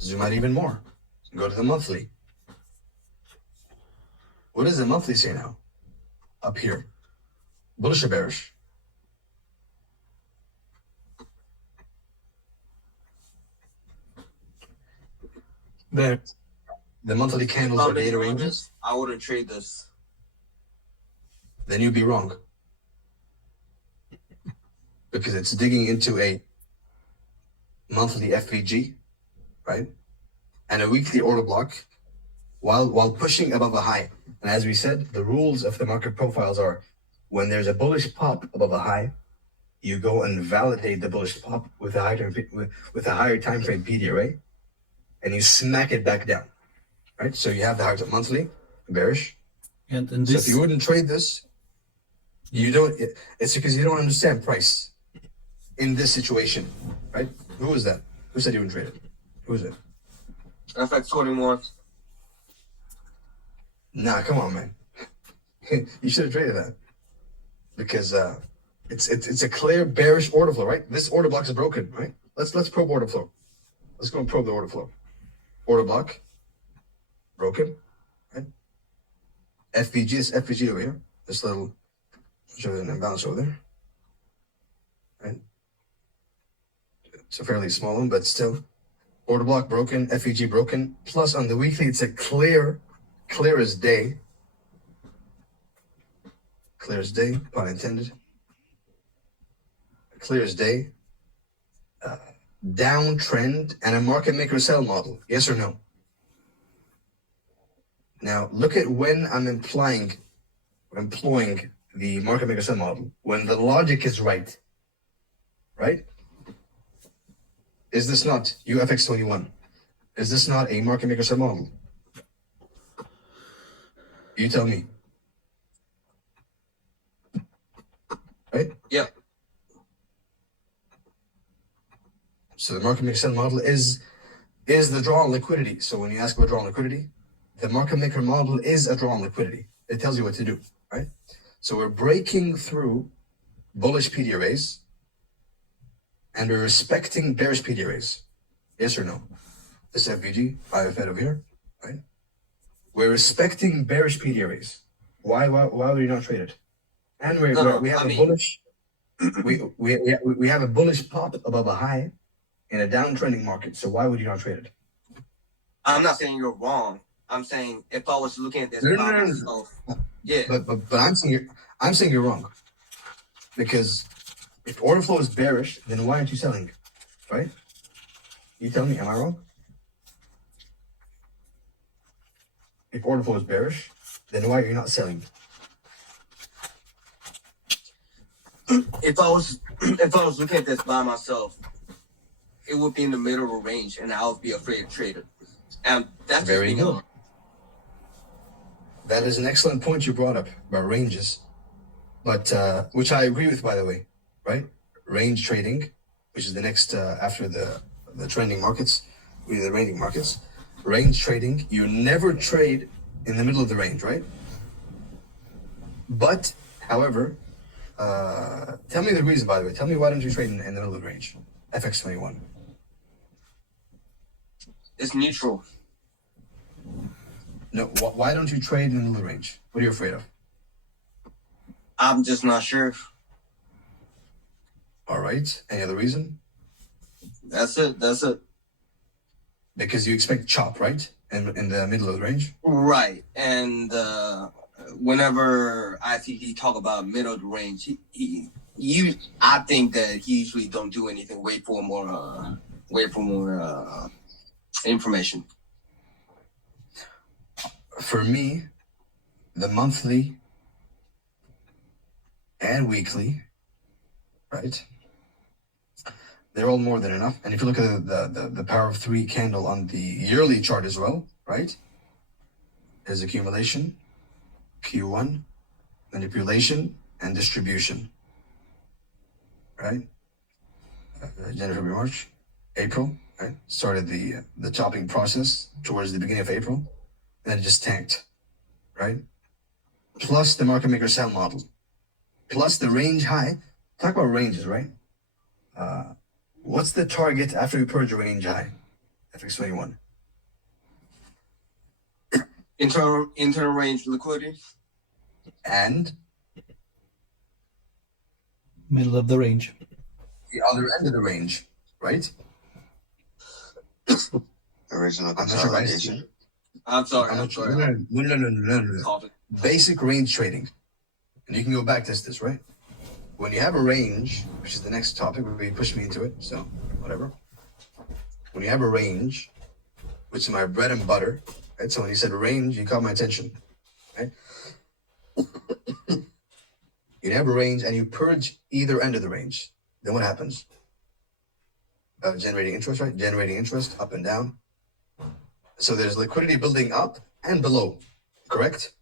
zoom out even more. Go to the monthly. What does the monthly say now? Up here. Bullish or bearish? There. The monthly candles are data ranges. I wouldn't trade this. Then you'd be wrong. Because it's digging into a monthly FVG, right? And a weekly order block while pushing above a high. And as we said, the rules of the market profiles are when there's a bullish pop above a high, you go and validate the bullish pop with a higher time frame PD, right? And you smack it back down, right? So you have the higher monthly, bearish. And so if you wouldn't trade this, you don't. It's because you don't understand price in this situation, right? Who was that? Who said you wouldn't trade it? Who was it? FX21. Nah, come on, man. You should have traded that because It's a clear bearish order flow, right? This order block is broken, right? Let's probe order flow. Let's go and probe the order flow. Order block broken, right? FVG is FVG over here. This little show an imbalance over there, right? It's a fairly small one, but still. Order block broken, FVG broken. Plus on the weekly, it's a clear as day. Clear as day, pun intended. Clear as day. Downtrend and a market maker sell model. Yes or no? Now look at when I'm employing the market maker sell model. When the logic is right. Right? Is this not UFX21? Is this not a market maker sell model? You tell me. Right? Yeah. So the market maker sell model is the draw on liquidity. So when you ask about draw on liquidity, the market maker model is a draw on liquidity. It tells you what to do, right? So we're breaking through bullish PD arrays and we're respecting bearish PD arrays. Yes or no? This FVG, IFED over here, right? We're respecting bearish PD arrays. Why would you not trade it? And we have a bullish we have a bullish pop above a high in a downtrending market. So why would you not trade it? I'm not saying you're wrong. I'm saying if I was looking at this by myself, yeah. But I'm saying you're wrong. Because if order flow is bearish, then why aren't you selling? Right? You tell me, am I wrong? If order flow is bearish, then why are you not selling? If I was looking at this by myself, it would be in the middle of a range, and I would be afraid to trade it. And that's very good. That is an excellent point you brought up about ranges, but which I agree with, by the way, right? Range trading, which is the next after the trending markets, the ranging markets. Range trading, you never trade in the middle of the range, right? But, however, tell me the reason, by the way. Tell me why don't you trade in the middle of the range? FX21. It's neutral. No, why don't you trade in the middle of the range? What are you afraid of? I'm just not sure. All right. Any other reason? That's it. Because you expect chop, right? In the middle of the range? Right. And whenever ICT talk about middle of the range, I think that he usually don't do anything. Wait for more information. For me, the monthly and weekly, right? They're all more than enough. And if you look at the power of 3 candle on the yearly chart as well, right? There's accumulation, Q1, manipulation, and distribution, right? January, February, March, April, right? Started the chopping process towards the beginning of April, and then it just tanked, right? Plus the market maker sell model, plus the range high. Talk about ranges, right? What's the target after you purge a range high? FX21. Internal range liquidity. And middle of the range. The other end of the range, right? Original consolidation. I'm sorry. No. Basic range trading. And you can go back to this, right? When you have a range, which is the next topic, we push me into it, so whatever. When you have a range, which is my bread and butter, right? So when you said range, you caught my attention, right? You have a range and you purge either end of the range. Then what happens? Generating interest, right? Generating interest up and down. So there's liquidity building up and below, correct?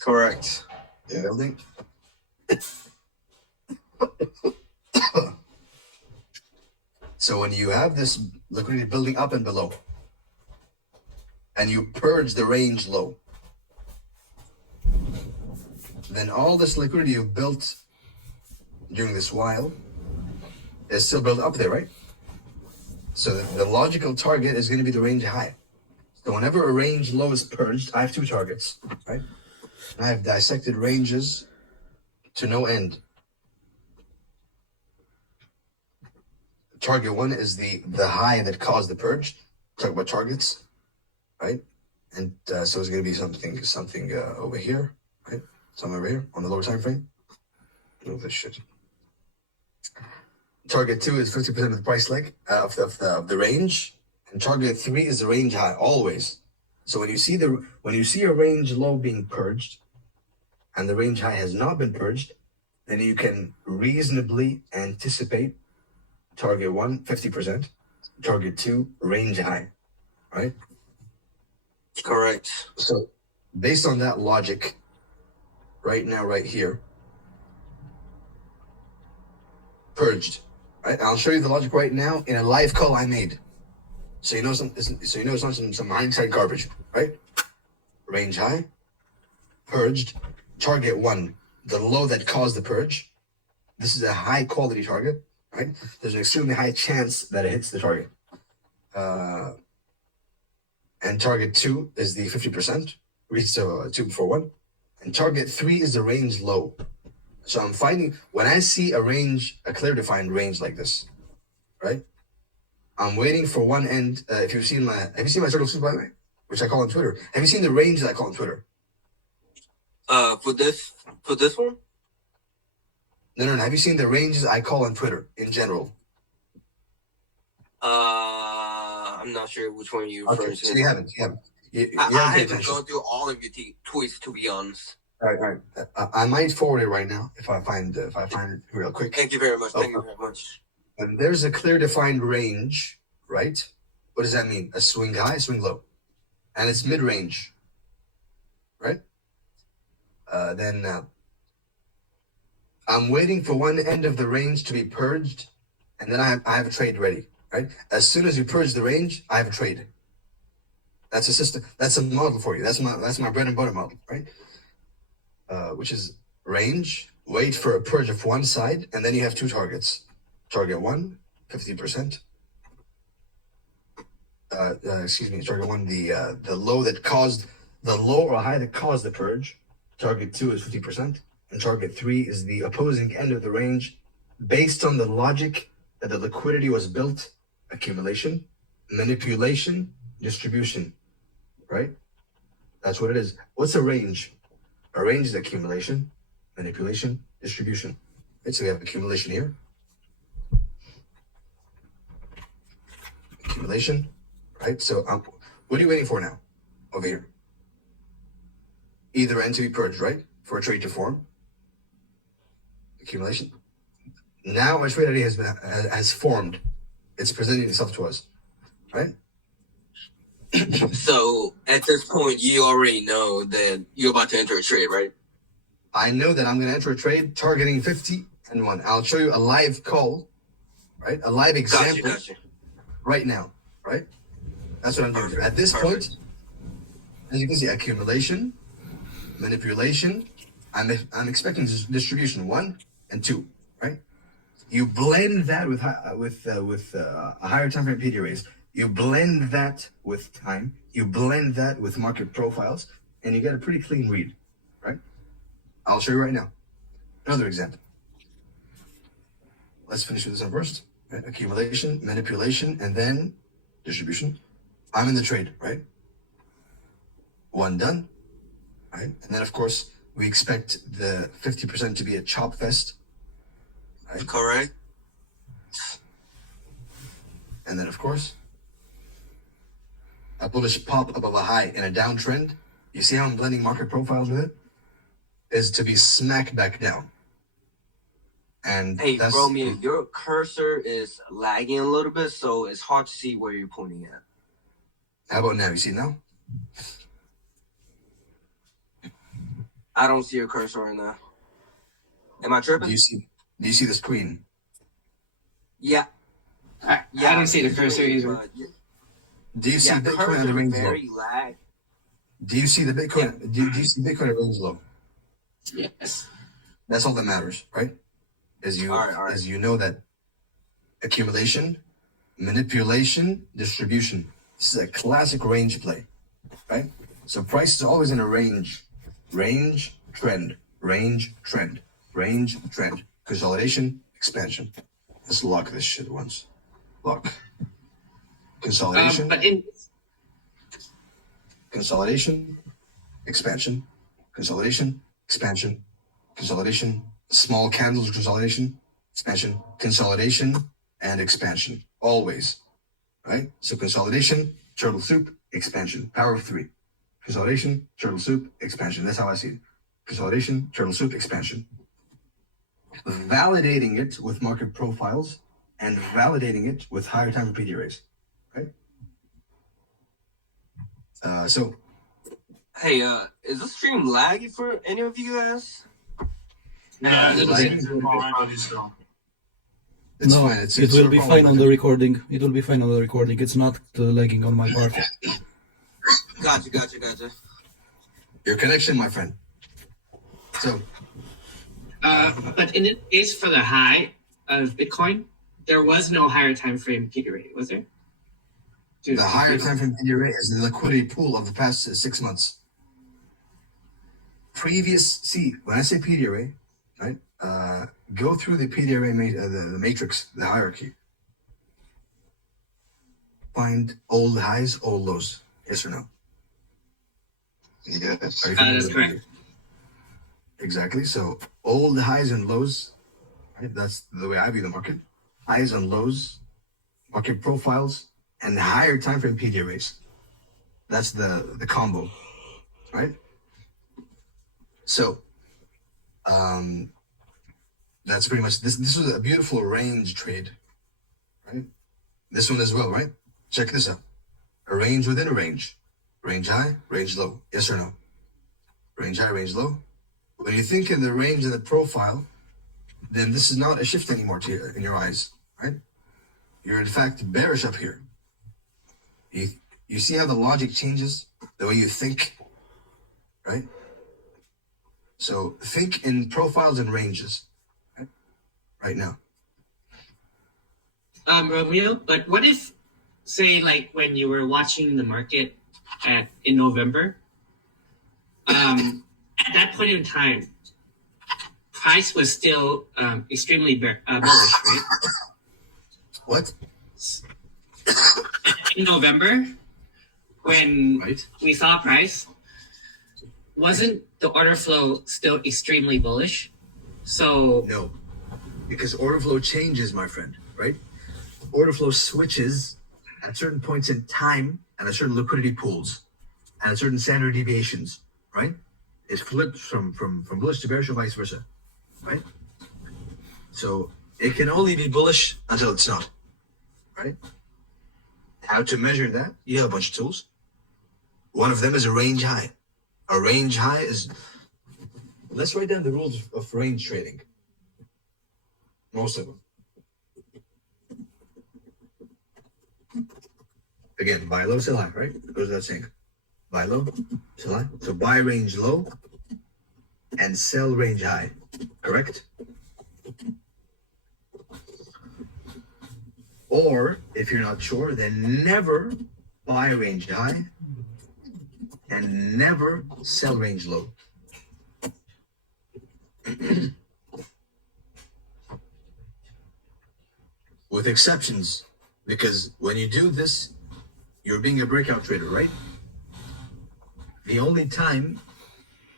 Correct. Yeah. Building. So when you have this liquidity building up and below, and you purge the range low, then all this liquidity you built during this while is still built up there, right? So the logical target is going to be the range high. So whenever a range low is purged, I have two targets, right? And I have dissected ranges to no end. Target one is the high that caused the purge. Talk about targets, right? And so it's going to be something over here, right? Somewhere over here on the lower time frame. Move this shit. Target two is 50% of the price leg of the range, and target three is the range high always. So when you see a range low being purged, and the range high has not been purged, then you can reasonably anticipate target one 50%, target two range high, right? Correct. So based on that logic, right now, right here, purged. Right? I'll show you the logic right now in a live call I made, so you know it's not some hindsight garbage, right? Range high, purged, target one, the low that caused the purge. This is a high quality target, right? There's an extremely high chance that it hits the target. And target two is the 50%, so 2 before 1, and target three is the range low. So I'm finding when I see a range, a clear defined range like this, right? I'm waiting for one end. Have you seen my circle of truth, by the way, which I call on Twitter? Have you seen the range that I call on Twitter? For this one? No. Have you seen the ranges I call on Twitter in general? I'm not sure which one you refer to. So you haven't. I haven't gone through all of your tweets, to be honest. All right. I might forward it right now if I find it real quick. Thank you very much. Thank you very much. And there's a clear defined range, right? What does that mean? A swing high, swing low, and it's mid range, right? Then I'm waiting for one end of the range to be purged, and then I have a trade ready, right? As soon as you purge the range, I have a trade. That's a system. That's a model for you. That's my bread and butter model, right? Which is range, wait for a purge of one side, and then you have two targets. Target one, 50%. Target one, the low that caused the low or high that caused the purge. Target two is 50%, and target three is the opposing end of the range, based on the logic that the liquidity was built: accumulation, manipulation, distribution. Right? That's what it is. What's a range? A range is accumulation, manipulation, distribution. Right? So we have accumulation here. Accumulation, right? So what are you waiting for now? Over here. Either end to be purged, right? For a trade to form. Accumulation. Now a trade idea has formed. It's presenting itself to us, right? So at this point, you already know that you're about to enter a trade, right? I know that I'm going to enter a trade targeting 50 and 1. I'll show you a live call, right? A live example right now, right? That's what I'm doing. At this point, as you can see, accumulation, manipulation. I'm expecting distribution 1 and 2, right? You blend that with a higher time frame PD raise. You blend that with time, you blend that with market profiles, and you get a pretty clean read, right? I'll show you right now. Another example. Let's finish with this one first. Right? Accumulation, manipulation, and then distribution. I'm in the trade, right? One done, right? And then, of course, we expect the 50% to be a chop fest. Right? Correct. And then, of course, a bullish pop above a high in a downtrend. You see how I'm blending market profiles with it? Is to be smacked back down. And hey, Romeo, your cursor is lagging a little bit, so it's hard to see where you're pointing at. How about now? You see now? I don't see your cursor right now. Am I tripping? Do you see the screen? Yeah. I don't see the cursor either. Do you see Bitcoin at the range low? Do you see the Bitcoin? Do you see Bitcoin at range low? Yes. That's all that matters, right? As you know that accumulation, manipulation, distribution. This is a classic range play, right? So price is always in a range. Range, trend, range, trend, range, trend. Consolidation, expansion. Let's lock this shit once. Lock. Consolidation. Consolidation, expansion, consolidation, expansion, consolidation, small candles, consolidation, expansion, consolidation, and expansion. Always, right? So consolidation, turtle soup, expansion. Power of three. Consolidation, turtle soup, expansion. That's how I see it. Consolidation, turtle soup, expansion. Validating it with market profiles and validating it with higher time and PD arrays, right? Hey, is the stream laggy for any of you guys? It's No, fine. it will be fine on the recording. It will be fine on the recording. It's not lagging on my part. Gotcha. Your connection, my friend. So, but in this case, for the high of Bitcoin, there was no higher time frame PD rate, was there? the higher time frame PD array is the liquidity pool of the past 6 months. When I say PD array, right? Go through the PD array, the matrix, the hierarchy. Find old highs, old lows. Yes or no? Yes. That's correct. Exactly. So old highs and lows, right? That's the way I view the market. Highs and lows, market profiles, and higher time frame PD arrays. That's the combo, right? So, that's pretty much this. This was a beautiful range trade, right? This one as well, right? Check this out. A range within a range. Range high, range low. Yes or no? Range high, range low. When you think in the range and the profile, then this is not a shift anymore in your eyes, right? You're in fact bearish up here. You see how the logic changes, the way you think, right? So think in profiles and ranges, right now. Romeo, but what if, say, like when you were watching the market in November, at that point in time, price was still extremely bullish, right? What? In November, when we saw price, wasn't the order flow still extremely bullish? So no, because order flow changes, my friend, right? Order flow switches at certain points in time and at certain liquidity pools and at certain standard deviations, right? It flips from bullish to bearish or vice versa, right? So it can only be bullish until it's not, right? How to measure that? You have a bunch of tools. One of them is a range high. A range high is, let's write down the rules of range trading. Most of them. Again, buy low, sell high, right? Goes without saying. Buy low, sell high. So buy range low and sell range high, correct? Or if you're not sure, then never buy range high and never sell range low. With exceptions, because when you do this, you're being a breakout trader, right? The only time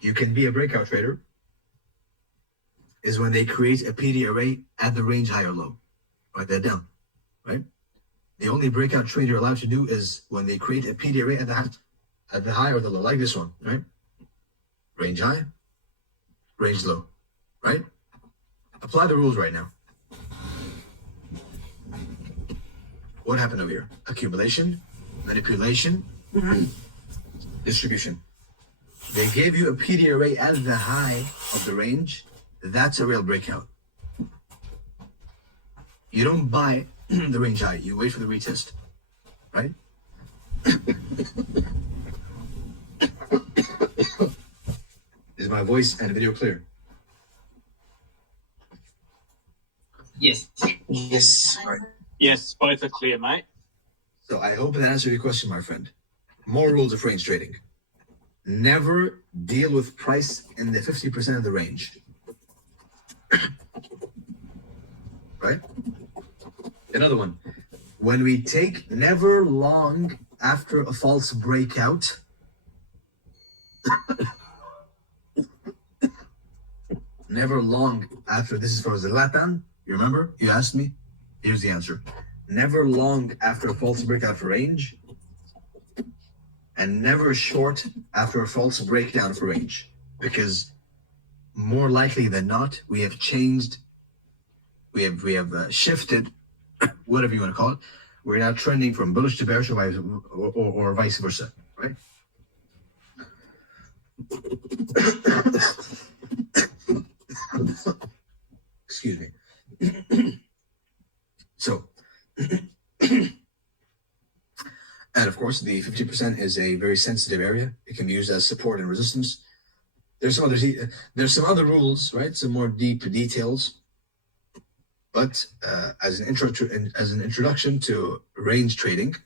you can be a breakout trader is when they create a PD array at the range high or low. Write that down, right? The only breakout trade you're allowed to do is when they create a PD array at the high or the low, like this one, right? Range high, range low, right? Apply the rules right now. What happened over here? Accumulation, manipulation, distribution. They gave you a PD array at the high of the range. That's a real breakout. You don't buy the range high. You wait for the retest, right? Is my voice and video clear? Yes. Yes. Right. Yes, both are clear, mate. So I hope that answered your question, my friend. More rules of range trading. Never deal with price in the 50% of the range. Right? Another one. When we take never long after a false breakout. Never long after, this is for Zlatan. You remember? You asked me? Here's the answer. Never long after a false breakout for range. And never short after a false breakdown for range. Because more likely than not, we have changed, we have shifted, whatever you want to call it. We're now trending from bullish to bearish or vice versa, right? Excuse me. So, and of course, the 50% is a very sensitive area. It can be used as support and resistance. There's some other rules, right? Some more deep details. But as an introduction to range trading,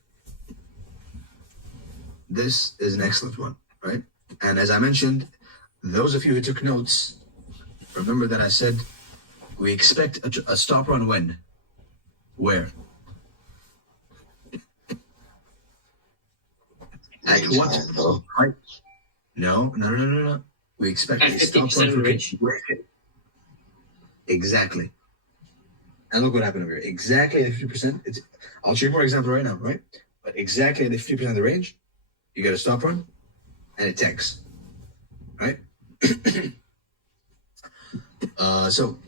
this is an excellent one, right? And as I mentioned, those of you who took notes, remember that I said we expect a stop run when? Where? At what? No. We expect a stop run for range. Exactly. And look what happened over here. Exactly at 50%. I'll show you more example right now, right? But exactly at the 50% of the range, you get a stop run, and it tanks, right? So.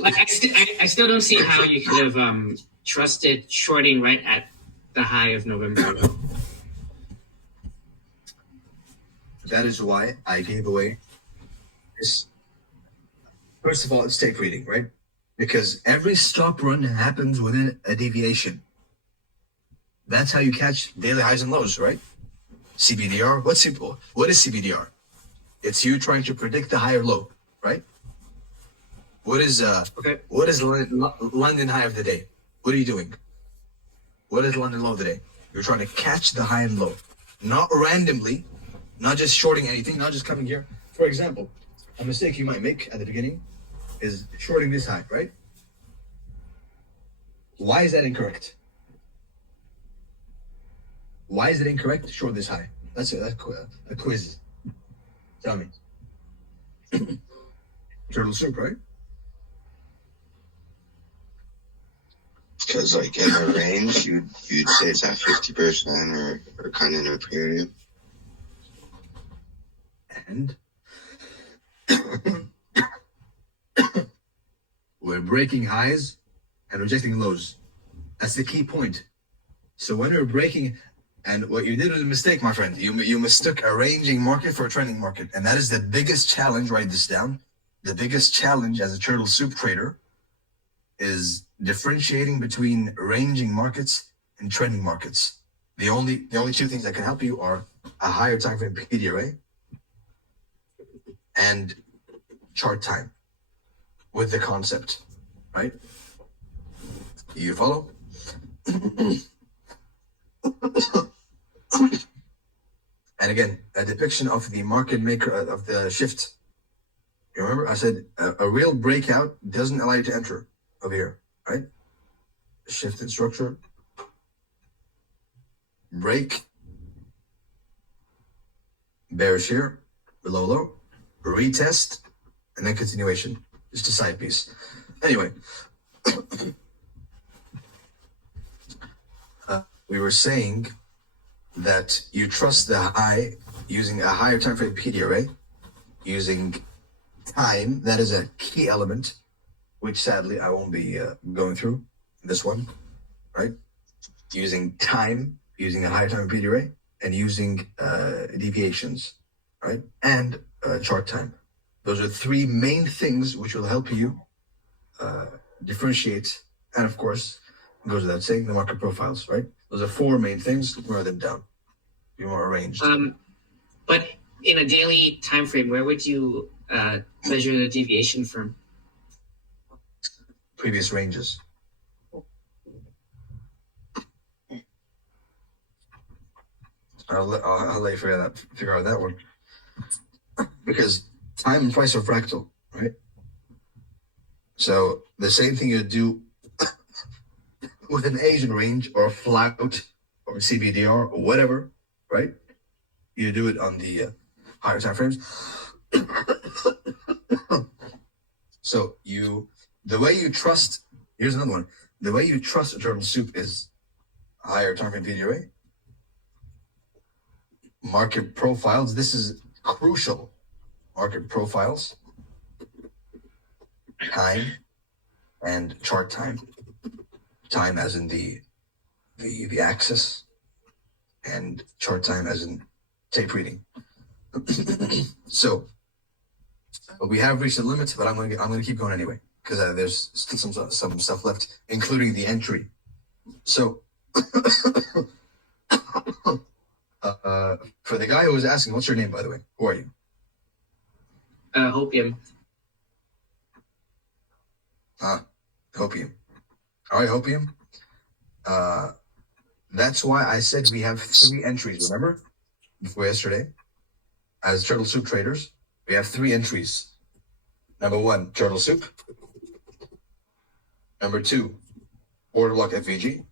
Like I still don't see how you could have trusted shorting right at the high of November. That is why I gave away this. First of all, it's tape reading, right? Because every stop run happens within a deviation. That's how you catch daily highs and lows, right? CBDR. What is CBDR? It's you trying to predict the high or low, right? What is London high of the day? What are you doing? What is London low of the day? You're trying to catch the high and low, not randomly, not just shorting anything, not just coming here. For example, a mistake you might make at the beginning is shorting this high, right? Why is that incorrect? Why is it incorrect to short this high? That's a quiz. Tell me. Turtle soup, right? Because like in a range, you'd say it's at 50% or kind of in a period. And we're breaking highs and rejecting lows. That's the key point. So when we're breaking, and what you did was a mistake, my friend. You mistook a ranging market for a trending market, and that is the biggest challenge. Write this down. The biggest challenge as a turtle soup trader is differentiating between ranging markets and trending markets. The only two things that can help you are a higher time frame PDRA and chart time with the concept, right? You follow? And again, a depiction of the market maker of the shift. You remember I said a real breakout doesn't allow you to enter over here, right? Shift in structure, break, bearish here, below low, retest, and then continuation. Just a side piece. Anyway, we were saying that you trust the high using a higher time frame PDRA, using time. That is a key element, which sadly I won't be going through this one, right? Using time, using a higher time PDRA, and using deviations, right? And chart time. Those are three main things which will help you differentiate, and of course, it goes without saying, the market profiles, right? Those are four main things. Write them down. Be more arranged. But in a daily time frame, where would you measure the deviation from? Previous ranges. I'll let you figure out that one. Because time and price are fractal, right? So the same thing you do with an Asian range or a flout or CBDR or whatever, right? You do it on the higher time frames. So the way you trust, here's another one. The way you trust a turtle soup is higher time frame PDRA. Market profiles, this is crucial. Market profiles, time, and chart time. Time as in the axis, and chart time as in tape reading. So we have reached the limit, but I'm gonna keep going anyway because there's still some stuff left, including the entry. So for the guy who was asking, what's your name, by the way? Who are you? Hopium. Hopium. All right, Hopium. That's why I said we have 3 entries, remember? Before yesterday. As turtle soup traders, we have 3 entries. Number 1, turtle soup. Number 2, order block FVG.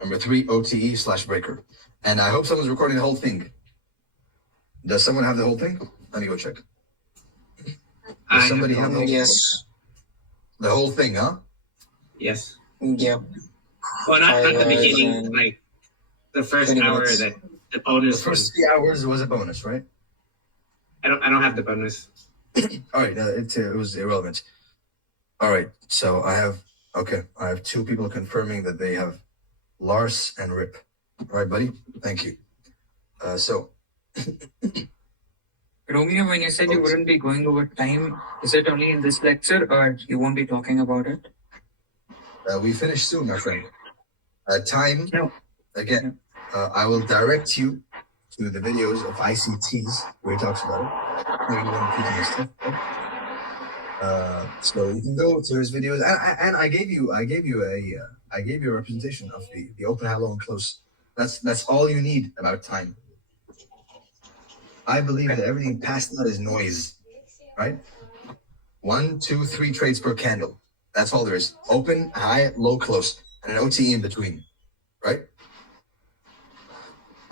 Number 3, OTE/breaker. And I hope someone's recording the whole thing. Does someone have the whole thing? Let me go check. Does somebody have the whole thing? Yes. The whole thing, huh? Yes. Yeah. Well, not the beginning, like the first hour minutes. that the bonus. The first 3 hours was a bonus, right? I don't have the bonus. All right, it was irrelevant. All right, so I have 2 people confirming that they have Lars and Rip. All right, buddy. Thank you. So Romeo, when you said you wouldn't be going over time, is it only in this lecture or you won't be talking about it? we finish soon, my friend. Time. No. Again, I will direct you to the videos of ICTs where he talks about it. So you can go to his videos, and I gave you a representation of the open, high, low, and close. That's all you need about time. I believe that everything past that is noise, right? 1, 2, 3 trades per candle. That's all there is. Open, high, low, close, and an OTE in between, right?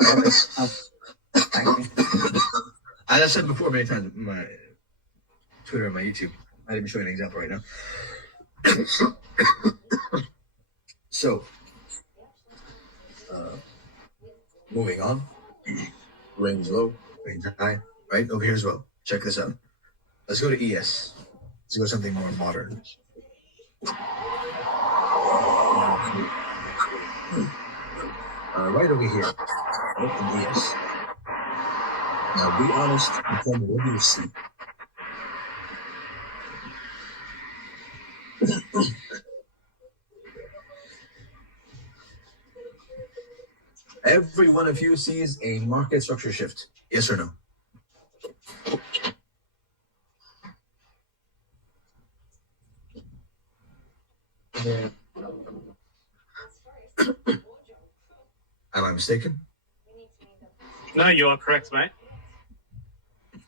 Thank you. As I said before many times, my Twitter and my YouTube. I didn't show you an example right now. So, moving on. Range low, range high, right? Over here as well. Check this out. Let's go to ES. Let's go to something more modern. Right over here. Right in ES. Now, be honest and tell me, what do you see? Every one of you sees a market structure shift. Yes or no? Yeah. Am I mistaken? No, you are correct, mate.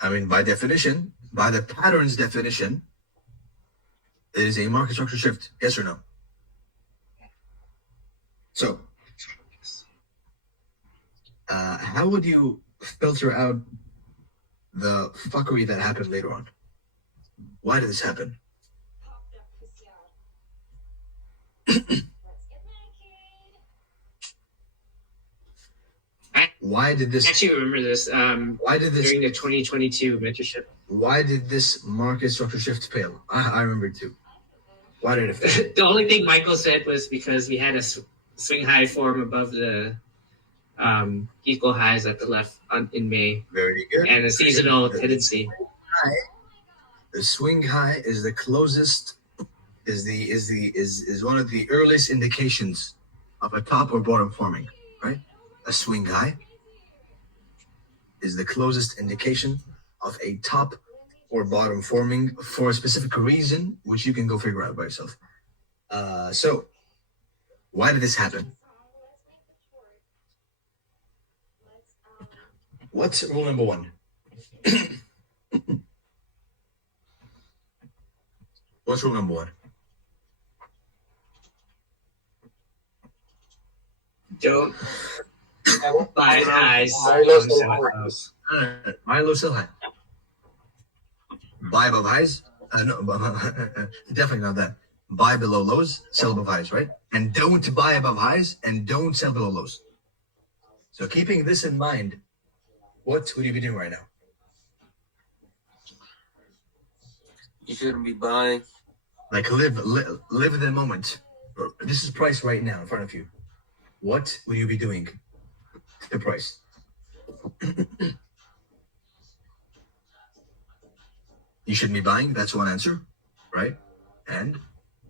I mean, by definition, by the pattern's definition, it is a market structure shift. Yes or no? So, how would you filter out the fuckery that happened later on? Why did this happen? Why did this? I actually remember this. Why did this during the 2022 mentorship? Why did this market structure shift fail? I remember too. Why did it fail? The only thing Michael said was because we had a swing high form above the equal highs at the left in May. Very good. And a seasonal tendency. The swing high is the closest, is one of the earliest indications of a top or bottom forming, right? A swing high. is the closest indication of a top or bottom forming for a specific reason, which you can go figure out by yourself. So why did this happen? What's rule number one? What's rule number one? Don't buy highs. Buy low, sell high. Buy above highs? No, definitely not that. Buy below lows, sell above highs, right? And don't buy above highs and don't sell below lows. So keeping this in mind, what would you be doing right now? You shouldn't be buying. Like live the moment. This is price right now in front of you. What will you be doing to the price? You shouldn't be buying. That's one answer, right? And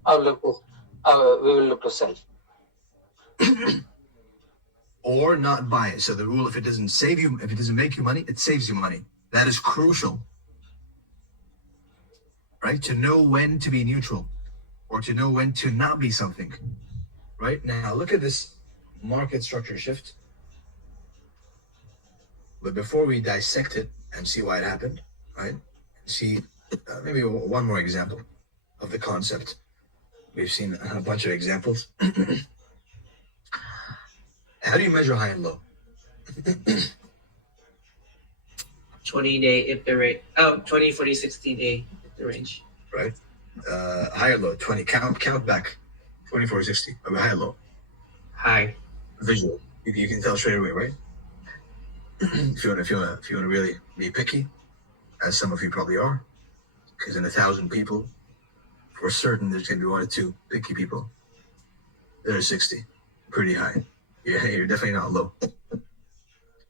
we will look to sell. Or not buy it. So the rule: if it doesn't make you money, it saves you money. That is crucial, right? To know when to be neutral, or to know when to not be something. Right now, look at this market structure shift. But before we dissect it and see why it happened, right? See maybe one more example of the concept. We've seen a bunch of examples. How do you measure high and low? 20-day if the rate. 20, 40, 16-day if the range. Right. High or low? 20. Count back. 24, 60. High or low? High. Visual. You can tell straight away, right? if you want to really be picky, as some of you probably are, because in 1,000 people, for certain there's going to be 1 or 2 picky people. There's 60. Pretty high. Yeah, you're definitely not low.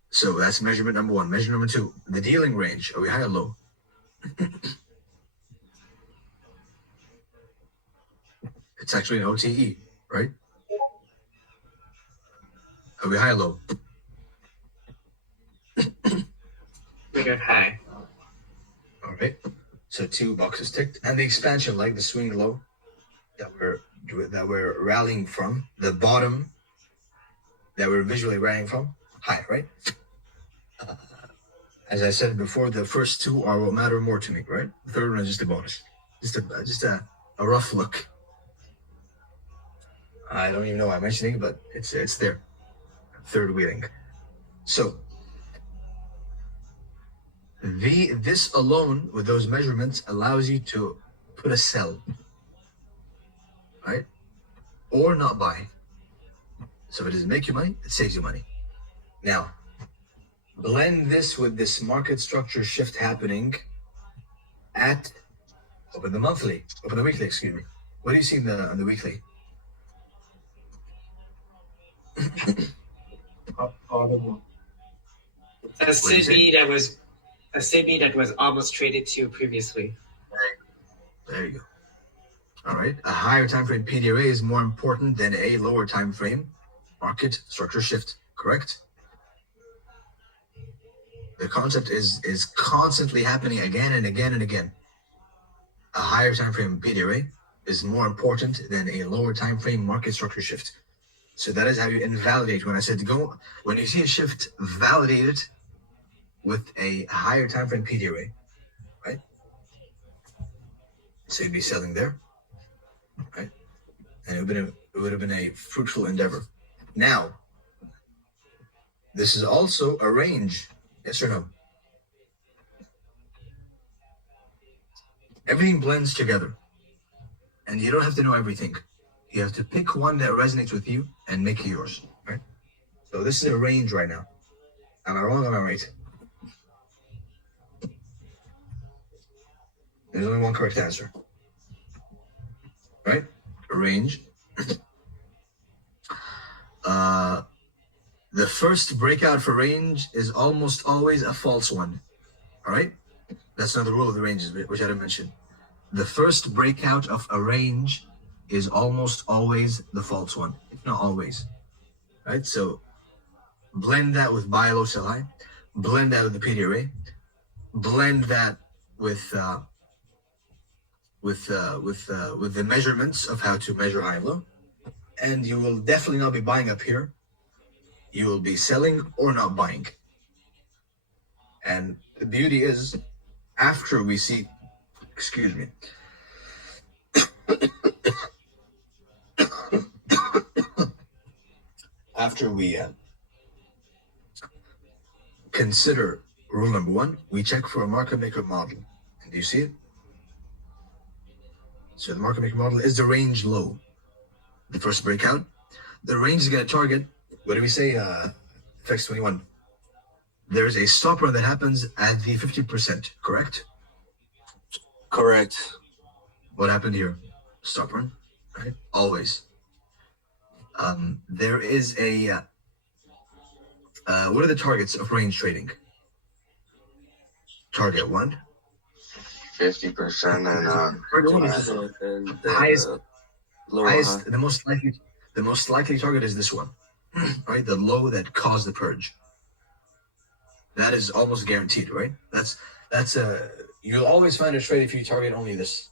So that's measurement number 1. Measurement number 2, the dealing range. Are we high or low? It's actually an OTE, right? Are we high or low? We got high. All right. So 2 boxes ticked. And the expansion leg, the swing low that we're rallying from, the bottom that we're visually rallying from, high, right? As I said before, the first 2 are what matter more to me, right? The third one is just a bonus, just a rough look. I don't even know why I'm mentioning, but it's there. Third wheeling. So this alone with those measurements allows you to put a sell, right? Or not buy. So if it doesn't make you money, it saves you money. Now, blend this with this market structure shift happening at open the weekly, excuse me. What do you see on the weekly? A SIBI that was almost traded to previously. There you go. All right. A higher time frame PDRA is more important than a lower time frame market structure shift. Correct? The concept is constantly happening again and again and again. A higher time frame PDRA is more important than a lower time frame market structure shift. So that is how you invalidate. When I said when you see a shift, validate it with a higher time frame PDRA, right? So you'd be selling there, right? And it would have been a fruitful endeavor. Now, this is also a range, yes or no? Everything blends together, and you don't have to know everything. You have to pick one that resonates with you and make it yours, right? So this is a range right now. Am I wrong or am I right? There's only one correct answer, right? A range. The first breakout for range is almost always a false one, all right? That's not the rule of the ranges, which I didn't mention. The first breakout of a range is almost always the false one, if not always, right? So blend that with buy low, sell high. blend out of the PD array, blend that with the measurements of how to measure high and low, and you will definitely not be buying up here. You will be selling or not buying. And the beauty is, after we see, excuse me, after we consider rule number one, we check for a market maker model. And do you see it? So the market maker model is the range low, the first breakout. The range is going to target, what do we say, FX21? There's a stop run that happens at the 50%, correct? Correct. What happened here? Stop run, right? Always. There is a, what are the targets of range trading? Target 1. 50% and the highest, the most likely target is this one, right? The low that caused the purge. That is almost guaranteed, right? That's you'll always find a trade if you target only this.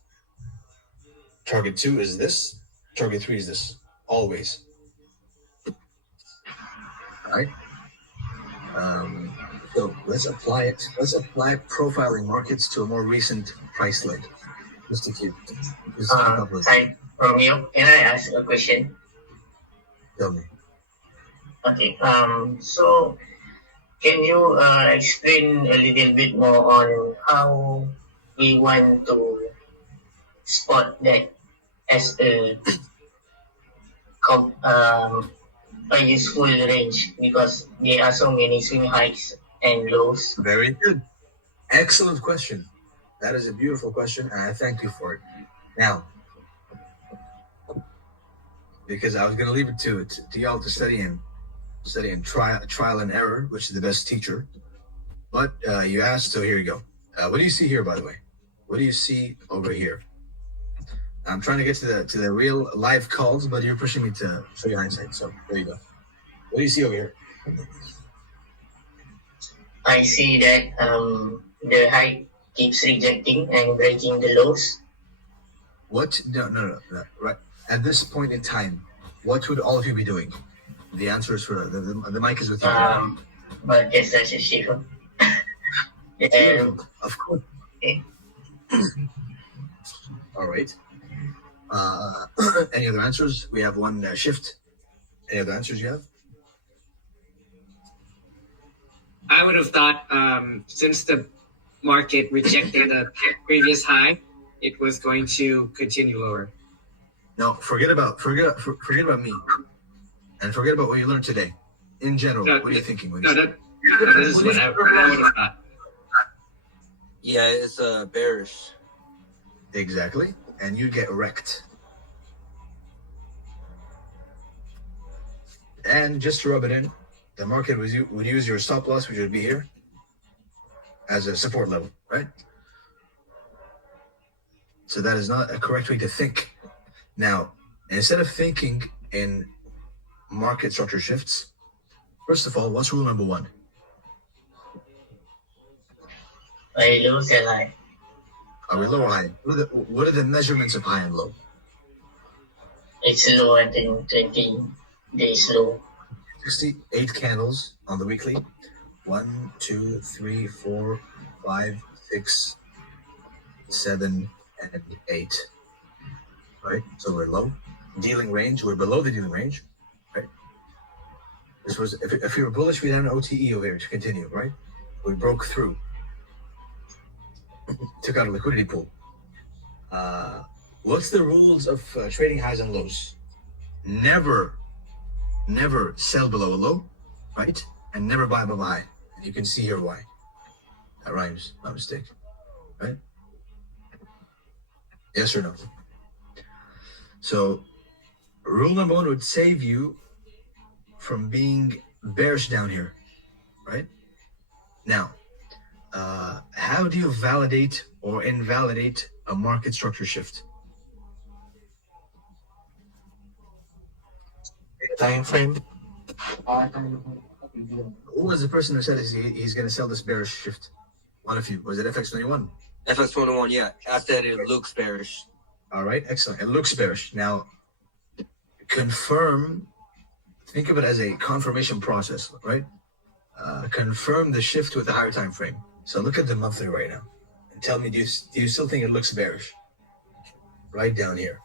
Target 2 is this. Target 3 is this. Always. Right? So let's apply it. Let's apply profiling markets to a more recent price leg. Just to keep. Hi, Romeo. Can I ask a question? Tell me. Okay. So can you explain a little bit more on how we want to spot that as a useful range, because there are so many swing highs and lows. Very good. Excellent question. That is a beautiful question, and I thank you for it. Now, because I was going to leave it to y'all to study and trial and error, which is the best teacher. But you asked, so here you go. What do you see here, by the way? What do you see over here? I'm trying to get to the real live calls, but you're pushing me to show you hindsight. So there you go. What do you see over here? I see that the high keeps rejecting and breaking the lows. What? No. Right. At this point in time, what would all of you be doing? The answer is for the mic is with you. But yes, that's a shift. Of course. Okay. All right. Any other answers? We have one shift. Any other answers you have? I would have thought since the market rejected the previous high, it was going to continue lower. No, forget about me, and forget about what you learned today. In general, what are you thinking? That is what I would have thought. Yeah, it's bearish. Exactly, and you get wrecked. And just to rub it in, the market would use your stop loss, which would be here, as a support level, right? So that is not a correct way to think. Now, instead of thinking in market structure shifts, first of all, what's rule number one? I low, sell high. Are we low or high? What are the measurements of high and low? It's low, I think 20 days low. 68 candles on the weekly. 1, 2, 3, 4, 5, 6, 7, and 8. Right? So we're low. Dealing range, we're below the dealing range. Right? This was if we were bullish, we'd have an OTE over here to continue, right? We broke through. Took out a liquidity pool. What's the rules of trading highs and lows? Never sell below a low, right? And never buy above a high. And you can see here why. That rhymes, my mistake, right? Yes or no? So, rule number one would save you from being bearish down here, right? Now, how do you validate or invalidate a market structure shift? Time frame. Who was the person who said he's going to sell this bearish shift? One of you. Was it FX21? FX21, yeah. I said it looks bearish. All right, excellent. It looks bearish. Now, confirm, think of it as a confirmation process, right? Confirm the shift with a higher time frame. So look at the monthly right now and tell me, do you still think it looks bearish? Right down here.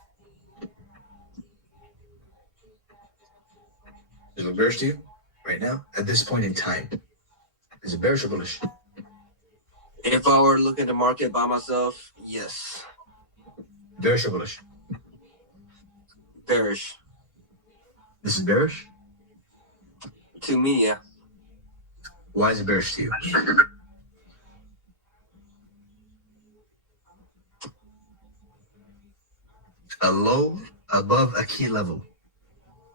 Does it look bearish to you right now at this point in time? Is it bearish or bullish? If I were looking at the market by myself, yes. Bearish or bullish? Bearish. This is bearish? To me, yeah. Why is it bearish to you? A low above a key level.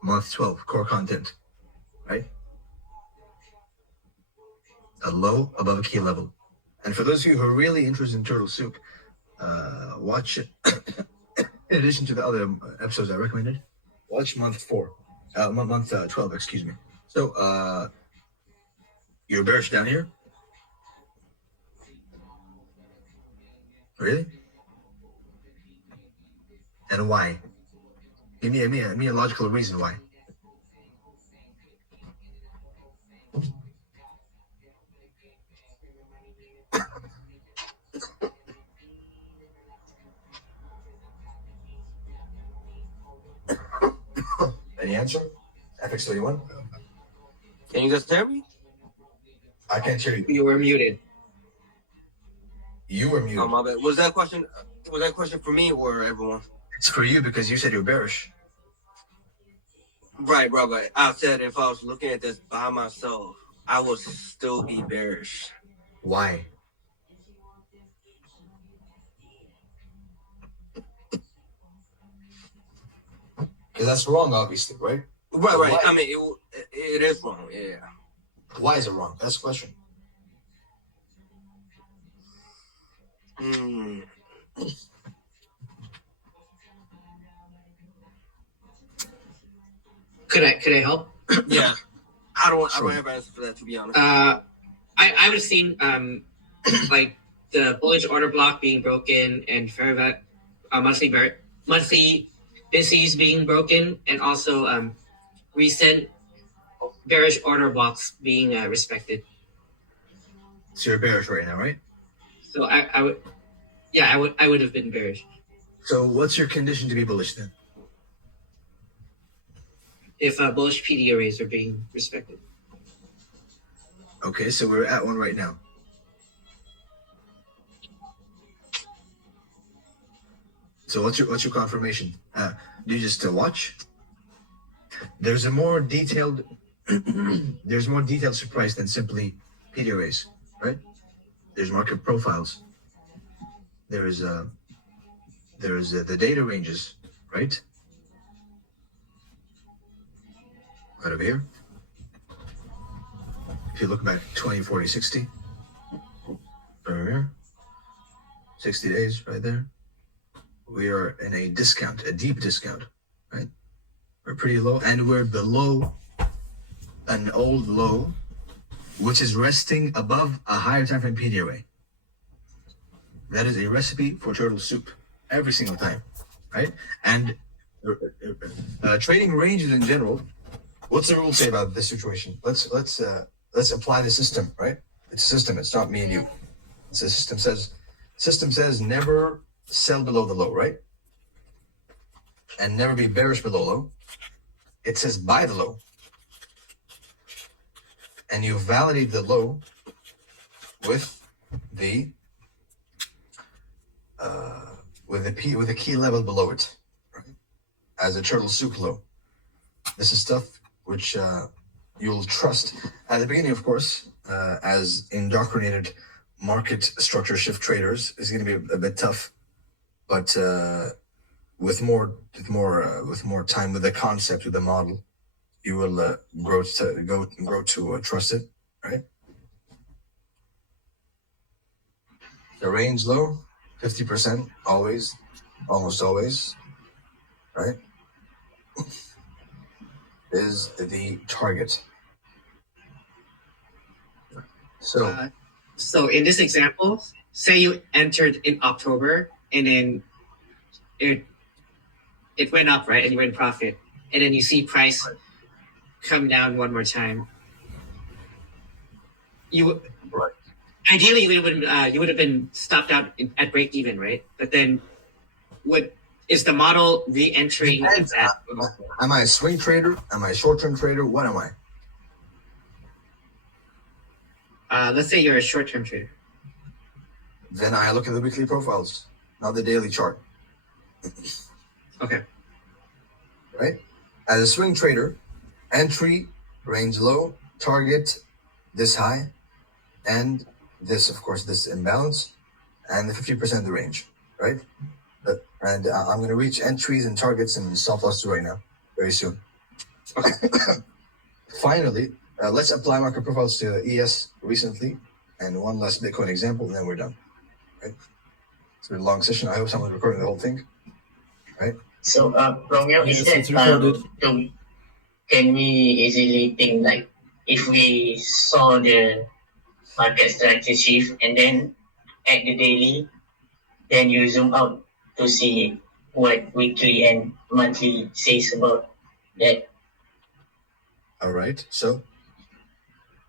Month 12, core content, right? A low above a key level. And for those of you who are really interested in turtle soup, watch it. In addition to the other episodes I recommended, watch month 12, excuse me. So, you're bearish down here? Really? And why? Give me a logical reason why. Any answer? FX31? Can you guys hear me? I can't hear you. You were muted. You were muted. Oh, my bad. Was that question for me or everyone? It's for you because you said you're bearish. Right. I said if I was looking at this by myself, I would still be bearish. Why? Because that's wrong, obviously, right? Right. Why? I mean, it is wrong, yeah. Why is it wrong? That's the question. Could I help? Yeah. I don't have an answer for that, to be honest. I would have seen like the bullish order block being broken and fair monthly BISIs being broken, and also recent bearish order blocks being respected. So you're bearish right now, right? So I would have been bearish. So what's your condition to be bullish then? If bullish PD arrays are being respected. Okay, so we're at one right now. So what's your confirmation? Do you just watch? There's a more detailed surprise than simply PD arrays, right? There's market profiles. There's the data ranges, right? Right over here. If you look back 20, 40, 60, over here, 60 days right there. We are in a discount, a deep discount, right? We're pretty low, and we're below an old low, which is resting above a higher time frame PD array. That is a recipe for turtle soup every single time, right? And trading ranges in general. What's the rule say about this situation? Let's apply the system, right? It's a system. It's not me and you. It's a system says never sell below the low, right? And never be bearish below low. It says buy the low. And you validate the low with the key level below it, right? As a turtle soup low. This is stuff which you'll trust at the beginning, of course, as indoctrinated market structure shift traders is going to be a bit tough, but with more time, with the concept, with the model, you will grow to trust it, right? The range low, 50%, always, almost always, right? Is the target. So in this example, say you entered in October and then it went up, right? And you went profit. And then you see price come down one more time. Ideally you would have been stopped out at break even, right? But then is the model re-entering that? Am I a swing trader? Am I a short-term trader? What am I? Let's say you're a short-term trader. Then I look at the weekly profiles, not the daily chart. Okay. Right? As a swing trader, entry, range low, target, this high, and this, of course, this imbalance, and the 50% of the range, right? And I'm going to reach entries and targets and stop losses right now, very soon. Okay. Finally, let's apply market profiles to the ES recently, and one last Bitcoin example, and then we're done. Right? It's been a long session. I hope someone's recording the whole thing. Right? So, Romeo, Yes, is that it's recorded. can we easily think like if we saw the market structure shift and then at the daily, then you zoom out to see what weekly and monthly says about that? All right. So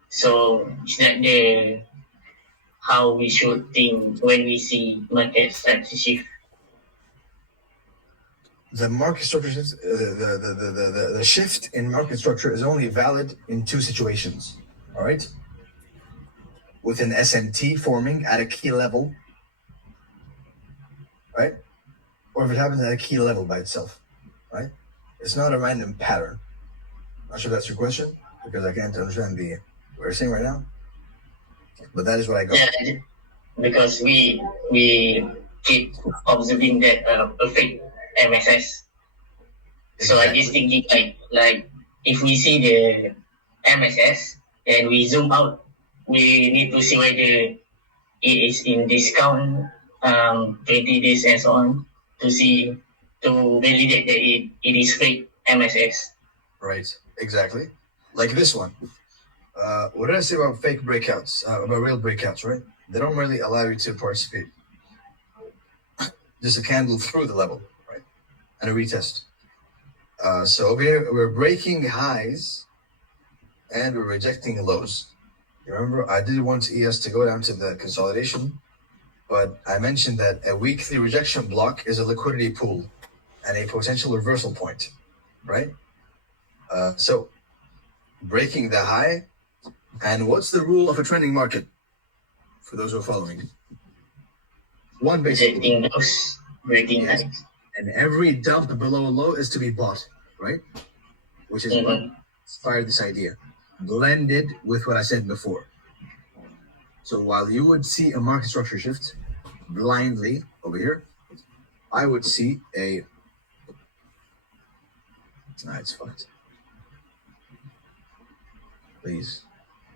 is that the how we should think when we see market structure shift? the market structure, the shift in market structure is only valid in two situations. All right. With an SMT forming at a key level, right? Or if it happens at a key level by itself, right? It's not a random pattern. Not sure if that's your question, because I can't understand what you're saying right now. But that is what I got. Yeah, because we keep observing that perfect MSS. So I just thinking like if we see the MSS and we zoom out, we need to see whether it is in discount 20 days and so on to validate that it is fake MSS. Right, exactly. Like this one. What did I say about fake breakouts? About real breakouts, right? They don't really allow you to participate. Just a candle through the level, right? And a retest. So over here, we're breaking highs and we're rejecting lows. You remember, I did want ES to go down to the consolidation, but I mentioned that a weekly rejection block is a liquidity pool and a potential reversal point, right? So breaking the high, and what's the rule of a trending market for those who are following? One basic rejecting those breaking highs. And every dump below low is to be bought, right? Which is what inspired this idea, blended with what I said before. So while you would see a market structure shift blindly over here, I would see a. It's fucked. Please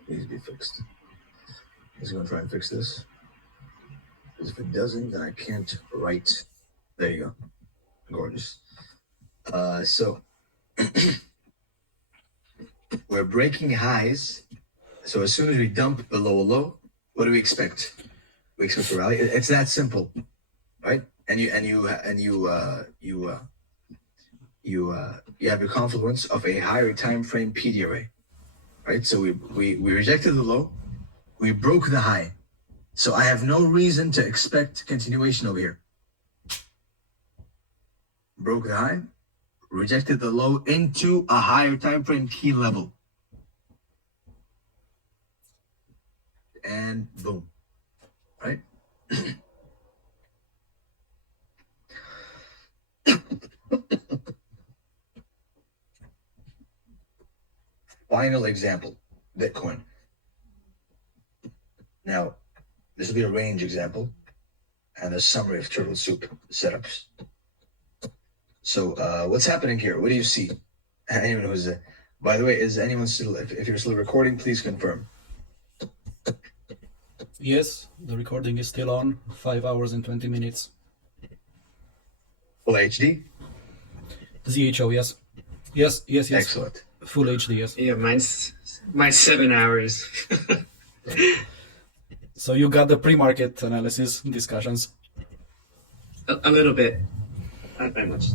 be fixed. I'm just gonna try and fix this. Because if it doesn't, then I can't write. There you go. Gorgeous. So we're breaking highs. So as soon as we dump below a low, what do we expect? We expect a rally. It's that simple, right? And you have a confluence of a higher time frame PD array, right? So we rejected the low, we broke the high. So I have no reason to expect continuation over here. Broke the high, rejected the low into a higher time frame key level. And boom, right? Final example, Bitcoin. Now, this will be a range example and a summary of turtle soup setups. So what's happening here? What do you see? Anyone who's, by the way, is anyone still, if you're still recording, please confirm. Yes, the recording is still on, 5 hours and 20 minutes. Full HD? ZHO, yes. Yes. Excellent. Full HD, yes. Yeah, mine's 7 hours. So you got the pre-market analysis discussions. A little bit, not very much.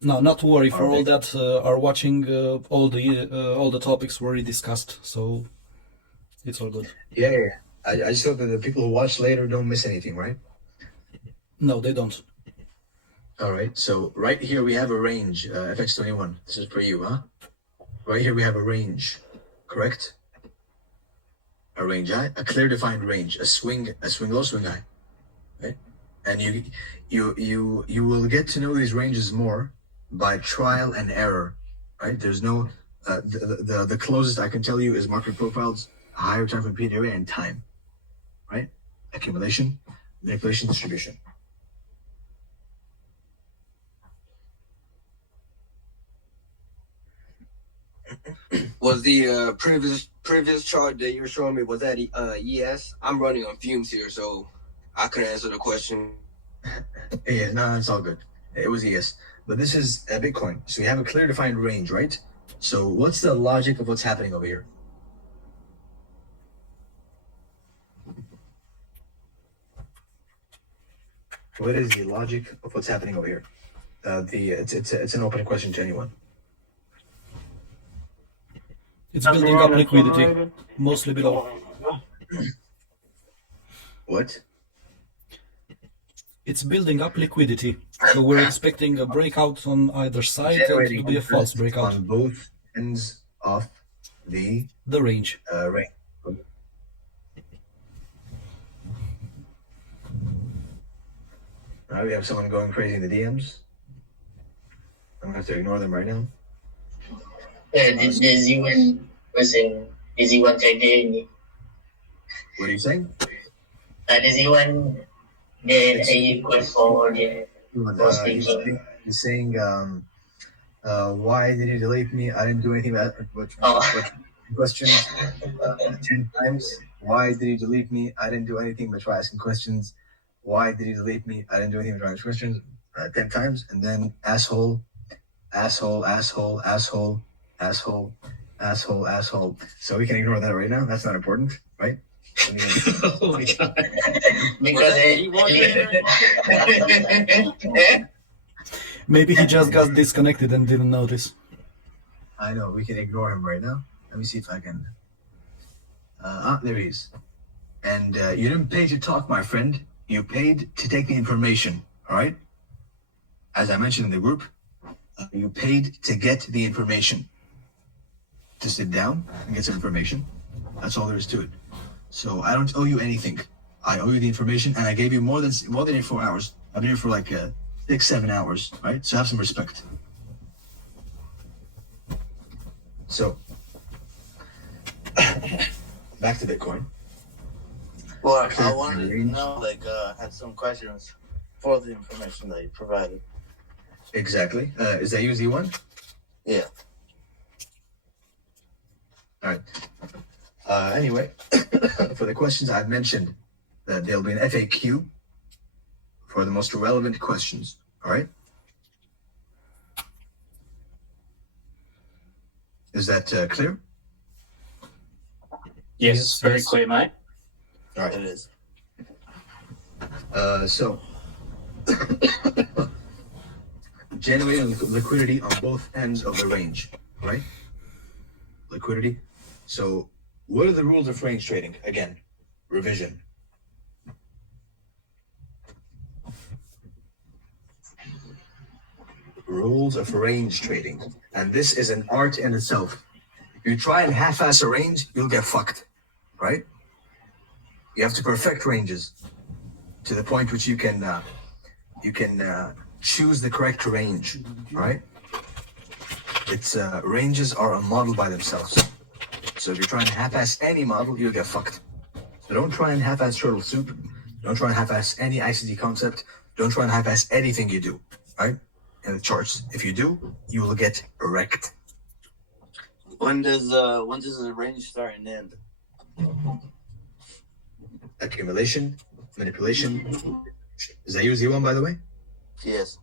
No, not to worry. For all that are watching, all the topics were already discussed, so it's all good. Yeah. I just hope that the people who watch later don't miss anything, right? No, they don't. All right. So right here we have a range. FX21. This is for you, huh? Right here we have a range, correct? A range high, a clear defined range, a swing low, swing high, right? And you will get to know these ranges more by trial and error, right? There's no the closest I can tell you is market profiles, higher time from period area, and time, right? Accumulation, manipulation, distribution. Was the previous chart that you're showing me, was that ES? I'm running on fumes here, so I couldn't answer the question. Yeah, no, it's all good. It was ES. But this is a Bitcoin. So we have a clear defined range, right? So what's the logic of what's happening over here? What is the logic of what's happening over here? It's an open question to anyone. It's building up liquidity, mostly below. What? It's building up liquidity. So we're expecting a breakout on either side, and it will be a false breakout. On both ends of the range. Range. Now we have someone going crazy in the DMs. I'm gonna have to ignore them right now. Yeah, there's even person, there's even trading. What are you saying? There's even the equal for the He's saying, why did you delete me? I didn't do anything about what questions 10 times. Why did you delete me? I didn't do anything but try asking questions. Why did you delete me? I didn't do anything but try asking questions 10 times. And then asshole. So we can ignore that right now. That's not important, right? Oh my god. Maybe he just got disconnected and didn't notice. I know, we can ignore him right now. Let me see if I can. There he is. And you didn't pay to talk, my friend. You paid to take the information, all right? As I mentioned in the group, you paid to get the information. To sit down and get some information. That's all there is to it. So I don't owe you anything. I owe you the information, and I gave you more than 4 hours. I've been here for like 6-7 hours, right? So have some respect. So back to Bitcoin. Well, I wanted to know, had some questions for the information that you provided. Exactly. Is that usually one? Yeah. All right. Anyway, for the questions I've mentioned, there'll be an FAQ for the most relevant questions. All right. Is that clear? Yes, very clear, mate. All right. It is. So, generating liquidity on both ends of the range, right? Liquidity. So, what are the rules of range trading? Again, revision. Rules of range trading. And this is an art in itself. If you try and half-ass a range, you'll get fucked, right? You have to perfect ranges to the point which you can choose the correct range, right? It's ranges are a model by themselves. So if you're trying to half-ass any model, you'll get fucked. So don't try and half-ass turtle soup. Don't try and half-ass any ICT concept. Don't try and half-ass anything you do, right? In the charts. If you do, you will get wrecked. When does the range start and end? Accumulation, manipulation. Is that usually one, by the way? Yes.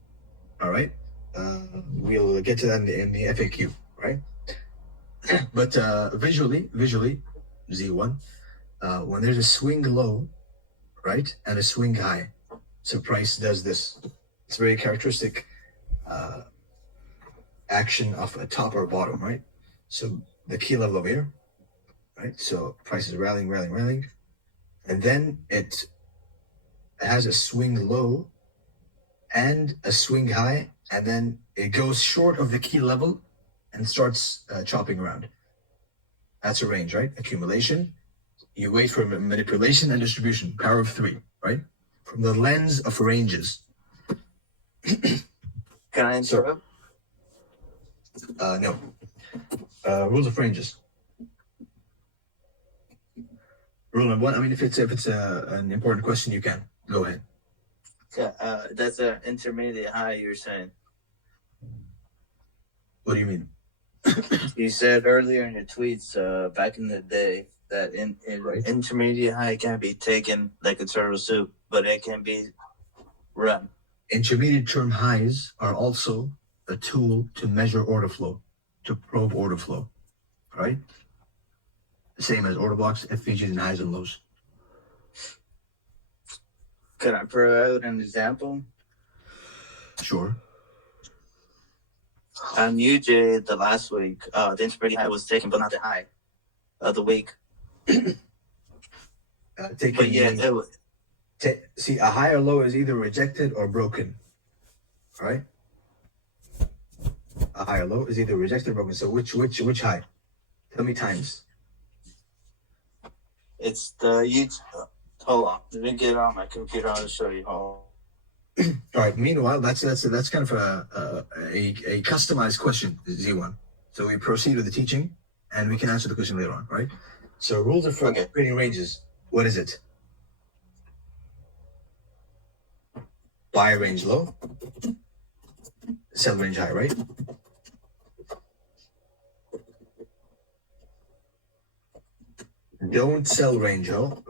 All right. We'll get to that in the FAQ, right? But visually, Z1, when there's a swing low, right, and a swing high, so price does this. It's very characteristic action of a top or bottom, right? So the key level over here, right? So price is rallying, and then it has a swing low and a swing high, and then it goes short of the key level and starts chopping around. That's a range, right? Accumulation. You wait for manipulation and distribution. Power of 3, right? From the lens of ranges. Can I interrupt? No. Rules of ranges. Rule number 1. I mean, if it's an important question, you can go ahead. Yeah, that's an intermediate high. You're saying. What do you mean? You said earlier in your tweets back in the day that intermediate high can be taken like a turtle soup, but it can be run. Intermediate term highs are also a tool to measure order flow, to probe order flow, right? Same as order blocks, FVGs, and highs and lows. Can I provide an example? Sure. On UJ the last week, the intermediate high was taken, but not the high of the week. But yeah, it was. See, a high or low is either rejected or broken, right? A high or low is either rejected or broken. So which high? Tell me times. It's the hold on. Let me get on my computer. I'll show you. All right. Meanwhile, that's kind of a customized question, Z1. So we proceed with the teaching, and we can answer the question later on, right? So rules of trading ranges. What is it? Buy range low, sell range high, right? Don't sell range low.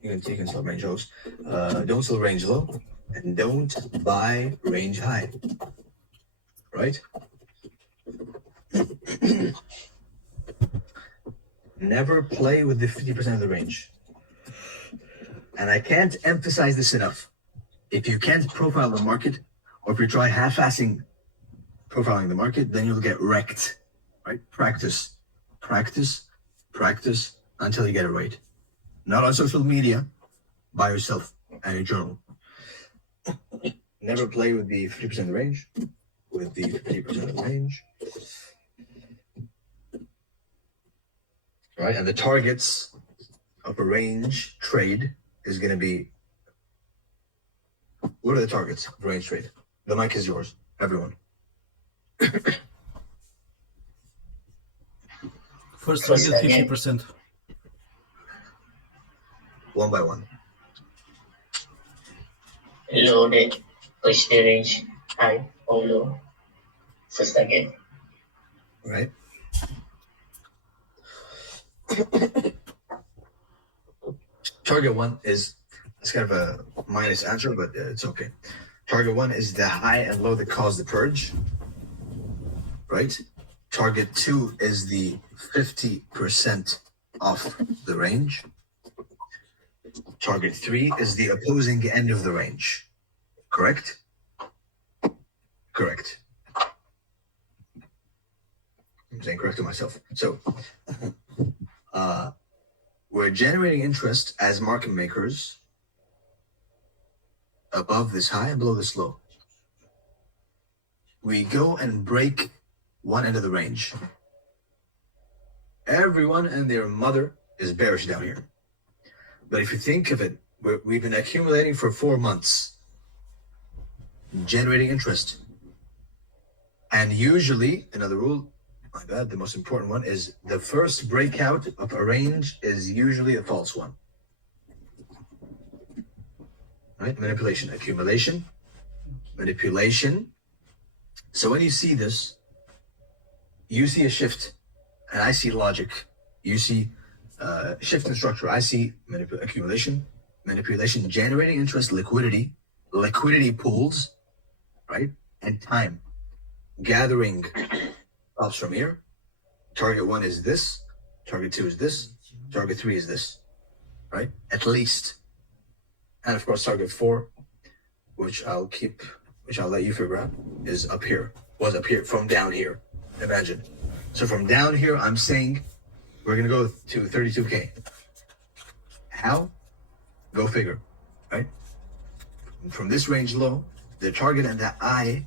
You can sell range lows. Don't sell range low, and don't buy range high, right? Never play with the 50% of the range. And I can't emphasize this enough. If you can't profile the market, or if you try half-assing profiling the market, then you'll get wrecked, right? Practice until you get it right. Not on social media, by yourself and your journal. Never play with the 50% of the range. With the 50% of the range. Right, and the targets of a range trade is going to be, what are the targets of range trade? The mic is yours, everyone. First target 50%. One by one. Loaded, push the range high or low. First target. Right. Target 1 is, it's kind of a minus answer, but it's okay. Target 1 is the high and low that cause the purge, right? Target 2 is the 50% off the range. Target 3 is the opposing end of the range. Correct? Correct. I'm saying correct to myself. So, we're generating interest as market makers above this high and below this low. We go and break one end of the range. Everyone and their mother is bearish down here. But if you think of it, we've been accumulating for 4 months, generating interest. And usually, another rule, my bad, the most important one is the first breakout of a range is usually a false one. Right? Manipulation, accumulation, manipulation. So when you see this, you see a shift, and I see logic. You see shift in structure. I see accumulation, manipulation, generating interest, liquidity pools, right? And time, gathering stops from here. Target 1 is this. Target 2 is this. Target 3 is this. Right? At least. And of course, target 4, which I'll let you figure out, is up here. Was up here from down here. Imagine. So from down here, I'm saying we're gonna go to 32K. How? Go figure. Right? From this range low, the target and the eye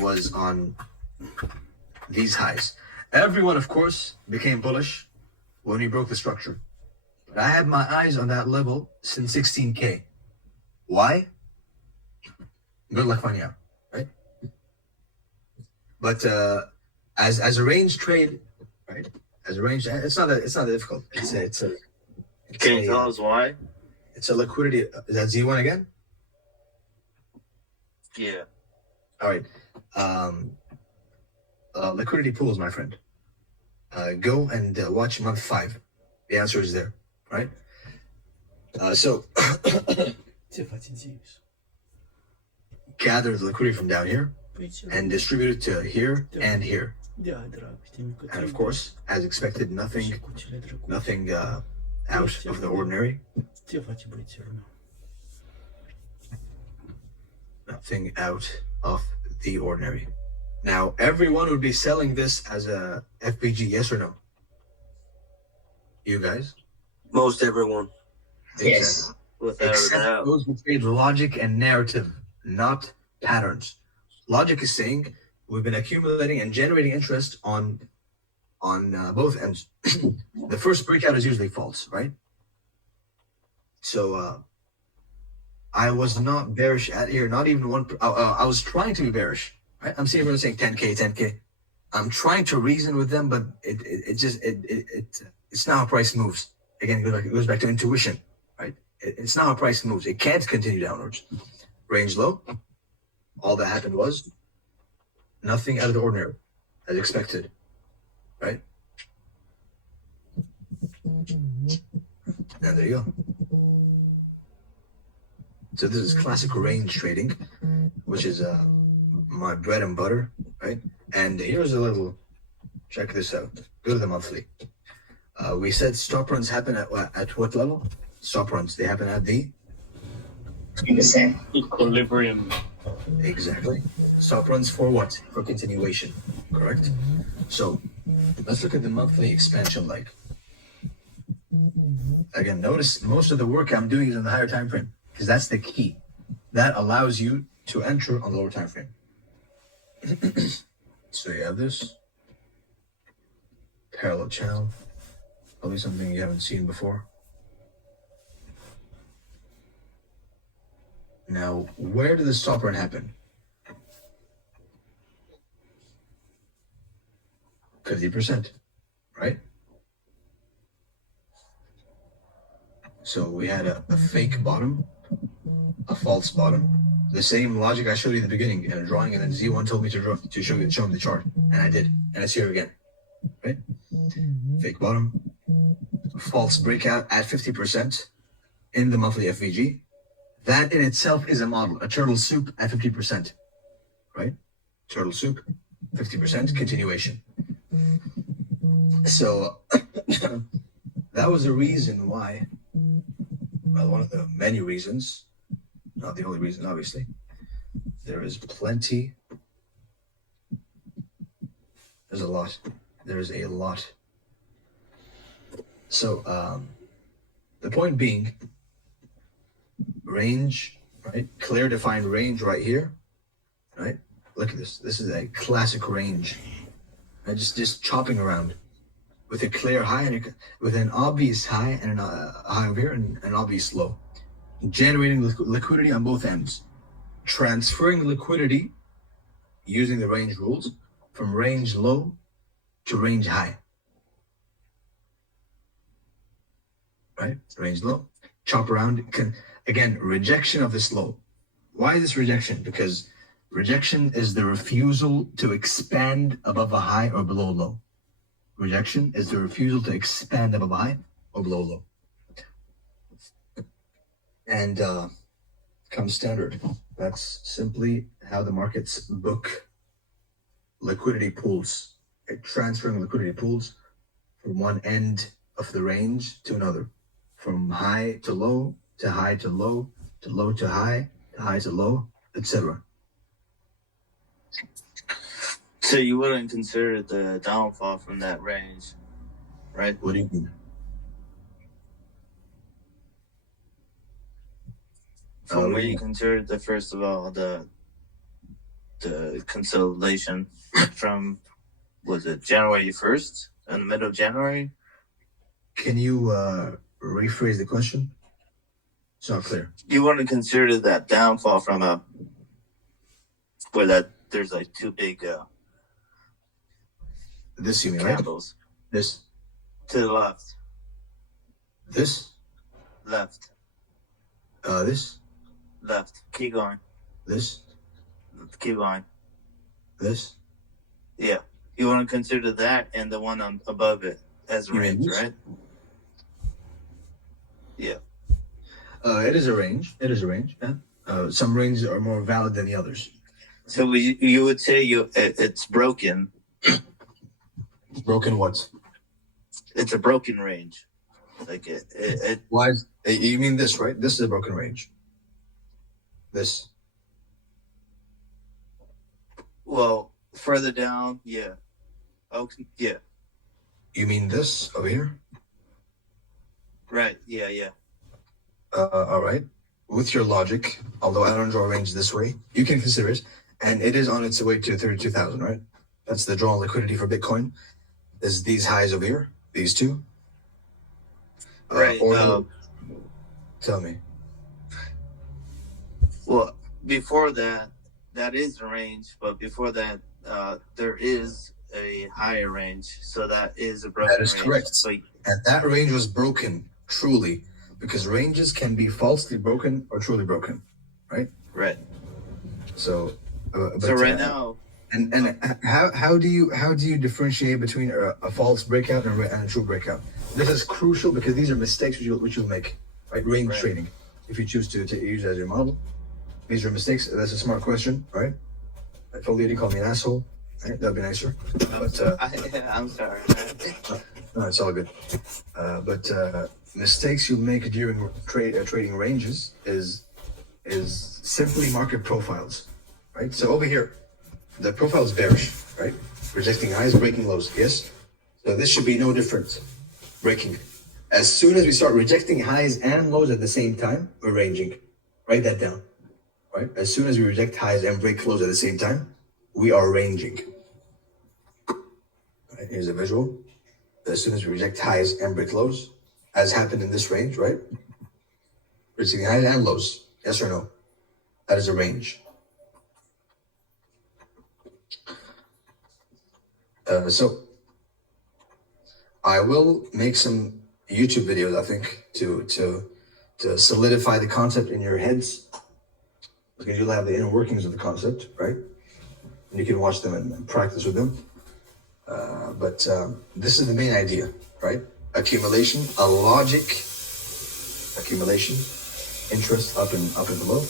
was on these highs. Everyone, of course, became bullish when we broke the structure. But I had my eyes on that level since 16K. Why? Good luck finding out, right? But as a range trade, right? As a range, it's not difficult. Can you tell us why? It's a liquidity. Is that Z1 again? Yeah. All right. Liquidity pools, my friend. Go and watch month 5. The answer is there, right? So gather the liquidity from down here and distribute it to here and here. And of course, as expected, nothing out of the ordinary. Nothing out of the ordinary. Now, everyone would be selling this as a FPG, yes or no? You guys? Most everyone. Yes. Except those who trade logic and narrative, not patterns. Logic is saying we've been accumulating and generating interest on both ends. The first breakout is usually false, right? So I was not bearish at here, not even one. I was trying to be bearish. Right? I'm seeing everyone saying 10K, 10K. I'm trying to reason with them, but it's not how price moves. Again, it goes back to intuition, right? It's not how price moves. It can't continue downwards. Range low. All that happened was nothing out of the ordinary, as expected, right? And there you go. So this is classic range trading, which is my bread and butter, right? And here's a little, check this out. Go to the monthly. We said stop runs happen at what level? Stop runs, they happen at the equilibrium. Exactly. Stop runs for what? For continuation, correct? So let's look at the monthly expansion leg. Again, notice most of the work I'm doing is in the higher time frame because that's the key. That allows you to enter on the lower time frame. So you have this parallel channel, probably something you haven't seen before. Now, where did the stop run happen? 50%, right? So we had a fake bottom, a false bottom. The same logic I showed you in the beginning in a drawing, and then Z1 told me to show him the chart, and I did, and it's here again, right? Fake bottom, false breakout at 50% in the monthly FVG. That in itself is a model, a turtle soup at 50%, right? Turtle soup, 50% continuation. So that was the reason why, well, one of the many reasons, not the only reason, obviously. There is plenty. There's a lot. There's a lot. So the point being, range, right? Clear defined range right here, right? Look at this. This is a classic range. Right? Just chopping around with a clear high and with an obvious high and a high over here and an obvious low. Generating liquidity on both ends. Transferring liquidity using the range rules from range low to range high. Right? Range low. Chop around. Again, rejection of this low. Why this rejection? Because rejection is the refusal to expand above a high or below a low. Rejection is the refusal to expand above a high or below a low. And comes standard. That's simply how the markets book liquidity pools, transferring liquidity pools from one end of the range to another, from high to low, to high to low, to low to high to low, etc. So you wouldn't consider the downfall from that range, right? What do you mean? From where you consider the first of all the consolidation from, was it January 1st in the middle of January? Can you rephrase the question? It's not clear. You wouldn't consider that downfall from where that there's like two big this you mean, candles. Right? This to the left. This left. This left. Keep going. This keep going. This yeah. You want to consider that and the one on above it as a range, right? Yeah. It is a range. It is a range. Yeah. Some ranges are more valid than the others. So you would say it's broken. Broken what? It's a broken range. Like it Why? You mean this, right? This is a broken range. This. Well, further down, yeah. Okay, yeah. You mean this over here? Right. Yeah. Yeah. All right. With your logic, although I don't draw a range this way, you can consider it, and it is on its way to 32,000, right? That's the drawn liquidity for Bitcoin. Is these highs over here? These two? Right. Tell me. Well, before that is a range, but before that, there is a higher range, so that is a broken range. That is correct. And that range was broken, truly, because ranges can be falsely broken or truly broken, right? Right. So, so right now, and how do you differentiate between a false breakout and a true breakout? This is crucial because these are mistakes which you'll make, right? Range trading, if you choose to use it as your model, these are mistakes. That's a smart question, right? If only you call me an asshole, right? That'd be nicer. But I'm sorry. No, it's all good. But mistakes you make during trading ranges is simply market profiles, right? So over here, the profile is bearish, right? Rejecting highs, breaking lows. Yes. So this should be no different. Breaking. As soon as we start rejecting highs and lows at the same time, we're ranging. Write that down. Right? As soon as we reject highs and break lows at the same time, we are ranging. Right, here's a visual. As soon as we reject highs and break lows, as happened in this range, right? Rejecting highs and lows. Yes or no? That is a range. So I will make some YouTube videos, I think, to solidify the concept in your heads, because you'll have the inner workings of the concept, right? And you can watch them and practice with them. But this is the main idea, right? Accumulation, a logic accumulation, interest up and below.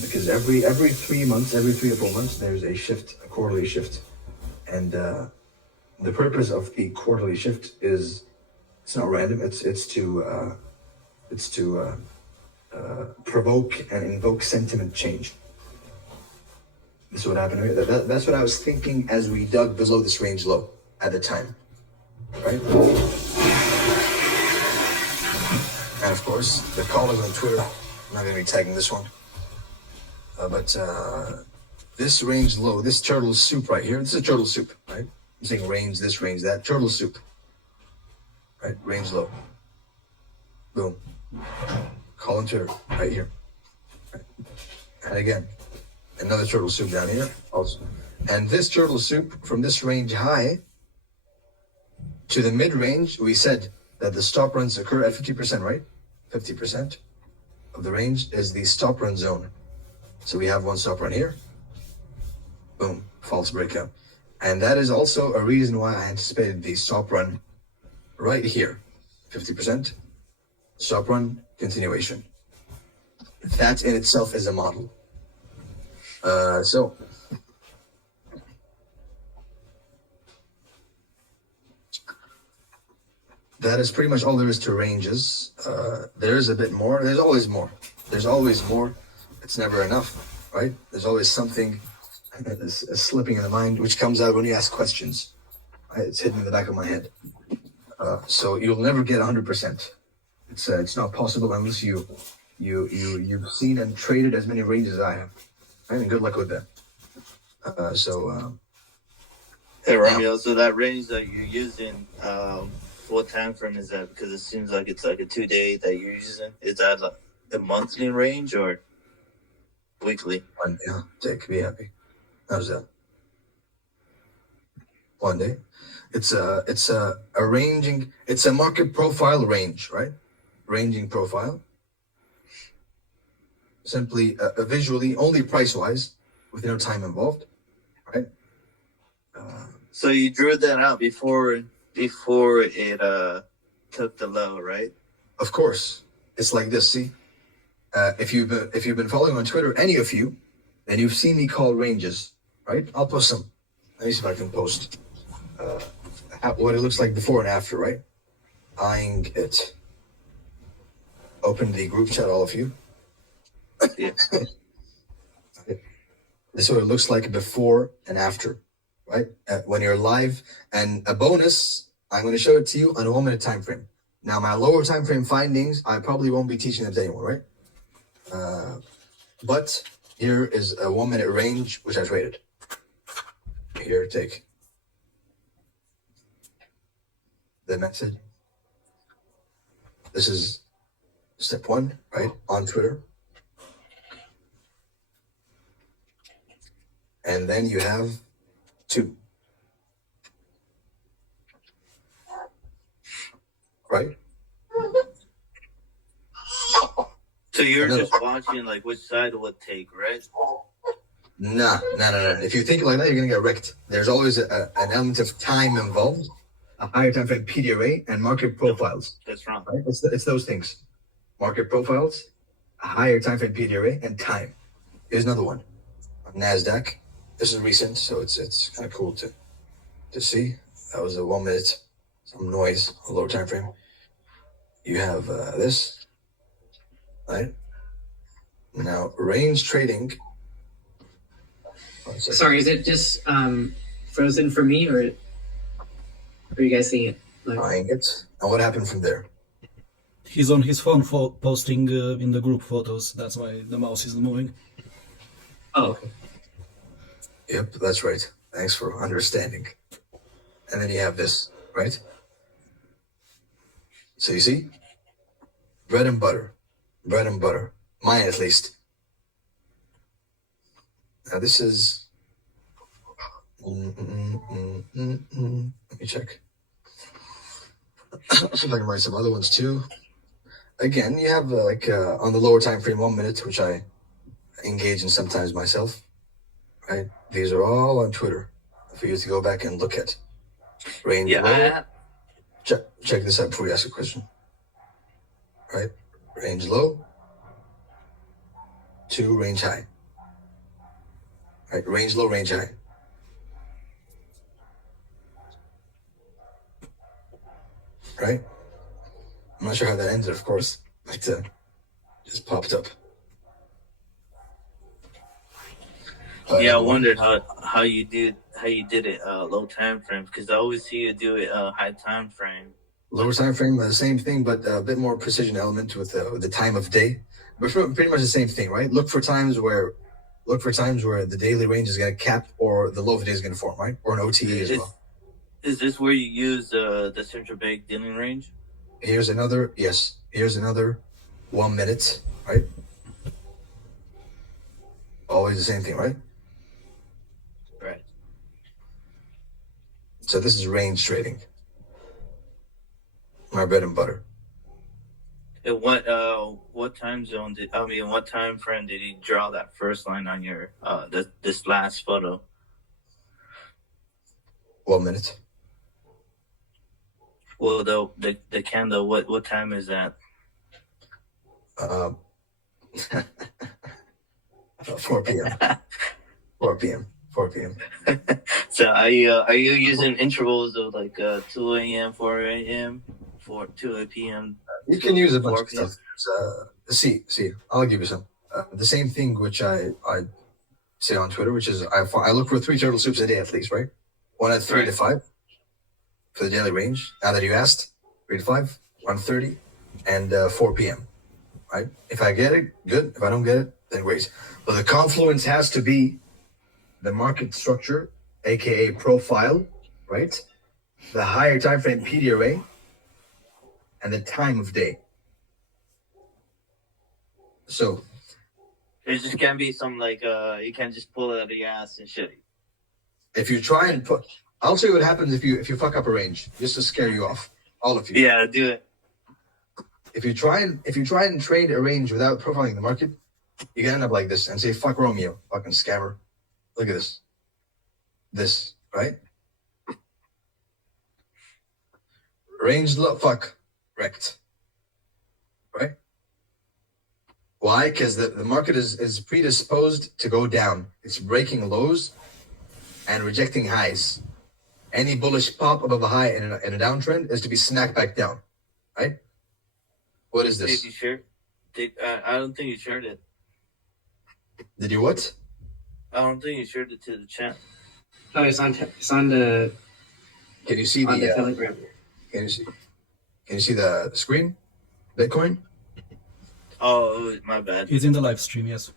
Because every 3 months, every 3 to 4 months, there's a shift, a quarterly shift. And the purpose of the quarterly shift is, it's not random. It's to provoke and invoke sentiment change. This is what happened to me. That's what I was thinking as we dug below this range low at the time, right? And of course, the callers on Twitter. I'm not going to be tagging this one, but this range low, this turtle soup right here. This is a turtle soup, right? I'm saying range this, range that. Turtle soup, right? Range low. Boom. Call on Twitter right here. Right. And again, another turtle soup down here also. And this turtle soup from this range high to the mid range, we said that the stop runs occur at 50%, right? 50% of the range is the stop run zone. So we have one stop run here. Boom, false breakout. And that is also a reason why I anticipated the stop run right here. 50%, stop run, continuation. That in itself is a model. So that is pretty much all there is to ranges. There is a bit more. There's always more. There's always more. It's never enough, right? There's always something that is slipping in the mind, which comes out when you ask questions. Right? It's hidden in the back of my head. So you'll never get 100%. It's not possible unless you've seen and traded as many ranges as I have. Right? And good luck with that. Hey Romeo, so that range that you're using, what time frame is that? Because it seems like it's like a 2-day that you're using. Is that like a monthly range or weekly? One day, take, be happy. How's that? One day. It's a ranging. It's a market profile range, right? Ranging profile. Simply, visually, only price wise, with no time involved, right? So you drew that out before it took the low, right? Of course, it's like this. See, if you've been following on Twitter, any of you, then you've seen me call ranges, right? I'll post some. Let me see if I can post what it looks like before and after, right? Eyeing it. Open the group chat, all of you. Yeah. This is what it looks like before and after, right? When you're live, and a bonus, I'm going to show it to you on a 1 minute time frame. Now, my lower time frame findings, I probably won't be teaching them to anyone, right? But here is a 1 minute range, which I traded. Here, take the method. This is step 1, right? On Twitter. And then you have 2. Right? So you're just watching like which side it would take, right? Nah. If you think like that, you're gonna get wrecked. There's always an element of time involved, a higher time frame PDRA, and market profiles. That's wrong. Right? It's those things. Market profiles, a higher time frame PDRA, and time. Here's another one. On NASDAQ. This is recent, so it's kind of cool to see. That was a 1 minute, some noise, a lower time frame. You have this, right? Now, range trading. Sorry, is it just frozen for me, or are you guys seeing it? Buying it. And what happened from there? He's on his phone posting in the group photos. That's why the mouse isn't moving. Oh, okay. Yep, that's right. Thanks for understanding. And then you have this, right? So you see? Bread and butter. Bread and butter. Mine at least. Now this is... Let me check. See if I can write some other ones too. Again, you have on the lower time frame 1 minute, which I engage in sometimes myself. Right? These are all on Twitter for you to go back and look at. Range low. Check this out before you ask a question. Right? Range low. 2, range high. Right? Range low, range high. Right? I'm not sure how that ended, of course. But just popped up. Yeah, I wondered how you did it low time frame, because I always see you do it high time frame. Lower time frame, the same thing, but a bit more precision element with the time of day. But pretty much the same thing, right? Look for times where the daily range is going to cap or the low of the day is going to form, right? Or an OTE as well. Is this where you use the central bank dealing range? Here's another 1 minute, right? Always the same thing, right? Right. So this is range trading. My bread and butter. And what time zone what time frame did you draw that first line on your this last photo? 1 minute. Well, the candle, what time is that? 4 p.m. 4 p.m. 4 p.m. So are you using intervals of like 2 a.m., 4 a.m., 2 p.m. You can use a bunch 4 of p.m. stuff. See, I'll give you some. The same thing which I say on Twitter, which is I look for 3 turtle soups a day at least, right? One at 3 to 5 for the daily range. Now that you asked, 3 to 5, 1:30, and 4 p.m. Right? If I get it, good. If I don't get it, then great. But the confluence has to be the market structure, aka profile, right? The higher time frame PD array, and the time of day. So There just can't be some like you can't just pull it out of your ass and shit. if you try and put, I'll tell you what happens if you fuck up a range, just to scare you off, all of you. Yeah, do it. If you try and trade a range without profiling the market, you can end up like this and say, fuck Romeo, fucking scammer. Look at this. This, right? Range low, fuck, wrecked. Right? Why? Because the market is predisposed to go down. It's breaking lows and rejecting highs. Any bullish pop above a high in a downtrend is to be snapped back down, right? What is this? Did you share? I don't think you shared it. Did you what? I don't think you shared it to the chat. Oh, it's on the. Can you see on the Telegram? Can you see the screen? Bitcoin? Oh, my bad. It's in the live stream, yes.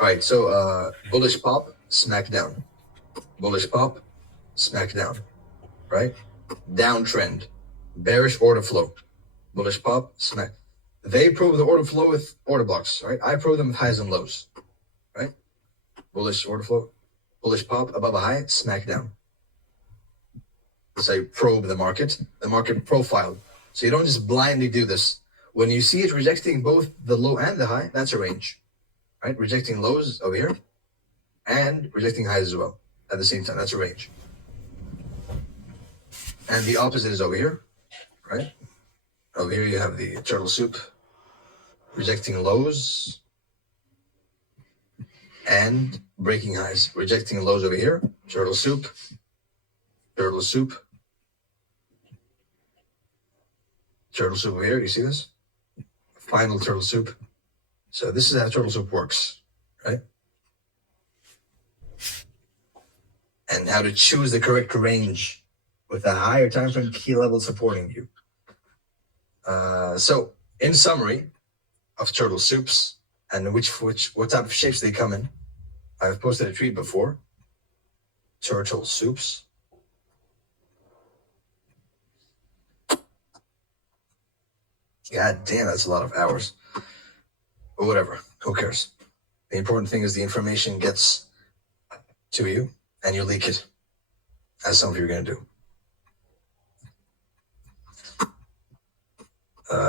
All right, so bullish pop, smack down. Bullish pop, smack down. Right? Downtrend, bearish order flow. Bullish pop, smack. They probe the order flow with order blocks, right? I probe them with highs and lows, right? Bullish order flow, bullish pop above a high, smack down. So you probe the market profile. So you don't just blindly do this. When you see it rejecting both the low and the high, that's a range, right? Rejecting lows over here and rejecting highs as well at the same time. That's a range. And the opposite is over here, right? Over here you have the turtle soup rejecting lows and breaking highs. Rejecting lows over here, turtle soup, turtle soup, turtle soup over here. You see this? Final turtle soup. So this is how turtle soup works, right? And how to choose the correct range with a higher time frame key level supporting you. So in summary of turtle soups and what type of shapes they come in, I've posted a tweet before. Turtle soups. God damn, that's a lot of hours. But whatever, who cares? The important thing is the information gets to you and you leak it, as some of you are going to do.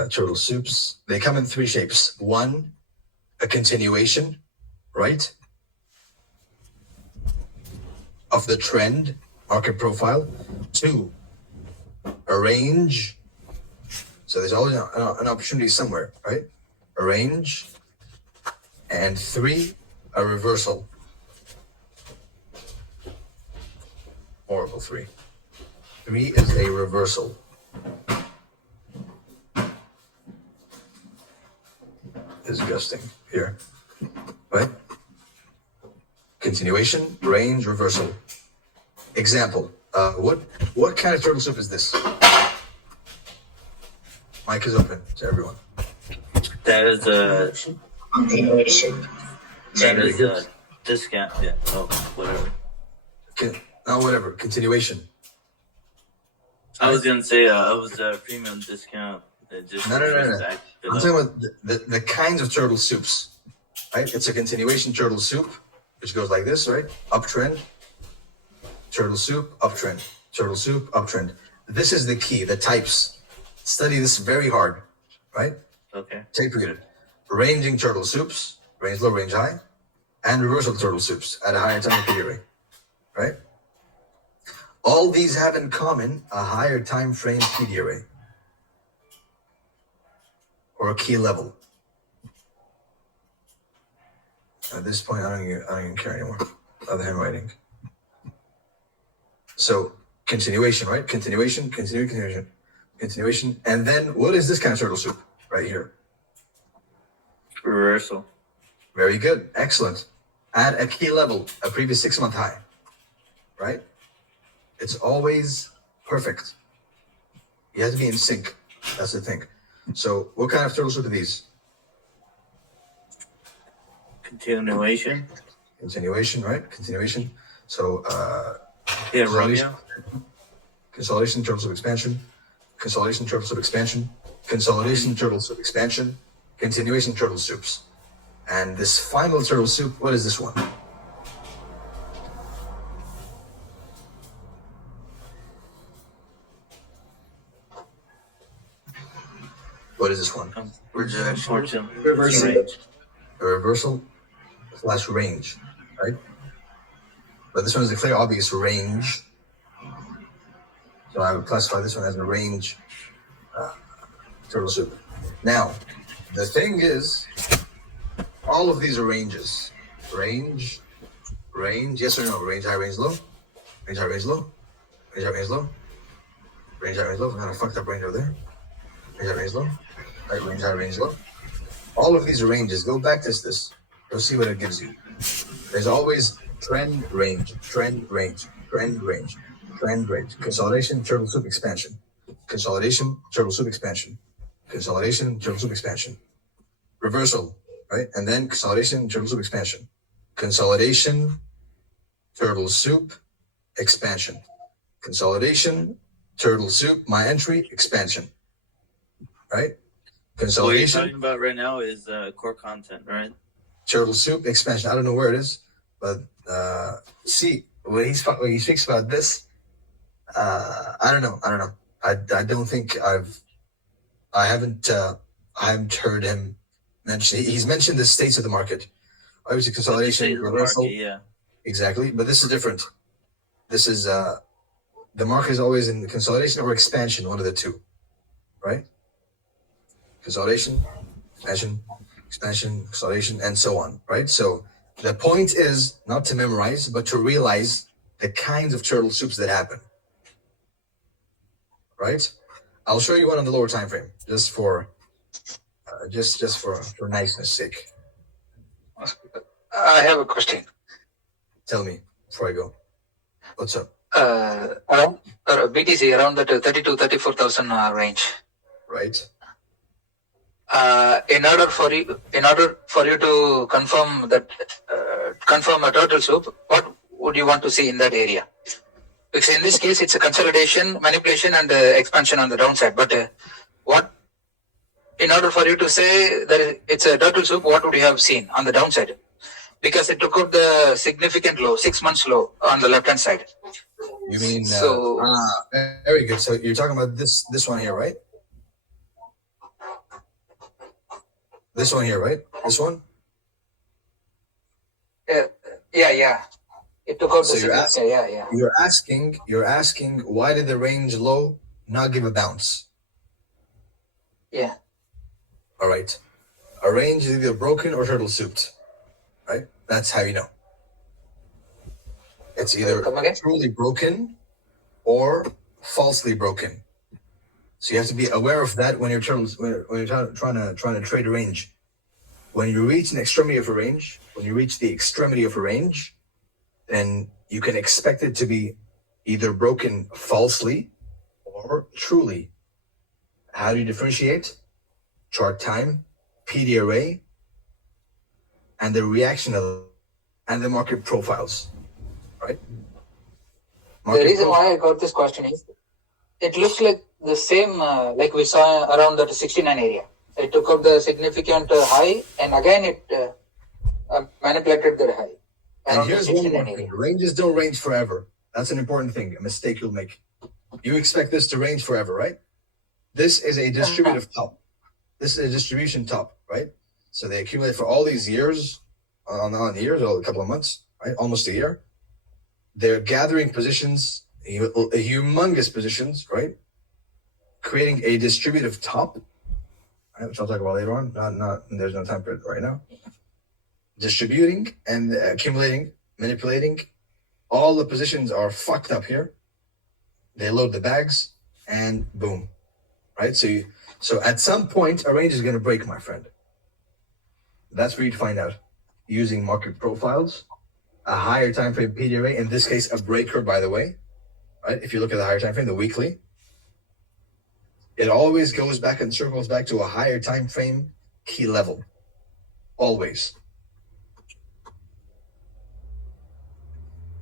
Turtle soups, they come in 3 shapes. 1, a continuation, right, of the trend market profile. 2, a range. So there's always an opportunity somewhere, right? A range. And 3, a reversal. Horrible 3. 3 is a reversal. Disgusting. Here. Right? Continuation, range, reversal. Example. What kind of turtle soup is this? Mic is open to everyone. That is a continuation. That is a discount. Yeah. Oh, whatever. Whatever. Continuation. I was gonna say it was a premium discount. No. I'm talking about the kinds of turtle soups, right? It's a continuation turtle soup, which goes like this, right? Uptrend, turtle soup, uptrend, turtle soup, uptrend. This is the key, the types. Study this very hard, right? Okay. Tape read it. Ranging turtle soups, range low, range high, and reversal turtle soups at a higher time period, right? All these have in common a higher time frame PD array or a key level. At this point, I don't even care anymore. Other handwriting. So continuation, right? Continuation. Continuation. And then what is this kind of turtle soup right here? Reversal. Very good. Excellent. At a key level, a previous 6-month high, right? It's always perfect. You have to be in sync. That's the thing. So what kind of turtle soup are these? Continuation. Continuation, right? Continuation. So Yeah, consolidation, Romeo. consolidation, turtle soup expansion, consolidation, turtle soup expansion, consolidation, turtle soup expansion, continuation, turtle soups. And this final turtle soup, what is this one? What is this one? Rejection. Reversal. Range. A reversal / range, right? But this one is a clear, obvious range. So I would classify this one as a range turtle soup. Now, the thing is, all of these are ranges. Range, yes or no? Range high, range low. Range high, range low. Range high, range low. Range high, range low. Kind of fucked up range over there. Range high, range low. Right, range high, range low. All of these are ranges. Go back test this. Go see what it gives you. There's always trend range, trend range, trend range, trend range. Consolidation, turtle soup expansion. Consolidation, turtle soup expansion. Consolidation, turtle soup expansion. Reversal, right? And then consolidation, turtle soup expansion. Consolidation, turtle soup expansion. Consolidation, turtle soup, my entry, expansion. Right? What you're Consolidation, talking about right now is core content, right? turtle soup expansion. I don't know where it is, but see when he speaks about this, I don't know. I don't think I haven't heard him mention. He's mentioned the states of the market. Obviously, consolidation, reversal. Yeah. Exactly, but this is different. This is the market is always in consolidation or expansion, one of the two, right? Consolidation, expansion, consolidation, and so on, right? So the point is not to memorize, but to realize the kinds of turtle soups that happen, right? I'll show you one on the lower time frame, just for for niceness sake. I have a question. Tell me before I go. What's up? Around BTC around that 32,000-34,000 range. Right. In order for you to confirm that confirm a turtle soup, what would you want to see in that area? Because in this case, it's a consolidation, manipulation, and expansion on the downside. But what, in order for you to say that it's a turtle soup, what would you have seen on the downside? Because it took out the significant low, 6 months low on the left hand side. You mean so? Very good. So you're talking about this one here, right? This one here, right? This one? Yeah. It took out So the you're significant, You're asking why did the range low not give a bounce? Yeah. All right. A range is either broken or turtle souped, right? That's how you know. It's either truly broken or falsely broken. So you have to be aware of that when you're trying to trade a range. When you reach an extremity of a range, then you can expect it to be either broken falsely or truly. How do you differentiate? Chart time, PD array, and the reaction of and the market profiles, right? The reason why I got this question is, it looks like the same like we saw around that 69 area. It took out the significant high, and again it manipulated the high. And here's one more thing. Ranges don't range forever. That's an important thing, a mistake you'll make. You expect this to range forever, right? This is a distributive top. This is a distribution top, right? So they accumulate for all these years, on years, or a couple of months, right? Almost a year. They're gathering positions, humongous positions, right? Creating a distributive top, right? Which I'll talk about later on. There's no time for it right now. Distributing and accumulating, manipulating. All the positions are fucked up here. They load the bags, and boom, right? So at some point, a range is going to break, my friend. That's for you to find out using market profiles, a higher time frame PD array, in this case, a breaker, by the way, right? If you look at the higher time frame, the weekly, it always goes back and circles back to a higher time frame key level, always,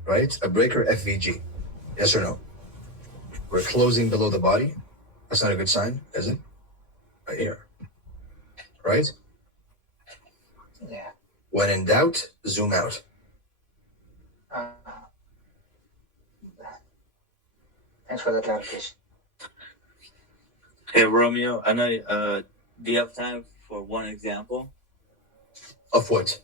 right? A breaker FVG, yes or no? We're closing below the body. That's not a good sign, is it? Right here, right? Yeah. When in doubt, zoom out. Thanks for the clarification. Hey, Romeo, I know, do you have time for one example? Of what?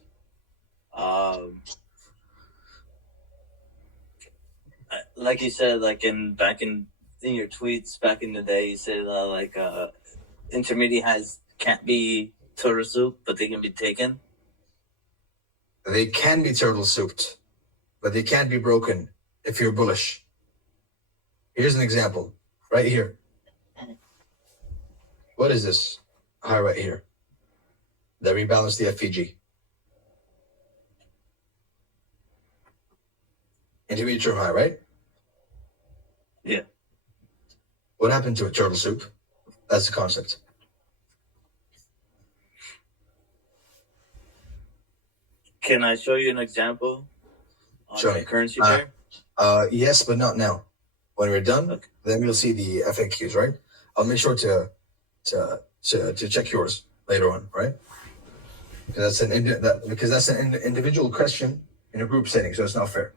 Like you said, like in your tweets back in the day, you said intermediate highs can't be turtle soup, but they can be taken. They can be turtle souped, but they can't be broken if you're bullish. Here's an example, right here. What is this high right here? That rebalanced the FVG. Intermediate term high, right? Yeah. What happened to a turtle soup? That's the concept. Can I show you an example on Show the me. currency pair? Yes, but not now. When we're done, then we'll see the FAQs, right? I'll make sure to check yours later on, right? Because that's an individual question in a group setting, so it's not fair,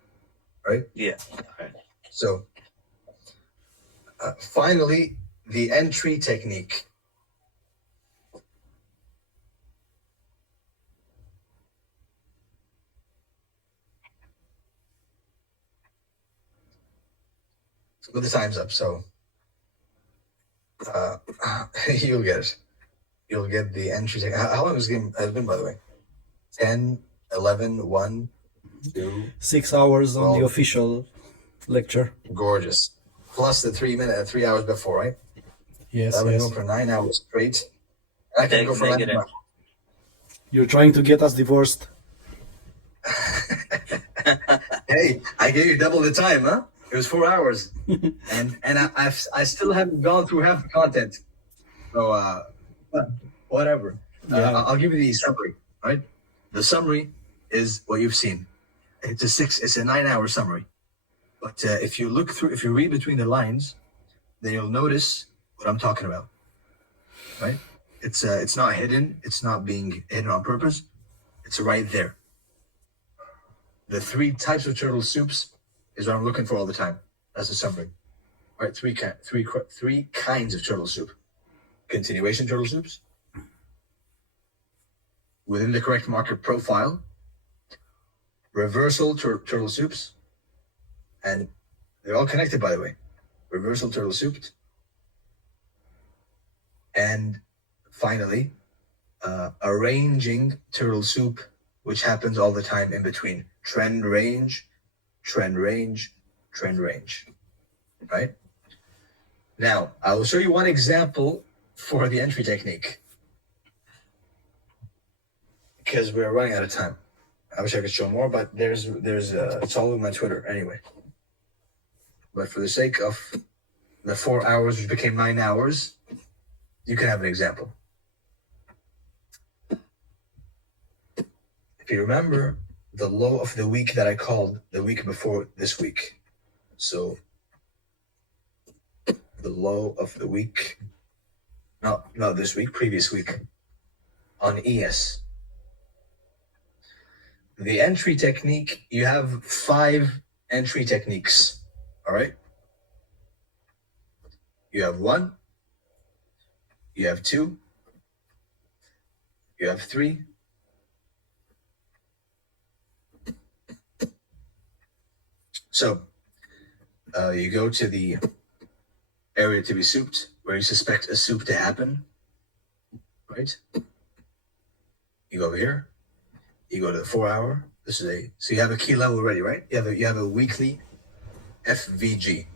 right? Yeah. Okay. So finally, the entry technique. But the time's up, so you'll get it. You'll get the entry technique. How long this game has been, by the way? 10, 11, 1, 2... 6 hours on the official lecture. Gorgeous. Plus the 3 hours before, right? Yes, I've been yes. going for 9 hours straight. I can go for 11 hours. You're trying to get us divorced. Hey, I gave you double the time, huh? It was 4 hours, and I still haven't gone through half the content. So whatever. Yeah. I'll give you the summary, right? The summary is what you've seen. It's a 9 hour summary. But if you read between the lines, then you'll notice what I'm talking about, right? It's not hidden. It's not being hidden on purpose. It's right there. The 3 types of turtle soups is what I'm looking for all the time. That's the summary, right? Three kinds of turtle soup. Continuation turtle soups, within the correct market profile, reversal turtle soups, and they're all connected, by the way. Reversal turtle souped, and finally, arranging turtle soup, which happens all the time in between trend range, right? Now, I will show you one example for the entry technique, because we're running out of time. I wish I could show more, but there's it's all over my Twitter anyway. But for the sake of the 4 hours, which became 9 hours, you can have an example. If you remember the low of the week that I called the week before this week, so the low of the week, not this week, previous week, on ES. The entry technique, you have 5 entry techniques, all right? You have 1, you have 2, you have 3, so you go to the area to be souped, where you suspect a soup to happen, right? You go over here, you go to the 4 hour. So you have a key level already, right? You have a weekly FVG.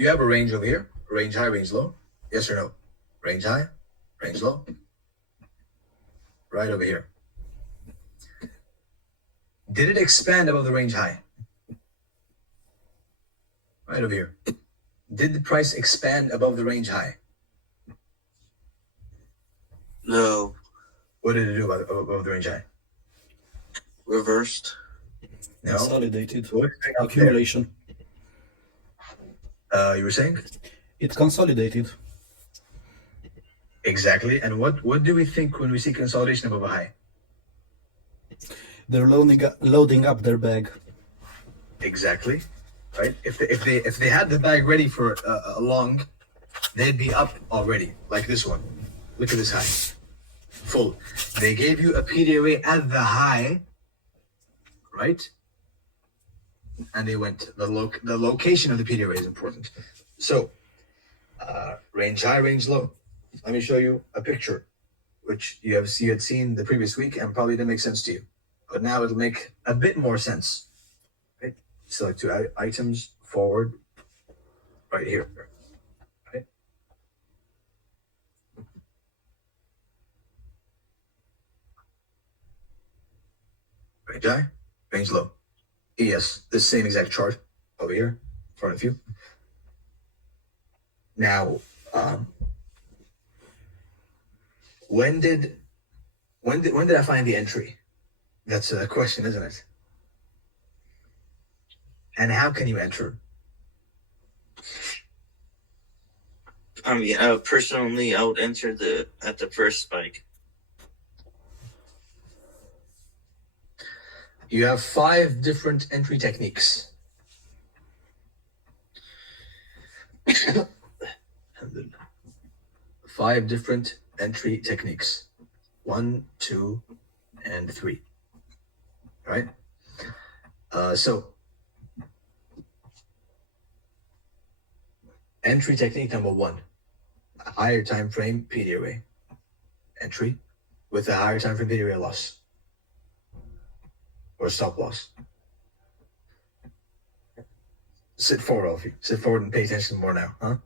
you have a range over here, range high, range low. Yes or no? Range high, range low. Right over here. Did it expand above the range high? Right over here. Did the price expand above the range high? No. What did it do above the range high? Reversed. No. Consolidated. What's going up Accumulation. there? You were saying? It consolidated. Exactly. And what do we think when we see consolidation above a high? They're loading up their bag. Exactly. Right? If they had the bag ready for a long, they'd be up already, like this one. Look at this high. Full. They gave you a PDOA at the high, right? And they went. The location of the PDOA is important. So, range high, range low. Let me show you a picture, which you had seen the previous week and probably didn't make sense to you. But now it'll make a bit more sense. Right? Select two items, forward, right here. Right? Range high, range low. Yes, the same exact chart over here in front of you. Now, when did I find the entry? That's a question, isn't it? And how can you enter? I mean, personally, I would enter at the first spike. You have 5 different entry techniques. 5 different entry techniques. 1, 2, and 3. Right? So, entry technique number 1, a higher time frame PDOA entry with a higher time frame PDOA loss or stop loss. Sit forward, all of you. Sit forward and pay attention more now, huh?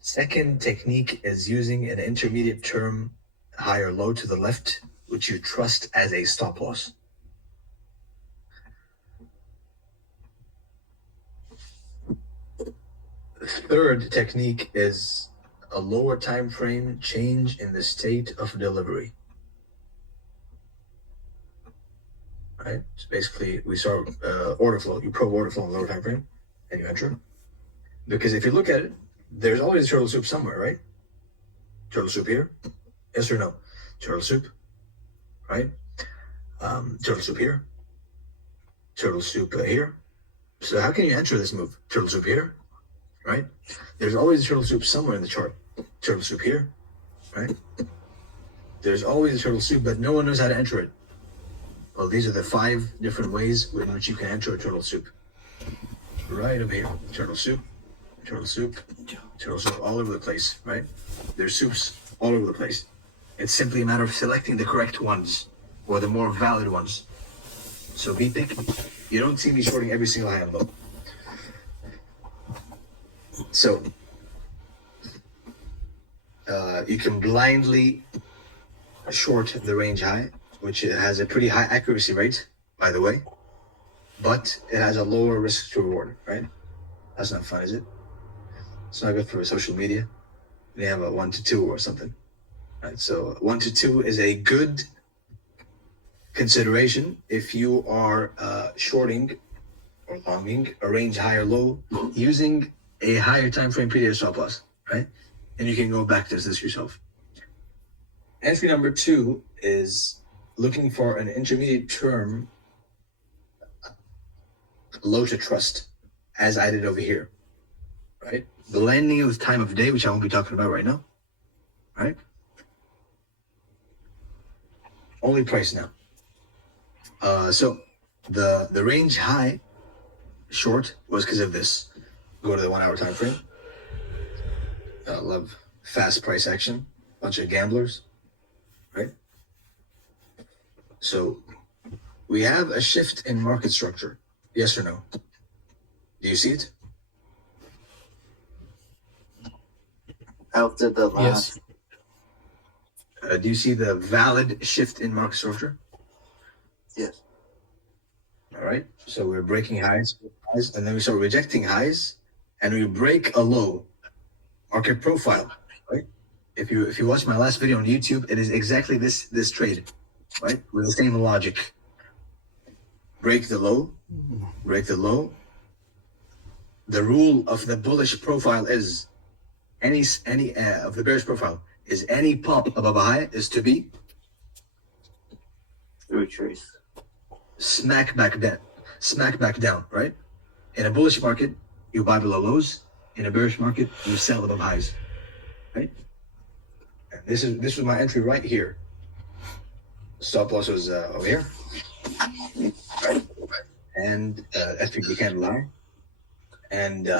Second technique is using an intermediate term, high or low to the left, which you trust as a stop loss. Third technique is a lower time frame change in the state of delivery. Right? So basically, we saw order flow. You probe order flow in lower time frame, and you enter. Because if you look at it, there's always a turtle soup somewhere, right? Turtle soup here, yes or no? Turtle soup, right? Turtle soup here, turtle soup here. So how can you enter this move? Turtle soup here, right? There's always a turtle soup somewhere in the chart. Turtle soup here, right? There's always a turtle soup, but no one knows how to enter it. Well, these are the 5 different ways in which you can enter a turtle soup. Right over here, turtle soup, turtle soup, turtle soup, all over the place, right? There's soups all over the place. It's simply a matter of selecting the correct ones or the more valid ones. So be picky. You don't see me shorting every single high and low. So you can blindly short the range high, which has a pretty high accuracy rate, by the way, but it has a lower risk to reward, right? That's not fun, is it? It's not good for social media. They have a 1 to 2 or something, right? So 1 to 2 is a good consideration if you are shorting or longing a range high or low using a higher time frame PDOA stop loss, right? And you can go back to this yourself. Entry number 2 is looking for an intermediate term low to trust, as I did over here, right? Blending it with time of day, which I won't be talking about right now, right? Only price now. So the range high short was because of this. Go to the 1 hour time frame. I love fast price action. Bunch of gamblers, right? So we have a shift in market structure. Yes or no? Do you see it? After the Yes. last. Do you see the valid shift in market structure? Yes. All right. So we're breaking highs, and then we start rejecting highs, and we break a low market profile. Right. If you watch my last video on YouTube, it is exactly this trade, right? With the same logic. Break the low, break the low. The rule of the bullish profile is any of the bearish profile is any pop above a high is to be retrace. Smack back down, right? In a bullish market, you buy below lows. In a bearish market, you sell above highs, right? And this was my entry right here. Stop loss was over here, right? And FPG candle high, and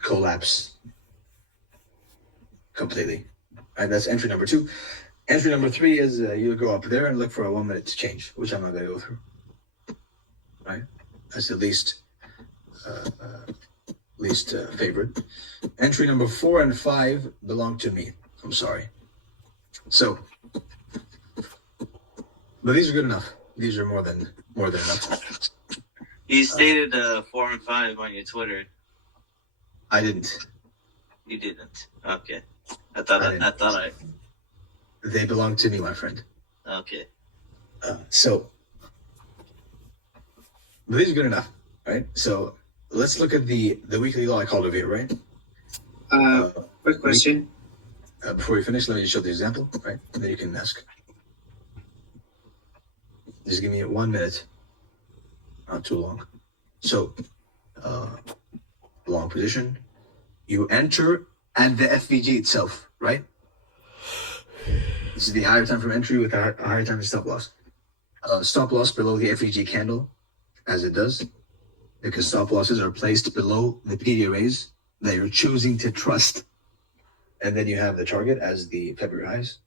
collapse completely. Right, that's entry number 2. Entry number 3 is you go up there and look for a 1 minute to change, which I'm not going to go through. Right, that's the least favorite. Entry number 4 and 5 belong to me. I'm sorry. So, but these are good enough. These are more than enough. You stated 4 and 5 on your Twitter. I didn't. You didn't. Okay. I thought. They belong to me, my friend. Okay. So, but these are good enough, right? So let's look at the weekly low I called over here, right? Quick question. Before we finish, let me just show the example, right? And then you can ask. Just give me 1 minute. Not too long. So, long position. You enter at the FVG itself, right? This is the higher time from entry with a higher time to stop loss. Stop loss below the FVG candle, as it does, because stop losses are placed below the PD arrays that you're choosing to trust. And then you have the target as the February highs.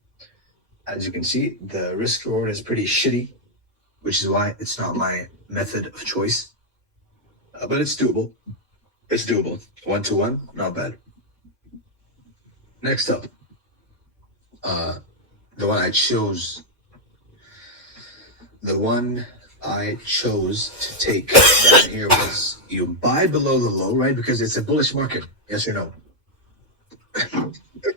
As you can see, the risk reward is pretty shitty, which is why it's not my method of choice. But it's doable. It's doable. 1-to-1, not bad. Next up, the one I chose to take down here was you buy below the low, right? Because it's a bullish market. Yes or no?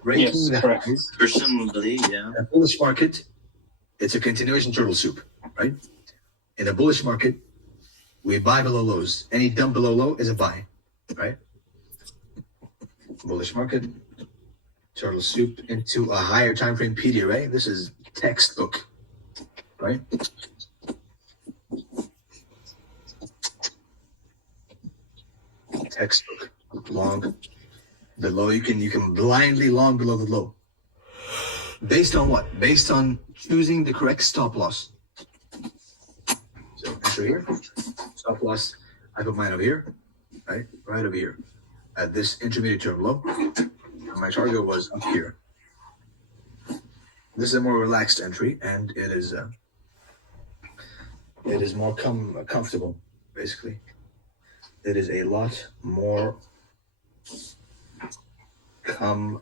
Yes, correct. Presumably, yeah. A bullish market, it's a continuation turtle soup, right? In a bullish market, we buy below lows. Any dump below low is a buy, right? Bullish market, turtle soup into a higher time frame PD array. This is textbook, right? Textbook. Long below, you can blindly long below the low. Based on what? Based on choosing the correct stop loss. So enter here. Stop loss. I put mine over here, right? Right over here. At this intermediate term low. My target was up here. This is a more relaxed entry, and it is more comfortable, basically. It is a lot more comfortable,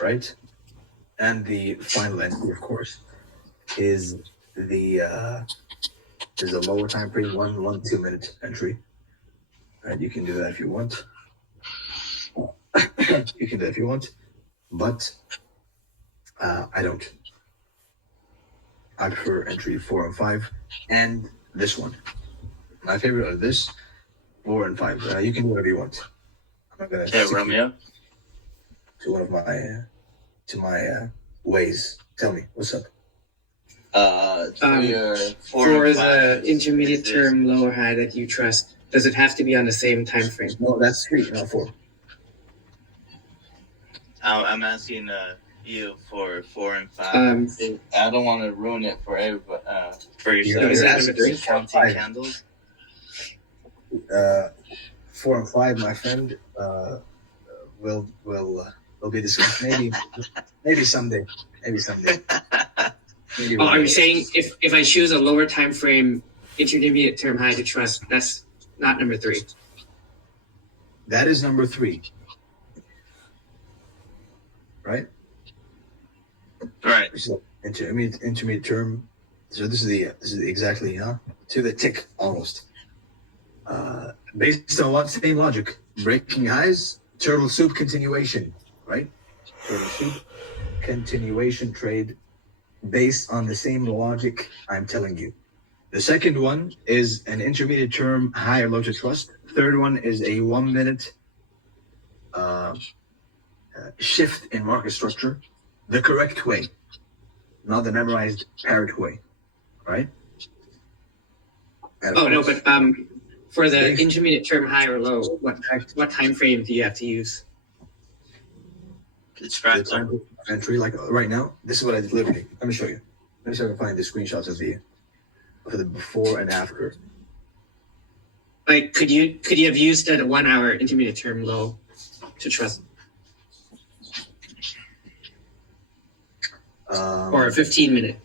right? And the final entry, of course, is the lower time frame 1-2 minute entry. Right, you can do that if you want. You can do that if you want, but I don't. I prefer entry 4 and 5, and this one. My favorite are this 4 and 5. You can do whatever you want. I'm not gonna stick Romeo. To one of my ways. Tell me what's up. For the intermediate term lower high that you trust, does it have to be on the same time frame? No, that's 3, not 4. I'm asking you for 4 and 5. I don't want to ruin it for everybody. For yourself. Is that number 3? Counting candles. 4 and 5, my friend, will be discussed. Maybe someday. Maybe someday. Oh, are you saying if I choose a lower time frame, intermediate term high to trust, that's not number 3? That is number 3. Right? Right. So intermediate term. So this is exactly to the tick almost. Based on what same logic? Breaking highs, turtle soup continuation, right? Turtle soup continuation trade based on the same logic I'm telling you. The second one is an intermediate term high or low to trust. Third one is a 1 minute shift in market structure, the correct way, not the memorized parrot way, right? Oh no, but for the intermediate term high or low, what time frame do you have to use? It's fractal. Entry, like right now, this is what I did literally. Let me show you. Let me see if I can find the screenshots of the before and after. Like, could you have used a 1 hour intermediate term low to trust? Or a 15 minute?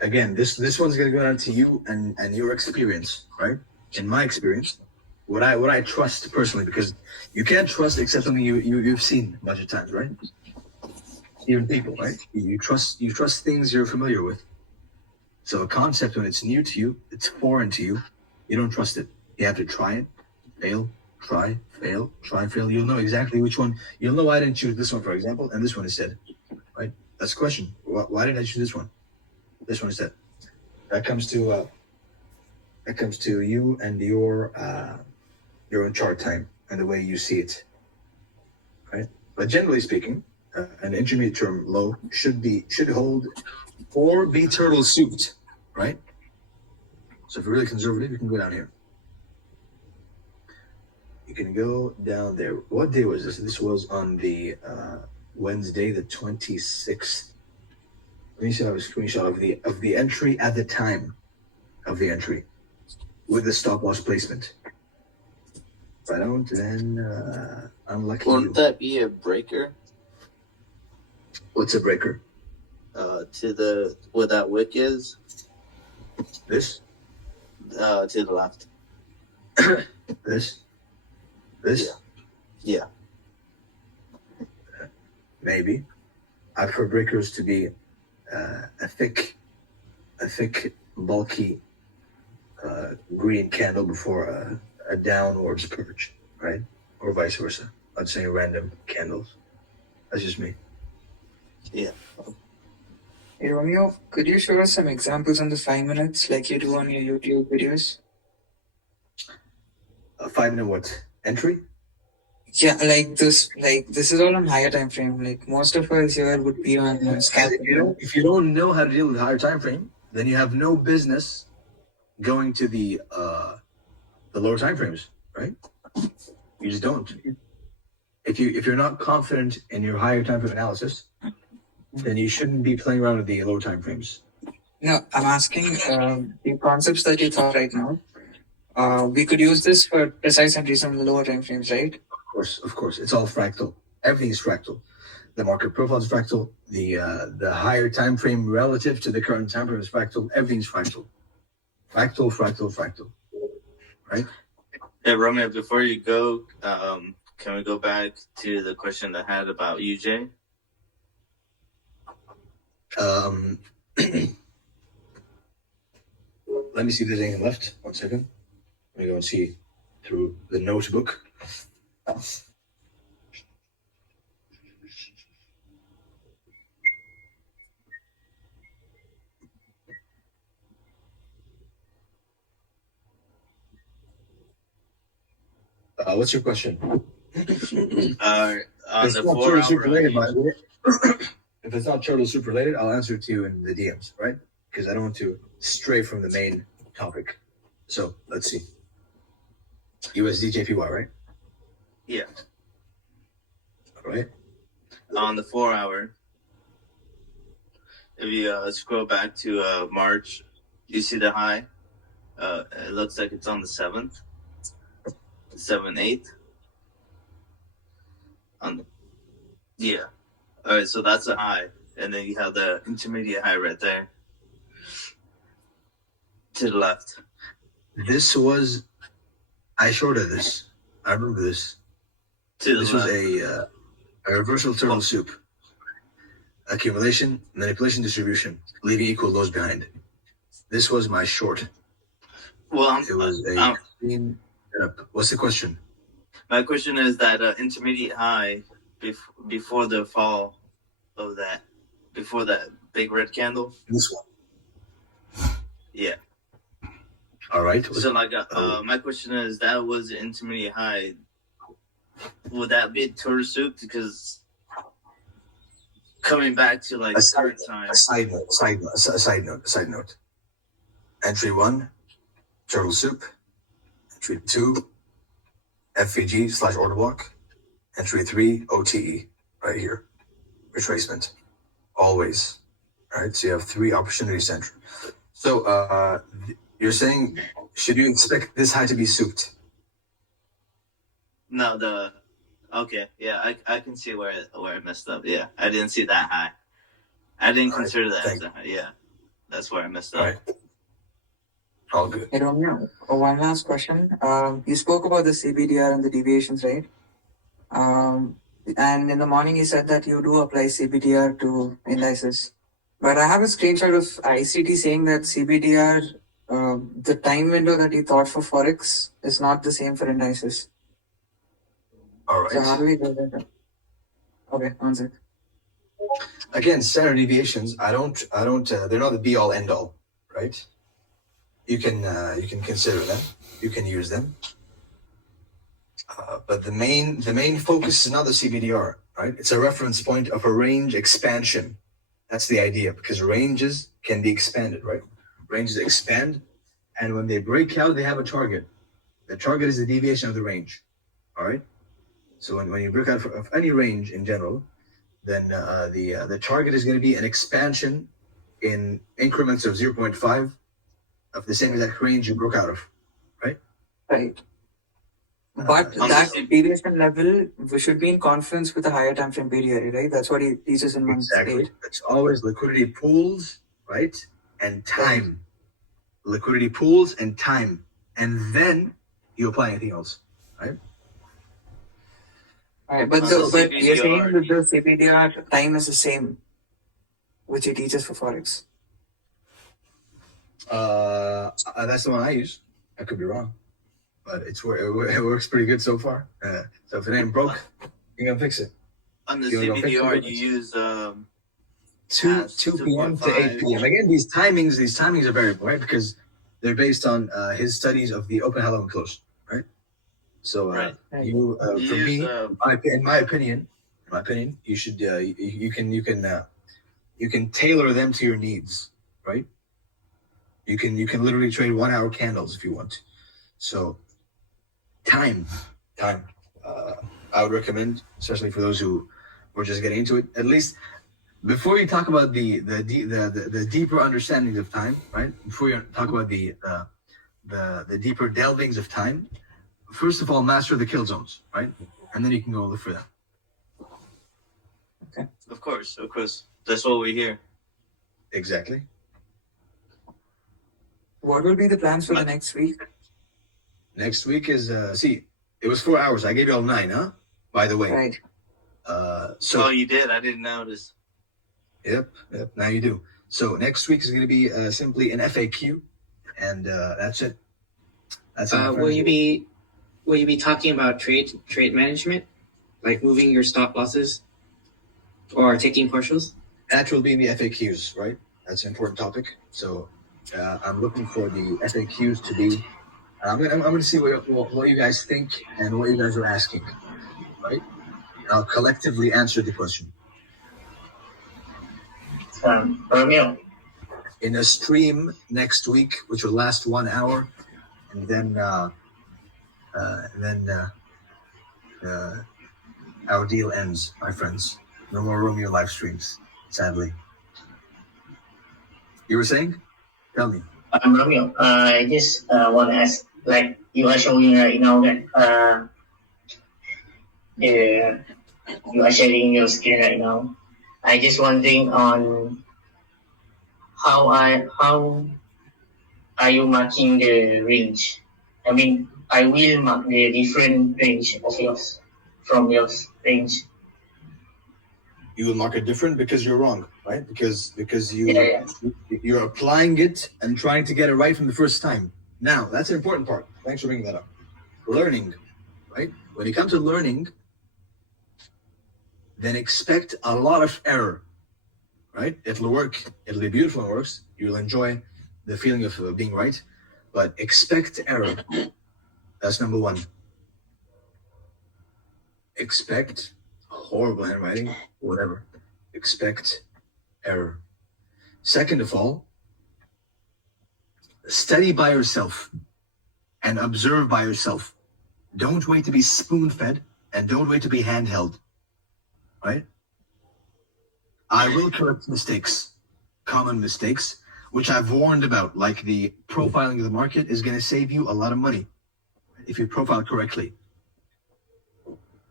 Again, this one's gonna go down to you and your experience, right? In my experience, what I trust personally, because you can't trust except something you've seen a bunch of times, right? Even people, right? You trust things you're familiar with. So a concept, when it's new to you, it's foreign to you, you don't trust it. You have to try it, fail, try, fail, try, fail. You'll know exactly which one. You'll know why I didn't choose this one, for example, and this one instead, right? That's the question. Why did I choose this one? This one instead. That comes to you and your own chart time and the way you see it, right? But generally speaking, an intermediate term low should hold or be turtle suit, right? So if you're really conservative, you can go down here. You can go down there. What day was this? This was on the Wednesday, the 26th. Let me see. I have a screenshot of the entry at the time of the entry with the stop loss placement. If I don't, then unlucky. Wouldn't that be a breaker? What's a breaker? To the where that wick is. This. To the left. This. Yeah. Maybe. I prefer breakers to be a thick, bulky green candle before a downwards purge, right? Or vice versa. I'd say random candles. That's just me. Yeah. Hey Romeo, could you show us some examples on the 5 minutes like you do on your YouTube videos? A 5 minute what? Entry? Yeah, like this is all on higher time frame. Like most of us here would be on scalp. If you don't know how to deal with higher time frame, then you have no business going to the lower time frames, right? You just don't. If you're not confident in your higher time frame analysis, then you shouldn't be playing around with the lower time frames. No, I'm asking the concepts that you thought right now. We could use this for precise entries on the lower time frames, right? Of course. It's all fractal. Everything is fractal. The market profile is fractal. The higher time frame relative to the current time frame is fractal. Everything's fractal. Fractal. Right? Hey, Romeo, before you go, can we go back to the question I had about UJ? Let me see if there's anything left. 1 second. Let me go and see through the notebook. What's your question? On it's the not 4 super hour. related, by the way. If it's not turtle soup related, I'll answer it to you in the DMs, right? Because I don't want to stray from the main topic. So let's see. USD JPY, right? Yeah. All right. On the 4 hour, if you scroll back to March, you see the high. It looks like it's on the 7th, 7/8. Yeah. All right, so that's a high. and then you have the intermediate high right there to the left. This was, I shorted this. I remember this. To the This left. was a reversal turtle soup. Accumulation, manipulation, distribution, leaving equal lows behind. This was my short. Well, it was a clean setup. What's the question? my question is that intermediate high before the fall of that, before that big red candle. This one. Yeah. All right. So like, my question is, that was the intermediate high. Would that be turtle soup? Because coming back to like current time. Side note. Entry 1, turtle soup. Entry 2, FVG/order block. Entry 3, OTE, right here. Retracement. Always. All right. So you have 3 opportunities to enter. So you're saying, should you expect this high to be souped? No, okay, yeah, I can see where I messed up. Yeah, I didn't see that high. I didn't consider that as a high. Yeah, that's where I messed up. All good. Hey, Romeo, one last question. You spoke about the CBDR and the deviations, right? And in the morning you said that you do apply CBDR to indices. But I have a screenshot of ICT saying that CBDR, the time window that you thought for Forex is not the same for indices. All right. So how do we do that? Okay, one sec. Again, standard deviations. I don't. They're not the be all end all, right? You can consider them. You can use them. But the main focus is not the CBDR, right? It's a reference point of a range expansion. That's the idea, because ranges can be expanded, right? Ranges expand, and when they break out, they have a target. The target is the deviation of the range, all right? So when you break out of any range in general, then the target is going to be an expansion in increments of 0.5 of the same exact range you broke out of, right? Right. But that deviation level should be in confluence with a higher time frame period, right? That's what he teaches in month 8. It's always liquidity pools, right? And time. Liquidity pools and time. And then you apply anything else, right? Right, but you're saying that the CPDR time is the same, which he teaches for Forex. That's the one I use. I could be wrong, but it works pretty good so far. So if it ain't broke, you gonna fix it. On the CBDR, you use 2 p.m. to 8 p.m. Again, these timings are variable, right? Because they're based on his studies of the open, hello, and close, right? So in my opinion, you should you can tailor them to your needs, right? You can literally trade 1 hour candles if you want. So time. I would recommend, especially for those who were just getting into it, at least before you talk about the deeper understandings of time, right? Before you talk about the deeper delvings of time, first of all, master the kill zones, right? And then you can go look for them. Okay. Of course. That's what we hear. Exactly. What will be the plans for the next week? Next week is it was 4 hours. I gave you all 9, huh? By the way. Right. So you did. I didn't notice. Yep. Now you do. So next week is going to be simply an FAQ, and that's it. That's will you be talking about trade management, like moving your stop losses, or taking partials? That will be in the FAQs, right? That's an important topic. So I'm looking for the FAQs to be. I'm gonna see what you guys think and what you guys are asking, right? I'll collectively answer the question. Romeo. In a stream next week, which will last 1 hour, and then our deal ends, my friends. No more Romeo live streams, sadly. You were saying? Tell me. Romeo, I just want to ask, like you are showing right now that you are sharing your screen right now. I just wondering on how are you marking the range? I mean, I will mark the different range of yours from yours range. You will mark it different because you're wrong, right? Because Yeah. you're applying it and trying to get it right from the first time. Now, that's the important part. Thanks for bringing that up. Learning, right? When you come to learning, then expect a lot of error, right? It'll work. It'll be beautiful when it works. You'll enjoy the feeling of being right, but expect error. That's number one. Expect horrible handwriting, whatever. Expect error. Second of all, study by yourself and observe by yourself. Don't wait to be spoon-fed and don't wait to be handheld, right? I will correct mistakes, common mistakes, which I've warned about, like the profiling of the market is going to save you a lot of money if you profile correctly.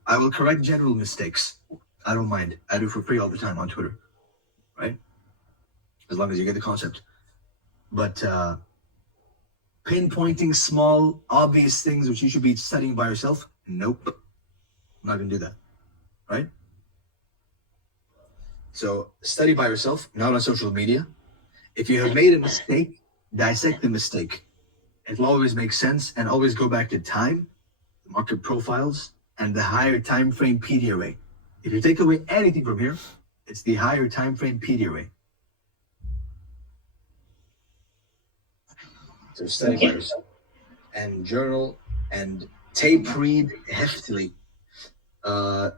I will correct general mistakes. I don't mind. I do it for free all the time on Twitter, right? As long as you get the concept. But pinpointing small, obvious things which you should be studying by yourself, nope. I'm not going to do that, right? So study by yourself, not on social media. If you have made a mistake, dissect the mistake. It'll always make sense and always go back to time, market profiles, and the higher time frame PD array. If you take away anything from here, it's the higher time frame PD array. So study by yourself and journal and tape read heftily.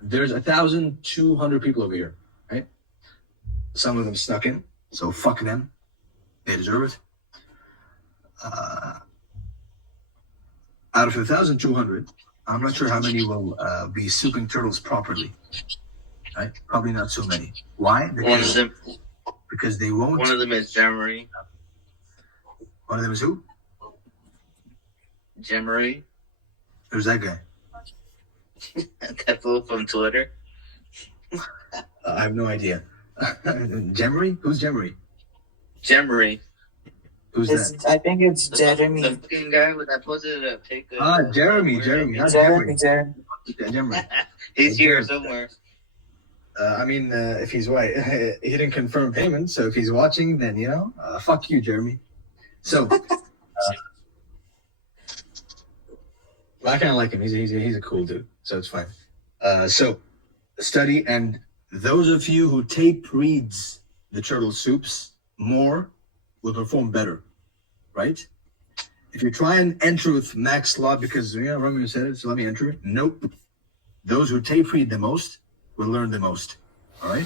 There's 1,200 people over here, right? Some of them snuck in, so fuck them. They deserve it. Out of 1,200, I'm not sure how many will be souping turtles properly. Right? Probably not so many. Why? Because they won't. One of them is Jemery. One of them is who? Jemery. Who's that guy? That fool from Twitter. I have no idea. Jemery? Who's Jemery? Jemery. Who's that? I think it's Jeremy. The fucking guy with that posted a pic. Jeremy. Not Jemery. Jeremy. He's here somewhere. I mean, if he's white, he didn't confirm payment. So if he's watching, then fuck you, Jeremy. So, I kind of like him. He's a cool dude, so it's fine. So, study, and those of you who tape reads the turtle soups more will perform better, right? If you try and enter with max slot because Romeo said it, so let me enter it. Nope. Those who tape read the most will learn the most. All right.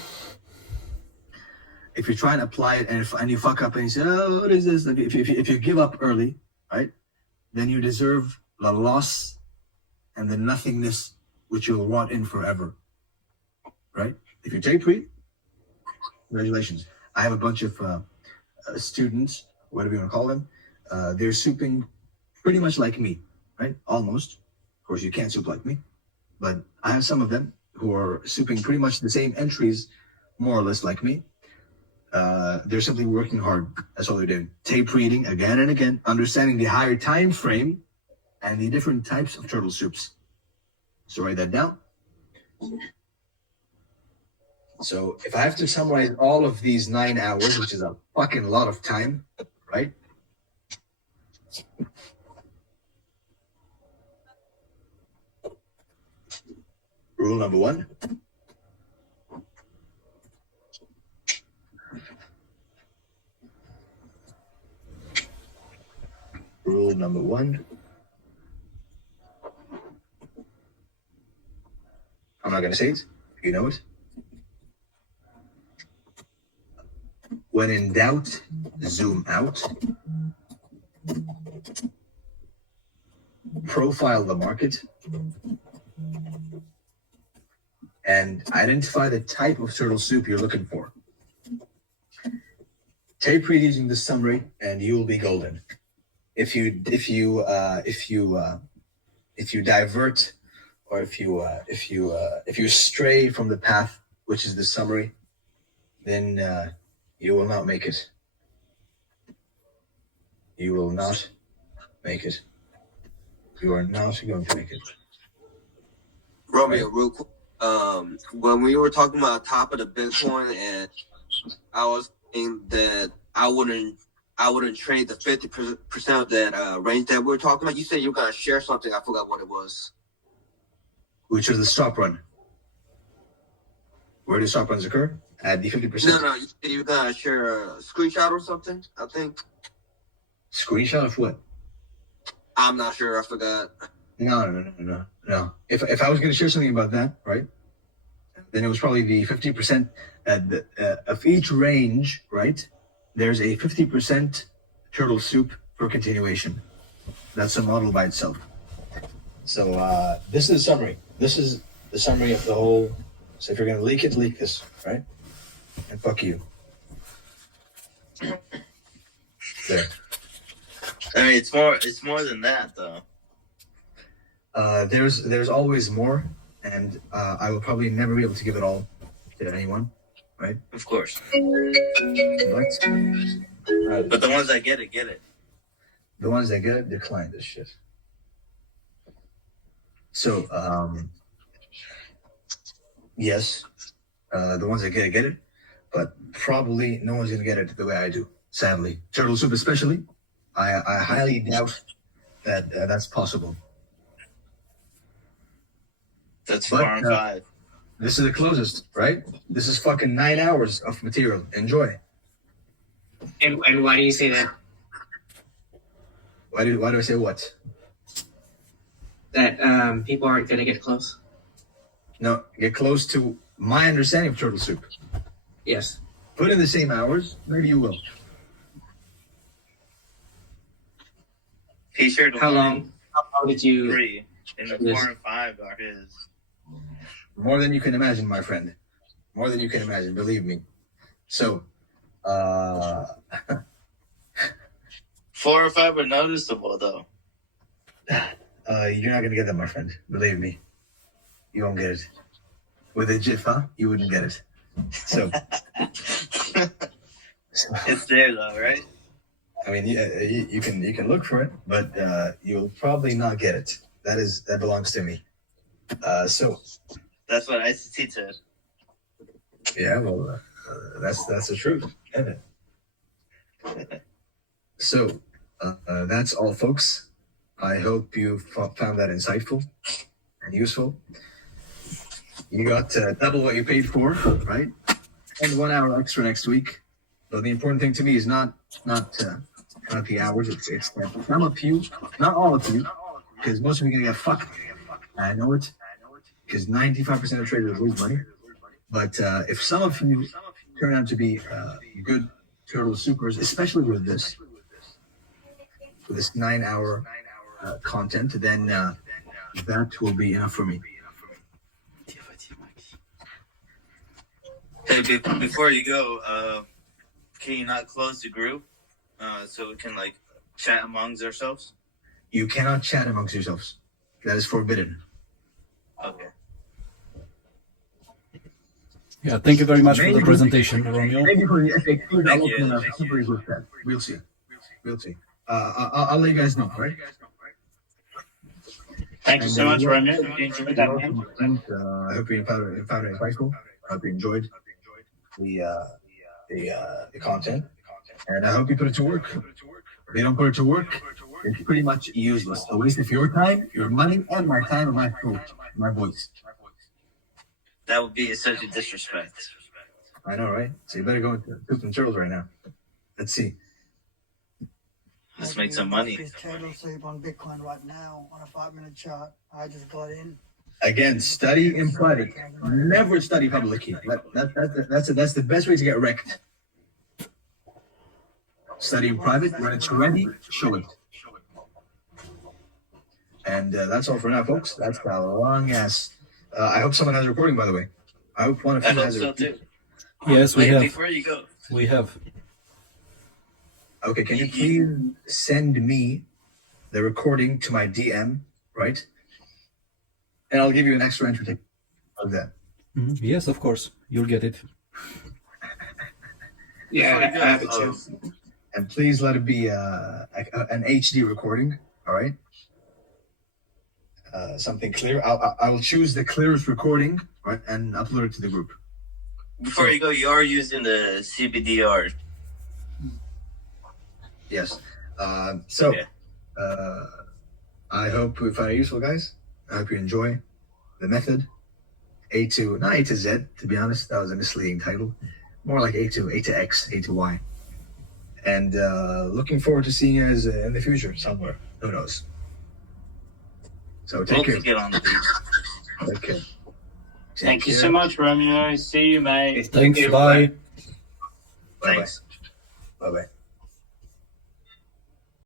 If you try and apply it and you fuck up and you say, "Oh, what is this?" Like, if you give up early, right, then you deserve the loss and the nothingness which you'll want in forever. Right? If you tape read, congratulations. I have a bunch of students, whatever you want to call them. They're souping pretty much like me, right? Almost. Of course, you can't soup like me, but I have some of them who are souping pretty much the same entries, more or less like me. They're simply working hard. That's all they're doing. Tape reading again and again, understanding the higher time frame and the different types of turtle soups. So write that down. So if I have to summarize all of these 9 hours, which is a fucking lot of time, right? Rule number 1. Rule number 1. I'm not going to say it. You know it. When in doubt, zoom out. Profile the market. And identify the type of turtle soup you're looking for. Tape read using the summary, and you will be golden. If you divert, or if you stray from the path, which is the summary, then you will not make it. You will not make it. You are not going to make it. Romeo, real quick. When we were talking about top of the Bitcoin, and I was saying that I wouldn't trade the 50% of that range that we were talking about. You said you were gonna share something. I forgot what it was. Which is the stop run. Where do stop runs occur? At the 50%. No. You said you were gonna share a screenshot or something. I think. Screenshot of what? I'm not sure. I forgot. No. If I was going to share something about that, right, then it was probably the 50% of each range, right? There's a 50% turtle soup for continuation. That's a model by itself. So this is a summary. This is the summary of the whole. So if you're going to leak it, leak this, right? And fuck you. There. I mean, it's more than that, though. There's always more, and I will probably never be able to give it all to anyone, right? Of course. But the ones that get it, get it. The ones that get it, decline this shit. So, yes, the ones that get it, but probably no one's gonna get it the way I do. Sadly, turtle soup especially. I highly doubt that that's possible. That's 4 and 5. This is the closest, right? This is fucking 9 hours of material. Enjoy. And why do you say that? Why do I say what? That people aren't gonna get close. No, get close to my understanding of turtle soup. Yes. Put in the same hours, maybe you will. He shared How long did you? 3, and the 4 and 5 are his. More than you can imagine, my friend. More than you can imagine, believe me. So, 4 or 5 are noticeable, though. You're not gonna get that, my friend. Believe me, you won't get it. With a GIF, huh? You wouldn't get it. So, It's there, though, right? I mean, you can look for it, but you'll probably not get it. That belongs to me. So. That's what ICT said. Yeah, well, that's the truth, isn't it? So, that's all, folks. I hope you found that insightful and useful. You got double what you paid for, right? And 1 hour extra next week. But the important thing to me is not the hours. It's some of you, not all of you, because most of you are gonna get fucked. I know it. Because 95% of traders lose money. But if some of you turn out to be good turtle supers, especially with this 9 hour content, then that will be enough for me. Hey, before you go, can you not close the group so we can chat amongst ourselves? You cannot chat amongst yourselves. That is forbidden. Okay. Yeah, thank you very much for the presentation, Romeo. Maybe for the FAQ, I'll open up a very good chat. We'll see. I'll let you guys know, right? Thank you so much, Romeo. Enjoyed that, man. I hope you found it insightful. I hope you enjoyed the content, and I hope you put it to work. If you don't put it to work, it's pretty much useless. A waste of your time, your money, and my time and my throat, my voice. That would be such a disrespect. I know, right? So you better go into soup and turtles right now. Let's see. Let's make some money. It's turtle soup on Bitcoin right now on a 5-minute chart. I just got in. Again, study in private. Never study publicly. That's the best way to get wrecked. Study in private. When it's ready, show it. And that's all for now, folks. That's a long ass. I hope someone has a recording, by the way. I hope one of you has a recording. Yes, we have. Before you go. We have. Okay, can you please send me the recording to my DM, right? And I'll give you an extra entry of that. Yes, of course. You'll get it. Yeah, I have it too. And please let it be an HD recording. All right. Something clear. I will choose the clearest recording, right, and upload it to the group. Before you go, you are using the CBDR. Yes. I hope we find it useful, guys. I hope you enjoy the method. Not A to Z, to be honest. That was a misleading title. More like A to X, A to Y. And looking forward to seeing you guys in the future somewhere. Who knows? So take care. Get on the beach. Take care. Thank you so much, Romeo. See you, mate. Thanks. Bye. Bye. Bye. Bye.